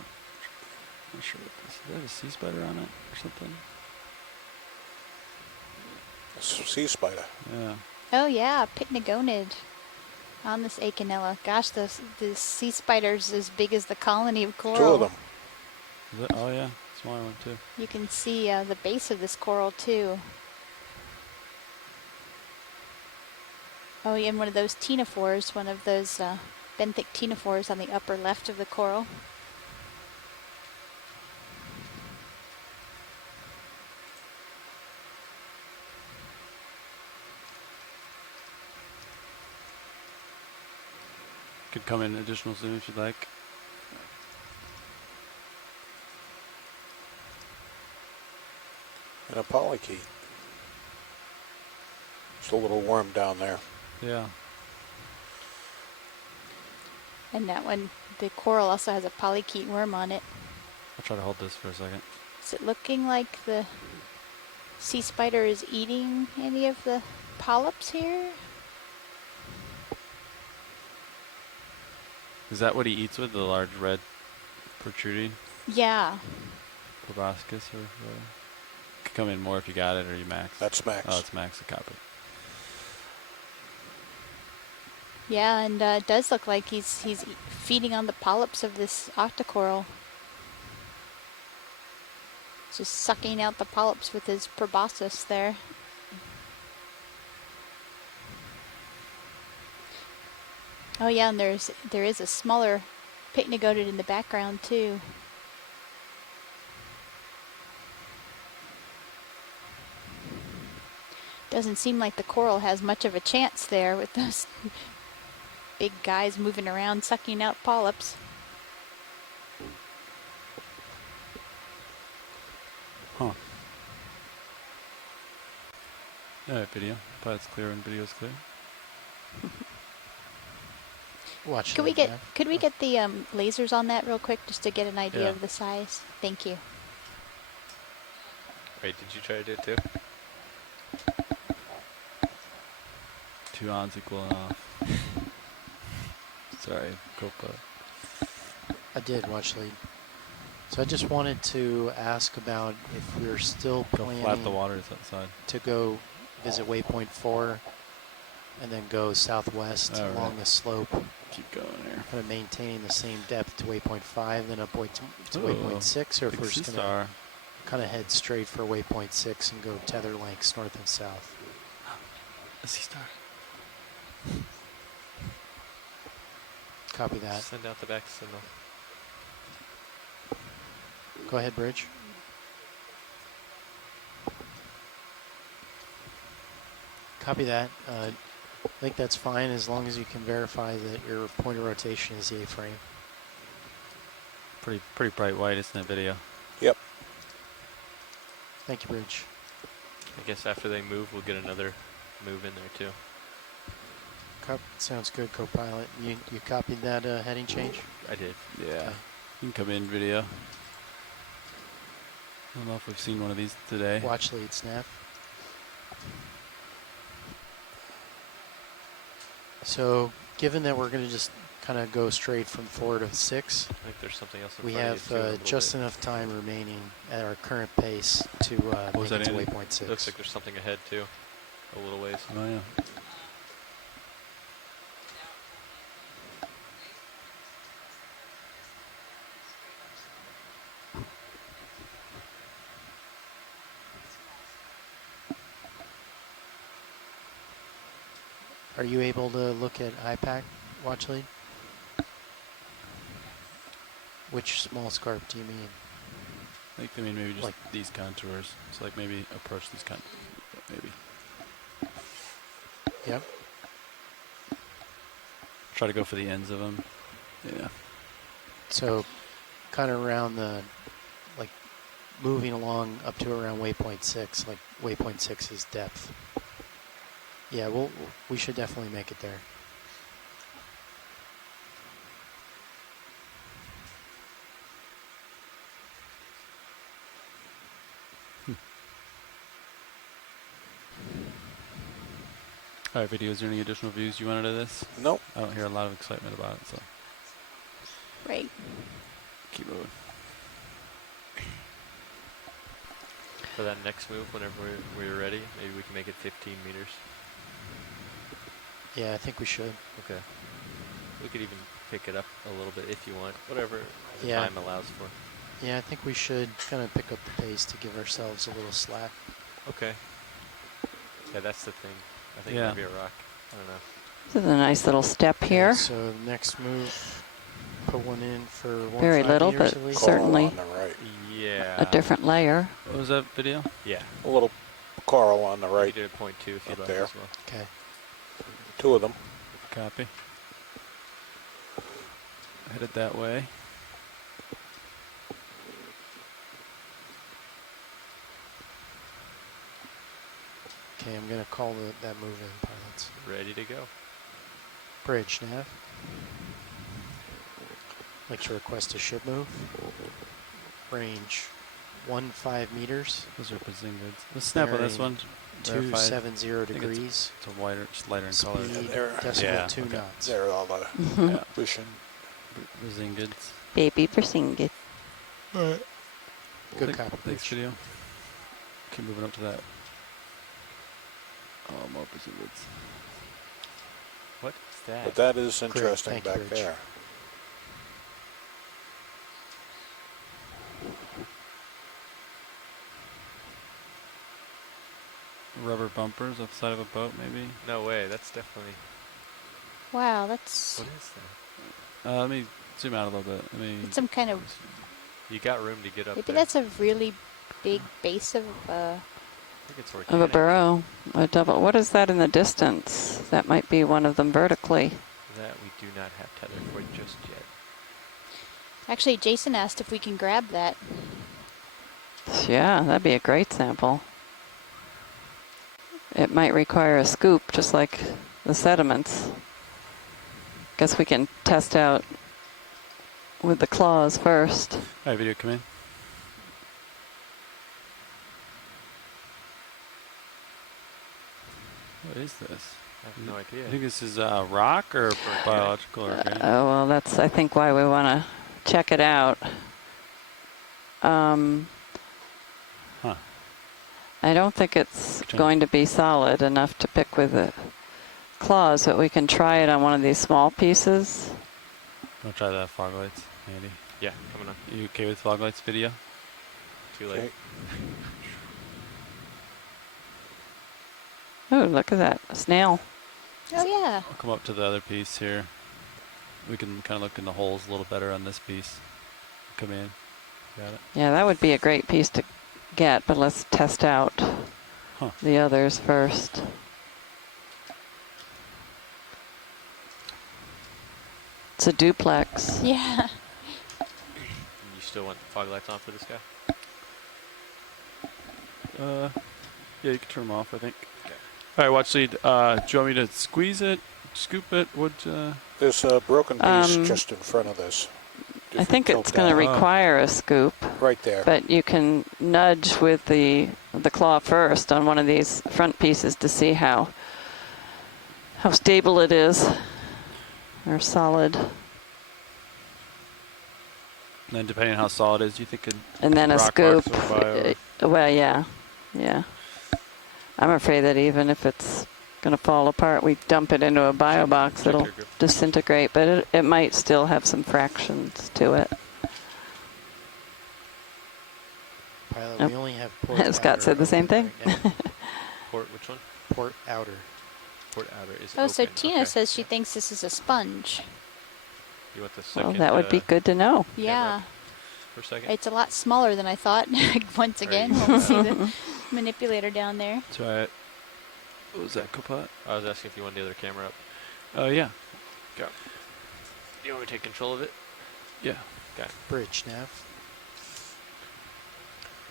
Not sure what this is. Does that have a sea spider on it or something? Sea spider. Yeah. Oh yeah, pycnogonid on this Acanella. Gosh, the sea spider's as big as the colony of coral. Two of them. Is it? Oh yeah, smaller one too. You can see the base of this coral too. Oh yeah, and one of those ctenophores, one of those benthic ctenophores on the upper left of the coral. Could come in additional zoom if you'd like. And a polychaete. Just a little worm down there. Yeah. And that one, the coral also has a polychaete worm on it. I'll try to hold this for a second. Is it looking like the sea spider is eating any of the polyps here? Is that what he eats with, the large red protruding Yeah. proboscis or whatever? Could come in more if you got it, or you max. That's max. Oh, it's max. A copy. Yeah, and it does look like he's feeding on the polyps of this octocoral. Just sucking out the polyps with his proboscis there. Oh yeah, and there is a smaller pycnogonid in the background too. Doesn't seem like the coral has much of a chance there with those big guys moving around sucking out polyps. Huh. Alright, video. Pilot's clear and video's clear. Watch. Could we get the lasers on that real quick just to get an idea Yeah. of the size? Thank you. Wait, did you try to do it too? 2 ons equal off. Sorry, Copa. I did watch lead. So I just wanted to ask about if we're still Go planning flat the waters outside. to go visit waypoint 4 and then go southwest Oh, along right. the slope. Keep going here. Kind of maintaining the same depth to waypoint 5, then up to Ooh, waypoint 6, or if big we're sea just going star. to kind of head straight for waypoint 6 and go tether lengths north and south. A sea star. Copy that. Send out the back signal. Go ahead, Bridge. Copy that. I think that's fine as long as you can verify that your point of rotation is the A-frame. Pretty bright white, isn't it, video? Yep. Thank you, Bridge. I guess after they move, we'll get another move in there too. Sounds good, co-pilot. You copied that heading change? I did. Yeah. Okay. You can come in video. I don't know if we've seen one of these today. Watch lead snap. So, given that we're going to just kind of go straight from 4 to 6, I think there's something else in we front have of you too, a little just bit. enough time remaining at our current pace to What was make it that, to Andy? waypoint 6. Looks like there's something ahead too, a little ways. Oh yeah. Are you able to look at IPAC watch lead? Which small scarp do you mean? I think they mean maybe just Like- these contours. So like maybe approach these contours. Maybe. Yep. Try to go for the ends of them. Yeah. So, kind of around the, like, moving along up to around waypoint 6, like waypoint 6 is depth. Yeah, we should definitely make it there. All right, video. Is there any additional views you wanted of this? Nope. I don't hear a lot of excitement about it, so Right. keep moving. For that next move, whenever we're ready, maybe we can make it 15 meters. Yeah, I think we should. Okay. We could even pick it up a little bit if you want, whatever the Yeah. time allows for. Yeah, I think we should kind of pick up the pace to give ourselves a little slack. Okay. Yeah, that's the thing. I think Yeah. maybe a rock. I don't know. This is a nice little step here. So next move, put one in for 1.5 Very little, meters but at least. certainly On the right. Yeah. a different layer. What was that video? Yeah. A little coral on the You right. did a point 2 if you'd Up like there. as well. Okay. 2 of them. Copy. Headed that way. Okay, I'm going to call that move in, pilots. Ready to go. Bridge, nav. Like to request a ship move. Range 15 meters. Those are bazingas. Let's snap on this Bearing one. Verify. 270 I think degrees. It's a wider, just lighter in color. Speed There. decimal Yeah, 2 okay. knots. There are all the Yeah. vision. Bazingas. Baby Persingit. Good copy, Thanks, Bridge. video. Keep moving up to that. Oh, more bazingas. What is that? But that is Great, interesting thank you, back Rich. there. Rubber bumpers off the side of a boat, maybe. No way. That's definitely. Wow, that's What is that? Let me zoom out a little bit. it's some kind of, You got room to get up maybe there. that's a really big base of I think it's Of a organic. burrow. A double. What is that in the distance? That might be one of them vertically. That we do not have tether for just yet. Actually, Jason asked if we can grab that. Yeah, that'd be a great sample. It might require a scoop, just like the sediments. Guess we can test out with the claws first. All right, video, come in. What is this? I have no idea. I think this is rock or biological or organic. Oh, well, that's, I think, why we want to check it out. Huh. I don't think it's Gotcha. going to be solid enough to pick with the claws, but we can try it on one of these small pieces. I'll try the fog lights, Andy. Yeah, coming on. You okay with fog lights video? Too late. Okay. Oh, look at that. A snail. Oh, yeah. I'll come up to the other piece here. We can kind of look in the holes a little better on this piece. Come in. Got it. Yeah, that would be a great piece to get, but let's test out the others first. It's a duplex. Yeah. You still want the fog lights on for this guy? Yeah, you can turn them off, I think. Okay. All right, watch lead. Do you want me to squeeze it, scoop it? What? There's a broken piece just in front of this. I think it's going to require a scoop. Right there. But you can nudge with the claw first on one of these front pieces to see how stable it is or solid. And then depending on how solid it is, you think and then a rock scoop. marks will fly Well, yeah. I'm afraid that even if it's going to fall apart, we dump it into a bio box, it'll disintegrate, but it might still have some fractions to it. Pilot, we only have port Scott said the same thing. Port, which one? Port outer. Port outer is Oh, open. so Tina says she thinks this is a sponge. You want the second? Well, that would be good to know. Yeah. For a second. It's a lot smaller than I thought. Once again, we'll see the manipulator down there. That's right. What was that, Copilot? I was asking if you wanted the other camera up. Oh, yeah. Go. You want me to take control of it? Yeah. Okay. Bridge nav.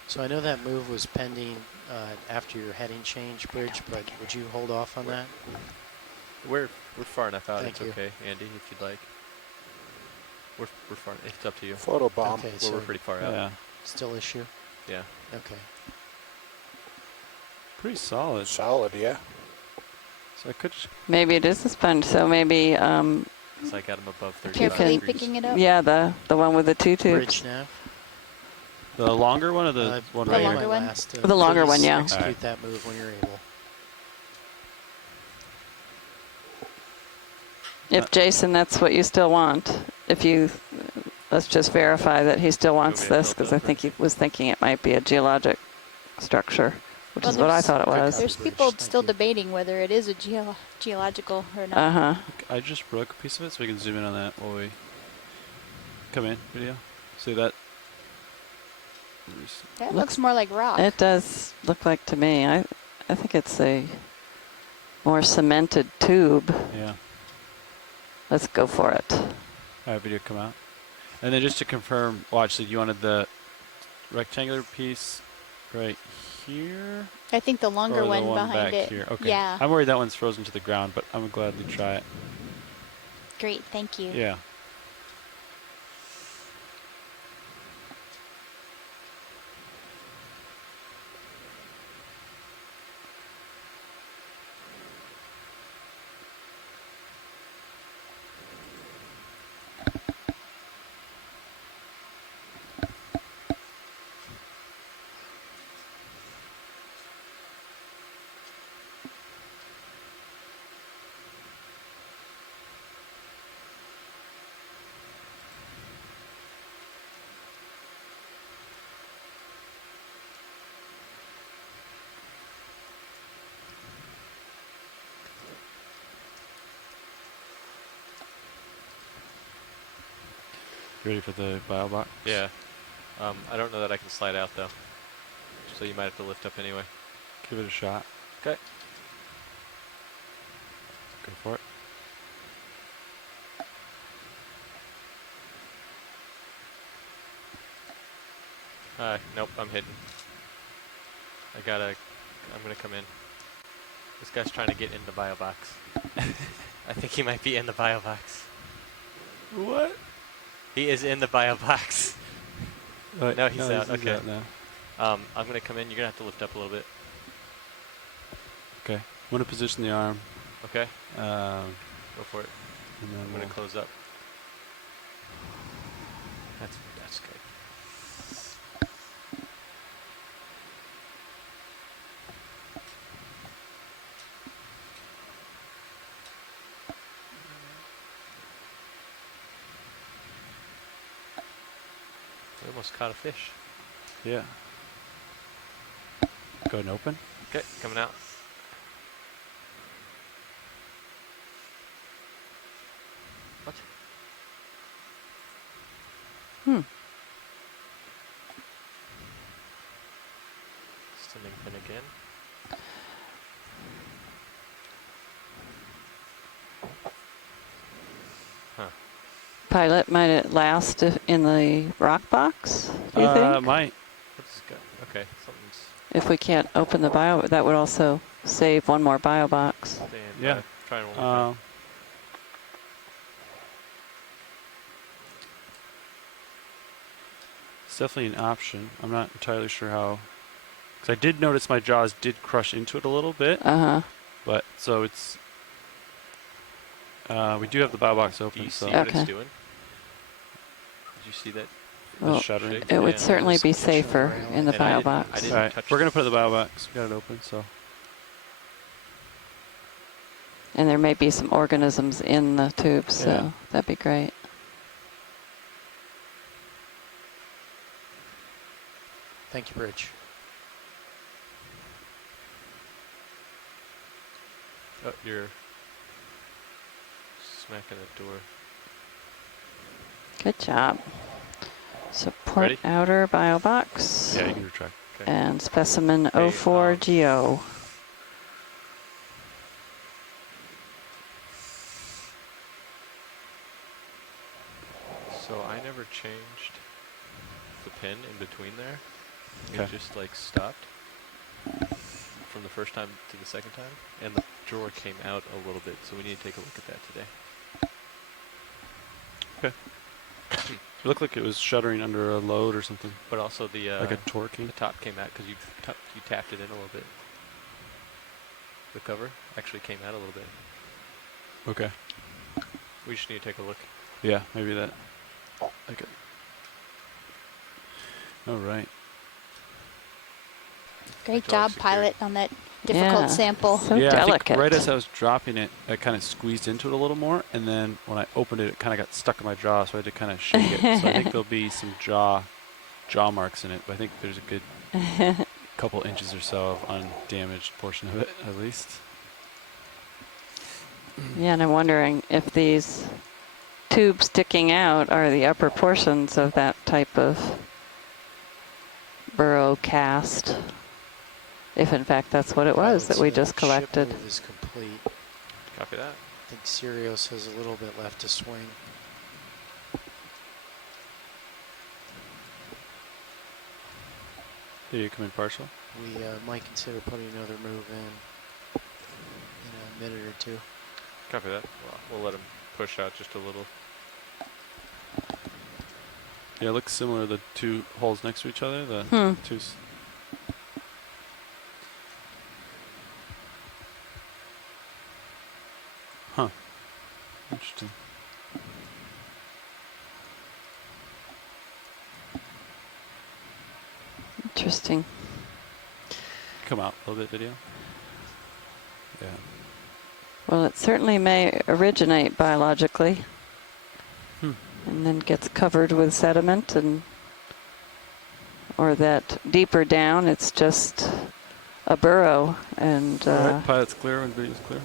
So I know that move was pending after your heading change, Bridge, but would you hold off on that? We're far enough out. Thank It's you. okay, Andy, if you'd like. We're far. It's up to you. Photobomb. Okay, we're pretty far out. Yeah. Still issue? Yeah. Okay. Pretty solid. Solid, yeah. So I could Maybe it is a sponge, so maybe... So I got him above 35 Carefully degrees. picking it up. Yeah, the one with the two tubes. Bridge nav. The longer one or the one the right longer here? one? The longer one, Please yeah. Execute Alright. that move when you're able. If Jason, that's what you still want. If you... Let's just verify that he still wants this, because I think he was thinking it might be a geologic structure, which Well, is what I there's- thought it was. There's people still debating whether it is a geological or not. Uh-huh. I just broke a piece of it, so we can zoom in on that while we come in video. See that? That looks more like rock. It does look like to me. I think it's a more cemented tube. Yeah. Let's go for it. All right, video come out. And then just to confirm, watch, so you wanted the rectangular piece right here? I think the longer or the one one behind back it. Here? Okay. Yeah. I'm worried that one's frozen to the ground, but I'm gladly try it. Great, thank you. Yeah. You ready for the bio box? Yeah. I don't know that I can slide out though. So you might have to lift up anyway. Give it a shot. Okay. Go for it. Nope, I'm hidden. I'm gonna come in. This guy's trying to get in the bio box. I think he might be in the bio box. What? He is in the bio box. Right. No, he's No, out. he's Okay. out now. I'm gonna come in. You're gonna have to lift up a little bit. Okay. I'm going to position the arm. Okay. Go for it. And then I'm gonna we'll- close up. That's good. We almost caught a fish. Yeah. Go ahead and open. Okay, coming out. What? Sending pin again. Huh. Pilot, might it last in the rock box, do you think? Might. What's got? Okay, something's. If we can't open the bio, that would also save one more bio box. Stand Yeah. by. Trying one more time. It's definitely an option. I'm not entirely sure how. Because I did notice my jaws did crush into it a little bit. But, so it's. We do have the bio box open. Do you so see what it's doing? Did you see that? Well, shuttering. it would certainly be safer in the bio box. I didn't Alright, touch we're going to put it in the bio box. We got it open, so. And there may be some organisms in the tubes, so Yeah. that'd be great. Thank you, Rich. Oh, you're smacking the door. Good job. So port Ready? outer bio box. Yeah, you can retract. Okay. And specimen Hey, 04 GO. So I never changed the pin in between there. Okay. It just like stopped from the first time to the second time, and the drawer came out a little bit. So we need to take a look at that today. Okay. It looked like it was shuttering under a load or something. But also the like a torquing. the top came out because you tapped it in a little bit. The cover actually came out a little bit. Okay. We just need to take a look. Yeah, maybe that. Okay. All right. Great job, pilot, on that difficult sample. So yeah, delicate. I think right as I was dropping it, I kind of squeezed into it a little more, and then when I opened it, it kind of got stuck in my jaw, so I had to kind of shake it. So I think there'll be some jaw marks in it, but I think there's a good couple inches or so of undamaged portion of it, at least. Yeah, and I'm wondering if these tubes sticking out are the upper portions of that type of burrow cast. If in fact that's what it was that we just collected. Ship move is complete. Copy that. I think Sirius has a little bit left to swing. Did you come in partial? We might consider putting another move in a minute or two. Copy that. We'll let him push out just a little. Yeah, it looks similar, the two holes next to each other. The two. Huh. Interesting. Interesting. Come out a little bit, video. Yeah. Well, it certainly may originate biologically. And then gets covered with sediment, and or that deeper down it's just a burrow, and All right, pilot's clear when video's clear.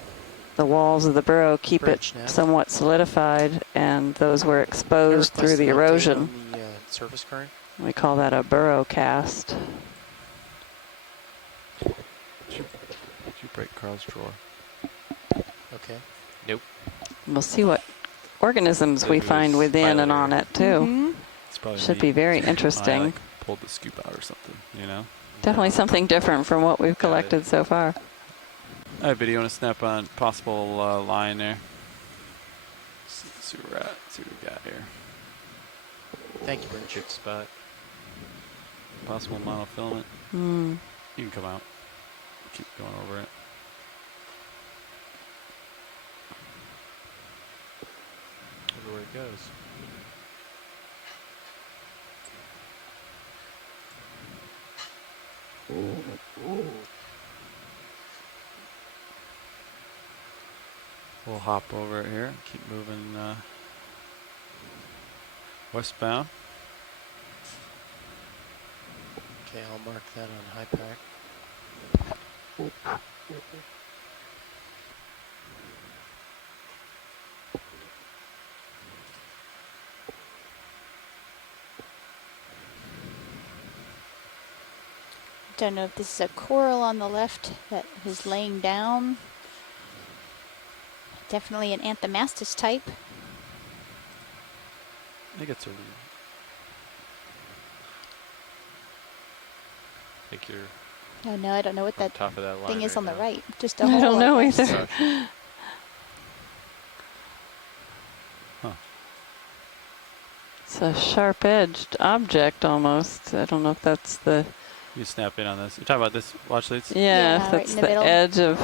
the walls of the burrow keep Bridge it now. somewhat solidified, and those were exposed Can I through the request an update erosion. on the surface current? We call that a burrow cast. Did you break Carl's drawer? Okay. Nope. We'll see what organisms we find within and on it too. It's probably Should neat. be very I, interesting. like, pulled the scoop out or something, you know? Definitely something different from what we've collected so far. All right, video, want to snap on possible line there? See where we're at. See what we got here. Thank you, Bridge. Good spot. Possible monofilament. Hmm. You can come out. Keep going over it. Wonder where it goes. We'll hop over it here. Keep moving westbound. Okay, I'll mark that on high pack. Don't know if this is a coral on the left that is laying down. Definitely an Anthomastus type. I think it's a. I think you're Oh no, I don't know what that top of that line thing is right on the now. right. Just a I hole, don't know guess. either. It's a sharp-edged object almost. I don't know if that's the. You snap in on this. You're talking about this watch leads? Yeah, Yeah, if right that's in the the middle. edge of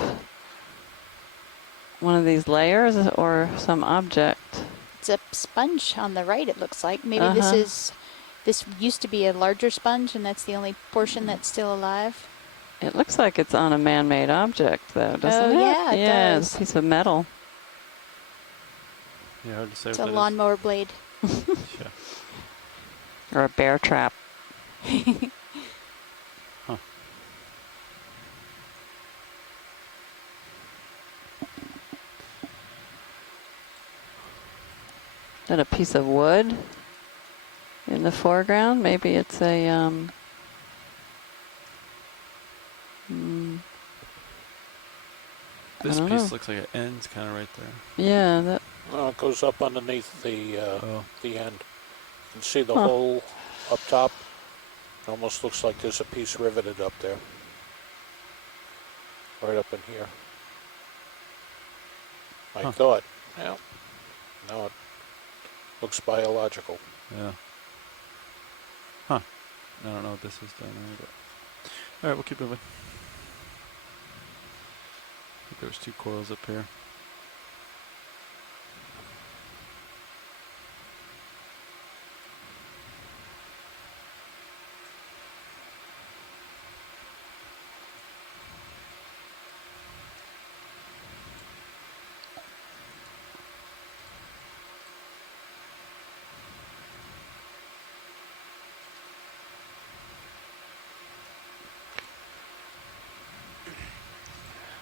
one of these layers or some object. It's a sponge on the right, it looks like. Maybe this used to be a larger sponge and that's the only portion that's still alive. It looks like it's on a man-made object, though, doesn't it? Yeah, it yeah, does. it's a piece of metal. Yeah, hard to say It's what a that lawnmower blade. is. Yeah. Or a bear trap. Huh. Is that a piece of wood in the foreground? Maybe it's a This I don't piece know. looks like it ends kind of right there. Yeah, that. It goes up underneath the end. You can see the Huh. hole up top. It almost looks like there's a piece riveted up there. Right up in here. I thought. Yeah. No, it looks biological. Yeah. Huh. I don't know what this is down there, but. Alright, we'll keep moving. I think there was 2 coils up here.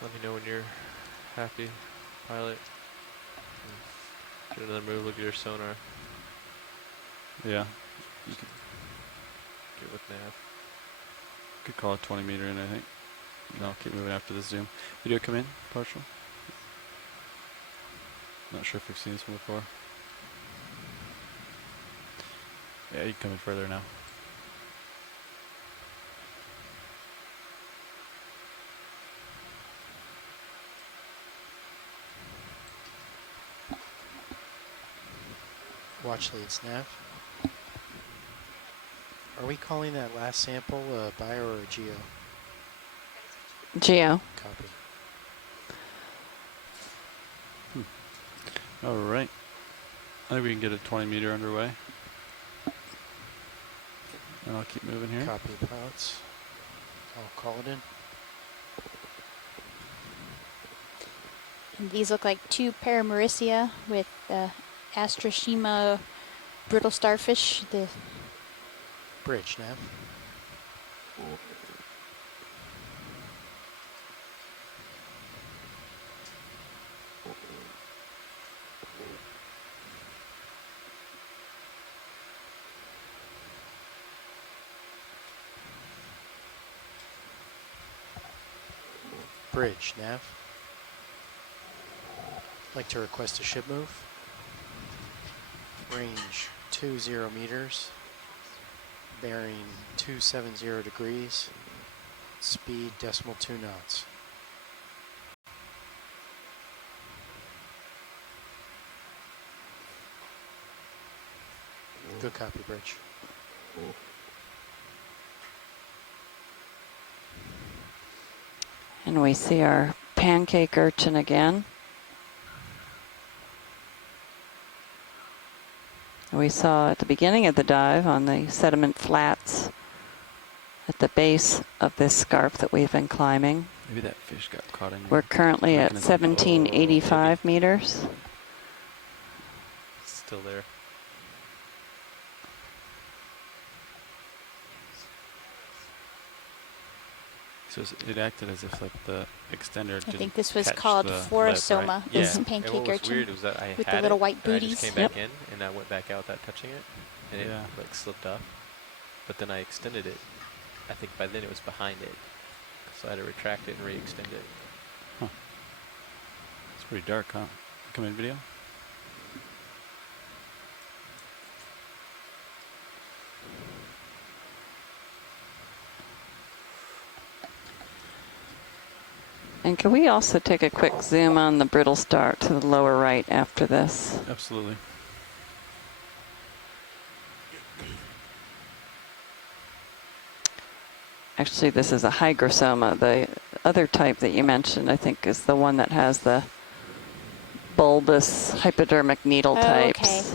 Let me know when you're happy, pilot. Get another move, look at your sonar. Yeah. You could Get with nav. call it 20 meter in, I think. And I'll keep moving after the zoom. Video come in, partial. Not sure if we've seen this one before. Yeah, you can come in further now. Watch leads, nav. Are we calling that last sample a bio or a geo? Geo. Copy. All right. I think we can get a 20 meter underway. And I'll keep moving here. Copy, pilots. I'll call it in. And these look like 2 Paramaricia with Astrashima brittle starfish. The Bridge, nav. Bridge, nav. Like to request a ship move. Range 20 meters. Bearing 270 degrees. Speed decimal 2 knots. Good copy, Bridge. And we see our pancake urchin again. We saw at the beginning of the dive on the sediment flats at the base of this scarp that we've been climbing. Maybe that fish got caught in. We're currently at mechanism. 1785 meters. It's still there. So it acted as if like the extender didn't think this was catch called the Phorosoma, lip, right? this Yeah. pancake and what was urchin weird was that I with the had little it, white and I booties. just came back in, and I went back out without touching it, and it like slipped off. But then I extended it, I think by then it was behind it. So I had to retract it and re-extend it. Huh. It's pretty dark, huh? Come in video. And can we also take a quick zoom on the brittle star to the lower right after this? Absolutely. Actually, this is a hygrosoma. The other type that you mentioned, I think, is the one that has the bulbous hypodermic needle types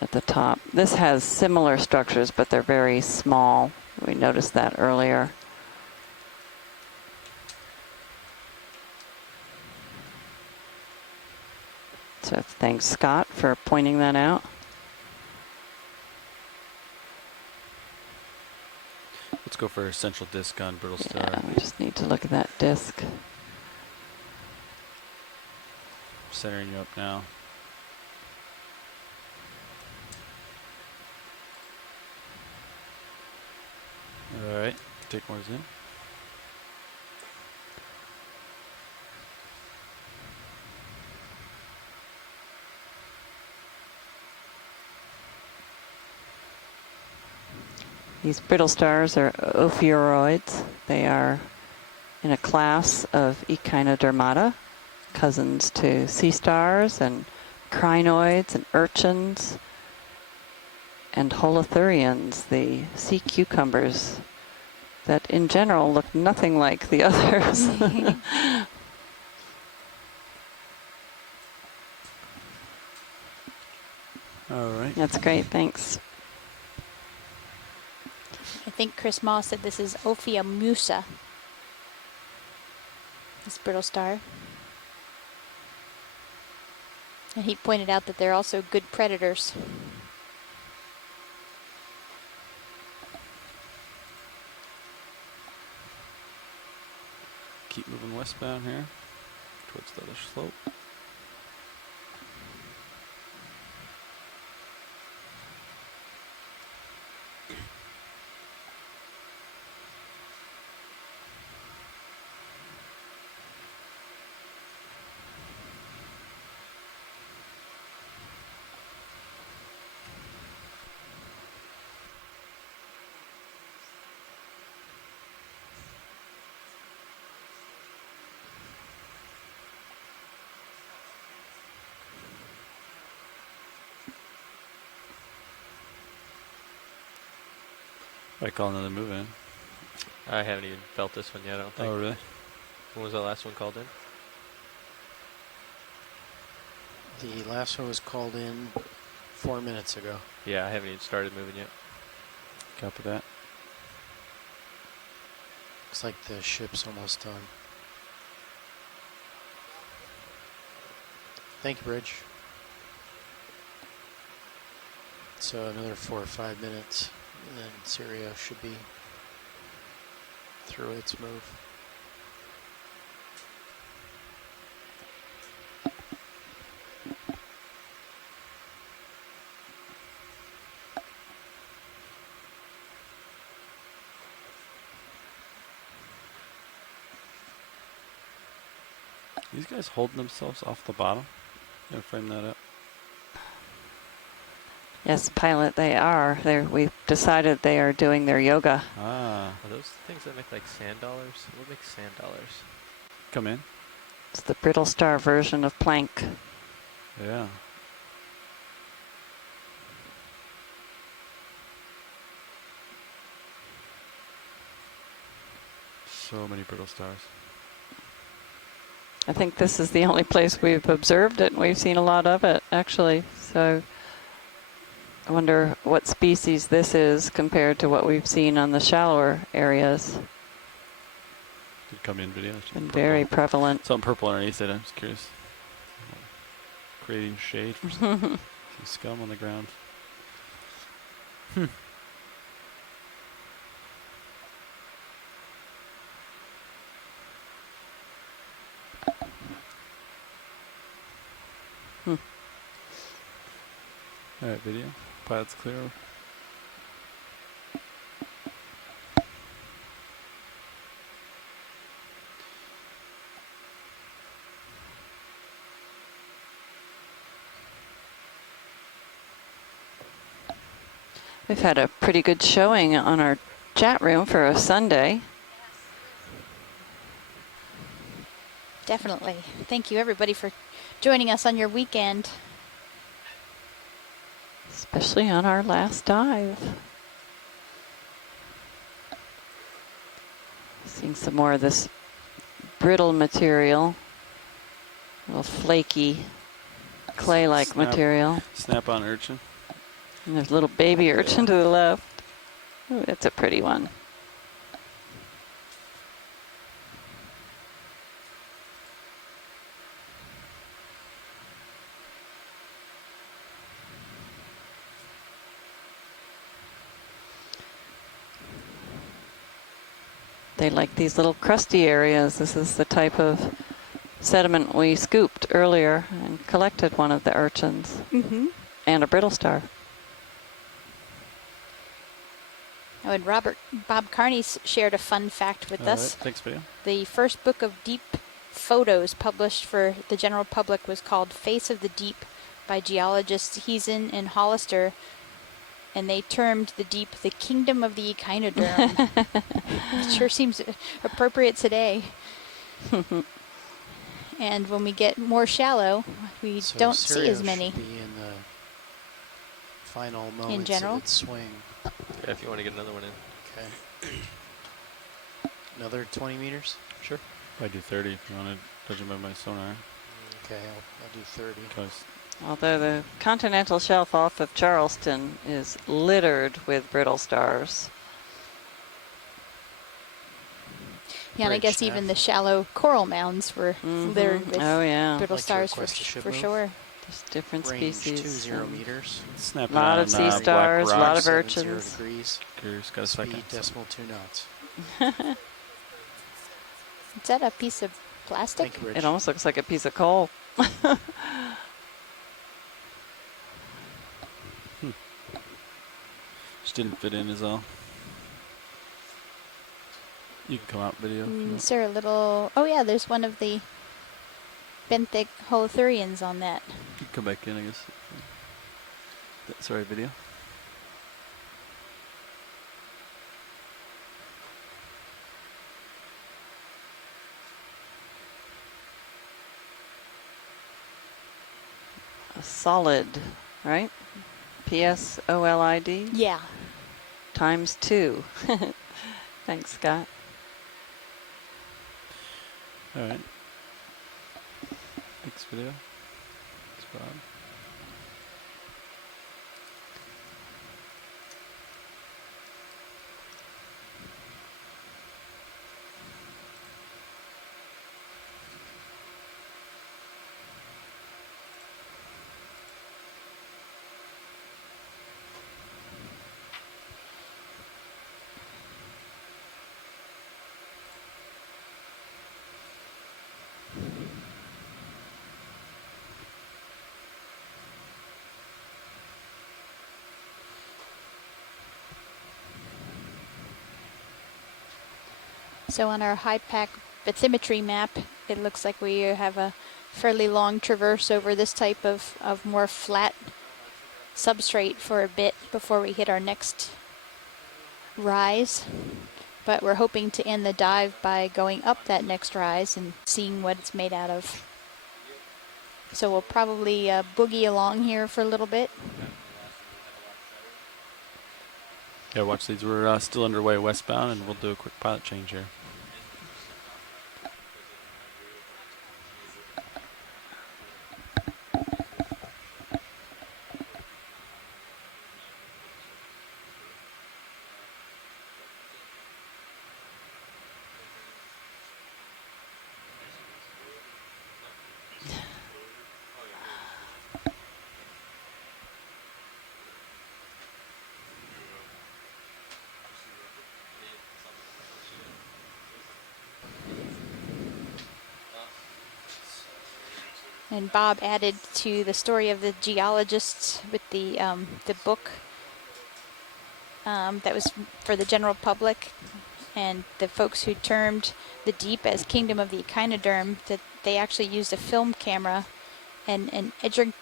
at the top. This has similar structures, but they're very small. We noticed that earlier. So thanks, Scott, for pointing that out. Let's go for a central disc on brittle star. Yeah, we just need to look at that disc. Centering you up now. All right, take more zoom. These brittle stars are ophiuroids. They are in a class of echinodermata, cousins to sea stars and crinoids and urchins and holothurians, the sea cucumbers that in general look nothing like the others. All right. That's great, thanks. I think Chris Moss said this is Ophiuromusa. This brittle star. And he pointed out that they're also good predators. Keep moving westbound here towards the other slope. I call another move in. I haven't even felt this one yet, I don't think. Oh, really? When was the last one called in? The last one was called in 4 minutes ago. Yeah, I haven't even started moving yet. Copy that. Looks like the ship's almost done. Thank you, Bridge. So another 4 or 5 minutes, and then Syria should be through its move. These guys holding themselves off the bottom. Gonna frame that up. Yes, pilot, they are. We've decided they are doing their yoga. Ah. Are those things that make like sand dollars? What makes sand dollars? Come in. It's the brittle star version of plank. Yeah. So many brittle stars. I think this is the only place we've observed it, and we've seen a lot of it, actually. So I wonder what species this is compared to what we've seen on the shallower areas. Did come in video. And very prevalent. Something purple underneath it. I'm just curious. Creating shade for some scum on the ground. All right, video. Pilot's clear. We've had a pretty good showing on our chat room for a Sunday. Definitely. Thank you, everybody, for joining us on your weekend. Especially on our last dive. Seeing some more of this brittle material. A little flaky, clay-like material. Snap-on urchin. And there's a little baby urchin to the left. Ooh, that's a pretty one. They like these little crusty areas. This is the type of sediment we scooped earlier and collected one of the urchins. Mm-hmm. And a brittle star. Oh, and Bob Carney shared a fun fact with us. Right, thanks, video. The first book of deep photos published for the general public was called Face of the Deep by geologists Heezen and Hollister, and they termed the deep the kingdom of the echinoderm. It sure seems appropriate today. And when we get more shallow, we don't see as many. Should be in the final moments in general? of its swing. Yeah, if you want to get another one in. Okay. Another 20 meters? Sure. I do 30 if you want to judge by my sonar. Okay, I'll do 30. Although the continental shelf off of Charleston is littered with brittle stars. Yeah, and I guess even the shallow coral mounds were littered with brittle stars for sure. Just different Range species. 20 meters. A lot of sea stars, a lot of urchins. 0 degrees. Got a Speed second. decimal 2 knots. Is that a piece of plastic? Thank you, Rich. It almost looks like a piece of coal. Just didn't fit in is all. You can come out video. if you want. Is there a little... Oh, yeah, there's one of the benthic holothurians on that. You can come back in, I guess. Sorry, video. A solid, right? PSOLID? Yeah. Times 2. Thanks, Scott. All right. Thanks, video. Thanks, Bob. So on our high-pack bathymetry map, it looks like we have a fairly long traverse over this type of more flat substrate for a bit before we hit our next rise. But we're hoping to end the dive by going up that next rise and seeing what it's made out of. So we'll probably boogie along here for a little bit. Yeah, watch these. We're still underway westbound, and we'll do a quick pilot change here. And Bob added to the story of the geologists with the book that was for the general public, and the folks who termed the deep as Kingdom of the Echinoderm, that they actually used a film camera and an Edgerton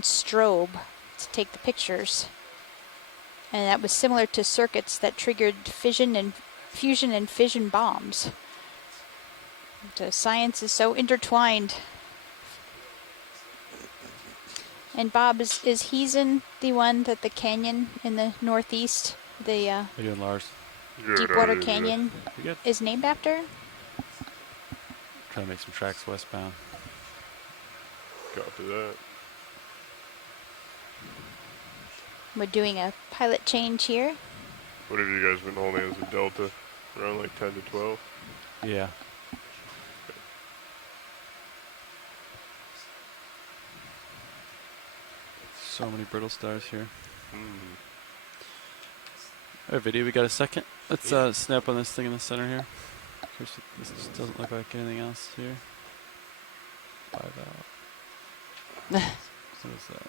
strobe to take the pictures. And that was similar to circuits that triggered fusion and fission bombs. So science is so intertwined. And Bob, is Heesen the one that the canyon in the northeast, the How you doing, Lars? Deepwater Canyon, You good? is named after? Trying to make some tracks westbound. Copy that. We're doing a pilot change here. What have you guys been holding as a delta? Around like 10 to 12? Yeah. So many brittle stars here. Alright, video, we got a second. Let's snap on this thing in the center here. This just doesn't look like anything else here. 5 out. What is that?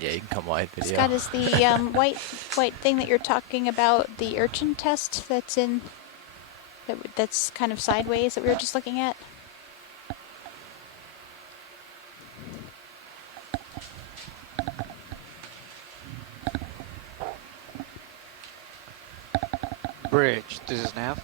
Yeah, you can come wide video. Scott, is the white thing that you're talking about the urchin test that's in that's kind of sideways that we were just looking at? Bridge, this is Nav.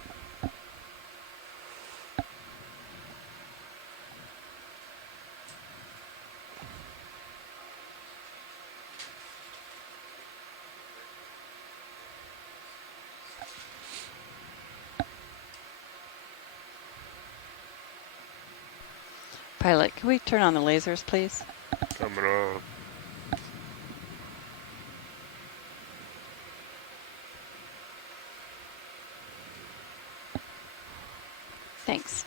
Pilot, can we turn on the lasers, please? Coming on. Thanks.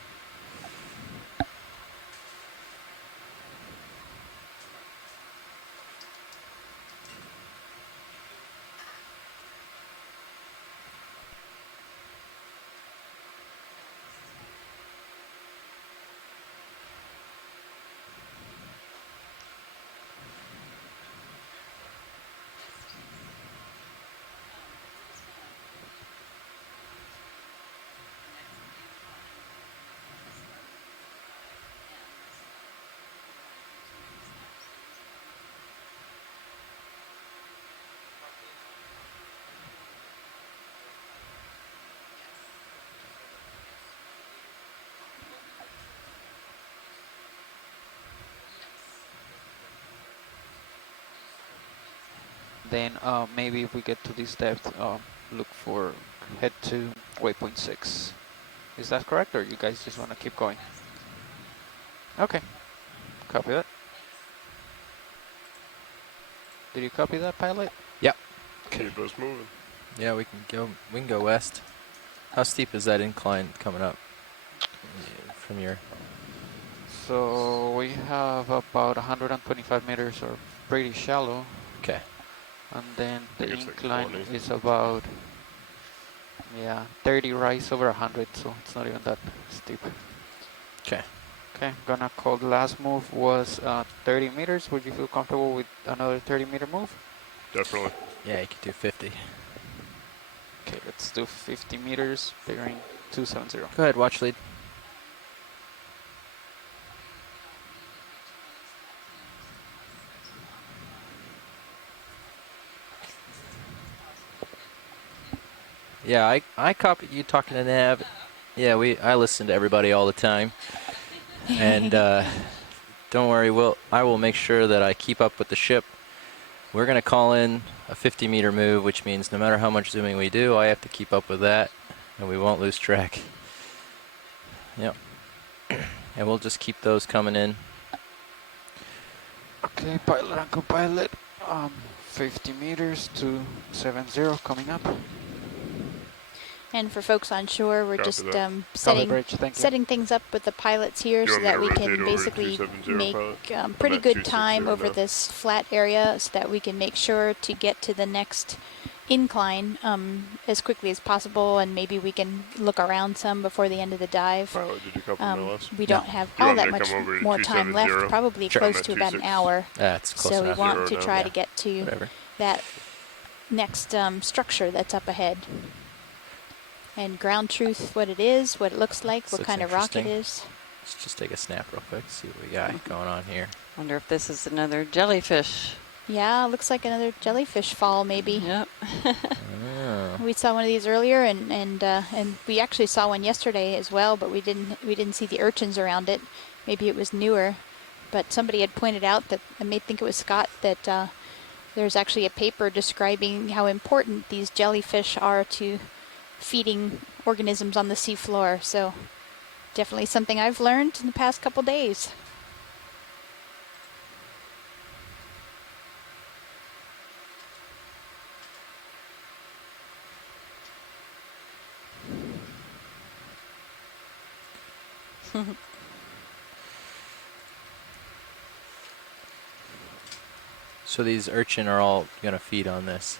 Then maybe if we get to this depth, look for head to waypoint 6. Is that correct, or you guys just want to keep going? Okay, copy that. Did you copy that, pilot? Yep. Keep us moving. Yeah, we can go west. How steep is that incline coming up from your? So we have about 125 meters, or pretty shallow. Okay. And then the think it's like incline 20. is about 30 rise over 100, so it's not even that steep. Okay. Okay, gonna call the last move was 30 meters. Would you feel comfortable with another 30-meter move? Definitely. Yeah, you could do 50. Okay, let's do 50 meters, bearing 270. Go ahead, watch lead. Yeah, I copy you talking to Nav. Yeah, I listen to everybody all the time, and Don't worry, I will make sure that I keep up with the ship. We're going to call in a 50-meter move, which means no matter how much zooming we do, I have to keep up with that, and we won't lose track. Yep. And we'll just keep those coming in. Okay, pilot and co-pilot. 50 meters to 70 coming up. And for folks on shore, we're Copy just that. setting things up with the pilots here You so want me that to we rotate can over to basically 270, make pilot? I'm pretty at good time 260 over now. this flat area so that we can make sure to get to the next incline as quickly as possible, and maybe we can look around some before the end of the dive. Pilot, did you copy my last? We don't have You all want me that to much come over to more time left, 270? probably Sure. close I'm to at about an 26. hour. That's close so enough. we want to Zero try now. to get to Whatever. that next structure that's up ahead. And ground truth, what it is, what it looks like, This what looks kind of rock it interesting. is. Let's just take a snap real quick, see what we got going on here. Wonder if this is another jellyfish. Yeah, looks like another jellyfish fall, maybe. Yep. Oh. We saw one of these earlier, and we actually saw one yesterday as well, but we didn't see the urchins around it. Maybe it was newer, but somebody had pointed out that, I may think it was Scott, that there's actually a paper describing how important these jellyfish are to feeding organisms on the seafloor. So definitely something I've learned in the past couple days. So these urchin are all going to feed on this.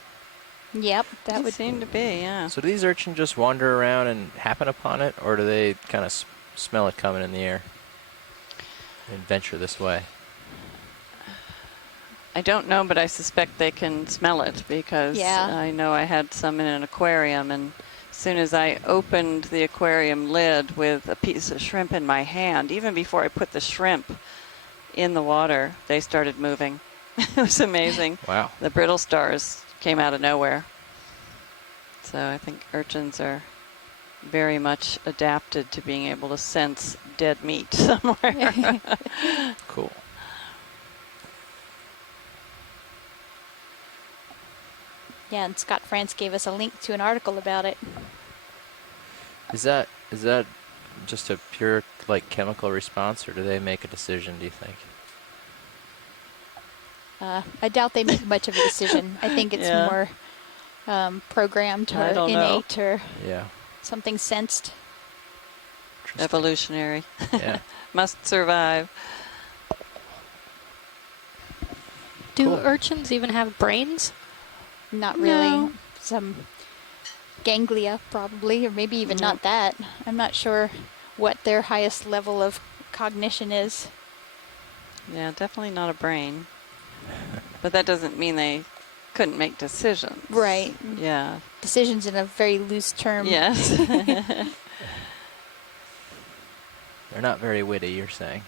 Yep, that would seem to be, yeah. So do these urchin just wander around and happen upon it, or do they kind of smell it coming in the air and venture this way? I don't know, but I suspect they can smell it because I know I had some in an aquarium, and as soon as I opened the aquarium lid with a piece of shrimp in my hand, even before I put the shrimp in the water, they started moving. It was amazing. Wow. The brittle stars came out of nowhere. So I think urchins are very much adapted to being able to sense dead meat somewhere. Cool. Yeah, and Scott France gave us a link to an article about it. Is that just a pure chemical response, or do they make a decision, do you think? I doubt they make much of a decision. I think it's more programmed or innate or something sensed. Evolutionary. Yeah. Must survive. Do urchins even have brains? Not really. No. Some ganglia probably, or maybe even not that. I'm not sure what their highest level of cognition is. Yeah, definitely not a brain. But that doesn't mean they couldn't make decisions. Right. Yeah. Decisions in a very loose term. Yes. They're not very witty, you're saying.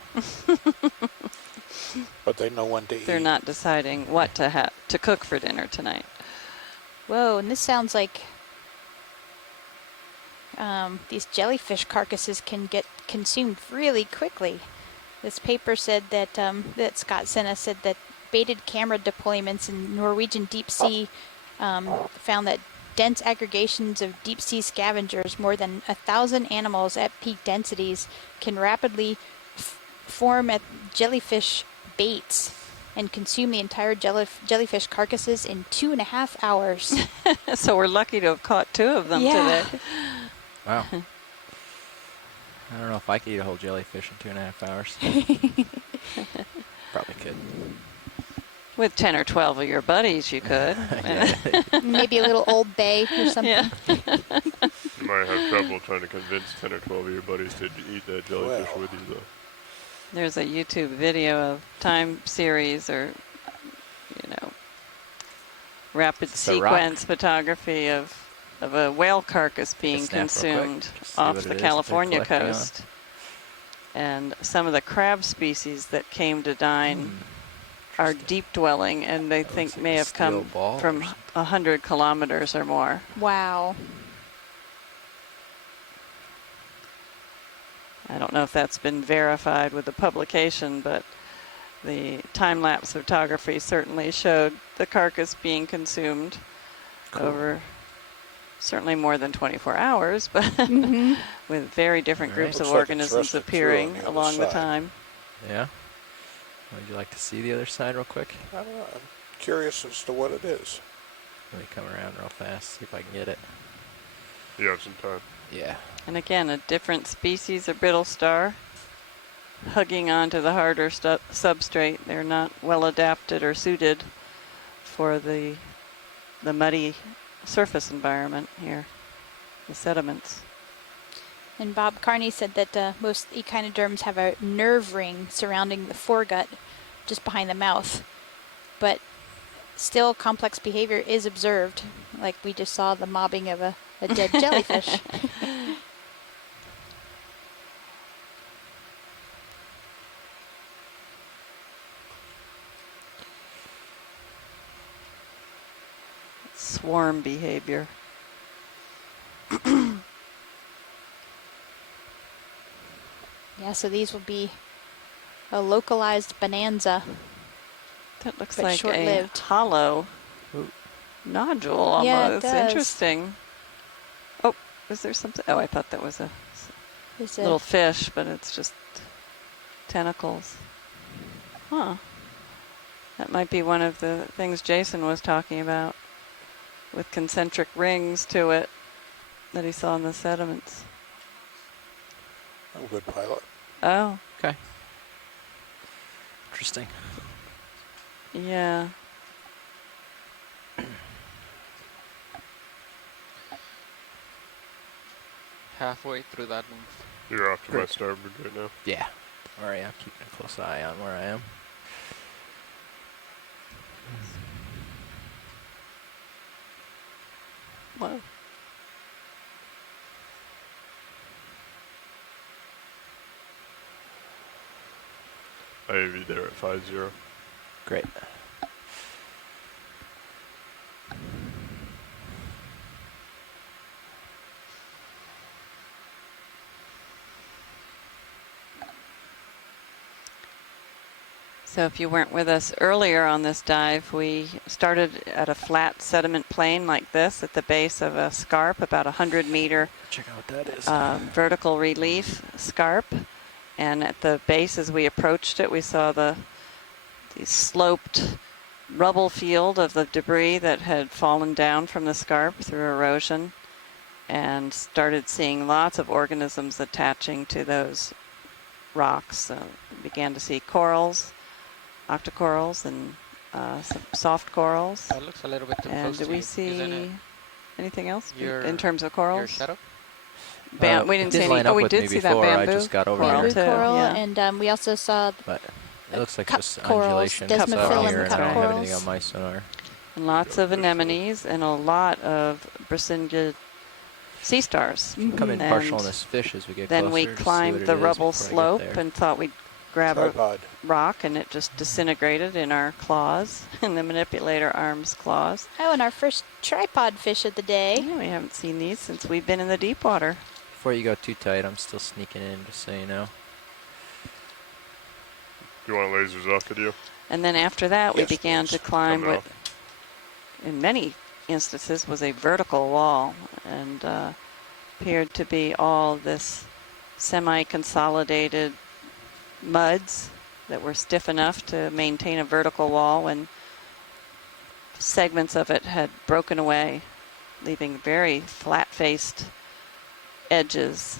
But they know when to eat. They're not deciding what to cook for dinner tonight. Whoa, and this sounds like these jellyfish carcasses can get consumed really quickly. This paper said that that Scott sent us said that baited camera deployments in Norwegian deep sea found that dense aggregations of deep sea scavengers, more than 1,000 animals at peak densities, can rapidly form at jellyfish baits and consume the entire jellyfish carcasses in 2.5 hours. So we're lucky to have caught 2 of them today. Wow. I don't know if I could eat a whole jellyfish in 2.5 hours. Probably could. With 10 or 12 of your buddies, you could. Maybe a little Old Bay or something. Yeah. You might have trouble trying to convince 10 or 12 of your buddies to eat that jellyfish with you, though. There's a YouTube video of time series or, rapid sequence photography of a whale carcass being consumed off the California coast. And some of the crab species that came to dine are deep dwelling, and they think may have come from 100 kilometers or more. Wow. I don't know if that's been verified with the publication, but the time-lapse photography certainly showed the carcass being consumed over certainly more than 24 hours, but with very different groups of Looks like it's organisms rested through appearing on the other along the side. time. Yeah. Would you like to see the other side real quick? I don't know. I'm curious as to what it is. Let me come around real fast, see if I can get it. You have some time. Yeah. And again, a different species of brittle star hugging onto the harder substrate. They're not well adapted or suited for the muddy surface environment here, the sediments. And Bob Carney said that most echinoderms have a nerve ring surrounding the foregut, just behind the mouth. But still, complex behavior is observed, like we just saw the mobbing of a dead jellyfish. Swarm behavior. Yeah, so these will be a localized bonanza. That looks but like short-lived. a hollow nodule almost. Yeah, it does. Interesting. Oh, is there something? Oh, I thought that was a Is little it? fish, but it's just tentacles. Huh. That might be one of the things Jason was talking about with concentric rings to it that he saw in the sediments. I'm a good pilot. Oh. Okay. Interesting. Yeah. Halfway through that move. You're off to my Great. starboard right now. Yeah. All right, I'm keeping a close eye on where I am. Whoa. I have you there at 5-0. Great. So if you weren't with us earlier on this dive, we started at a flat sediment plain like this at the base of a scarp, about 100-meter Check out what that is. vertical relief scarp. And at the base, as we approached it, we saw the sloped rubble field of the debris that had fallen down from the scarp through erosion, and started seeing lots of organisms attaching to those rocks. So we began to see corals, octocorals, and some soft corals. That looks a little bit too And close do to we you, isn't it? see anything else Your- in terms of Your corals? shadow? We didn't it did see line any. up Oh, we with did me see that before. bamboo I just got over coral here. Bamboo too. coral, Yeah. and we also saw But it looks like cup just corals, undulation desmophyllum out here, and cup I don't have anything corals. on my sonar. And lots of anemones and a lot of bracingid sea stars. Come in partial on And this fish as we get then closer. we to see climbed what it the is rubble before I get slope there. and thought we'd grab Tripod. a rock, and it just disintegrated in our claws, in the manipulator arm's claws. Oh, and our first tripod fish of the day. Yeah, we haven't seen these since we've been in the deep water. Before you go too tight, I'm still sneaking in, just so you know. You want lasers off video? And then after that, we Yes, began please. to climb Coming what, in many instances, was a vertical wall, and appeared to be all this semi-consolidated muds that were stiff enough to maintain a vertical wall when segments of it had broken away, leaving very flat-faced edges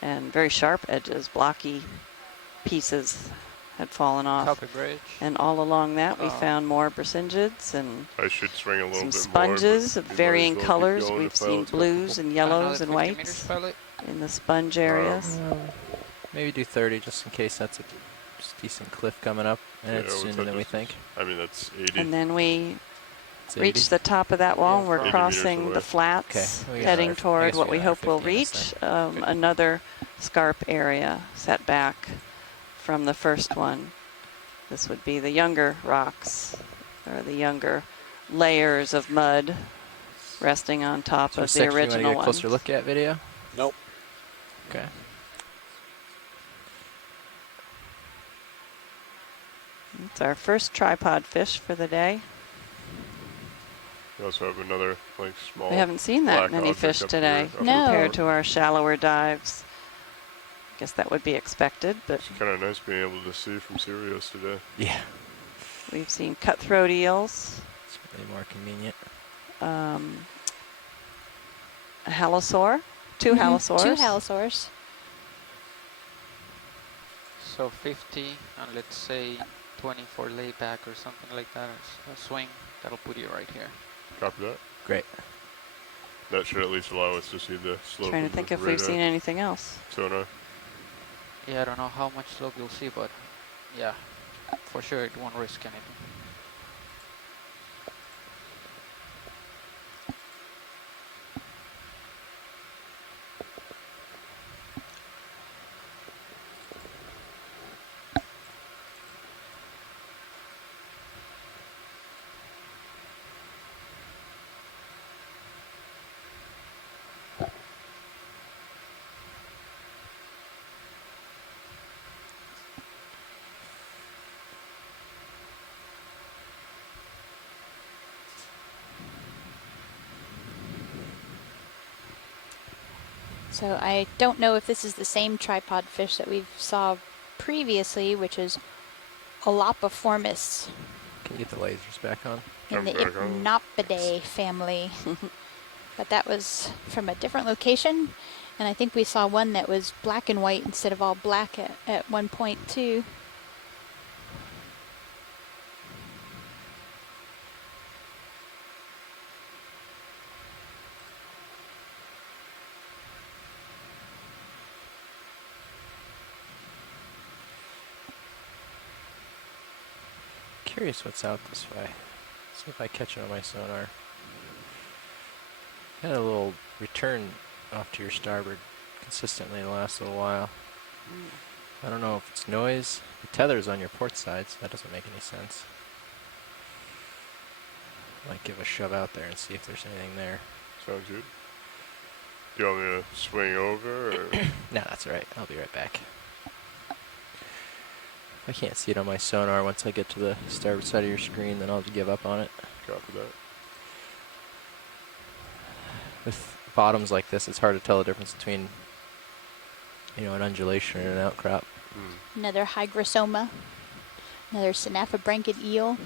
and very sharp edges. Blocky pieces had fallen off. Copper bridge. And all along that, we Oh. found more brasingids and I should swing a little some bit more. sponges but of we might varying as well keep colors. going We've if seen Violet's blues comfortable. and yellows Another and 50 whites meters, pilot. in the sponge areas. Maybe do 30 just in case that's a decent cliff coming up, and Yeah, it's what's sooner that than we distance? think. I mean, that's 80. And then we It's reached 80. the top of that wall, Yeah, and we're 80 meters crossing away. the flats, Okay, we got heading our- I toward guess what we we got our hope we'll 50 on this reach, another scarp area set back from the first one. This would be the younger rocks, or the younger layers of mud resting on top So of the section you want to original get a one. closer look at video? Nope. Okay. It's our first tripod fish for the day. We also have another small. We haven't seen that many fish today compared to our shallower dives. Guess that would be expected, but it's kind of nice being able to see from Sirius today. Yeah. We've seen cutthroat eels. It's really more convenient. A halosaur. Two halosaurs. Two halosaurs. So 50 and let's say 20 for layback or something like that, or a swing. That'll put you right here. Copy that. Great. That should at least allow us to see the slope. Trying to think if we've seen anything else. Sonar. Yeah, I don't know how much slope you'll see, but yeah, for sure it won't risk anything. So I don't know if this is the same tripod fish that we saw previously, which is Olopiformis Can you get the lasers back on? in the Hypnopidae family. But that was from a different location, and I think we saw one that was black and white instead of all black at one point too. Curious what's out this way. See if I catch it on my sonar. Had a little return off to your starboard consistently the last little while. I don't know if it's noise. The tether's on your port side, so that doesn't make any sense. Might give a shove out there and see if there's anything there. Sounds good. Do you want me to swing over? Or? No, that's all right. I'll be right back. If I can't see it on my sonar once I get to the starboard side of your screen, then I'll just give up on it. Copy that. With bottoms like this, it's hard to tell the difference between, an undulation and an outcrop. Another hygrosoma, another synaphobranchid eel.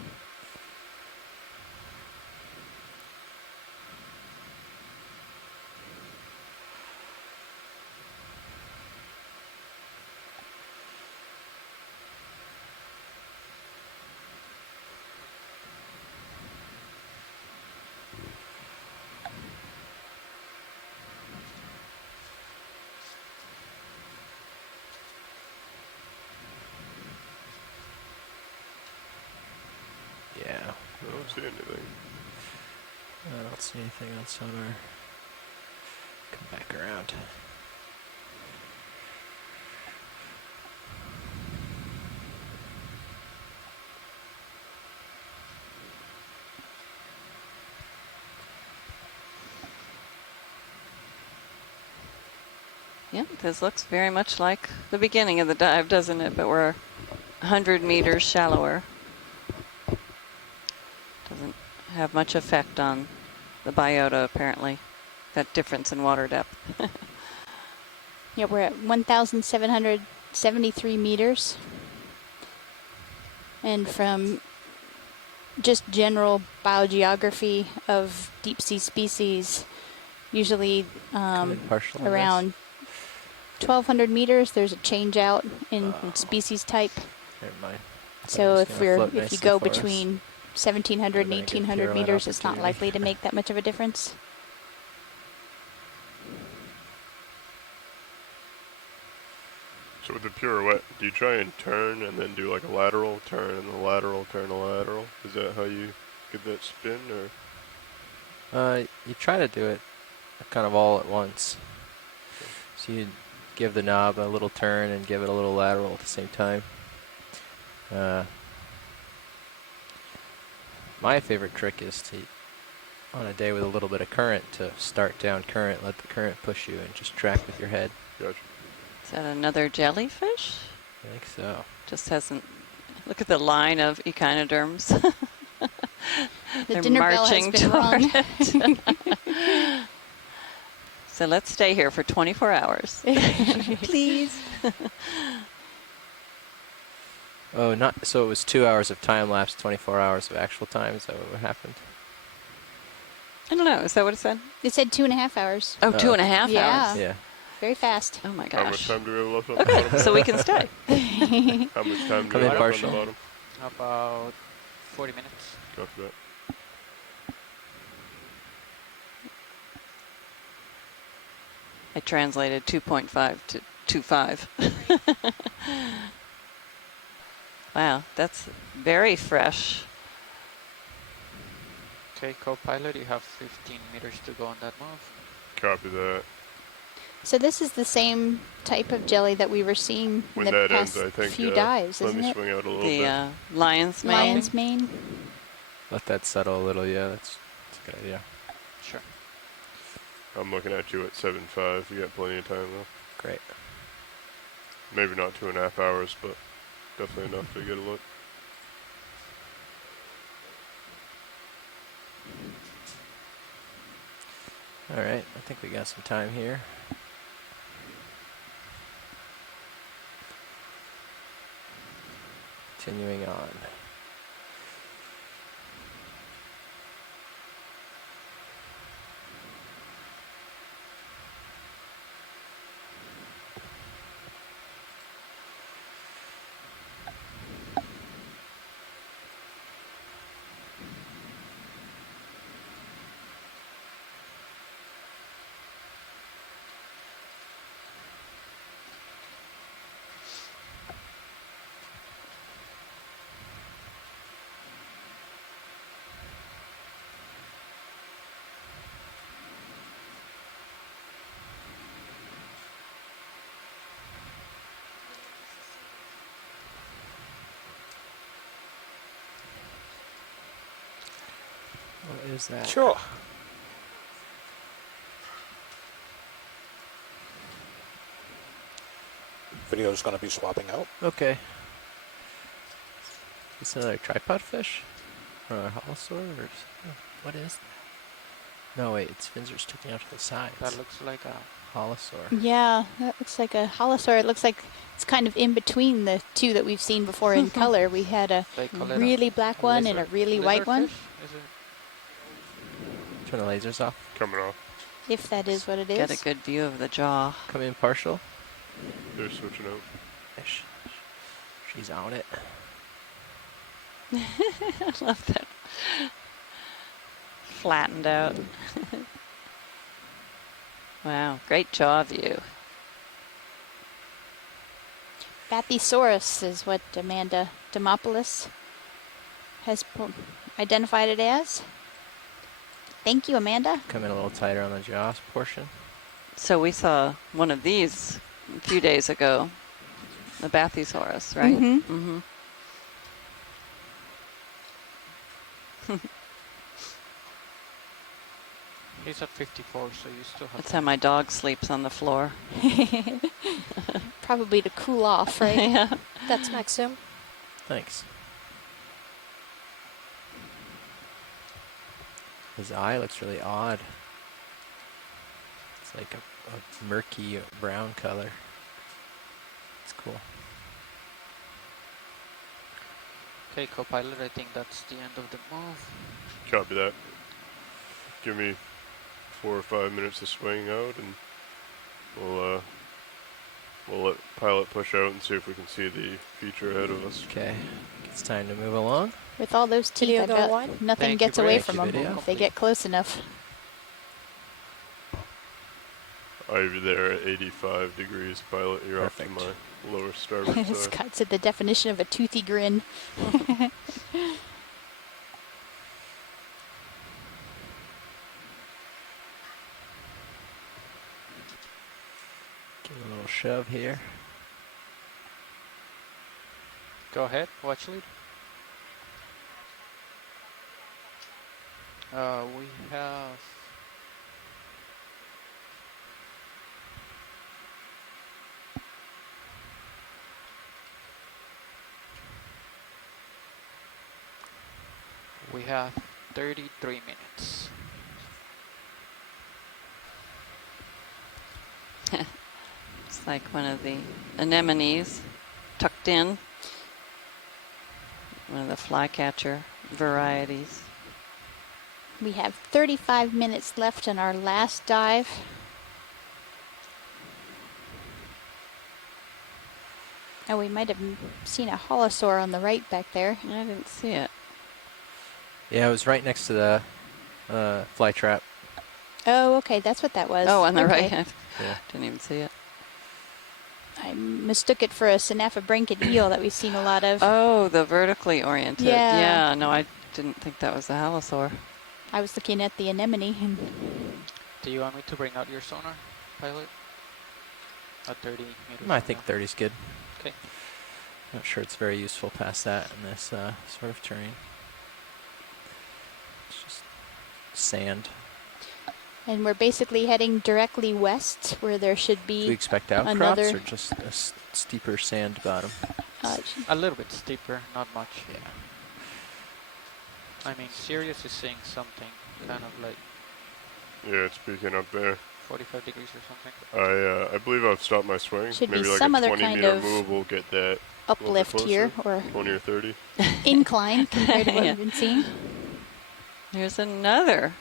Yeah. I don't see anything. I don't see anything on sonar. Come back around. Yep, this looks very much like the beginning of the dive, doesn't it? But we're 100 meters shallower. Doesn't have much effect on the biota, apparently, that difference in water depth. Yeah, we're at 1,773 meters. And from just general biogeography of deep sea species, usually around 1,200 meters, there's a change out in species type. Never mind. So if you go between 1,700 and 1,800 meters, it's not likely to make that much of a difference. So with the pirouette, do you try and turn and then do like a lateral turn and a lateral turn, a lateral? Is that how you get that spin, or? You try to do it kind of all at once. So you give the knob a little turn and give it a little lateral at the same time. My favorite trick is to, on a day with a little bit of current, to start down current, let the current push you, and just track with your head. Gotcha. Is that another jellyfish? I think so. Just hasn't Look at the line of echinoderms. The They're dinner bell has marching been rung. toward it. So let's stay here for 24 hours. Please. Oh, not so. It was 2 hours of time lapse, 24 hours of actual time. Is that what happened? I don't know. Is that what it said? It said 2.5 hours. Oh, 2.5 Yeah. hours. Yeah. Very fast. Oh my How much gosh. time do we have left on the Okay, bottom? so we can stay. How much time do Come we in have left partial. on the bottom? About 40 minutes. Copy that. I translated 2.5 to 2.5. Wow, that's very fresh. Okay, co-pilot, you have 15 meters to go on that move. Copy that. So this is the same type of jelly that we were seeing When in the that past ends, I think, few dives, let isn't me it? swing out a little The bit. lion's mane. Lion's mane. Let that settle a little. Yeah, that's a good idea. Sure. I'm looking at you at 7.5. You got plenty of time though. Great. Maybe not 2.5 hours, but definitely enough to get a look. All right. I think we got some time here. Continuing on. What is that? Sure. Video is going to be swapping out. Okay. Is this another tripod fish? Or a holosaur? Or what is that? No, wait. Its fins are sticking out to the sides. That looks like a holosaur. Yeah, that looks like a holosaur. It looks like it's kind of in between the two that we've seen before in color. We had a They call it really black one and a lizard- really white one. lizardfish, is it? Turn the lasers off. Coming off. If that is what it is. Get a good view of the jaw. Come in partial. They're switching out. She's on it. I love that. Flattened out. Wow, great jaw view. Bathysaurus is what Amanda Demopoulos has identified it as. Thank you, Amanda. Come in a little tighter on the jaws portion. So we saw one of these a few days ago, the Bathysaurus, right? Mm-hmm. He's at 54, so you still have. That's how my dog sleeps on the floor. Probably to cool off, right? Yeah. That's Maxim. Thanks. His eye looks really odd. It's like a murky brown color. It's cool. Okay, co-pilot, I think that's the end of the move. Copy that. Give me 4 or 5 minutes to swing out, and we'll let pilot push out and see if we can see the feature ahead of us. Okay, it's time to move along. With all those teeth, Video I go bet one? nothing Thank gets you, away Brady. from Thank you, them video. if they get close enough. Over there at 85 degrees, pilot. You're off to Perfect. my lower starboard side. Scott's at the definition of a toothy grin. Give it a little shove here. Go ahead, watch lead. We have. We have 33 minutes. It's like one of the anemones tucked in. One of the flycatcher varieties. We have 35 minutes left in our last dive. Oh, we might have seen a holosaur on the right back there. I didn't see it. Yeah, it was right next to the fly trap. Oh, okay, that's what that was. Oh, on the Okay. right. Yeah. Didn't even see it. I mistook it for a Synapha eel that we've seen a lot of. Oh, the vertically oriented. Yeah. Yeah, no, I didn't think that was the halosaur. I was looking at the anemone. Do you want me to bring out your sonar, pilot? At 30 meters? I think 30's good. Okay. Not sure it's very useful past that in this sort of terrain. It's just sand. And we're basically heading directly west, where there should be Do we expect outcrops another. or just a steeper sand bottom? A little bit steeper, not much. Yeah. I mean, Sirius is seeing something kind of like Yeah, it's peaking up there. 45 degrees or something. I believe I've stopped my swing. Should Maybe be like some a other 20 kind meter of move will get that a little bit uplift here, closer. or 20 or 30. incline compared to what Yeah. we've been seeing. Here's another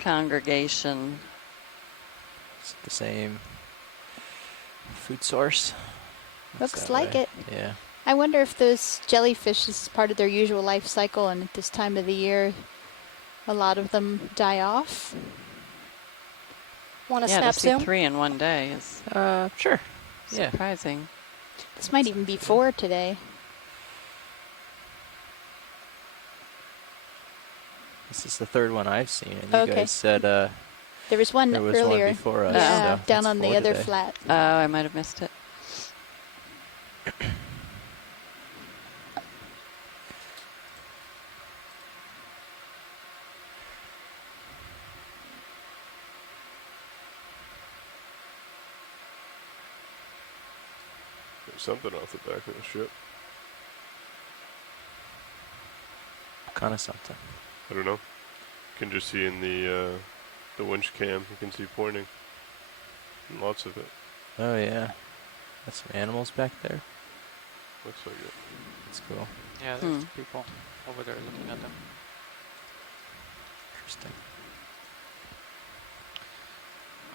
congregation. It's the same food source. Looks that like way. it. Yeah. I wonder if those jellyfish is part of their usual life cycle, and at this time of the year, a lot of them die off. Want to Yeah, snap to see zoom? 3 in one day is Sure. Yeah. surprising. This might even be 4 today. This is the third one I've seen, and you Okay. guys said There was one there was earlier. one before us. Yeah, so down that's on the 4 other today. flat. Oh, I might have missed it. There's something off the back of the ship. Kind of something. I don't know. You can just see in the winch cam, you can see pointing. And lots of it. Oh yeah. That's some animals back there. Looks like it. That's cool. Yeah, there's people over there looking at them. Interesting.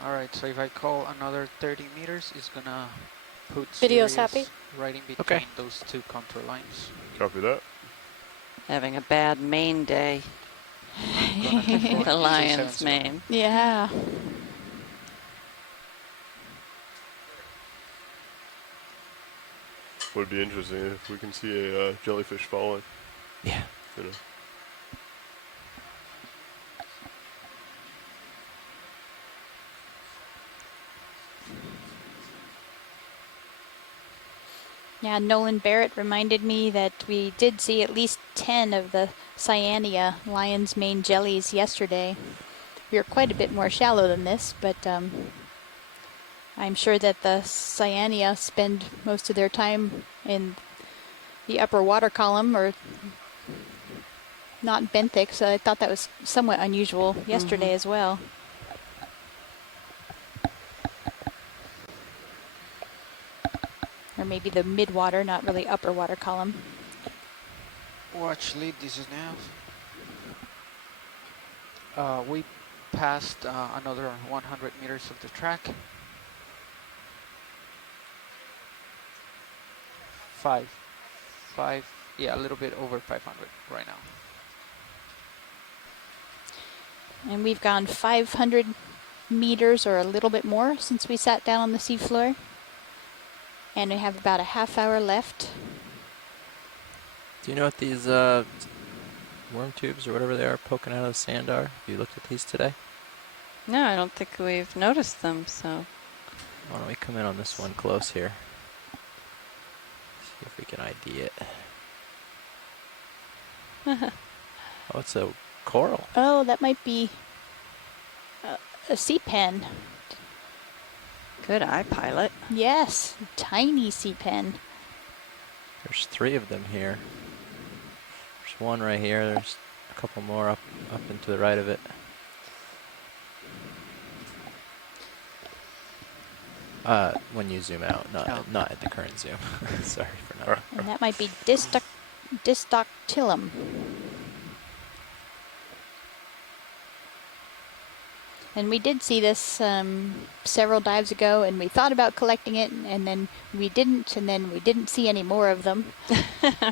All right, so if I call another 30 meters, it's gonna put Video's Sirius happy? right in between those two contour lines. Copy that. Having a bad main day. The lion's mane. Yeah. Would be interesting if we can see a jellyfish falling. Yeah. You know. Yeah, Nolan Barrett reminded me that we did see at least 10 of the Cyanea lion's mane jellies yesterday. We were quite a bit more shallow than this, but I'm sure that the Cyanea spend most of their time in the upper water column or not benthic, so I thought that was somewhat unusual yesterday as well. Or maybe the mid-water, not really upper water column. Watch lead, this is now. We passed another 100 meters of the track. 5, yeah, a little bit over 500 right now. And we've gone 500 meters or a little bit more since we sat down on the seafloor. And we have about a half hour left. Do you know what these worm tubes or whatever they are poking out of the sand are? Have you looked at these today? No, I don't think we've noticed them, so. Why don't we come in on this one close here? See if we can ID it. Oh, it's a coral. Oh, that might be a sea pen. Good eye, pilot. Yes, tiny sea pen. There's 3 of them here. There's one right here. There's a couple more up and to the right of it. When you zoom out, not at the current zoom. Sorry for not. And that might be Distoctylum. And we did see this several dives ago, and we thought about collecting it, and then we didn't, and then we didn't see any more of them.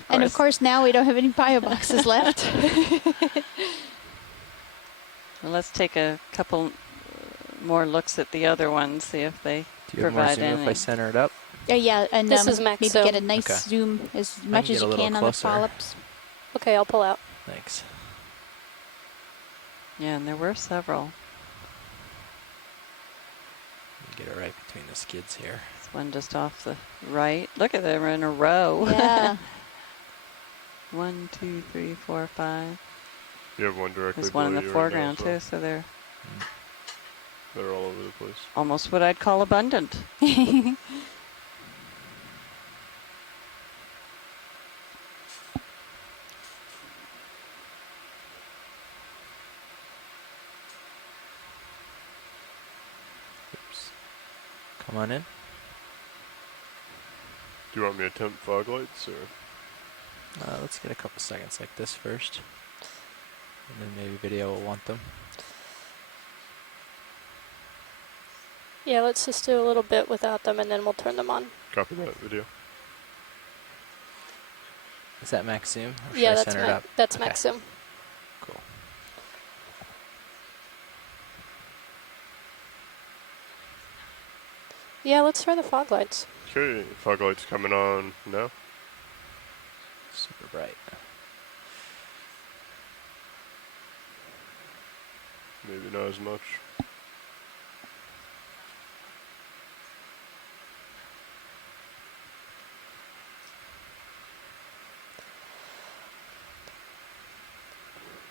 And of course now we don't have any bio boxes left. Well, let's take a couple more looks at the other ones, see if they Do you have more provide zoom any. if I center it up? Yeah, and This is max maybe zoom. get a nice Okay. zoom as I much can as get a you little can on the closer. polyps. Okay, I'll pull out. Thanks. Yeah, and there were several. Get it right between the skids here. This one just off the right. Look at them in a row. Yeah. 1, 2, 3, 4, 5. You have one directly There's one in the below you right now foreground as well. too, so they're They're all over the place. almost what I'd call abundant. Oops. Come on in. Do you want me to attempt fog lights or? Let's get a couple seconds like this first. And then maybe video will want them. Yeah, let's just do a little bit without them, and then we'll turn them on. Copy that video. Is that max zoom? Or should Yeah, I that's center it up? that's Okay. max zoom. Cool. Yeah, let's try the fog lights. Okay, fog lights coming on now. Super bright. Maybe not as much.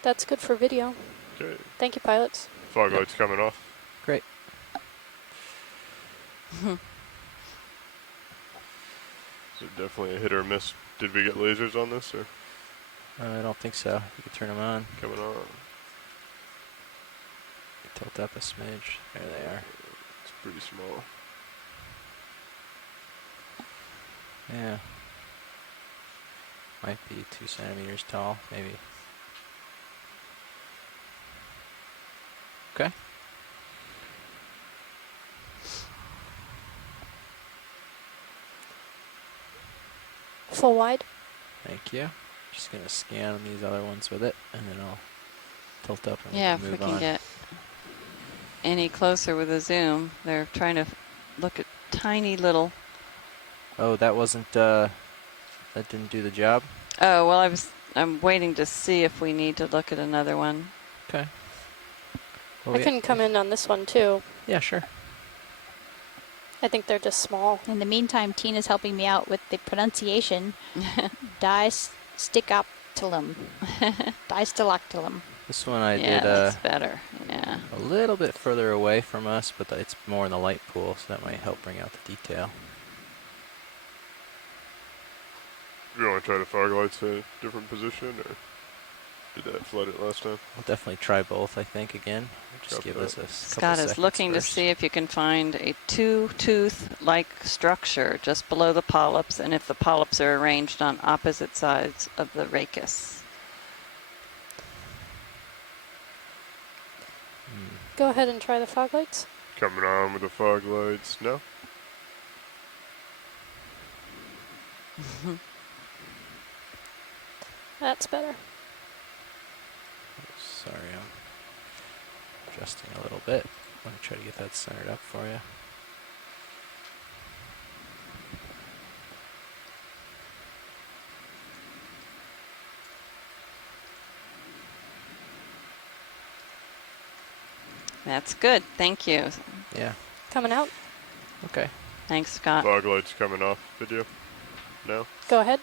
That's good for video. Okay. Thank you, pilots. Fog lights coming off. Great. Is it definitely a hit or miss? Did we get lasers on this or? I don't think so. You can turn them on. Coming on. Tilt up a smidge. There they are. It's pretty small. Yeah. Might be 2 centimeters tall, maybe. Okay. Full wide. Thank you. Just gonna scan these other ones with it, and then I'll tilt up and Yeah, we if can we move can on. get any closer with a zoom. They're trying to look at tiny little. Oh, that wasn't. That didn't do the job. Oh well, I'm waiting to see if we need to look at another one. Okay. Well, I can come in on this one too. Yeah, sure. I think they're just small. In the meantime, Tina's helping me out with the pronunciation. Disticoptilum. Distiloctilum. This one I Yeah, did that's better. Yeah. a little bit further away from us, but it's more in the light pool, so that might help bring out the detail. Do you want to try the fog lights at a different position or did that flood it last time? We'll definitely try both, I think, again. Just Copy give that. us a couple Scott is seconds looking first. to see if you can find a two-tooth-like structure just below the polyps, and if the polyps are arranged on opposite sides of the rachis. Go ahead and try the fog lights. Coming on with the fog lights. No? That's better. Sorry, I'm adjusting a little bit. Let me try to get that centered up for you. That's good. Thank you. Yeah. Coming out. Okay. Thanks, Scott. Fog lights coming off video. No? Go ahead.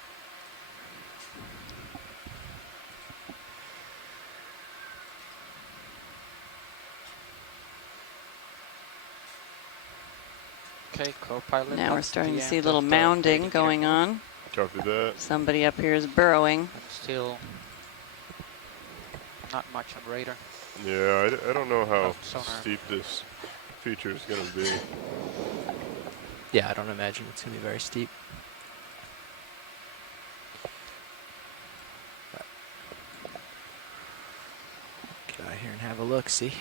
Okay, co-pilot. Now we're up to starting the to see a end little of the mounding landing going gear. on. Copy that. Somebody up here is burrowing. Still not much on radar. Yeah, I don't know how Sonar. steep this feature is going to be. Yeah, I don't imagine it's going to be very steep. But get out here and have a look, see?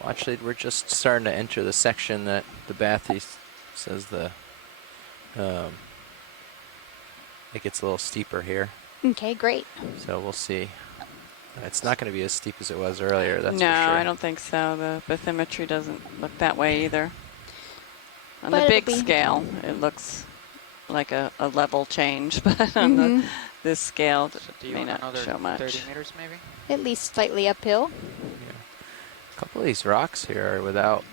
Well, actually, we're just starting to enter the section that the Bathy says it gets a little steeper here. Okay, great. So we'll see. It's not going to be as steep as it was earlier, that's No, for sure. I don't think so. The bathymetry doesn't look that way either. On But the it'll big be- scale, it looks like a level change, but on this scale, So do it you may want not another show much. 30 meters maybe? At least slightly uphill. A couple of these rocks here are without,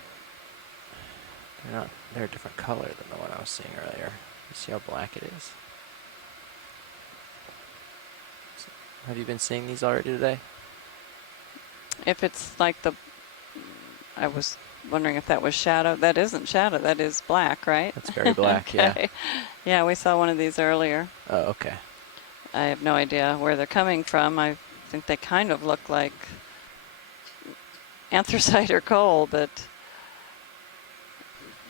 they're a different color than the one I was seeing earlier. You see how black it is? Have you been seeing these already today? If it's like I was wondering if that was shadow. That isn't shadow, that is black, right? That's very black, yeah. Okay. Yeah, we saw one of these earlier. Oh, okay. I have no idea where they're coming from. I think they kind of look like anthracite or coal, but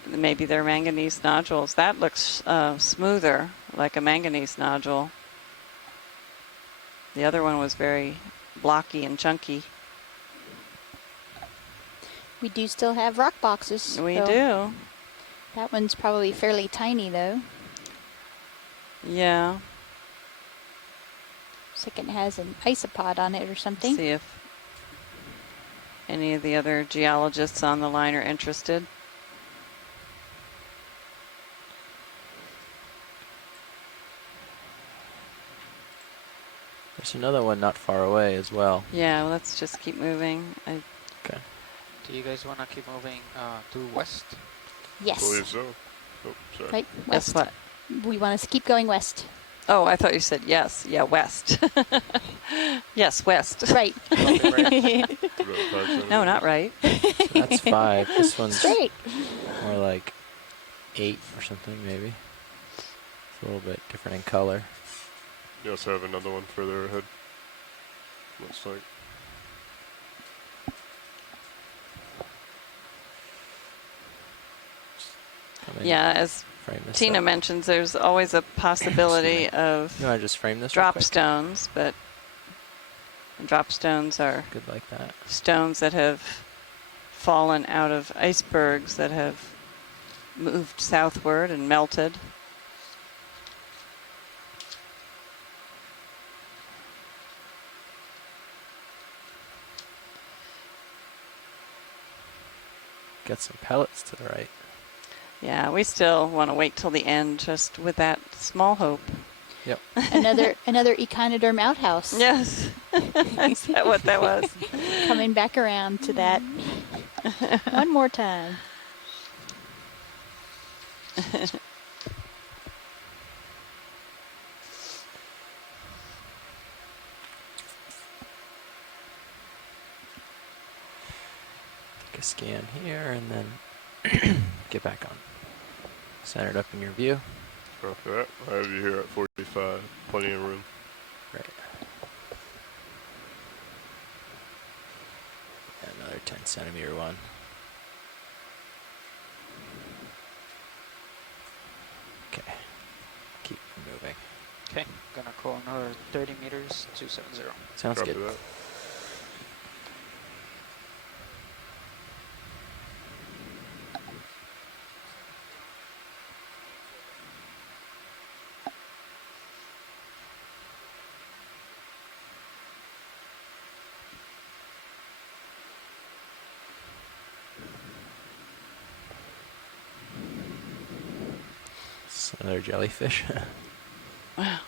maybe they're manganese nodules. That looks smoother, like a manganese nodule. The other one was very blocky and chunky. We do still have rock boxes. We so do. That one's probably fairly tiny, though. Yeah. Looks like it has an isopod on it or something. See if any of the other geologists on the line are interested. There's another one not far away as well. Yeah, well, let's just keep moving. Okay. Do you guys want to keep moving to west? Yes. I believe so. Oh, sorry. Right, That's west. what? We want to keep going west. Oh, I thought you said yes. Yeah, west. Yes, west. Right. No, not right. So that's 5. This one's Straight. more like 8 or something, maybe. It's a little bit different in color. You also have another one further ahead. Looks like. Yeah, as Frame this Tina up. mentions, there's always a possibility of You want to just frame this real drop quick? stones, but drop stones are Good like that. stones that have fallen out of icebergs that have moved southward and melted. Got some pellets to the right. Yeah, we still want to wait till the end, just with that small hope. Yep. another echinoderm outhouse. Yes. Is that what that was? Coming back around to that one more time. Take a scan here and then get back on. Center it up in your view. After that, I have you here at 45. Plenty of room. Right. Another 10 centimeter one. Okay. Keep moving. Okay, gonna call another 30 meters, 270. Sounds Copy good. that. It's another jellyfish. Wow.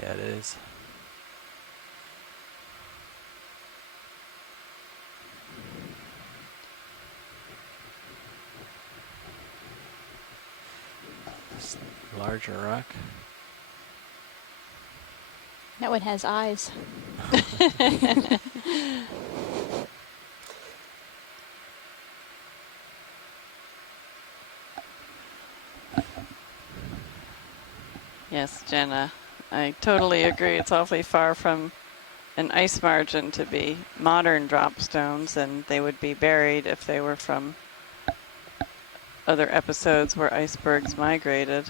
Yeah, it is. This larger rock. That one has eyes. Yes, Jenna, I totally agree. It's awfully far from an ice margin to be modern drop stones, and they would be buried if they were from other episodes where icebergs migrated.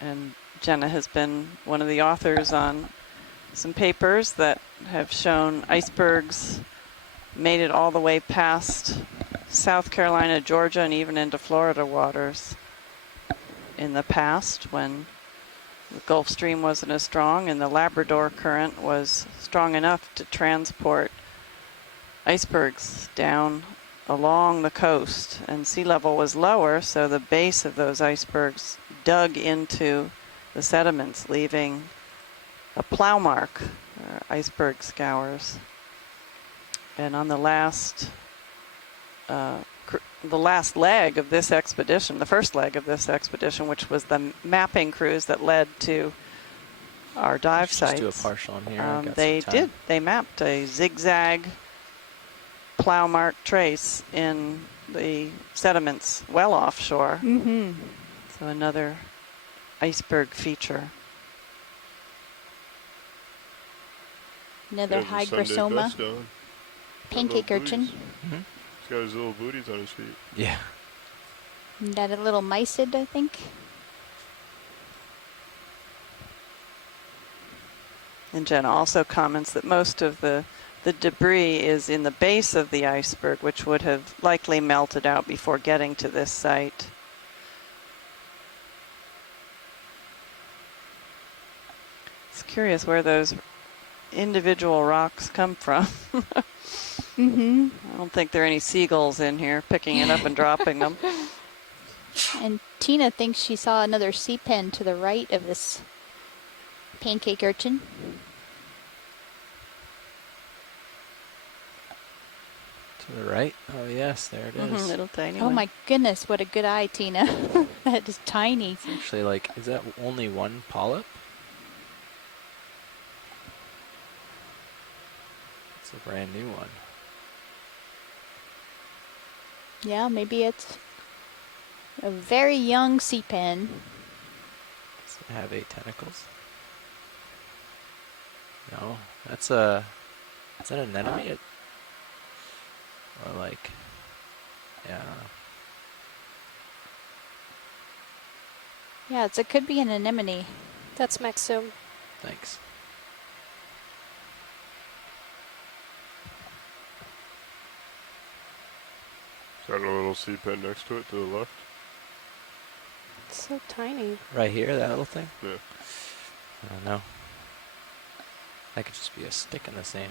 And Jenna has been one of the authors on some papers that have shown icebergs made it all the way past South Carolina, Georgia, and even into Florida waters in the past when the Gulf Stream wasn't as strong and the Labrador Current was strong enough to transport icebergs down along the coast, and sea level was lower, so the base of those icebergs dug into the sediments, leaving a plow mark, or iceberg scours. And on the last leg of this expedition, the first leg of this expedition, which was the mapping cruise that led to our dive sites. Just do a partial on here. They mapped a zigzag plow mark trace in the sediments well offshore. Mm-hmm. So another iceberg feature. Another hygrosoma. Pancake urchin. He's got his little booties on his feet. Yeah. And that a little mysid, I think. And Jenna also comments that most of the debris is in the base of the iceberg, which would have likely melted out before getting to this site. It's curious where those individual rocks come from. Mm-hmm. I don't think there are any seagulls in here picking it up and dropping them. And Tina thinks she saw another sea pen to the right of this pancake urchin. To the right? Oh, yes, there it is. Little tiny Oh one. my goodness, what a good eye, Tina. That is tiny. It's actually like, is that only one polyp? It's a brand new one. Yeah, maybe it's a very young sea pen. Does it have 8 tentacles? No, that's a, is that an anemone? Or like, yeah, I don't know. Yeah, it could be an anemone. That's Maxim. Thanks. Is that a little sea pen next to it to the left? It's so tiny. Right here, that little thing? Yeah. I don't know. That could just be a stick in the sand.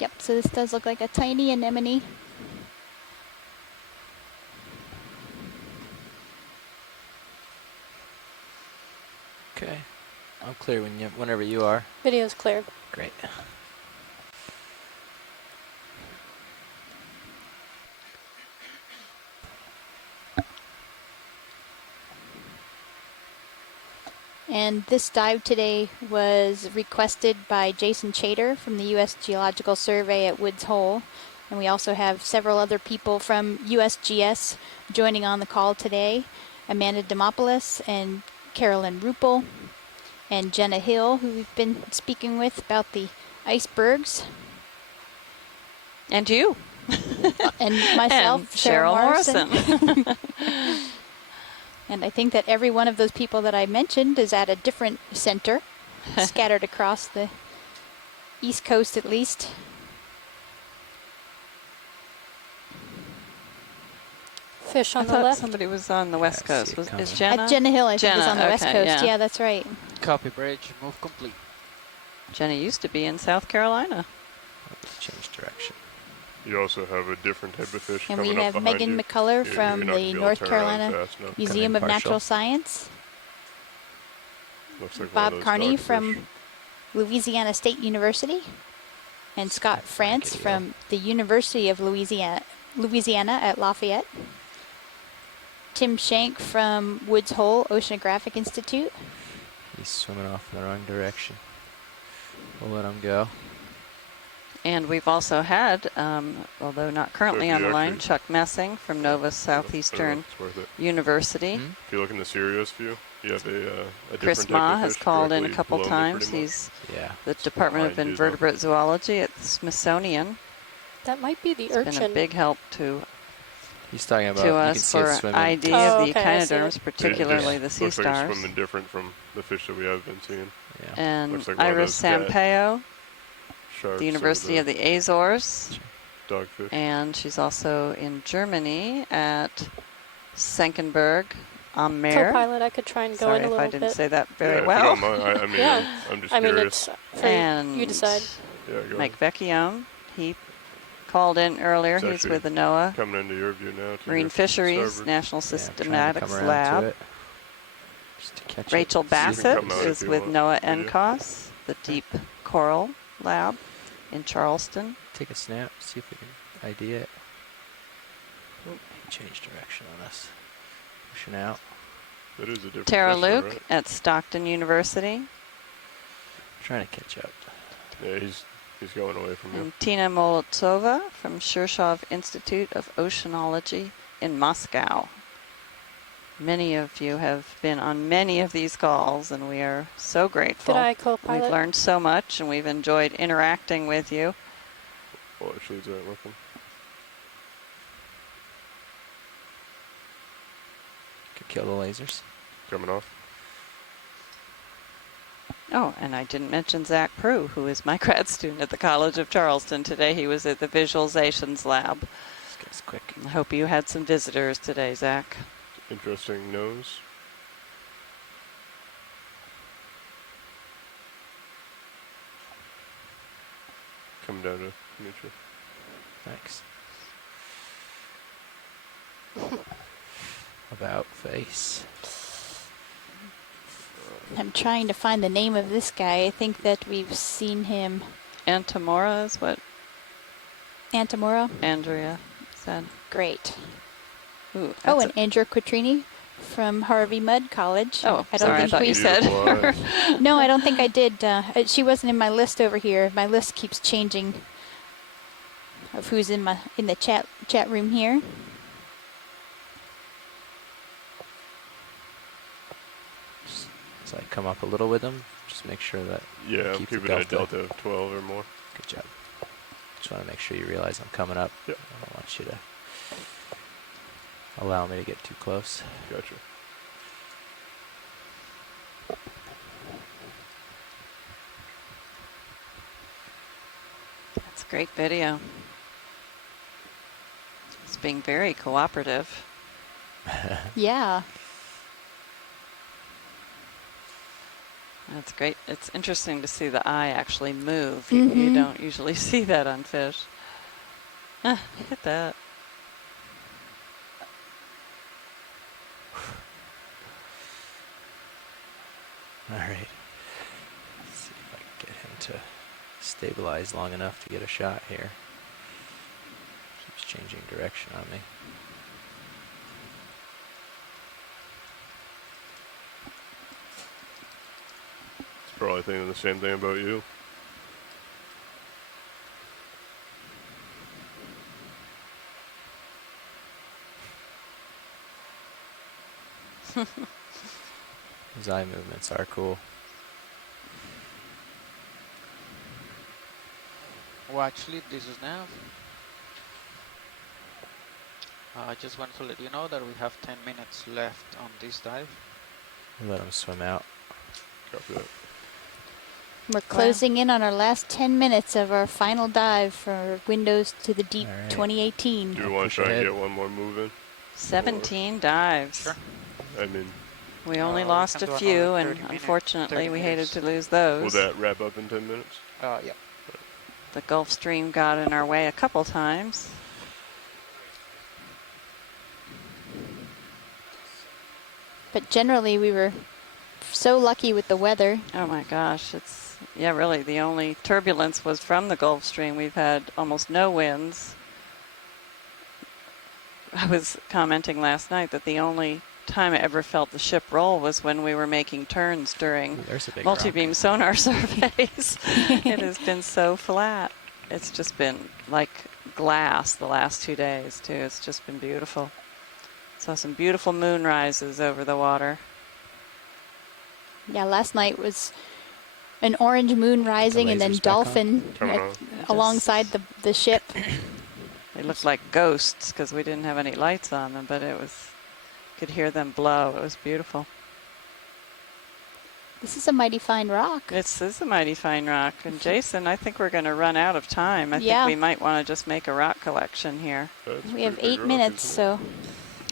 Yep, so this does look like a tiny anemone. Okay. I'm clear whenever you are. Video's clear. Great. And this dive today was requested by Jason Chater from the U.S. Geological Survey at Woods Hole. And we also have several other people from USGS joining on the call today. Amanda Demopoulos and Carolyn Ruppel and Jenna Hill, who we've been speaking with about the icebergs. And you. And myself, and Cheryl Morrison. And I think that every one of those people that I mentioned is at a different center, scattered across the East Coast at least. Fish on I the thought left. somebody was on the West Coast. Is Jenna? At Jenna Hill, I think, is on the West okay, Coast. Yeah, that's right. Copy bridge, move complete. Jenna used to be in South Carolina. Let's change direction. You also have a different type of fish And coming we up have behind Megan you. McCullough You're from not gonna the be able to North turn around Carolina fast enough. Museum of partial. Natural Science. Looks like one of Bob those Carney dogfish. from Louisiana State University. and Scott France from the University of Louisiana at Lafayette. Tim Shank from Woods Hole Oceanographic Institute. He's swimming off in the wrong direction. We'll let him go. And we've also had, although not currently on the line, Chuck Messing from Nova Southeastern University. If you look in the Sirius view, you have a Chris different Ma type of has fish called in a directly couple below me, times. pretty much. He's the Department of behind you, though. Invertebrate Zoology at the Smithsonian. That might be the It's urchin. been a big help to He's talking about to you us can see it for swimming. ID Oh, of the okay, I see it. echinoderms, particularly the sea looks like stars. it's swimming different from the fish that we have been seeing. And Looks like one of Iris those cat Sampaio, sharks the or University of the Azores. Dogfish. And she's also in Germany at Senckenberg am Meer. Co-pilot, I could try and go Sorry in a if little I didn't bit. say that very Yeah, if you well. don't mind, I mean, Yeah. I'm just I mean, curious. it's for And you decide. Yeah, go Mike Vecchione, he called in earlier. It's He's actually with the NOAA coming into your view now. to Marine your Fisheries starboard. National Trying to Systematics come around to Lab. it. Just to catch Rachel it. You can Bassett come out if is you with want, NOAA will you? NCOS, the Deep Coral Lab in Charleston. Take a snap, see if we can ID it. Oop, he changed direction on us. Pushing out. That is a different Tara fish, though, Luke right? at Stockton University. Trying to catch up. Yeah, he's going away from you. And Tina Molotova from Shirshov Institute of Oceanology in Moscow. Many of you have been on many of these calls, and we are so grateful. Did I co-pilot? We've learned so much, and we've enjoyed interacting with you. Oh, actually, it's not working. Could kill the lasers. Coming off. Oh, and I didn't mention Zach Prue, who is my grad student at the College of Charleston today. He was at the Visualizations Lab. This guy's quick. I hope you had some visitors today, Zach. Interesting nose. Coming down to meet you. Thanks. About face. I'm trying to find the name of this guy. I think that we've seen him. Antamora is what Antamora? Andrea said. Great. Ooh, Oh, that's and Andrea Quattrini from Harvey Mudd College. Oh, I don't sorry, I think thought we you said. No, I don't think I did. She wasn't in my list over here. My list keeps changing of who's in the chat room here. So I come up a little with them. Just make sure that Yeah, I'm keep the keeping a delta of 12 or more. Good job. Just want to make sure you realize I'm coming up. Yep. I don't want you to allow me to get too close. Gotcha. That's a great video. It's being very cooperative. Yeah. That's great. It's interesting to see the eye actually move. You don't usually see that on fish. Ah, look at that. All right. Let's see if I can get him to stabilize long enough to get a shot here. Keeps changing direction on me. It's probably thinking the same thing about you. His eye movements are cool. Well, actually, this is Nav. I just want to let you know that we have 10 minutes left on this dive. Let him swim out. Copy that. We're closing in on our last 10 minutes of our final dive for Windows to the Deep 2018. Do you want to try and get one more move in? 17 dives. Sure. I mean, We only we lost can a do few, another and 30 minute- unfortunately 30 we meters. hated to lose those. will that wrap up in 10 minutes? Yeah. The Gulf Stream got in our way a couple times. But generally, we were so lucky with the weather. Oh my gosh, it's Yeah, really, the only turbulence was from the Gulf Stream. We've had almost no winds. I was commenting last night that the only time I ever felt the ship roll was when we were making turns during There's a big multi-beam sonar surveys. It has been so flat. It's just been like glass the last 2 days, too. It's just been beautiful. Saw some beautiful moon rises over the water. Yeah, last night was an orange moon rising and then lasers back on? dolphin Coming on. alongside the ship. They looked like ghosts because we didn't have any lights on them, but it was, could hear them blow. It was beautiful. This is a mighty fine rock. This is a mighty fine rock. And Jason, I think we're going to run out of time. I Yeah. think we might want to just make a rock collection here. We have 8 minutes, so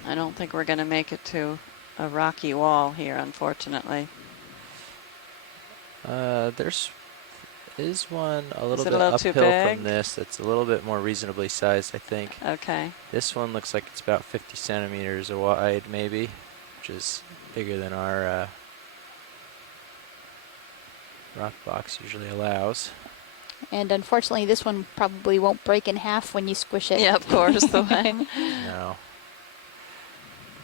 I don't think we're going to make it to a rocky wall here, unfortunately. There's is one a little it bit a little too uphill big? from this that's a little bit more reasonably sized, I think. Okay. This one looks like it's about 50 centimeters wide, maybe, which is bigger than our rock box usually allows. and unfortunately this one probably won't break in half when you squish it. Yeah, of course. No.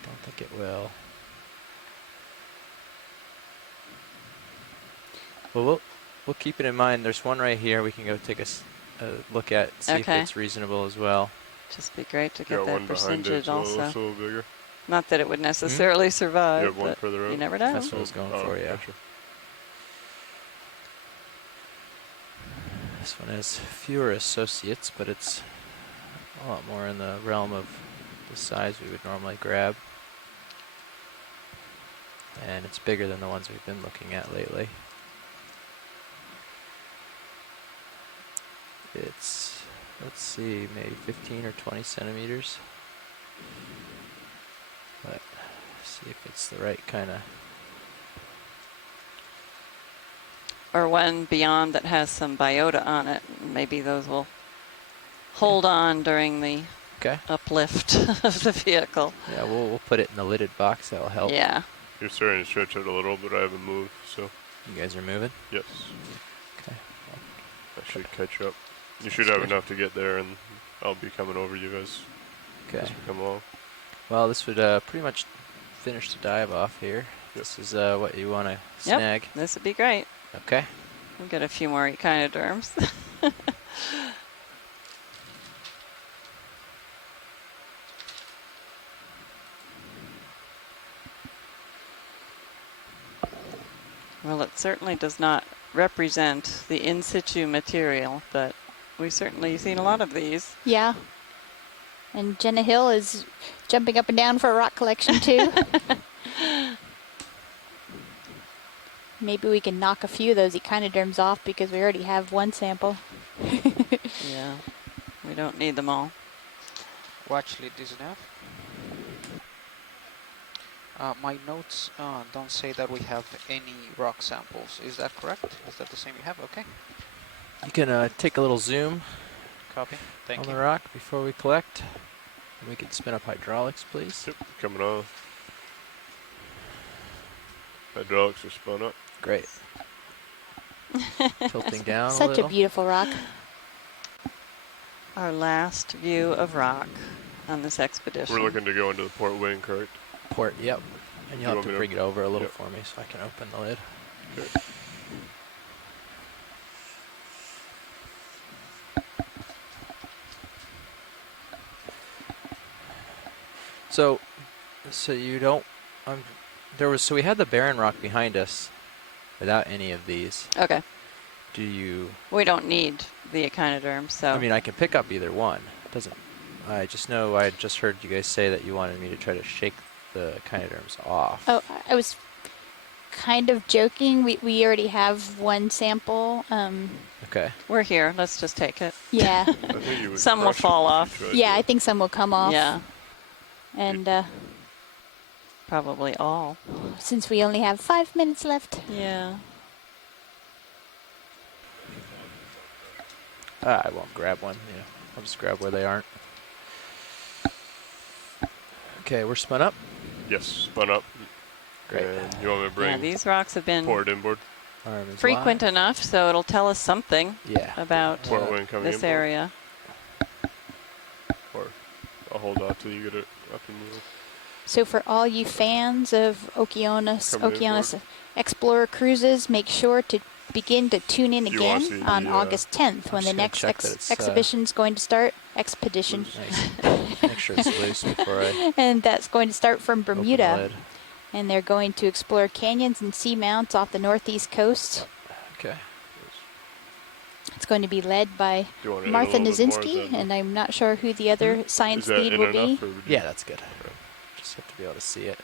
Don't think it will. Well, we'll keep it in mind. There's one right here we can go take a look at, see if it's reasonable as well. Just be great to get Got that one behind it, percentage so also. it's a little bigger. Not that it would necessarily survive, You have one but further you out? never know. That's what I was going for, yeah. Gotcha. This one has fewer associates, but it's a lot more in the realm of the size we would normally grab. And it's bigger than the ones we've been looking at lately. It's, let's see, maybe 15 or 20 centimeters. But see if it's the right kind of... Or one beyond that has some biota on it. Maybe those will hold on during the uplift of the vehicle. Yeah, we'll put it in the lidded box. That'll help. Yeah. You're starting to stretch out a little, but I haven't moved, so. You guys are moving? Yes. Okay. I should catch up. You should have enough to get there, and I'll be coming over you guys as we come along. Well, this would pretty much finish the dive off here. This is what you want to snag. Yep, this would be great. Okay. We'll get a few more echinoderms. Well, it certainly does not represent the in situ material, but we've certainly seen a lot of these. Yeah. And Jenna Hill is jumping up and down for a rock collection too. Maybe we can knock a few of those echinoderms off because we already have one sample. Yeah, we don't need them all. Watch lead is enough. My notes don't say that we have any rock samples. Is that correct? Is that the same you have? Okay. You can take a little zoom Copy. Thank on you. the rock before we collect. And we can spin up hydraulics, please. Yep, coming on. Hydraulics are spun up. Great. Tilting down a Such little. a beautiful rock. Our last view of rock on this expedition. We're looking to go into the port wing, correct? Port, yep. And You you'll have want to me to- bring it over a little Yep. for me so I can open the lid. Okay. So you don't, so we had the barren rock behind us without any of these. Okay. Do you? We don't need the echinoderm, so. I mean, I can pick up either one. I just know I just heard you guys say that you wanted me to try to shake the echinoderms off. Oh, I was kind of joking. We already have one sample. Okay. We're here. Let's just take it. Yeah. I think you would Some will crush it fall if you off. tried Yeah, to. I think some will come off. Yeah. And Probably all. since we only have 5 minutes left. Yeah. I won't grab one. Yeah, I'll just grab where they aren't. Okay, we're spun up. Yes, spun up. Great. And you want me to bring Yeah, these rocks have been port inboard? Arm is frequent live. enough so it'll tell us something Yeah. about Port wing coming this in, Paul? area. Or I'll hold off till you get it up and move. So for all you fans of Okeanos, Coming in, Okeanos Explorer cruises, make sure to begin to tune in You wanna again see on the, August 10th I'm when just the gonna next check that it's, exhibition's going to start. Expedition. Nice. Make sure it's loose before I And that's going to start from open the Bermuda. lid. And they're going to explore canyons and seamounts off the northeast coast. Okay. It's going to be led by Do you want to add a Martha little bit more Nazinski, then? and I'm not sure who the other science Is that lead in will be. enough, or would you- Yeah, that's good. Just have to be able to see it.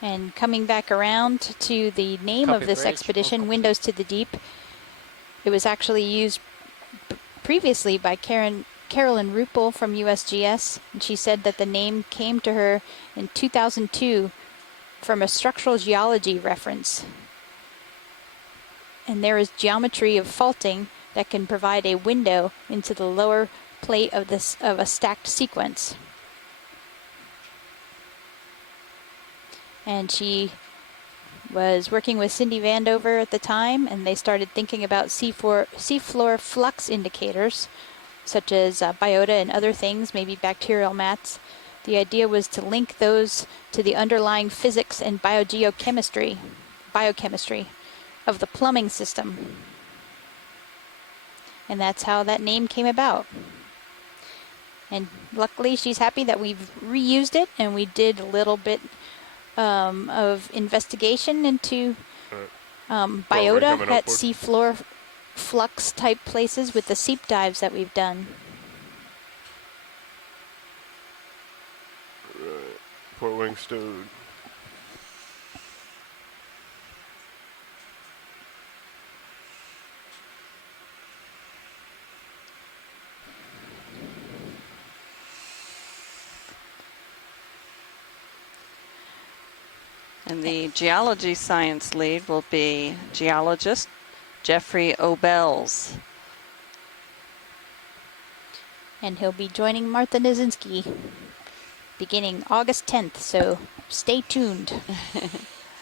And coming back around to the name Copy, of this bridge. expedition, Windows to the Deep, it was actually used previously by Carolyn Ruppel from USGS, and she said that the name came to her in 2002 from a structural geology reference. And there is geometry of faulting that can provide a window into the lower plate of a stacked sequence. And she was working with Cindy Vandover at the time, and they started thinking about seafloor flux indicators, such as biota and other things, maybe bacterial mats. The idea was to link those to the underlying physics and biochemistry of the plumbing system. And that's how that name came about. And luckily she's happy that we've reused it, and we did a little bit of investigation into biota at seafloor flux type places with the seep dives that we've done. Right. Port wing stowed. And the geology science lead will be geologist Jeffrey Obells. And he'll be joining Martha Nazinski beginning August 10th, so stay tuned.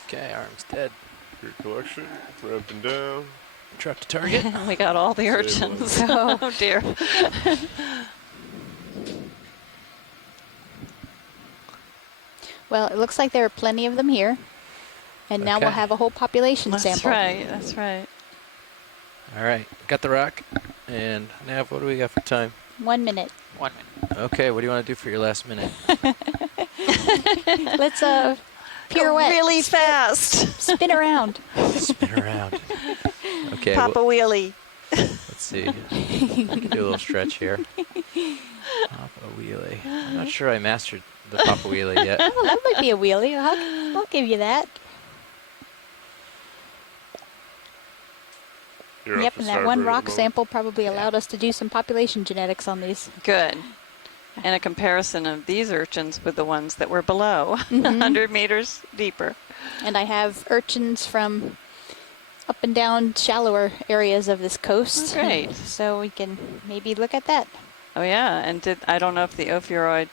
Okay, arm's dead. Your collection, ramping down. Trap to target. We got all the urchins. Oh dear. Well, it looks like there are plenty of them here. And now we'll Okay. have a whole population That's sample. right, that's right. All right, got the rock. And Nav, what do we got for time? 1 minute. 1 minute. Okay, what do you want to do for your last minute? Let's pirouette. Really fast. Spin around. Spin around. Okay. Pop a wheelie. Let's see. I can do a little stretch here. Pop a wheelie. I'm not sure I mastered the pop a wheelie yet. Oh, that might be a wheelie. I'll give you that. You're Yep, off the and that one starboard at rock the moment. sample probably allowed us to do some population genetics on these. Good. And a comparison of these urchins with the ones that were below, Mhm. 100 meters deeper. And I have urchins from up and down shallower areas of this coast. Oh, great. So we can maybe look at that. Oh yeah, and I don't know if the ophiuroid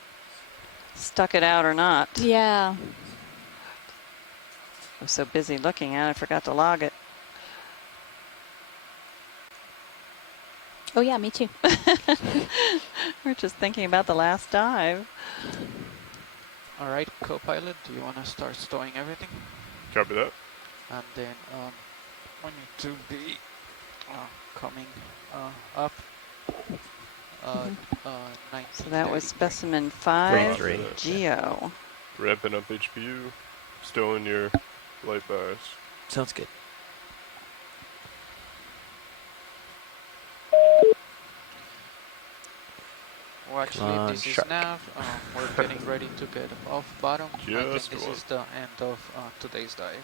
stuck it out or not. Yeah. I was so busy looking at it, I forgot to log it. Oh yeah, me too. We're just thinking about the last dive. All right, co-pilot, do you want to start stowing everything? Copy that. And then we need to be coming up. 19 So that was 30. specimen 5, Grade 3. Geo. Ramping up HPU. Stowing your light bars. Sounds good. Well, actually, Come on, this is shark. Nav. We're getting ready to get off bottom. I think Just this one. is the end of today's dive.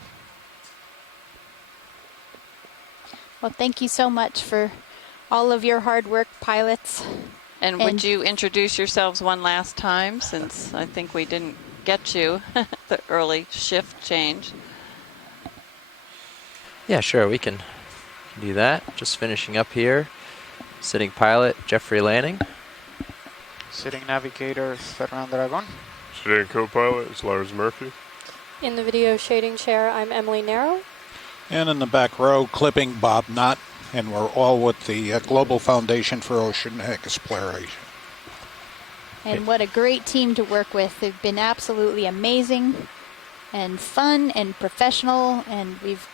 Well, thank you so much for all of your hard work, pilots. And would you introduce yourselves one last time, since I think we didn't get you the early shift change? Yeah, sure, we can do that. Just finishing up here. Sitting pilot, Jeffrey Lanning. Sitting navigator, Ferran Dragon. Sitting co-pilot is Lars Murphy. In the video shading chair, I'm Emily Narrow. And in the back row, clipping Bob Knott, and we're all with the Global Foundation for Ocean Exploration. And what a great team to work with. They've been absolutely amazing and fun and professional, and we've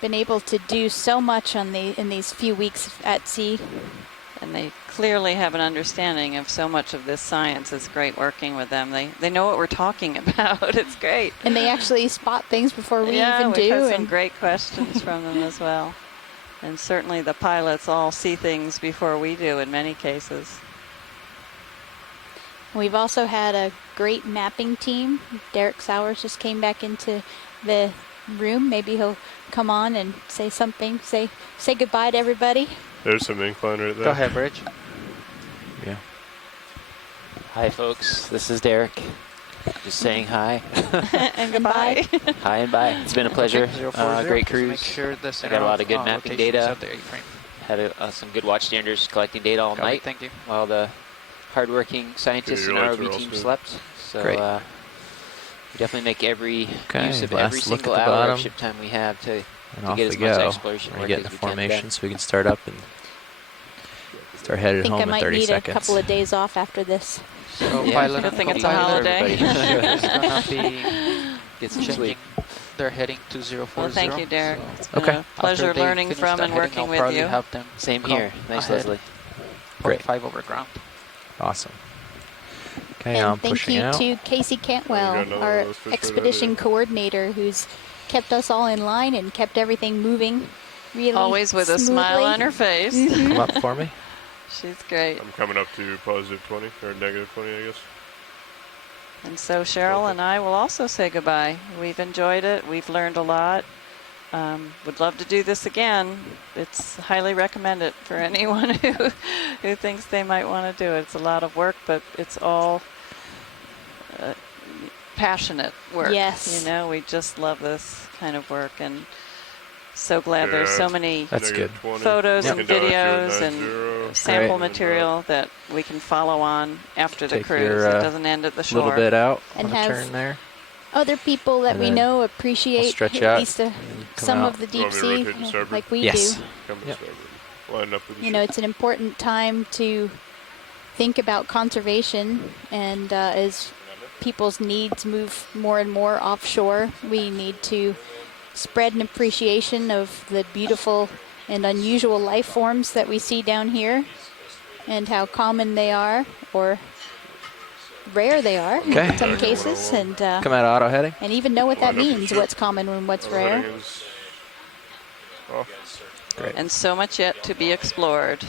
been able to do so much in these few weeks at sea. And they clearly have an understanding of so much of this science. It's great working with them. They know what we're talking about. It's great. And they actually spot things before we even do. We've had some great questions from them as well. And certainly the pilots all see things before we do in many cases. We've also had a great mapping team. Derek Sowers just came back into the room. Maybe he'll come on and say something, say goodbye to everybody. There's some incline right there. Go ahead, Bridge. Yeah. Hi, folks. This is Derek. Just saying hi. And goodbye. Hi and bye. It's been a pleasure. Great Just cruise. make sure the I center got a lot of of, good mapping rotation is data. at the A-frame. Had some good watchstanders collecting data all Copy, night. thank you. While the hardworking scientists your in lights are ROV all team good. slept. So Great. we definitely make every Okay, use of last every look at single the hour bottom. of ship time we have to And off get we as much go. exploration We're work getting as the we can formation done. so we can start up and start headed I think home I in might 30 need seconds. a couple of days off after this. So Yeah. pilot I and think it's a co-pilot holiday. Everybody. is gonna be Get some changing sleep. their heading to 040. Well, thank you, Derek. So It's been Okay. a pleasure after they learning finish from that and heading, working I'll with probably you. have them Same come here. Thanks, ahead. Leslie. Great. 0.5 over ground. Awesome. Okay, And I'm thank pushing you out. to Casey Cantwell, another one our of those fish right expedition over coordinator, who's kept us all in line and kept everything moving really Always with a smile smoothly. on her face. Come up for me. She's great. I'm coming up to positive 20, or negative 20, I guess. And so Cheryl and I will also say goodbye. We've enjoyed it. We've learned a lot. Would love to do this again. It's highly recommended for anyone who thinks they might want to do it. It's a lot of work, but it's all passionate work. Yes. You know, we just love this kind of work, and so glad there's so many That's good. photos Yep. and videos Great. and sample material that we can follow on after the Take cruise. your, It doesn't end at the shore. little bit out And on the have turn there. Other people that And we then know I'll appreciate stretch at out least come some out. of the You deep want me to sea rotate to starboard? like we Yes. do. Come to Yep. starboard. Line up with the You know, ship. it's an important time to think about conservation, and as people's needs move more and more offshore, we need to spread an appreciation of the beautiful and unusual life forms that we see down here and how common they are, or rare they are Okay. in some cases, and Come out auto heading. and even know what that Line up the means, ship. what's common and what's Auto rare. heading is off. Great. And so much yet to be explored.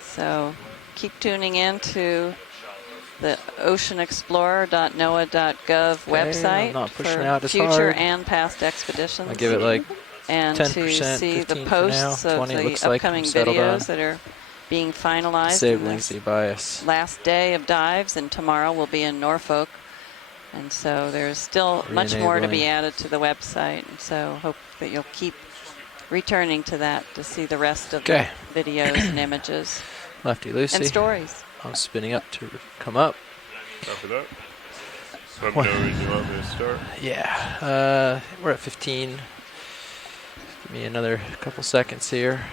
So keep tuning in to the oceanexplorer.noaa.gov website I'm not pushing for out as future hard. and past expeditions. I'll give it like and to 10%, see the 15 for now, posts of 20 the looks like upcoming I'm settled videos on. that are being finalized. Save in this lazy bias. last day of dives, and tomorrow we'll be in Norfolk. And so there's still much more to be Re-enabling. added to the website. And so hope that you'll keep returning to that to see the rest of Okay. the videos and images Lefty Lucy. and stories. I'm spinning up to come up. After that. Let me know when you want me to start. Yeah. We're at 15. Give me another couple seconds here.